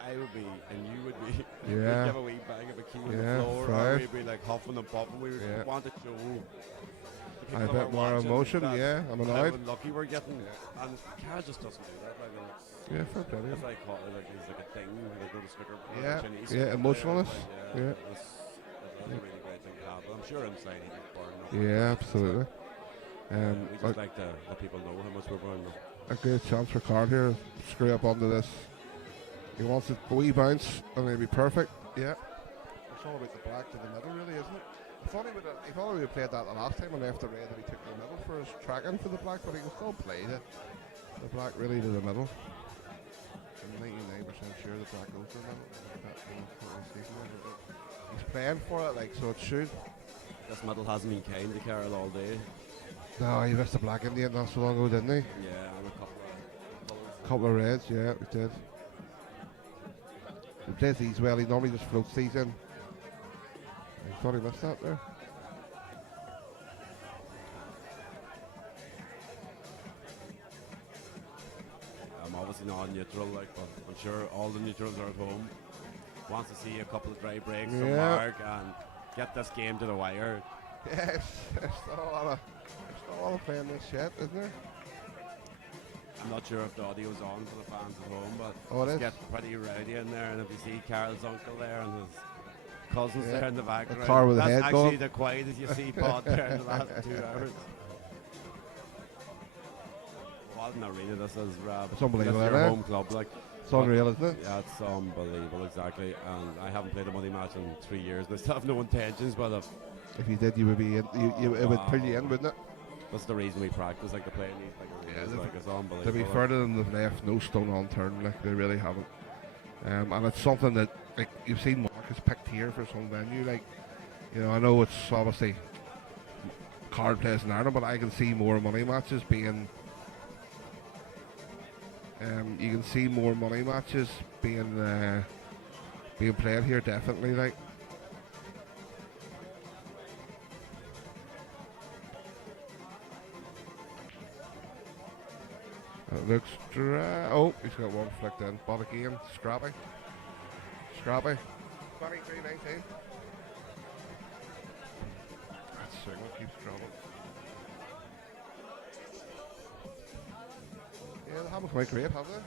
I would be, and you would be. Yeah. We'd give a wee bang of a key on Yeah, the floor, right. or we'd be like huffing and puffing. We would Yeah. want to show. the A people bit who more are watching emotion, that yeah, I'm how annoyed. lucky we're getting, and Karl just doesn't do that. Like, Yeah, fair play. it's like he's like a thing. Like go to snooker. Yeah, Chinese yeah, snooker emotionalness, player, yeah. It's a really great thing to have. But I'm sure inside he's burning up. Yeah, absolutely. We just like to let people know how much we're burning up. A good chance for Karl here. Screw up onto this. He wants a wee bounce, and it'll be perfect. Yeah. It's all about the black to the middle, really, isn't it? I thought he would have played that the last time and left the red, that he took the middle for his tracking for the black, but he can still play the black really to the middle. I'm 99% sure the black goes to the middle. He's playing for it, like, so it should. This middle hasn't been kind to Karl all day. No, he missed the black in the end not so long ago, didn't he? Yeah, and a couple of Couple of reds, yeah, he did. He plays these well, he normally just floats these in. I thought he missed that there. I'm obviously not neutral, like, but I'm sure all the neutrals are at home. Wants to see a couple of dry breaks from Yeah. Marc and get this game to the wire. Yes, there's still a lot of playing this shit, isn't there? I'm not sure if the audio's on for the fans at home, but Oh, it it's is. getting pretty rowdy in there. And if you see Karl's uncle there and his cousins Yeah, there in the background, car with a that's head actually going. the quietest you see pod there in the last 2 hours. What an arena this is, Rob. It's unbelievable, This is your isn't it? home club, like. It's unreal, isn't it? Yeah, it's unbelievable, exactly. And I haven't played a money match in 3 years. I still have no intentions, but If you did, you would be in, it would pull you in, wouldn't it? that's the reason we practice, like, to play in these big arenas. Yeah, Like, it's unbelievable. To be fair to them, they've left no stone unturned, like they really haven't. And it's something that, like, you've seen Marc has picked here for some venue. Like, you know, I know it's obviously card plays in Ireland, but I can see more money matches being. You can see more money matches being played here, definitely. Like. It looks dry. Oh, he's got one flicked in. But again, scrappy. 23-19. That signal keeps dropping. Yeah, they haven't quite great, have they?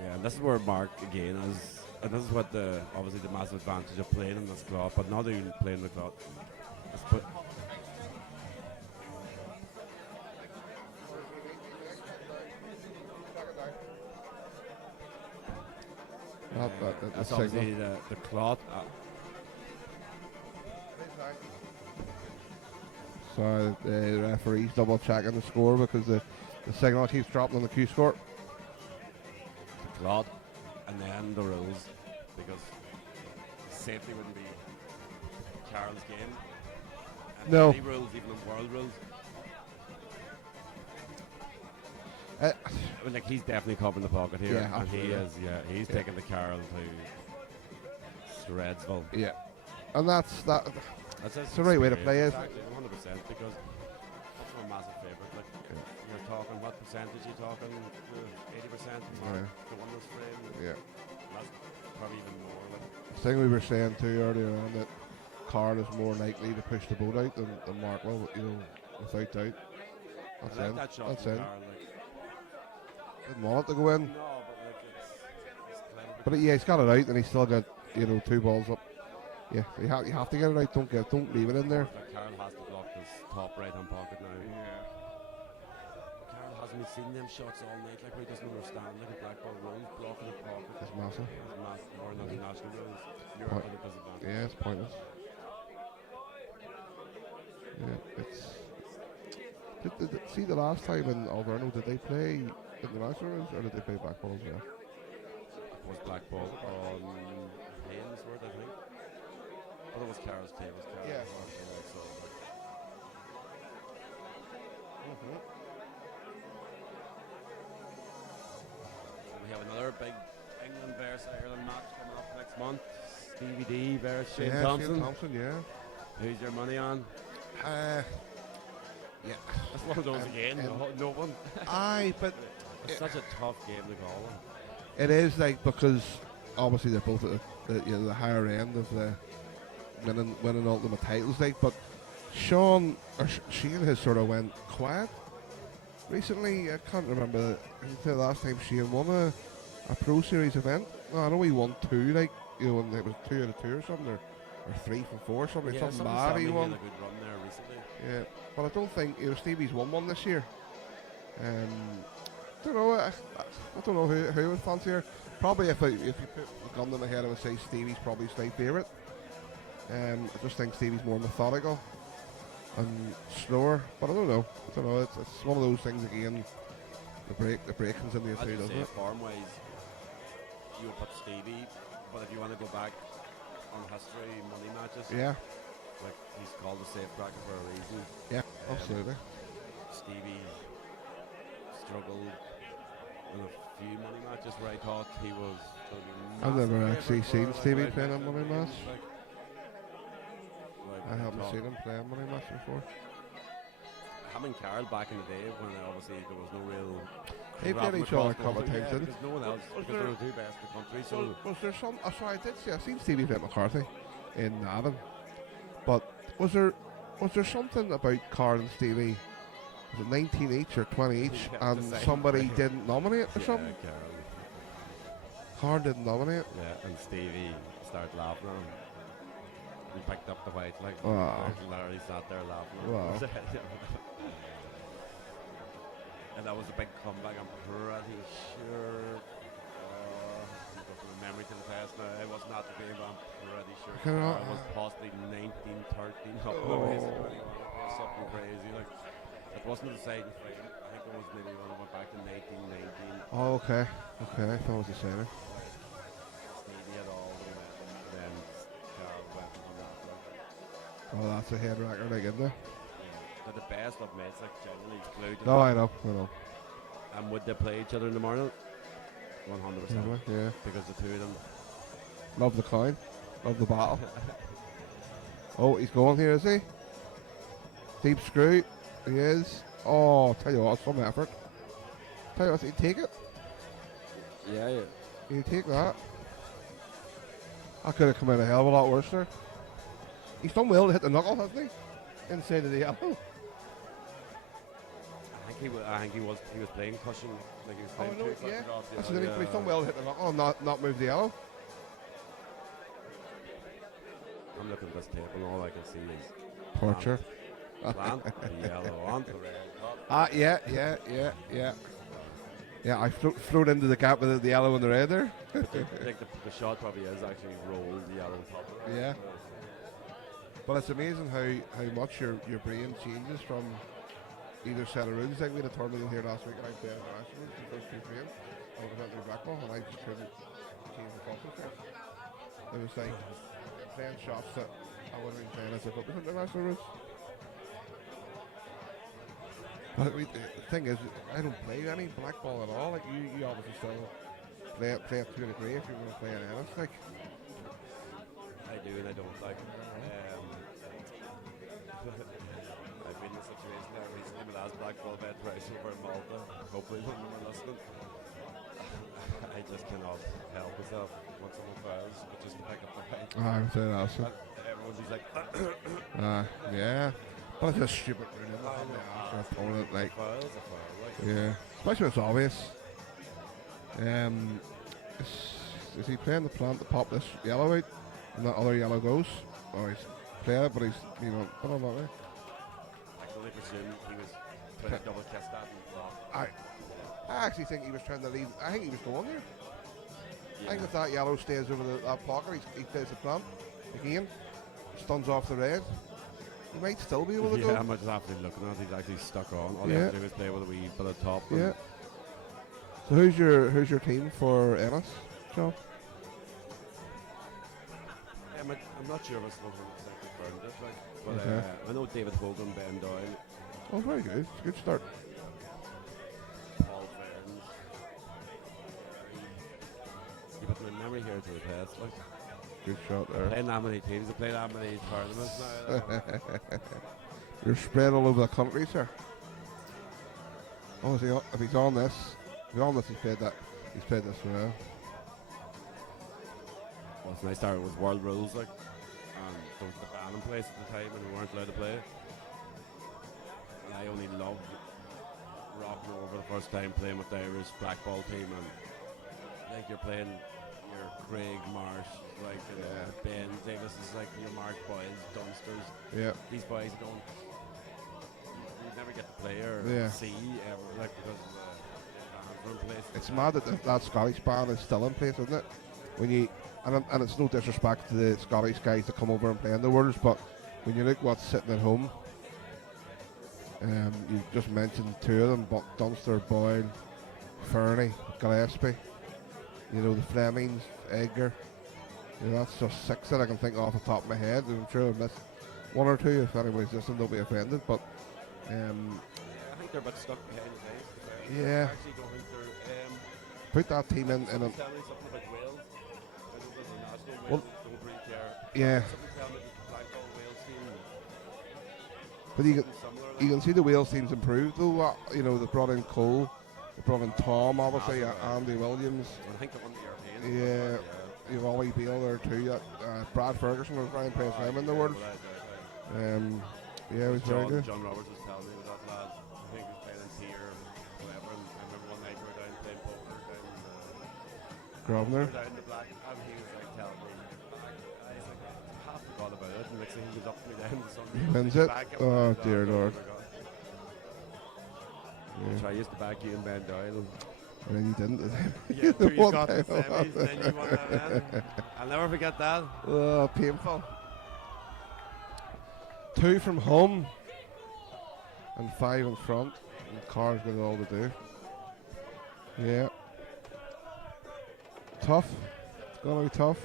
Yeah, and this is where Marc again is, and this is what obviously the massive advantage of playing in this club, but not even playing the club. Is put that's obviously the cloth. So the referee's double checking the score because the signal keeps dropping on the Q score. Claude, and then the rules, because safety wouldn't be Karl's game. And No. any rules, even in world rules. Uh, I mean, like, he's definitely covering the pocket here, Yeah, and he absolutely. is. Yeah, he's Yeah. taking the Karl to Sredsville. yeah, and that's that. That's It's the right way to play it. Exactly, 100%, because that's a massive favourite. Like, you're talking, what percentage you talking? 80% Yeah. to win this frame. Yeah. That's probably even more. Like, The thing we were saying too earlier on, that Karl is more likely to push the boat out than Marc will, without doubt. That's I like in. that shot That's from in. Karl, like, Didn't want it to go in, no, but like it's clever. but yeah, he's got it out, and he's still got 2 balls up. Yeah, you have to get it out. Don't leave it in there. Like, Karl has to block this top right hand pocket now. Yeah. Karl hasn't been seeing them shots all night. Like, he doesn't understand. Like, a black ball runs, blocking the pocket. It's massive. It's massive. Or not international rules. You're Point. at a disadvantage. Yeah, it's pointless. Yeah, it's. See the last time in Alverno, did they play international rules or did they play black ball as well? It was black ball on Farnsworth, I think. But it was Karl's team. It was Karl's Yeah. team, so, like, we have another big England versus Ireland match coming up next month. Stevie D versus Shane Yeah, Thompson. Shane Thompson, yeah. Who's your money on? Yeah. That's one of those again. No one. Aye, but It's such a tough game to call. it is like, because obviously they're both at the higher end of the winning ultimate titles, like. But Shane has sort of went quiet recently. I can't remember the last time Shane won a Pro Series event. No, I know he won 2, like, and it was 2 out of 2 or something, or 3 from 4, something mad he won. Had a good run there recently. Yeah, but I don't think Stevie's won one this year. Don't know. I don't know who would fancy her. Probably if you put a gun to my head, I would say Stevie's probably slight favourite. I just think Stevie's more methodical and slower. But I don't know. It's one of those things again. The break comes into it I'd too, say doesn't it? form-wise, you would put Stevie. But if you want to go back on history, money matches, Yeah, like, he's called the safe cracker for a reason. yeah, absolutely. Stevie struggled in a few money matches where I thought he was. I've never massive actually favourite seen for, Stevie like, playing a money match. I I haven't thought seen him play a money match before. him and Karl back in the day when obviously there was no real. They played grabbing each other a across the couple of line. times, Yeah, didn't because no one else, Was because there- they were the 2 best in the country. So Was there some? Sorry, I did see. I've seen Stevie play McCarthy in Navan, but was there something about Karl and Stevie? Was it 19 each or 20 each, Yeah, and the same. somebody didn't nominate or yeah, something? Karl. Karl didn't nominate. Yeah, and Stevie started laughing at him. He picked up the white, like, Wow. Larry sat there laughing at him. Wow. And that was a big comeback, I'm pretty sure. I'm looking at memory to the test now. It was not the game, but I'm pretty sure Can I- it was possibly 1913 up Oh. the way, so 21 or something crazy. Like, it wasn't a deciding fight. I think it was maybe when it went back to 1919. Oh, okay. I thought it was the center. Stevie had all the way, and then Karl went on that. Like, Oh, that's a head wrecker, like, isn't it? they're the best of mates, like, generally glued to No, them. I know. And would they play each other in the morning? 100%. Yeah. Because the 2 of them. Love the coin. Love the battle. Oh, he's going here, is he? Deep screw. He is. Oh, tell you what, some effort. Tell you what, you take it. Yeah. You take that. I could have come out a hell of a lot worse there. He's done well to hit the knuckle, hasn't he? Inside of the yellow. I think he was playing cushion, like he was playing no, 2 yeah. cushions off the That's other, the thing, but he's done well to hit the knuckle and not move the yellow. I'm looking at this tape and all I can see is Torture. plant, the yellow on the red. Yeah. Yeah, I float into the gap with the yellow and the red there. Like the shot probably is actually rolled the yellow top of it. Yeah. But it's amazing how much your brain changes from either set of rules. Like we had a tournament in here last week and I played international rules, the first 2 frames. I was out to black ball and I just couldn't change the concentrate. It was like playing shots that I wasn't even playing as if it was international rules. But the thing is, I don't play any black ball at all. Like you obviously still play it to a degree if you're going to play an Ennis. Like I do and I don't. Like, I've been in a situation there recently. My last black ball bet price over in Malta. Hopefully, none of them are listening. I just cannot help myself once someone fouls, but just to pick up the fight. I'm saying also. Everyone's just like, yeah. But it's a stupid rule in the opponent, like, foul's a foul, like. yeah, especially when it's obvious. Is he playing the plan to pop this yellow out and that other yellow goes? Or he's playing it, but he's, I don't know. I can only presume he was trying to double kiss that and block. I actually think he was trying to leave. I think he was going there. Yeah. I think if that yellow stays over that pocket, he plays the plant again, stuns off the red. He might still be able to go. Yeah, I'm just after looking at it, he's actually stuck on. All you have to do is play with a wee bit of top. Yeah. So who's your team for Ennis, John? I'm not sure if it's 100% confirmed this, like, but Okay. I know David Hogan, Ben Doyle, Oh, very good. It's a good start. Paul Ferns. You put my memory here to the test, like. Good shot there. Playing that many teams, I play that many tournaments now. You're spread all over the country, sir. Oh, if he's on this, he's played that. He's played this well. Well, when I started with world rules, like, and there was the ban in place at the time, and we weren't allowed to play. And I only loved rocking over the first time playing with the Irish black ball team, and like you're playing your Craig Marsh, like Ben Davis is like your Marc Boyles, Dunsters. Yeah. These boys you never get to play or see ever, like, because of the bans were in place. It's mad that that Scottish ban is still in place, isn't it? When you and it's no disrespect to the Scottish guys that come over and play in the Worlds, but when you look what's sitting at home, you just mentioned 2 of them, but Dunster, Boyle, Fernie, Gillespie, the Flemings, Edgar. That's just 6 that I can think off the top of my head. I'm sure I've missed 1 or 2. If anybody's listening, don't be offended. But I think they're a bit stuck behind the base. Yeah. Actually going through, put that team in a. tell me something about Wales. I know there's a national Well, Wales don't really care. Yeah. Somebody tell me the black ball Wales team. But you Similar, can see the Wales team's improved though. They brought in Cole, they brought in Tom, obviously, Andy Williams. I think they won the European. Yeah. You've Ollie Beale there too. Brad Ferguson was very impressed with him in the World. Yeah, it was very good. John Roberts was telling me that lad. I think he was playing in tier or whatever. And I remember one night we were down playing poker down Grosvenor. down in the black, and he was like telling me, I was like, half forgot about it. And next thing he goes up to me down the Sunday. He wins it? Oh, dear Lord. So I used to back you and Ben Doyle. And then you didn't. Yeah, The you one got the time. semis, then you won that man. I'll never forget that. Oh, painful. 2 from home and 5 in front. And Karl's got it all to do. Yeah. Tough. It's gonna be tough.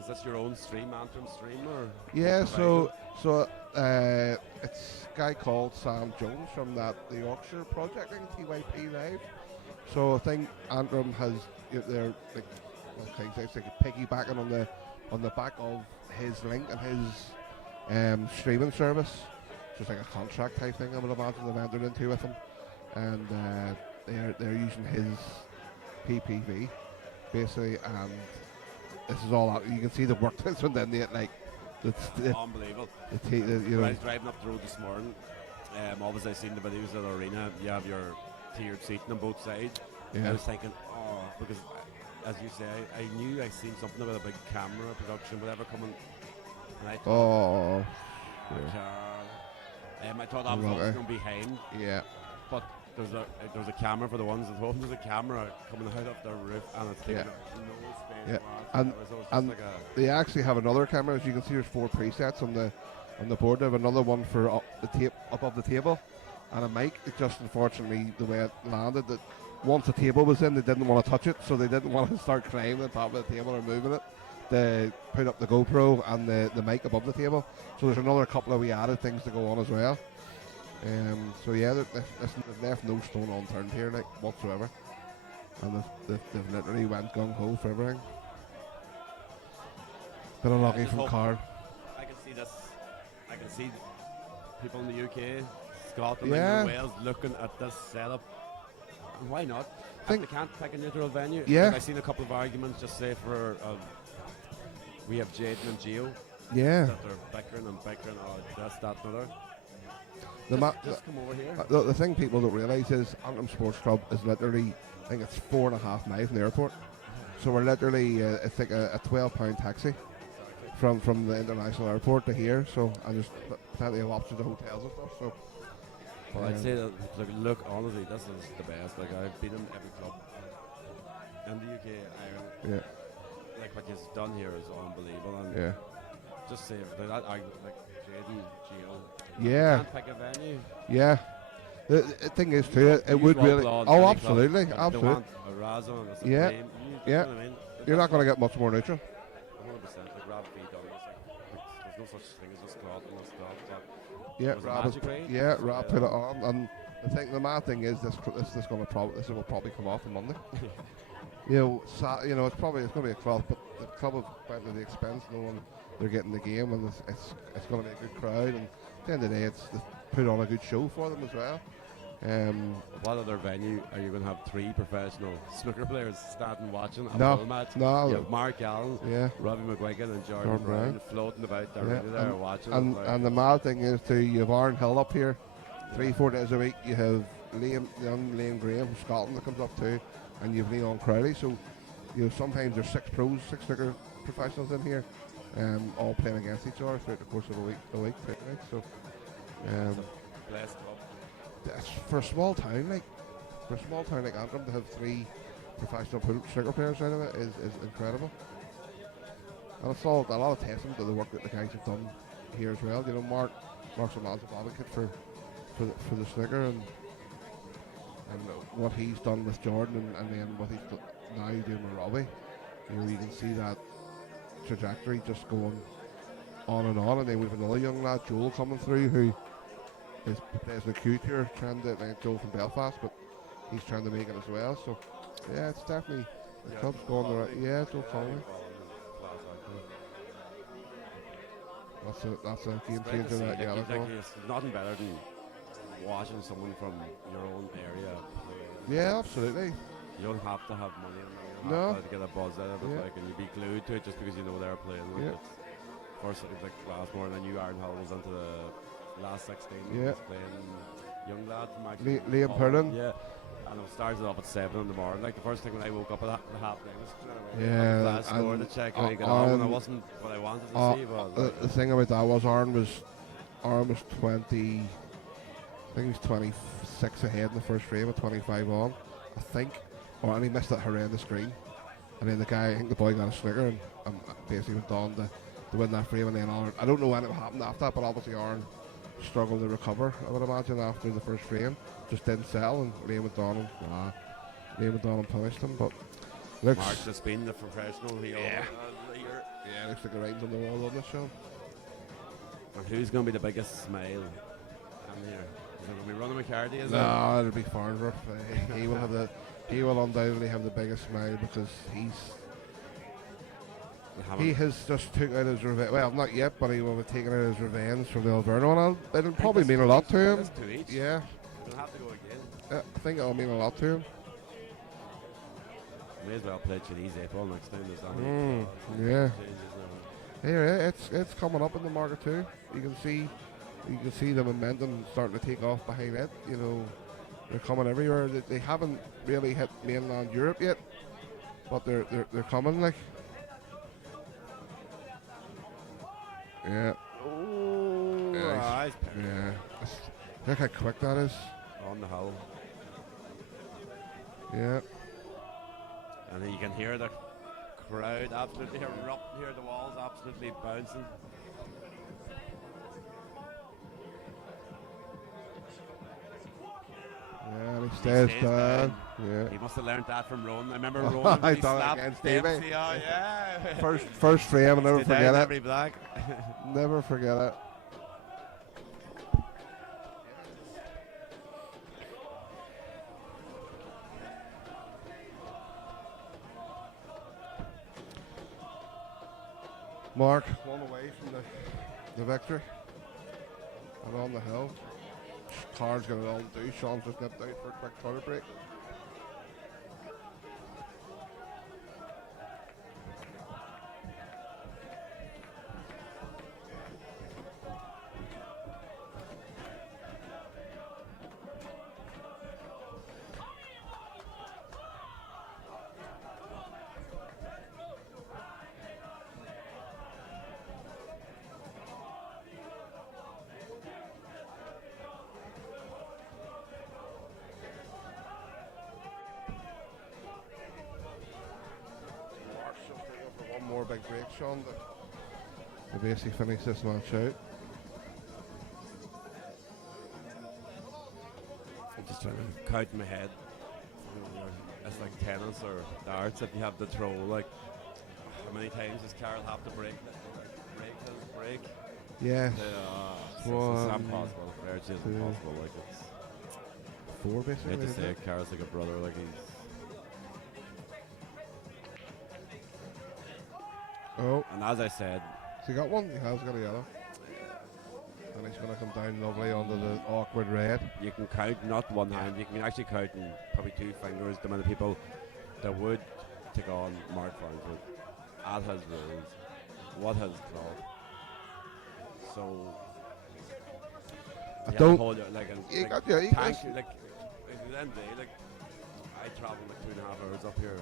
Is this your own stream, Antrim stream, or? Yeah, so it's a guy called Sam Jones from the Yorkshire project, I think, TYPLive. So I think Antrim has they're like it's like piggybacking on the back of his link and his streaming service. Just like a contract type thing, I would imagine they've entered into with him, and they're using his PPV basically, and this is all out. You can see the work that's been done there, like Unbelievable. When I was driving up the road this morning, obviously I seen the videos of the arena. You have your tiered seating on both sides. Yeah. I was thinking, because as you say, I knew I seen something about a big camera production, whatever coming. And I thought, yeah. I thought that was Okay. going behind. Yeah. but there's a camera for the ones at home. There's a camera coming out of their roof, and it's taking up no space. Yeah. whatsoever, so it's And just like a they actually have another camera. As you can see, there's 4 presets on the board. They have another one for the tape above the table, and a mic. It just unfortunately the way it landed that once the table was in, they didn't want to touch it, so they didn't want to start climbing on top of the table or moving it. They put up the GoPro and the mic above the table. So there's another couple of wee added things to go on as well. So yeah, they've left no stone unturned here, like whatsoever, and they've literally went gung ho for everything. Bit unlucky just from hope- Karl. I can see this. I can see people in the UK, Scotland, Yeah. and Wales looking at this setup. And why not? Think- They can't pick a neutral venue. Yeah. Like, I've seen a couple of arguments. Just say for we have Jaden and Gio Yeah. that they're bickering and bickering. Oh, this, that, and other. Just come over here. The thing people don't realise is Antrim Sports Club is literally, I think it's 4.5 miles from the airport. So we're literally, it's like a £12 taxi from the international airport to here. So and there's plenty of options of hotels and stuff. So Well, I'd say that, look, honestly, this is the best. Like, I've been in every club in the UK, Ireland. yeah, Like, what you've done here is unbelievable. And yeah, just say, that like Jaden, Gio, yeah, can't pick a venue. yeah. The thing is too, it You would walk really. along Oh, any absolutely, club, absolutely. They want a Razzo and a Supreme. Yeah, You yeah. know what I mean? You're not going to get much more neutral. 100%. Like, Rob feet on this. Like, there's no such thing as a squad and a stop. But Yeah, was it Rob. Magic Raid? Yeah, So, Rob put it on, and the mad thing is this will probably come off on Monday. You know, it's going to be a club, but the club have went to the expense knowing they're getting the game, and it's going to be a good crowd. And at the end of the day, they put on a good show for them as well. What other venue are you going to have 3 professional snooker players standing watching a No, full match? no. You have Mark Allen, Yeah, Robbie McGuigan, and Jordan Jordan Brown Brown. floating about there, Yeah, really there watching. and it, like, and the mad thing is too, you have Aaron Hill up here, 3-4 days a week. You have young Liam Graham from Scotland that comes up too, and you have Leon Crowley. So you know sometimes there's 6 snooker professionals in here, all playing against each other throughout the course of a week. Right? So blessed club. that's for a small town like Antrim to have 3 professional snooker players out of it is incredible. And it's all a lot of testament to the work that the guys have done here as well. You know, Marc's a massive advocate for the snooker and what he's done with Jordan and then what he's now doing with Robbie. You know, you can see that trajectory just going on, and then we've another young lad, Joel, coming through who plays the acute here, trying to Joel from Belfast, but he's trying to make it as well. So yeah, it's definitely the club's going the right. Yeah, it's all quality. That's a game changer. That yellow goal. It's nothing better than watching someone from your own area play. Yeah, absolutely. You don't have to have money in there. You No. don't have to get a buzz out of it, Yeah. like, and you be glued to it just because you know they're playing. Like, Yeah. it's first, it was like last morning, I knew Aaron Hill was into the last 16. He Yeah. was playing young lad from Liam Purden. Yeah. And it started off at 7 in the morning. Like the first thing when I woke up at half 9 was Yeah, last score to and, check how he got on, and it um, wasn't what I wanted to see. But the thing about that was Aaron was 20. I think he was 26 ahead in the first frame with 25 on, I think. And he missed that horrendous screen. And then I think the boy got a snooker and basically went on to win that frame. And then Aaron, I don't know when it happened after that, but obviously Aaron struggled to recover, I would imagine, after the first frame. Just didn't sell, and Liam went on and punished him. But looks, Marc's just been the professional heel. Yeah. of the year. yeah, looks like a writing on the wall on this show. And who's going to be the biggest smile in here? Is it going to be Ronnie McCarthy? Is No, it'll be Farnsworth. He will undoubtedly have the biggest smile because he has just took out his revenge. Well, not yet, but he will be taking out his revenge from the Alverno, and it'll probably mean a lot to him. That's 2 each. Yeah, We'll have to go again. I think it'll mean a lot to him. May as well play Chinese April next time. There's that many Yeah. changes now. Here, it's coming up in the market too. You can see the momentum starting to take off behind it. You know, they're coming everywhere. They haven't really hit mainland Europe yet, but they're coming. Like, yeah, Oh, Yeah, right. yeah. Look how quick that is. on the hill. Yeah. And you can hear the crowd absolutely erupting here, the walls absolutely bouncing. Yeah, and he stays down. Yeah. He must have learned that from Rowan. I remember Rowan I when he done it slapped against Dempsey. Davey. Oh, yeah. First frame, I'll never Stay forget down, it. every black. Never forget it. Marc, one away from the victory. And on the hill. Karl's got it all to do. Sean's just nipped out for a quick toilet break. More big break, Sean, to basically finish this match out. I'm just trying to count in my head. It's like tennis or darts. If you have the throw, like how many times does Karl have to break? Break. Yes. It's impossible. It's just impossible. Like it's 4 basically. I hate to say it, Karl's like a brother. Like he's. Oh. And as I said, has he got one? He has got a yellow. And he's going to come down lovely onto the awkward red. You can count not one hand, you can actually count in probably 2 fingers the amount of people that would take on Marc Farnsworth at his rules, what his club. So I don't hold it, like, you like, got your like at the end of the day, like I travelled like 2.5 hours up here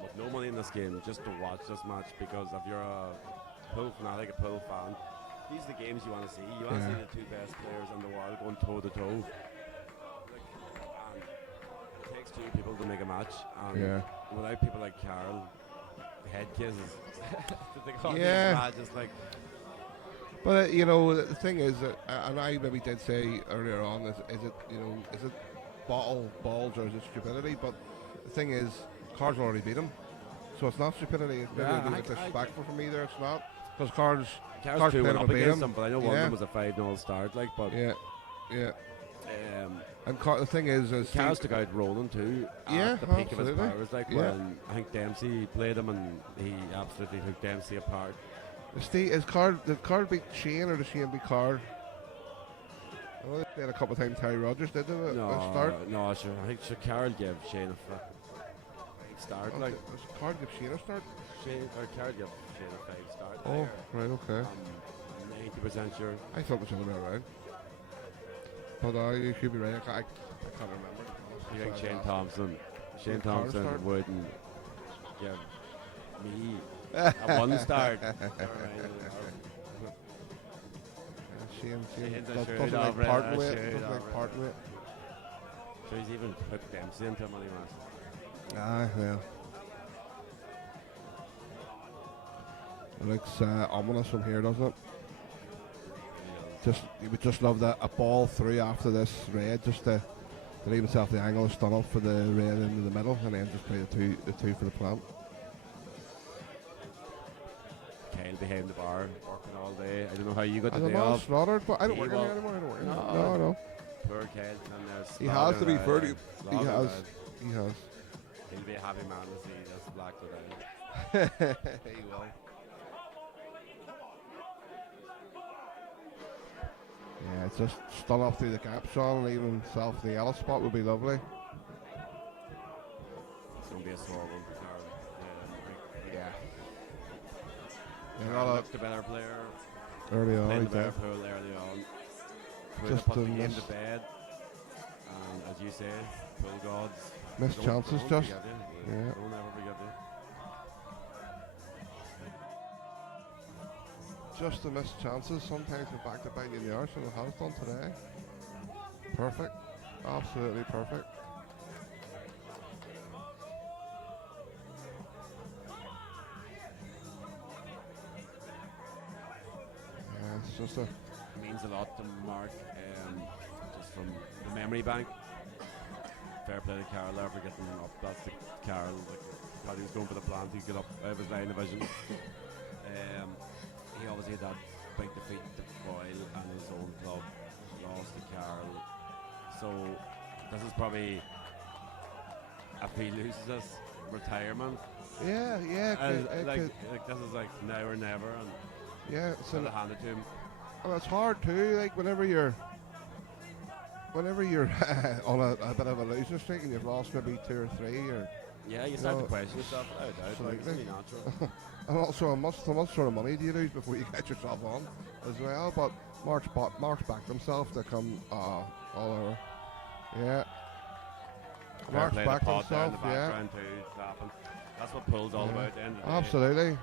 with no money in this game just to watch this match, because if you're a pool fanatic, a pool fan, these are the games you want to see. You want to see the 2 best players in the world going toe to toe. And it takes 2 people to make a match, and without people like Karl, head kisses to take on these matches, like. But you know, the thing is that, and I maybe did say earlier on, is it balls or is it stupidity? But the thing is, Karl's already beat him, so it's not stupidity. It's maybe a little bit disrespectful from either. It's not, because Karl's 2 went played up him, against them, but I know one of them was a 5-0 start, like. But and the thing is Karl's took out Roland too at the peak of his powers, like when I think Dempsey played him and he absolutely took Dempsey apart. Did Karl beat Shane or did Shane beat Karl? I know they played a couple of times Terry Rogers, did they? No, sure. I think Karl gave Shane a start. Like, does Karl give Shane a start? Karl gave Shane a 5 start. Oh, right, okay. I'm 90% sure. I thought it was the other way around. But you could be right. I can't remember. You think Shane Thompson wouldn't give me a 1 start? Shane doesn't like part with it. So he's even put Dempsey into a money match. Ah, well. It looks ominous from here, doesn't it? You would just love a ball through after this red, just to leave himself the angle, stun up for the red in the middle, and then just play the two for the plant. Kyle behind the bar, working all day. I don't know how you got the day I'm off. slaughtered, but I don't work here anymore. No. Poor Kyle. He has to be 30. He has. He'll be a happy man to see this black go down. He will. Yeah, just stun up through the gap, Sean, and leave himself in the yellow spot would be lovely. It's going to be a sore one for Karl. Yeah. Looked a better player Early on, playing the better pool early on. Just put the to game to bed. And as you say, pool gods. Missed chances, don't just. forgive you. Yeah. Don't ever forgive you. Just the missed chances sometimes go back to bite you in the arse, and it has done today. Perfect. Absolutely perfect. Yeah, it's just a. It means a lot to Marc, just from the memory bank. Fair play to Karl there for getting up. That's the Karl. Like, thought he was going for the plan to get up out of his line of vision. He obviously had that big defeat to Boyle and his own club. Lost to Karl. So this is probably, if he loses this, retirement. Yeah, yeah. Like this is like now or never, and yeah, so to hand it to him. and it's hard too. Like whenever you're on a bit of a losing streak and you've lost maybe 2 or 3, or Yeah, you you start know, to question yourself. Like, it's only natural. and also how much sort of money do you lose before you get yourself on as well? But Marc's backed himself to come all over. Yeah. Marc's Fair play to backed Pod there in himself. the Yeah. background too, clapping. That's what pull's all about at the end of the day. Absolutely.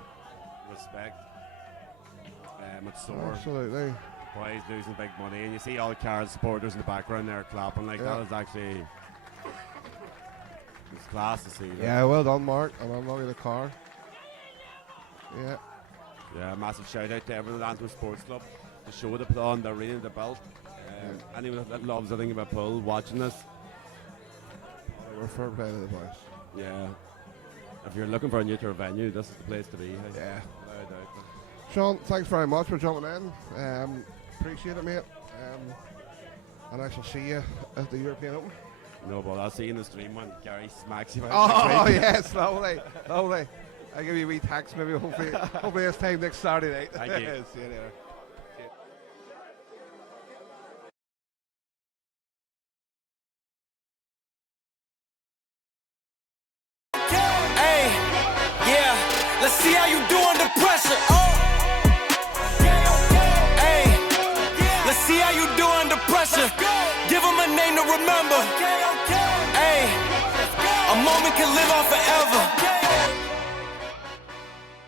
Respect. It's sore. Absolutely. Boys losing big money, and you see all the Karl supporters in the background there clapping. Like that is actually, it's class to see. Yeah, well done, Marc. And I'm loving the car. Yeah. Yeah, massive shout out to everyone at Antrim Sports Club. The show they put on, the arena they built. Anyone that loves anything about pull, watching this. We're fair play to the boys. Yeah. If you're looking for a neutral venue, this is the place to be. Hey. Yeah. Without a doubt. Sean, thanks very much for jumping in. Appreciate it, mate. And I shall see you at the European Open. No, but I'll see you in the stream when Gary smacks you. Oh, yes, lovely, lovely. I'll give you a wee text maybe, hopefully this time next Saturday night. Thank you. See you later. Hey, yeah, let's see how you do under pressure. Hey, let's see how you do under pressure. Give them a name to remember. Hey, a moment can live on forever.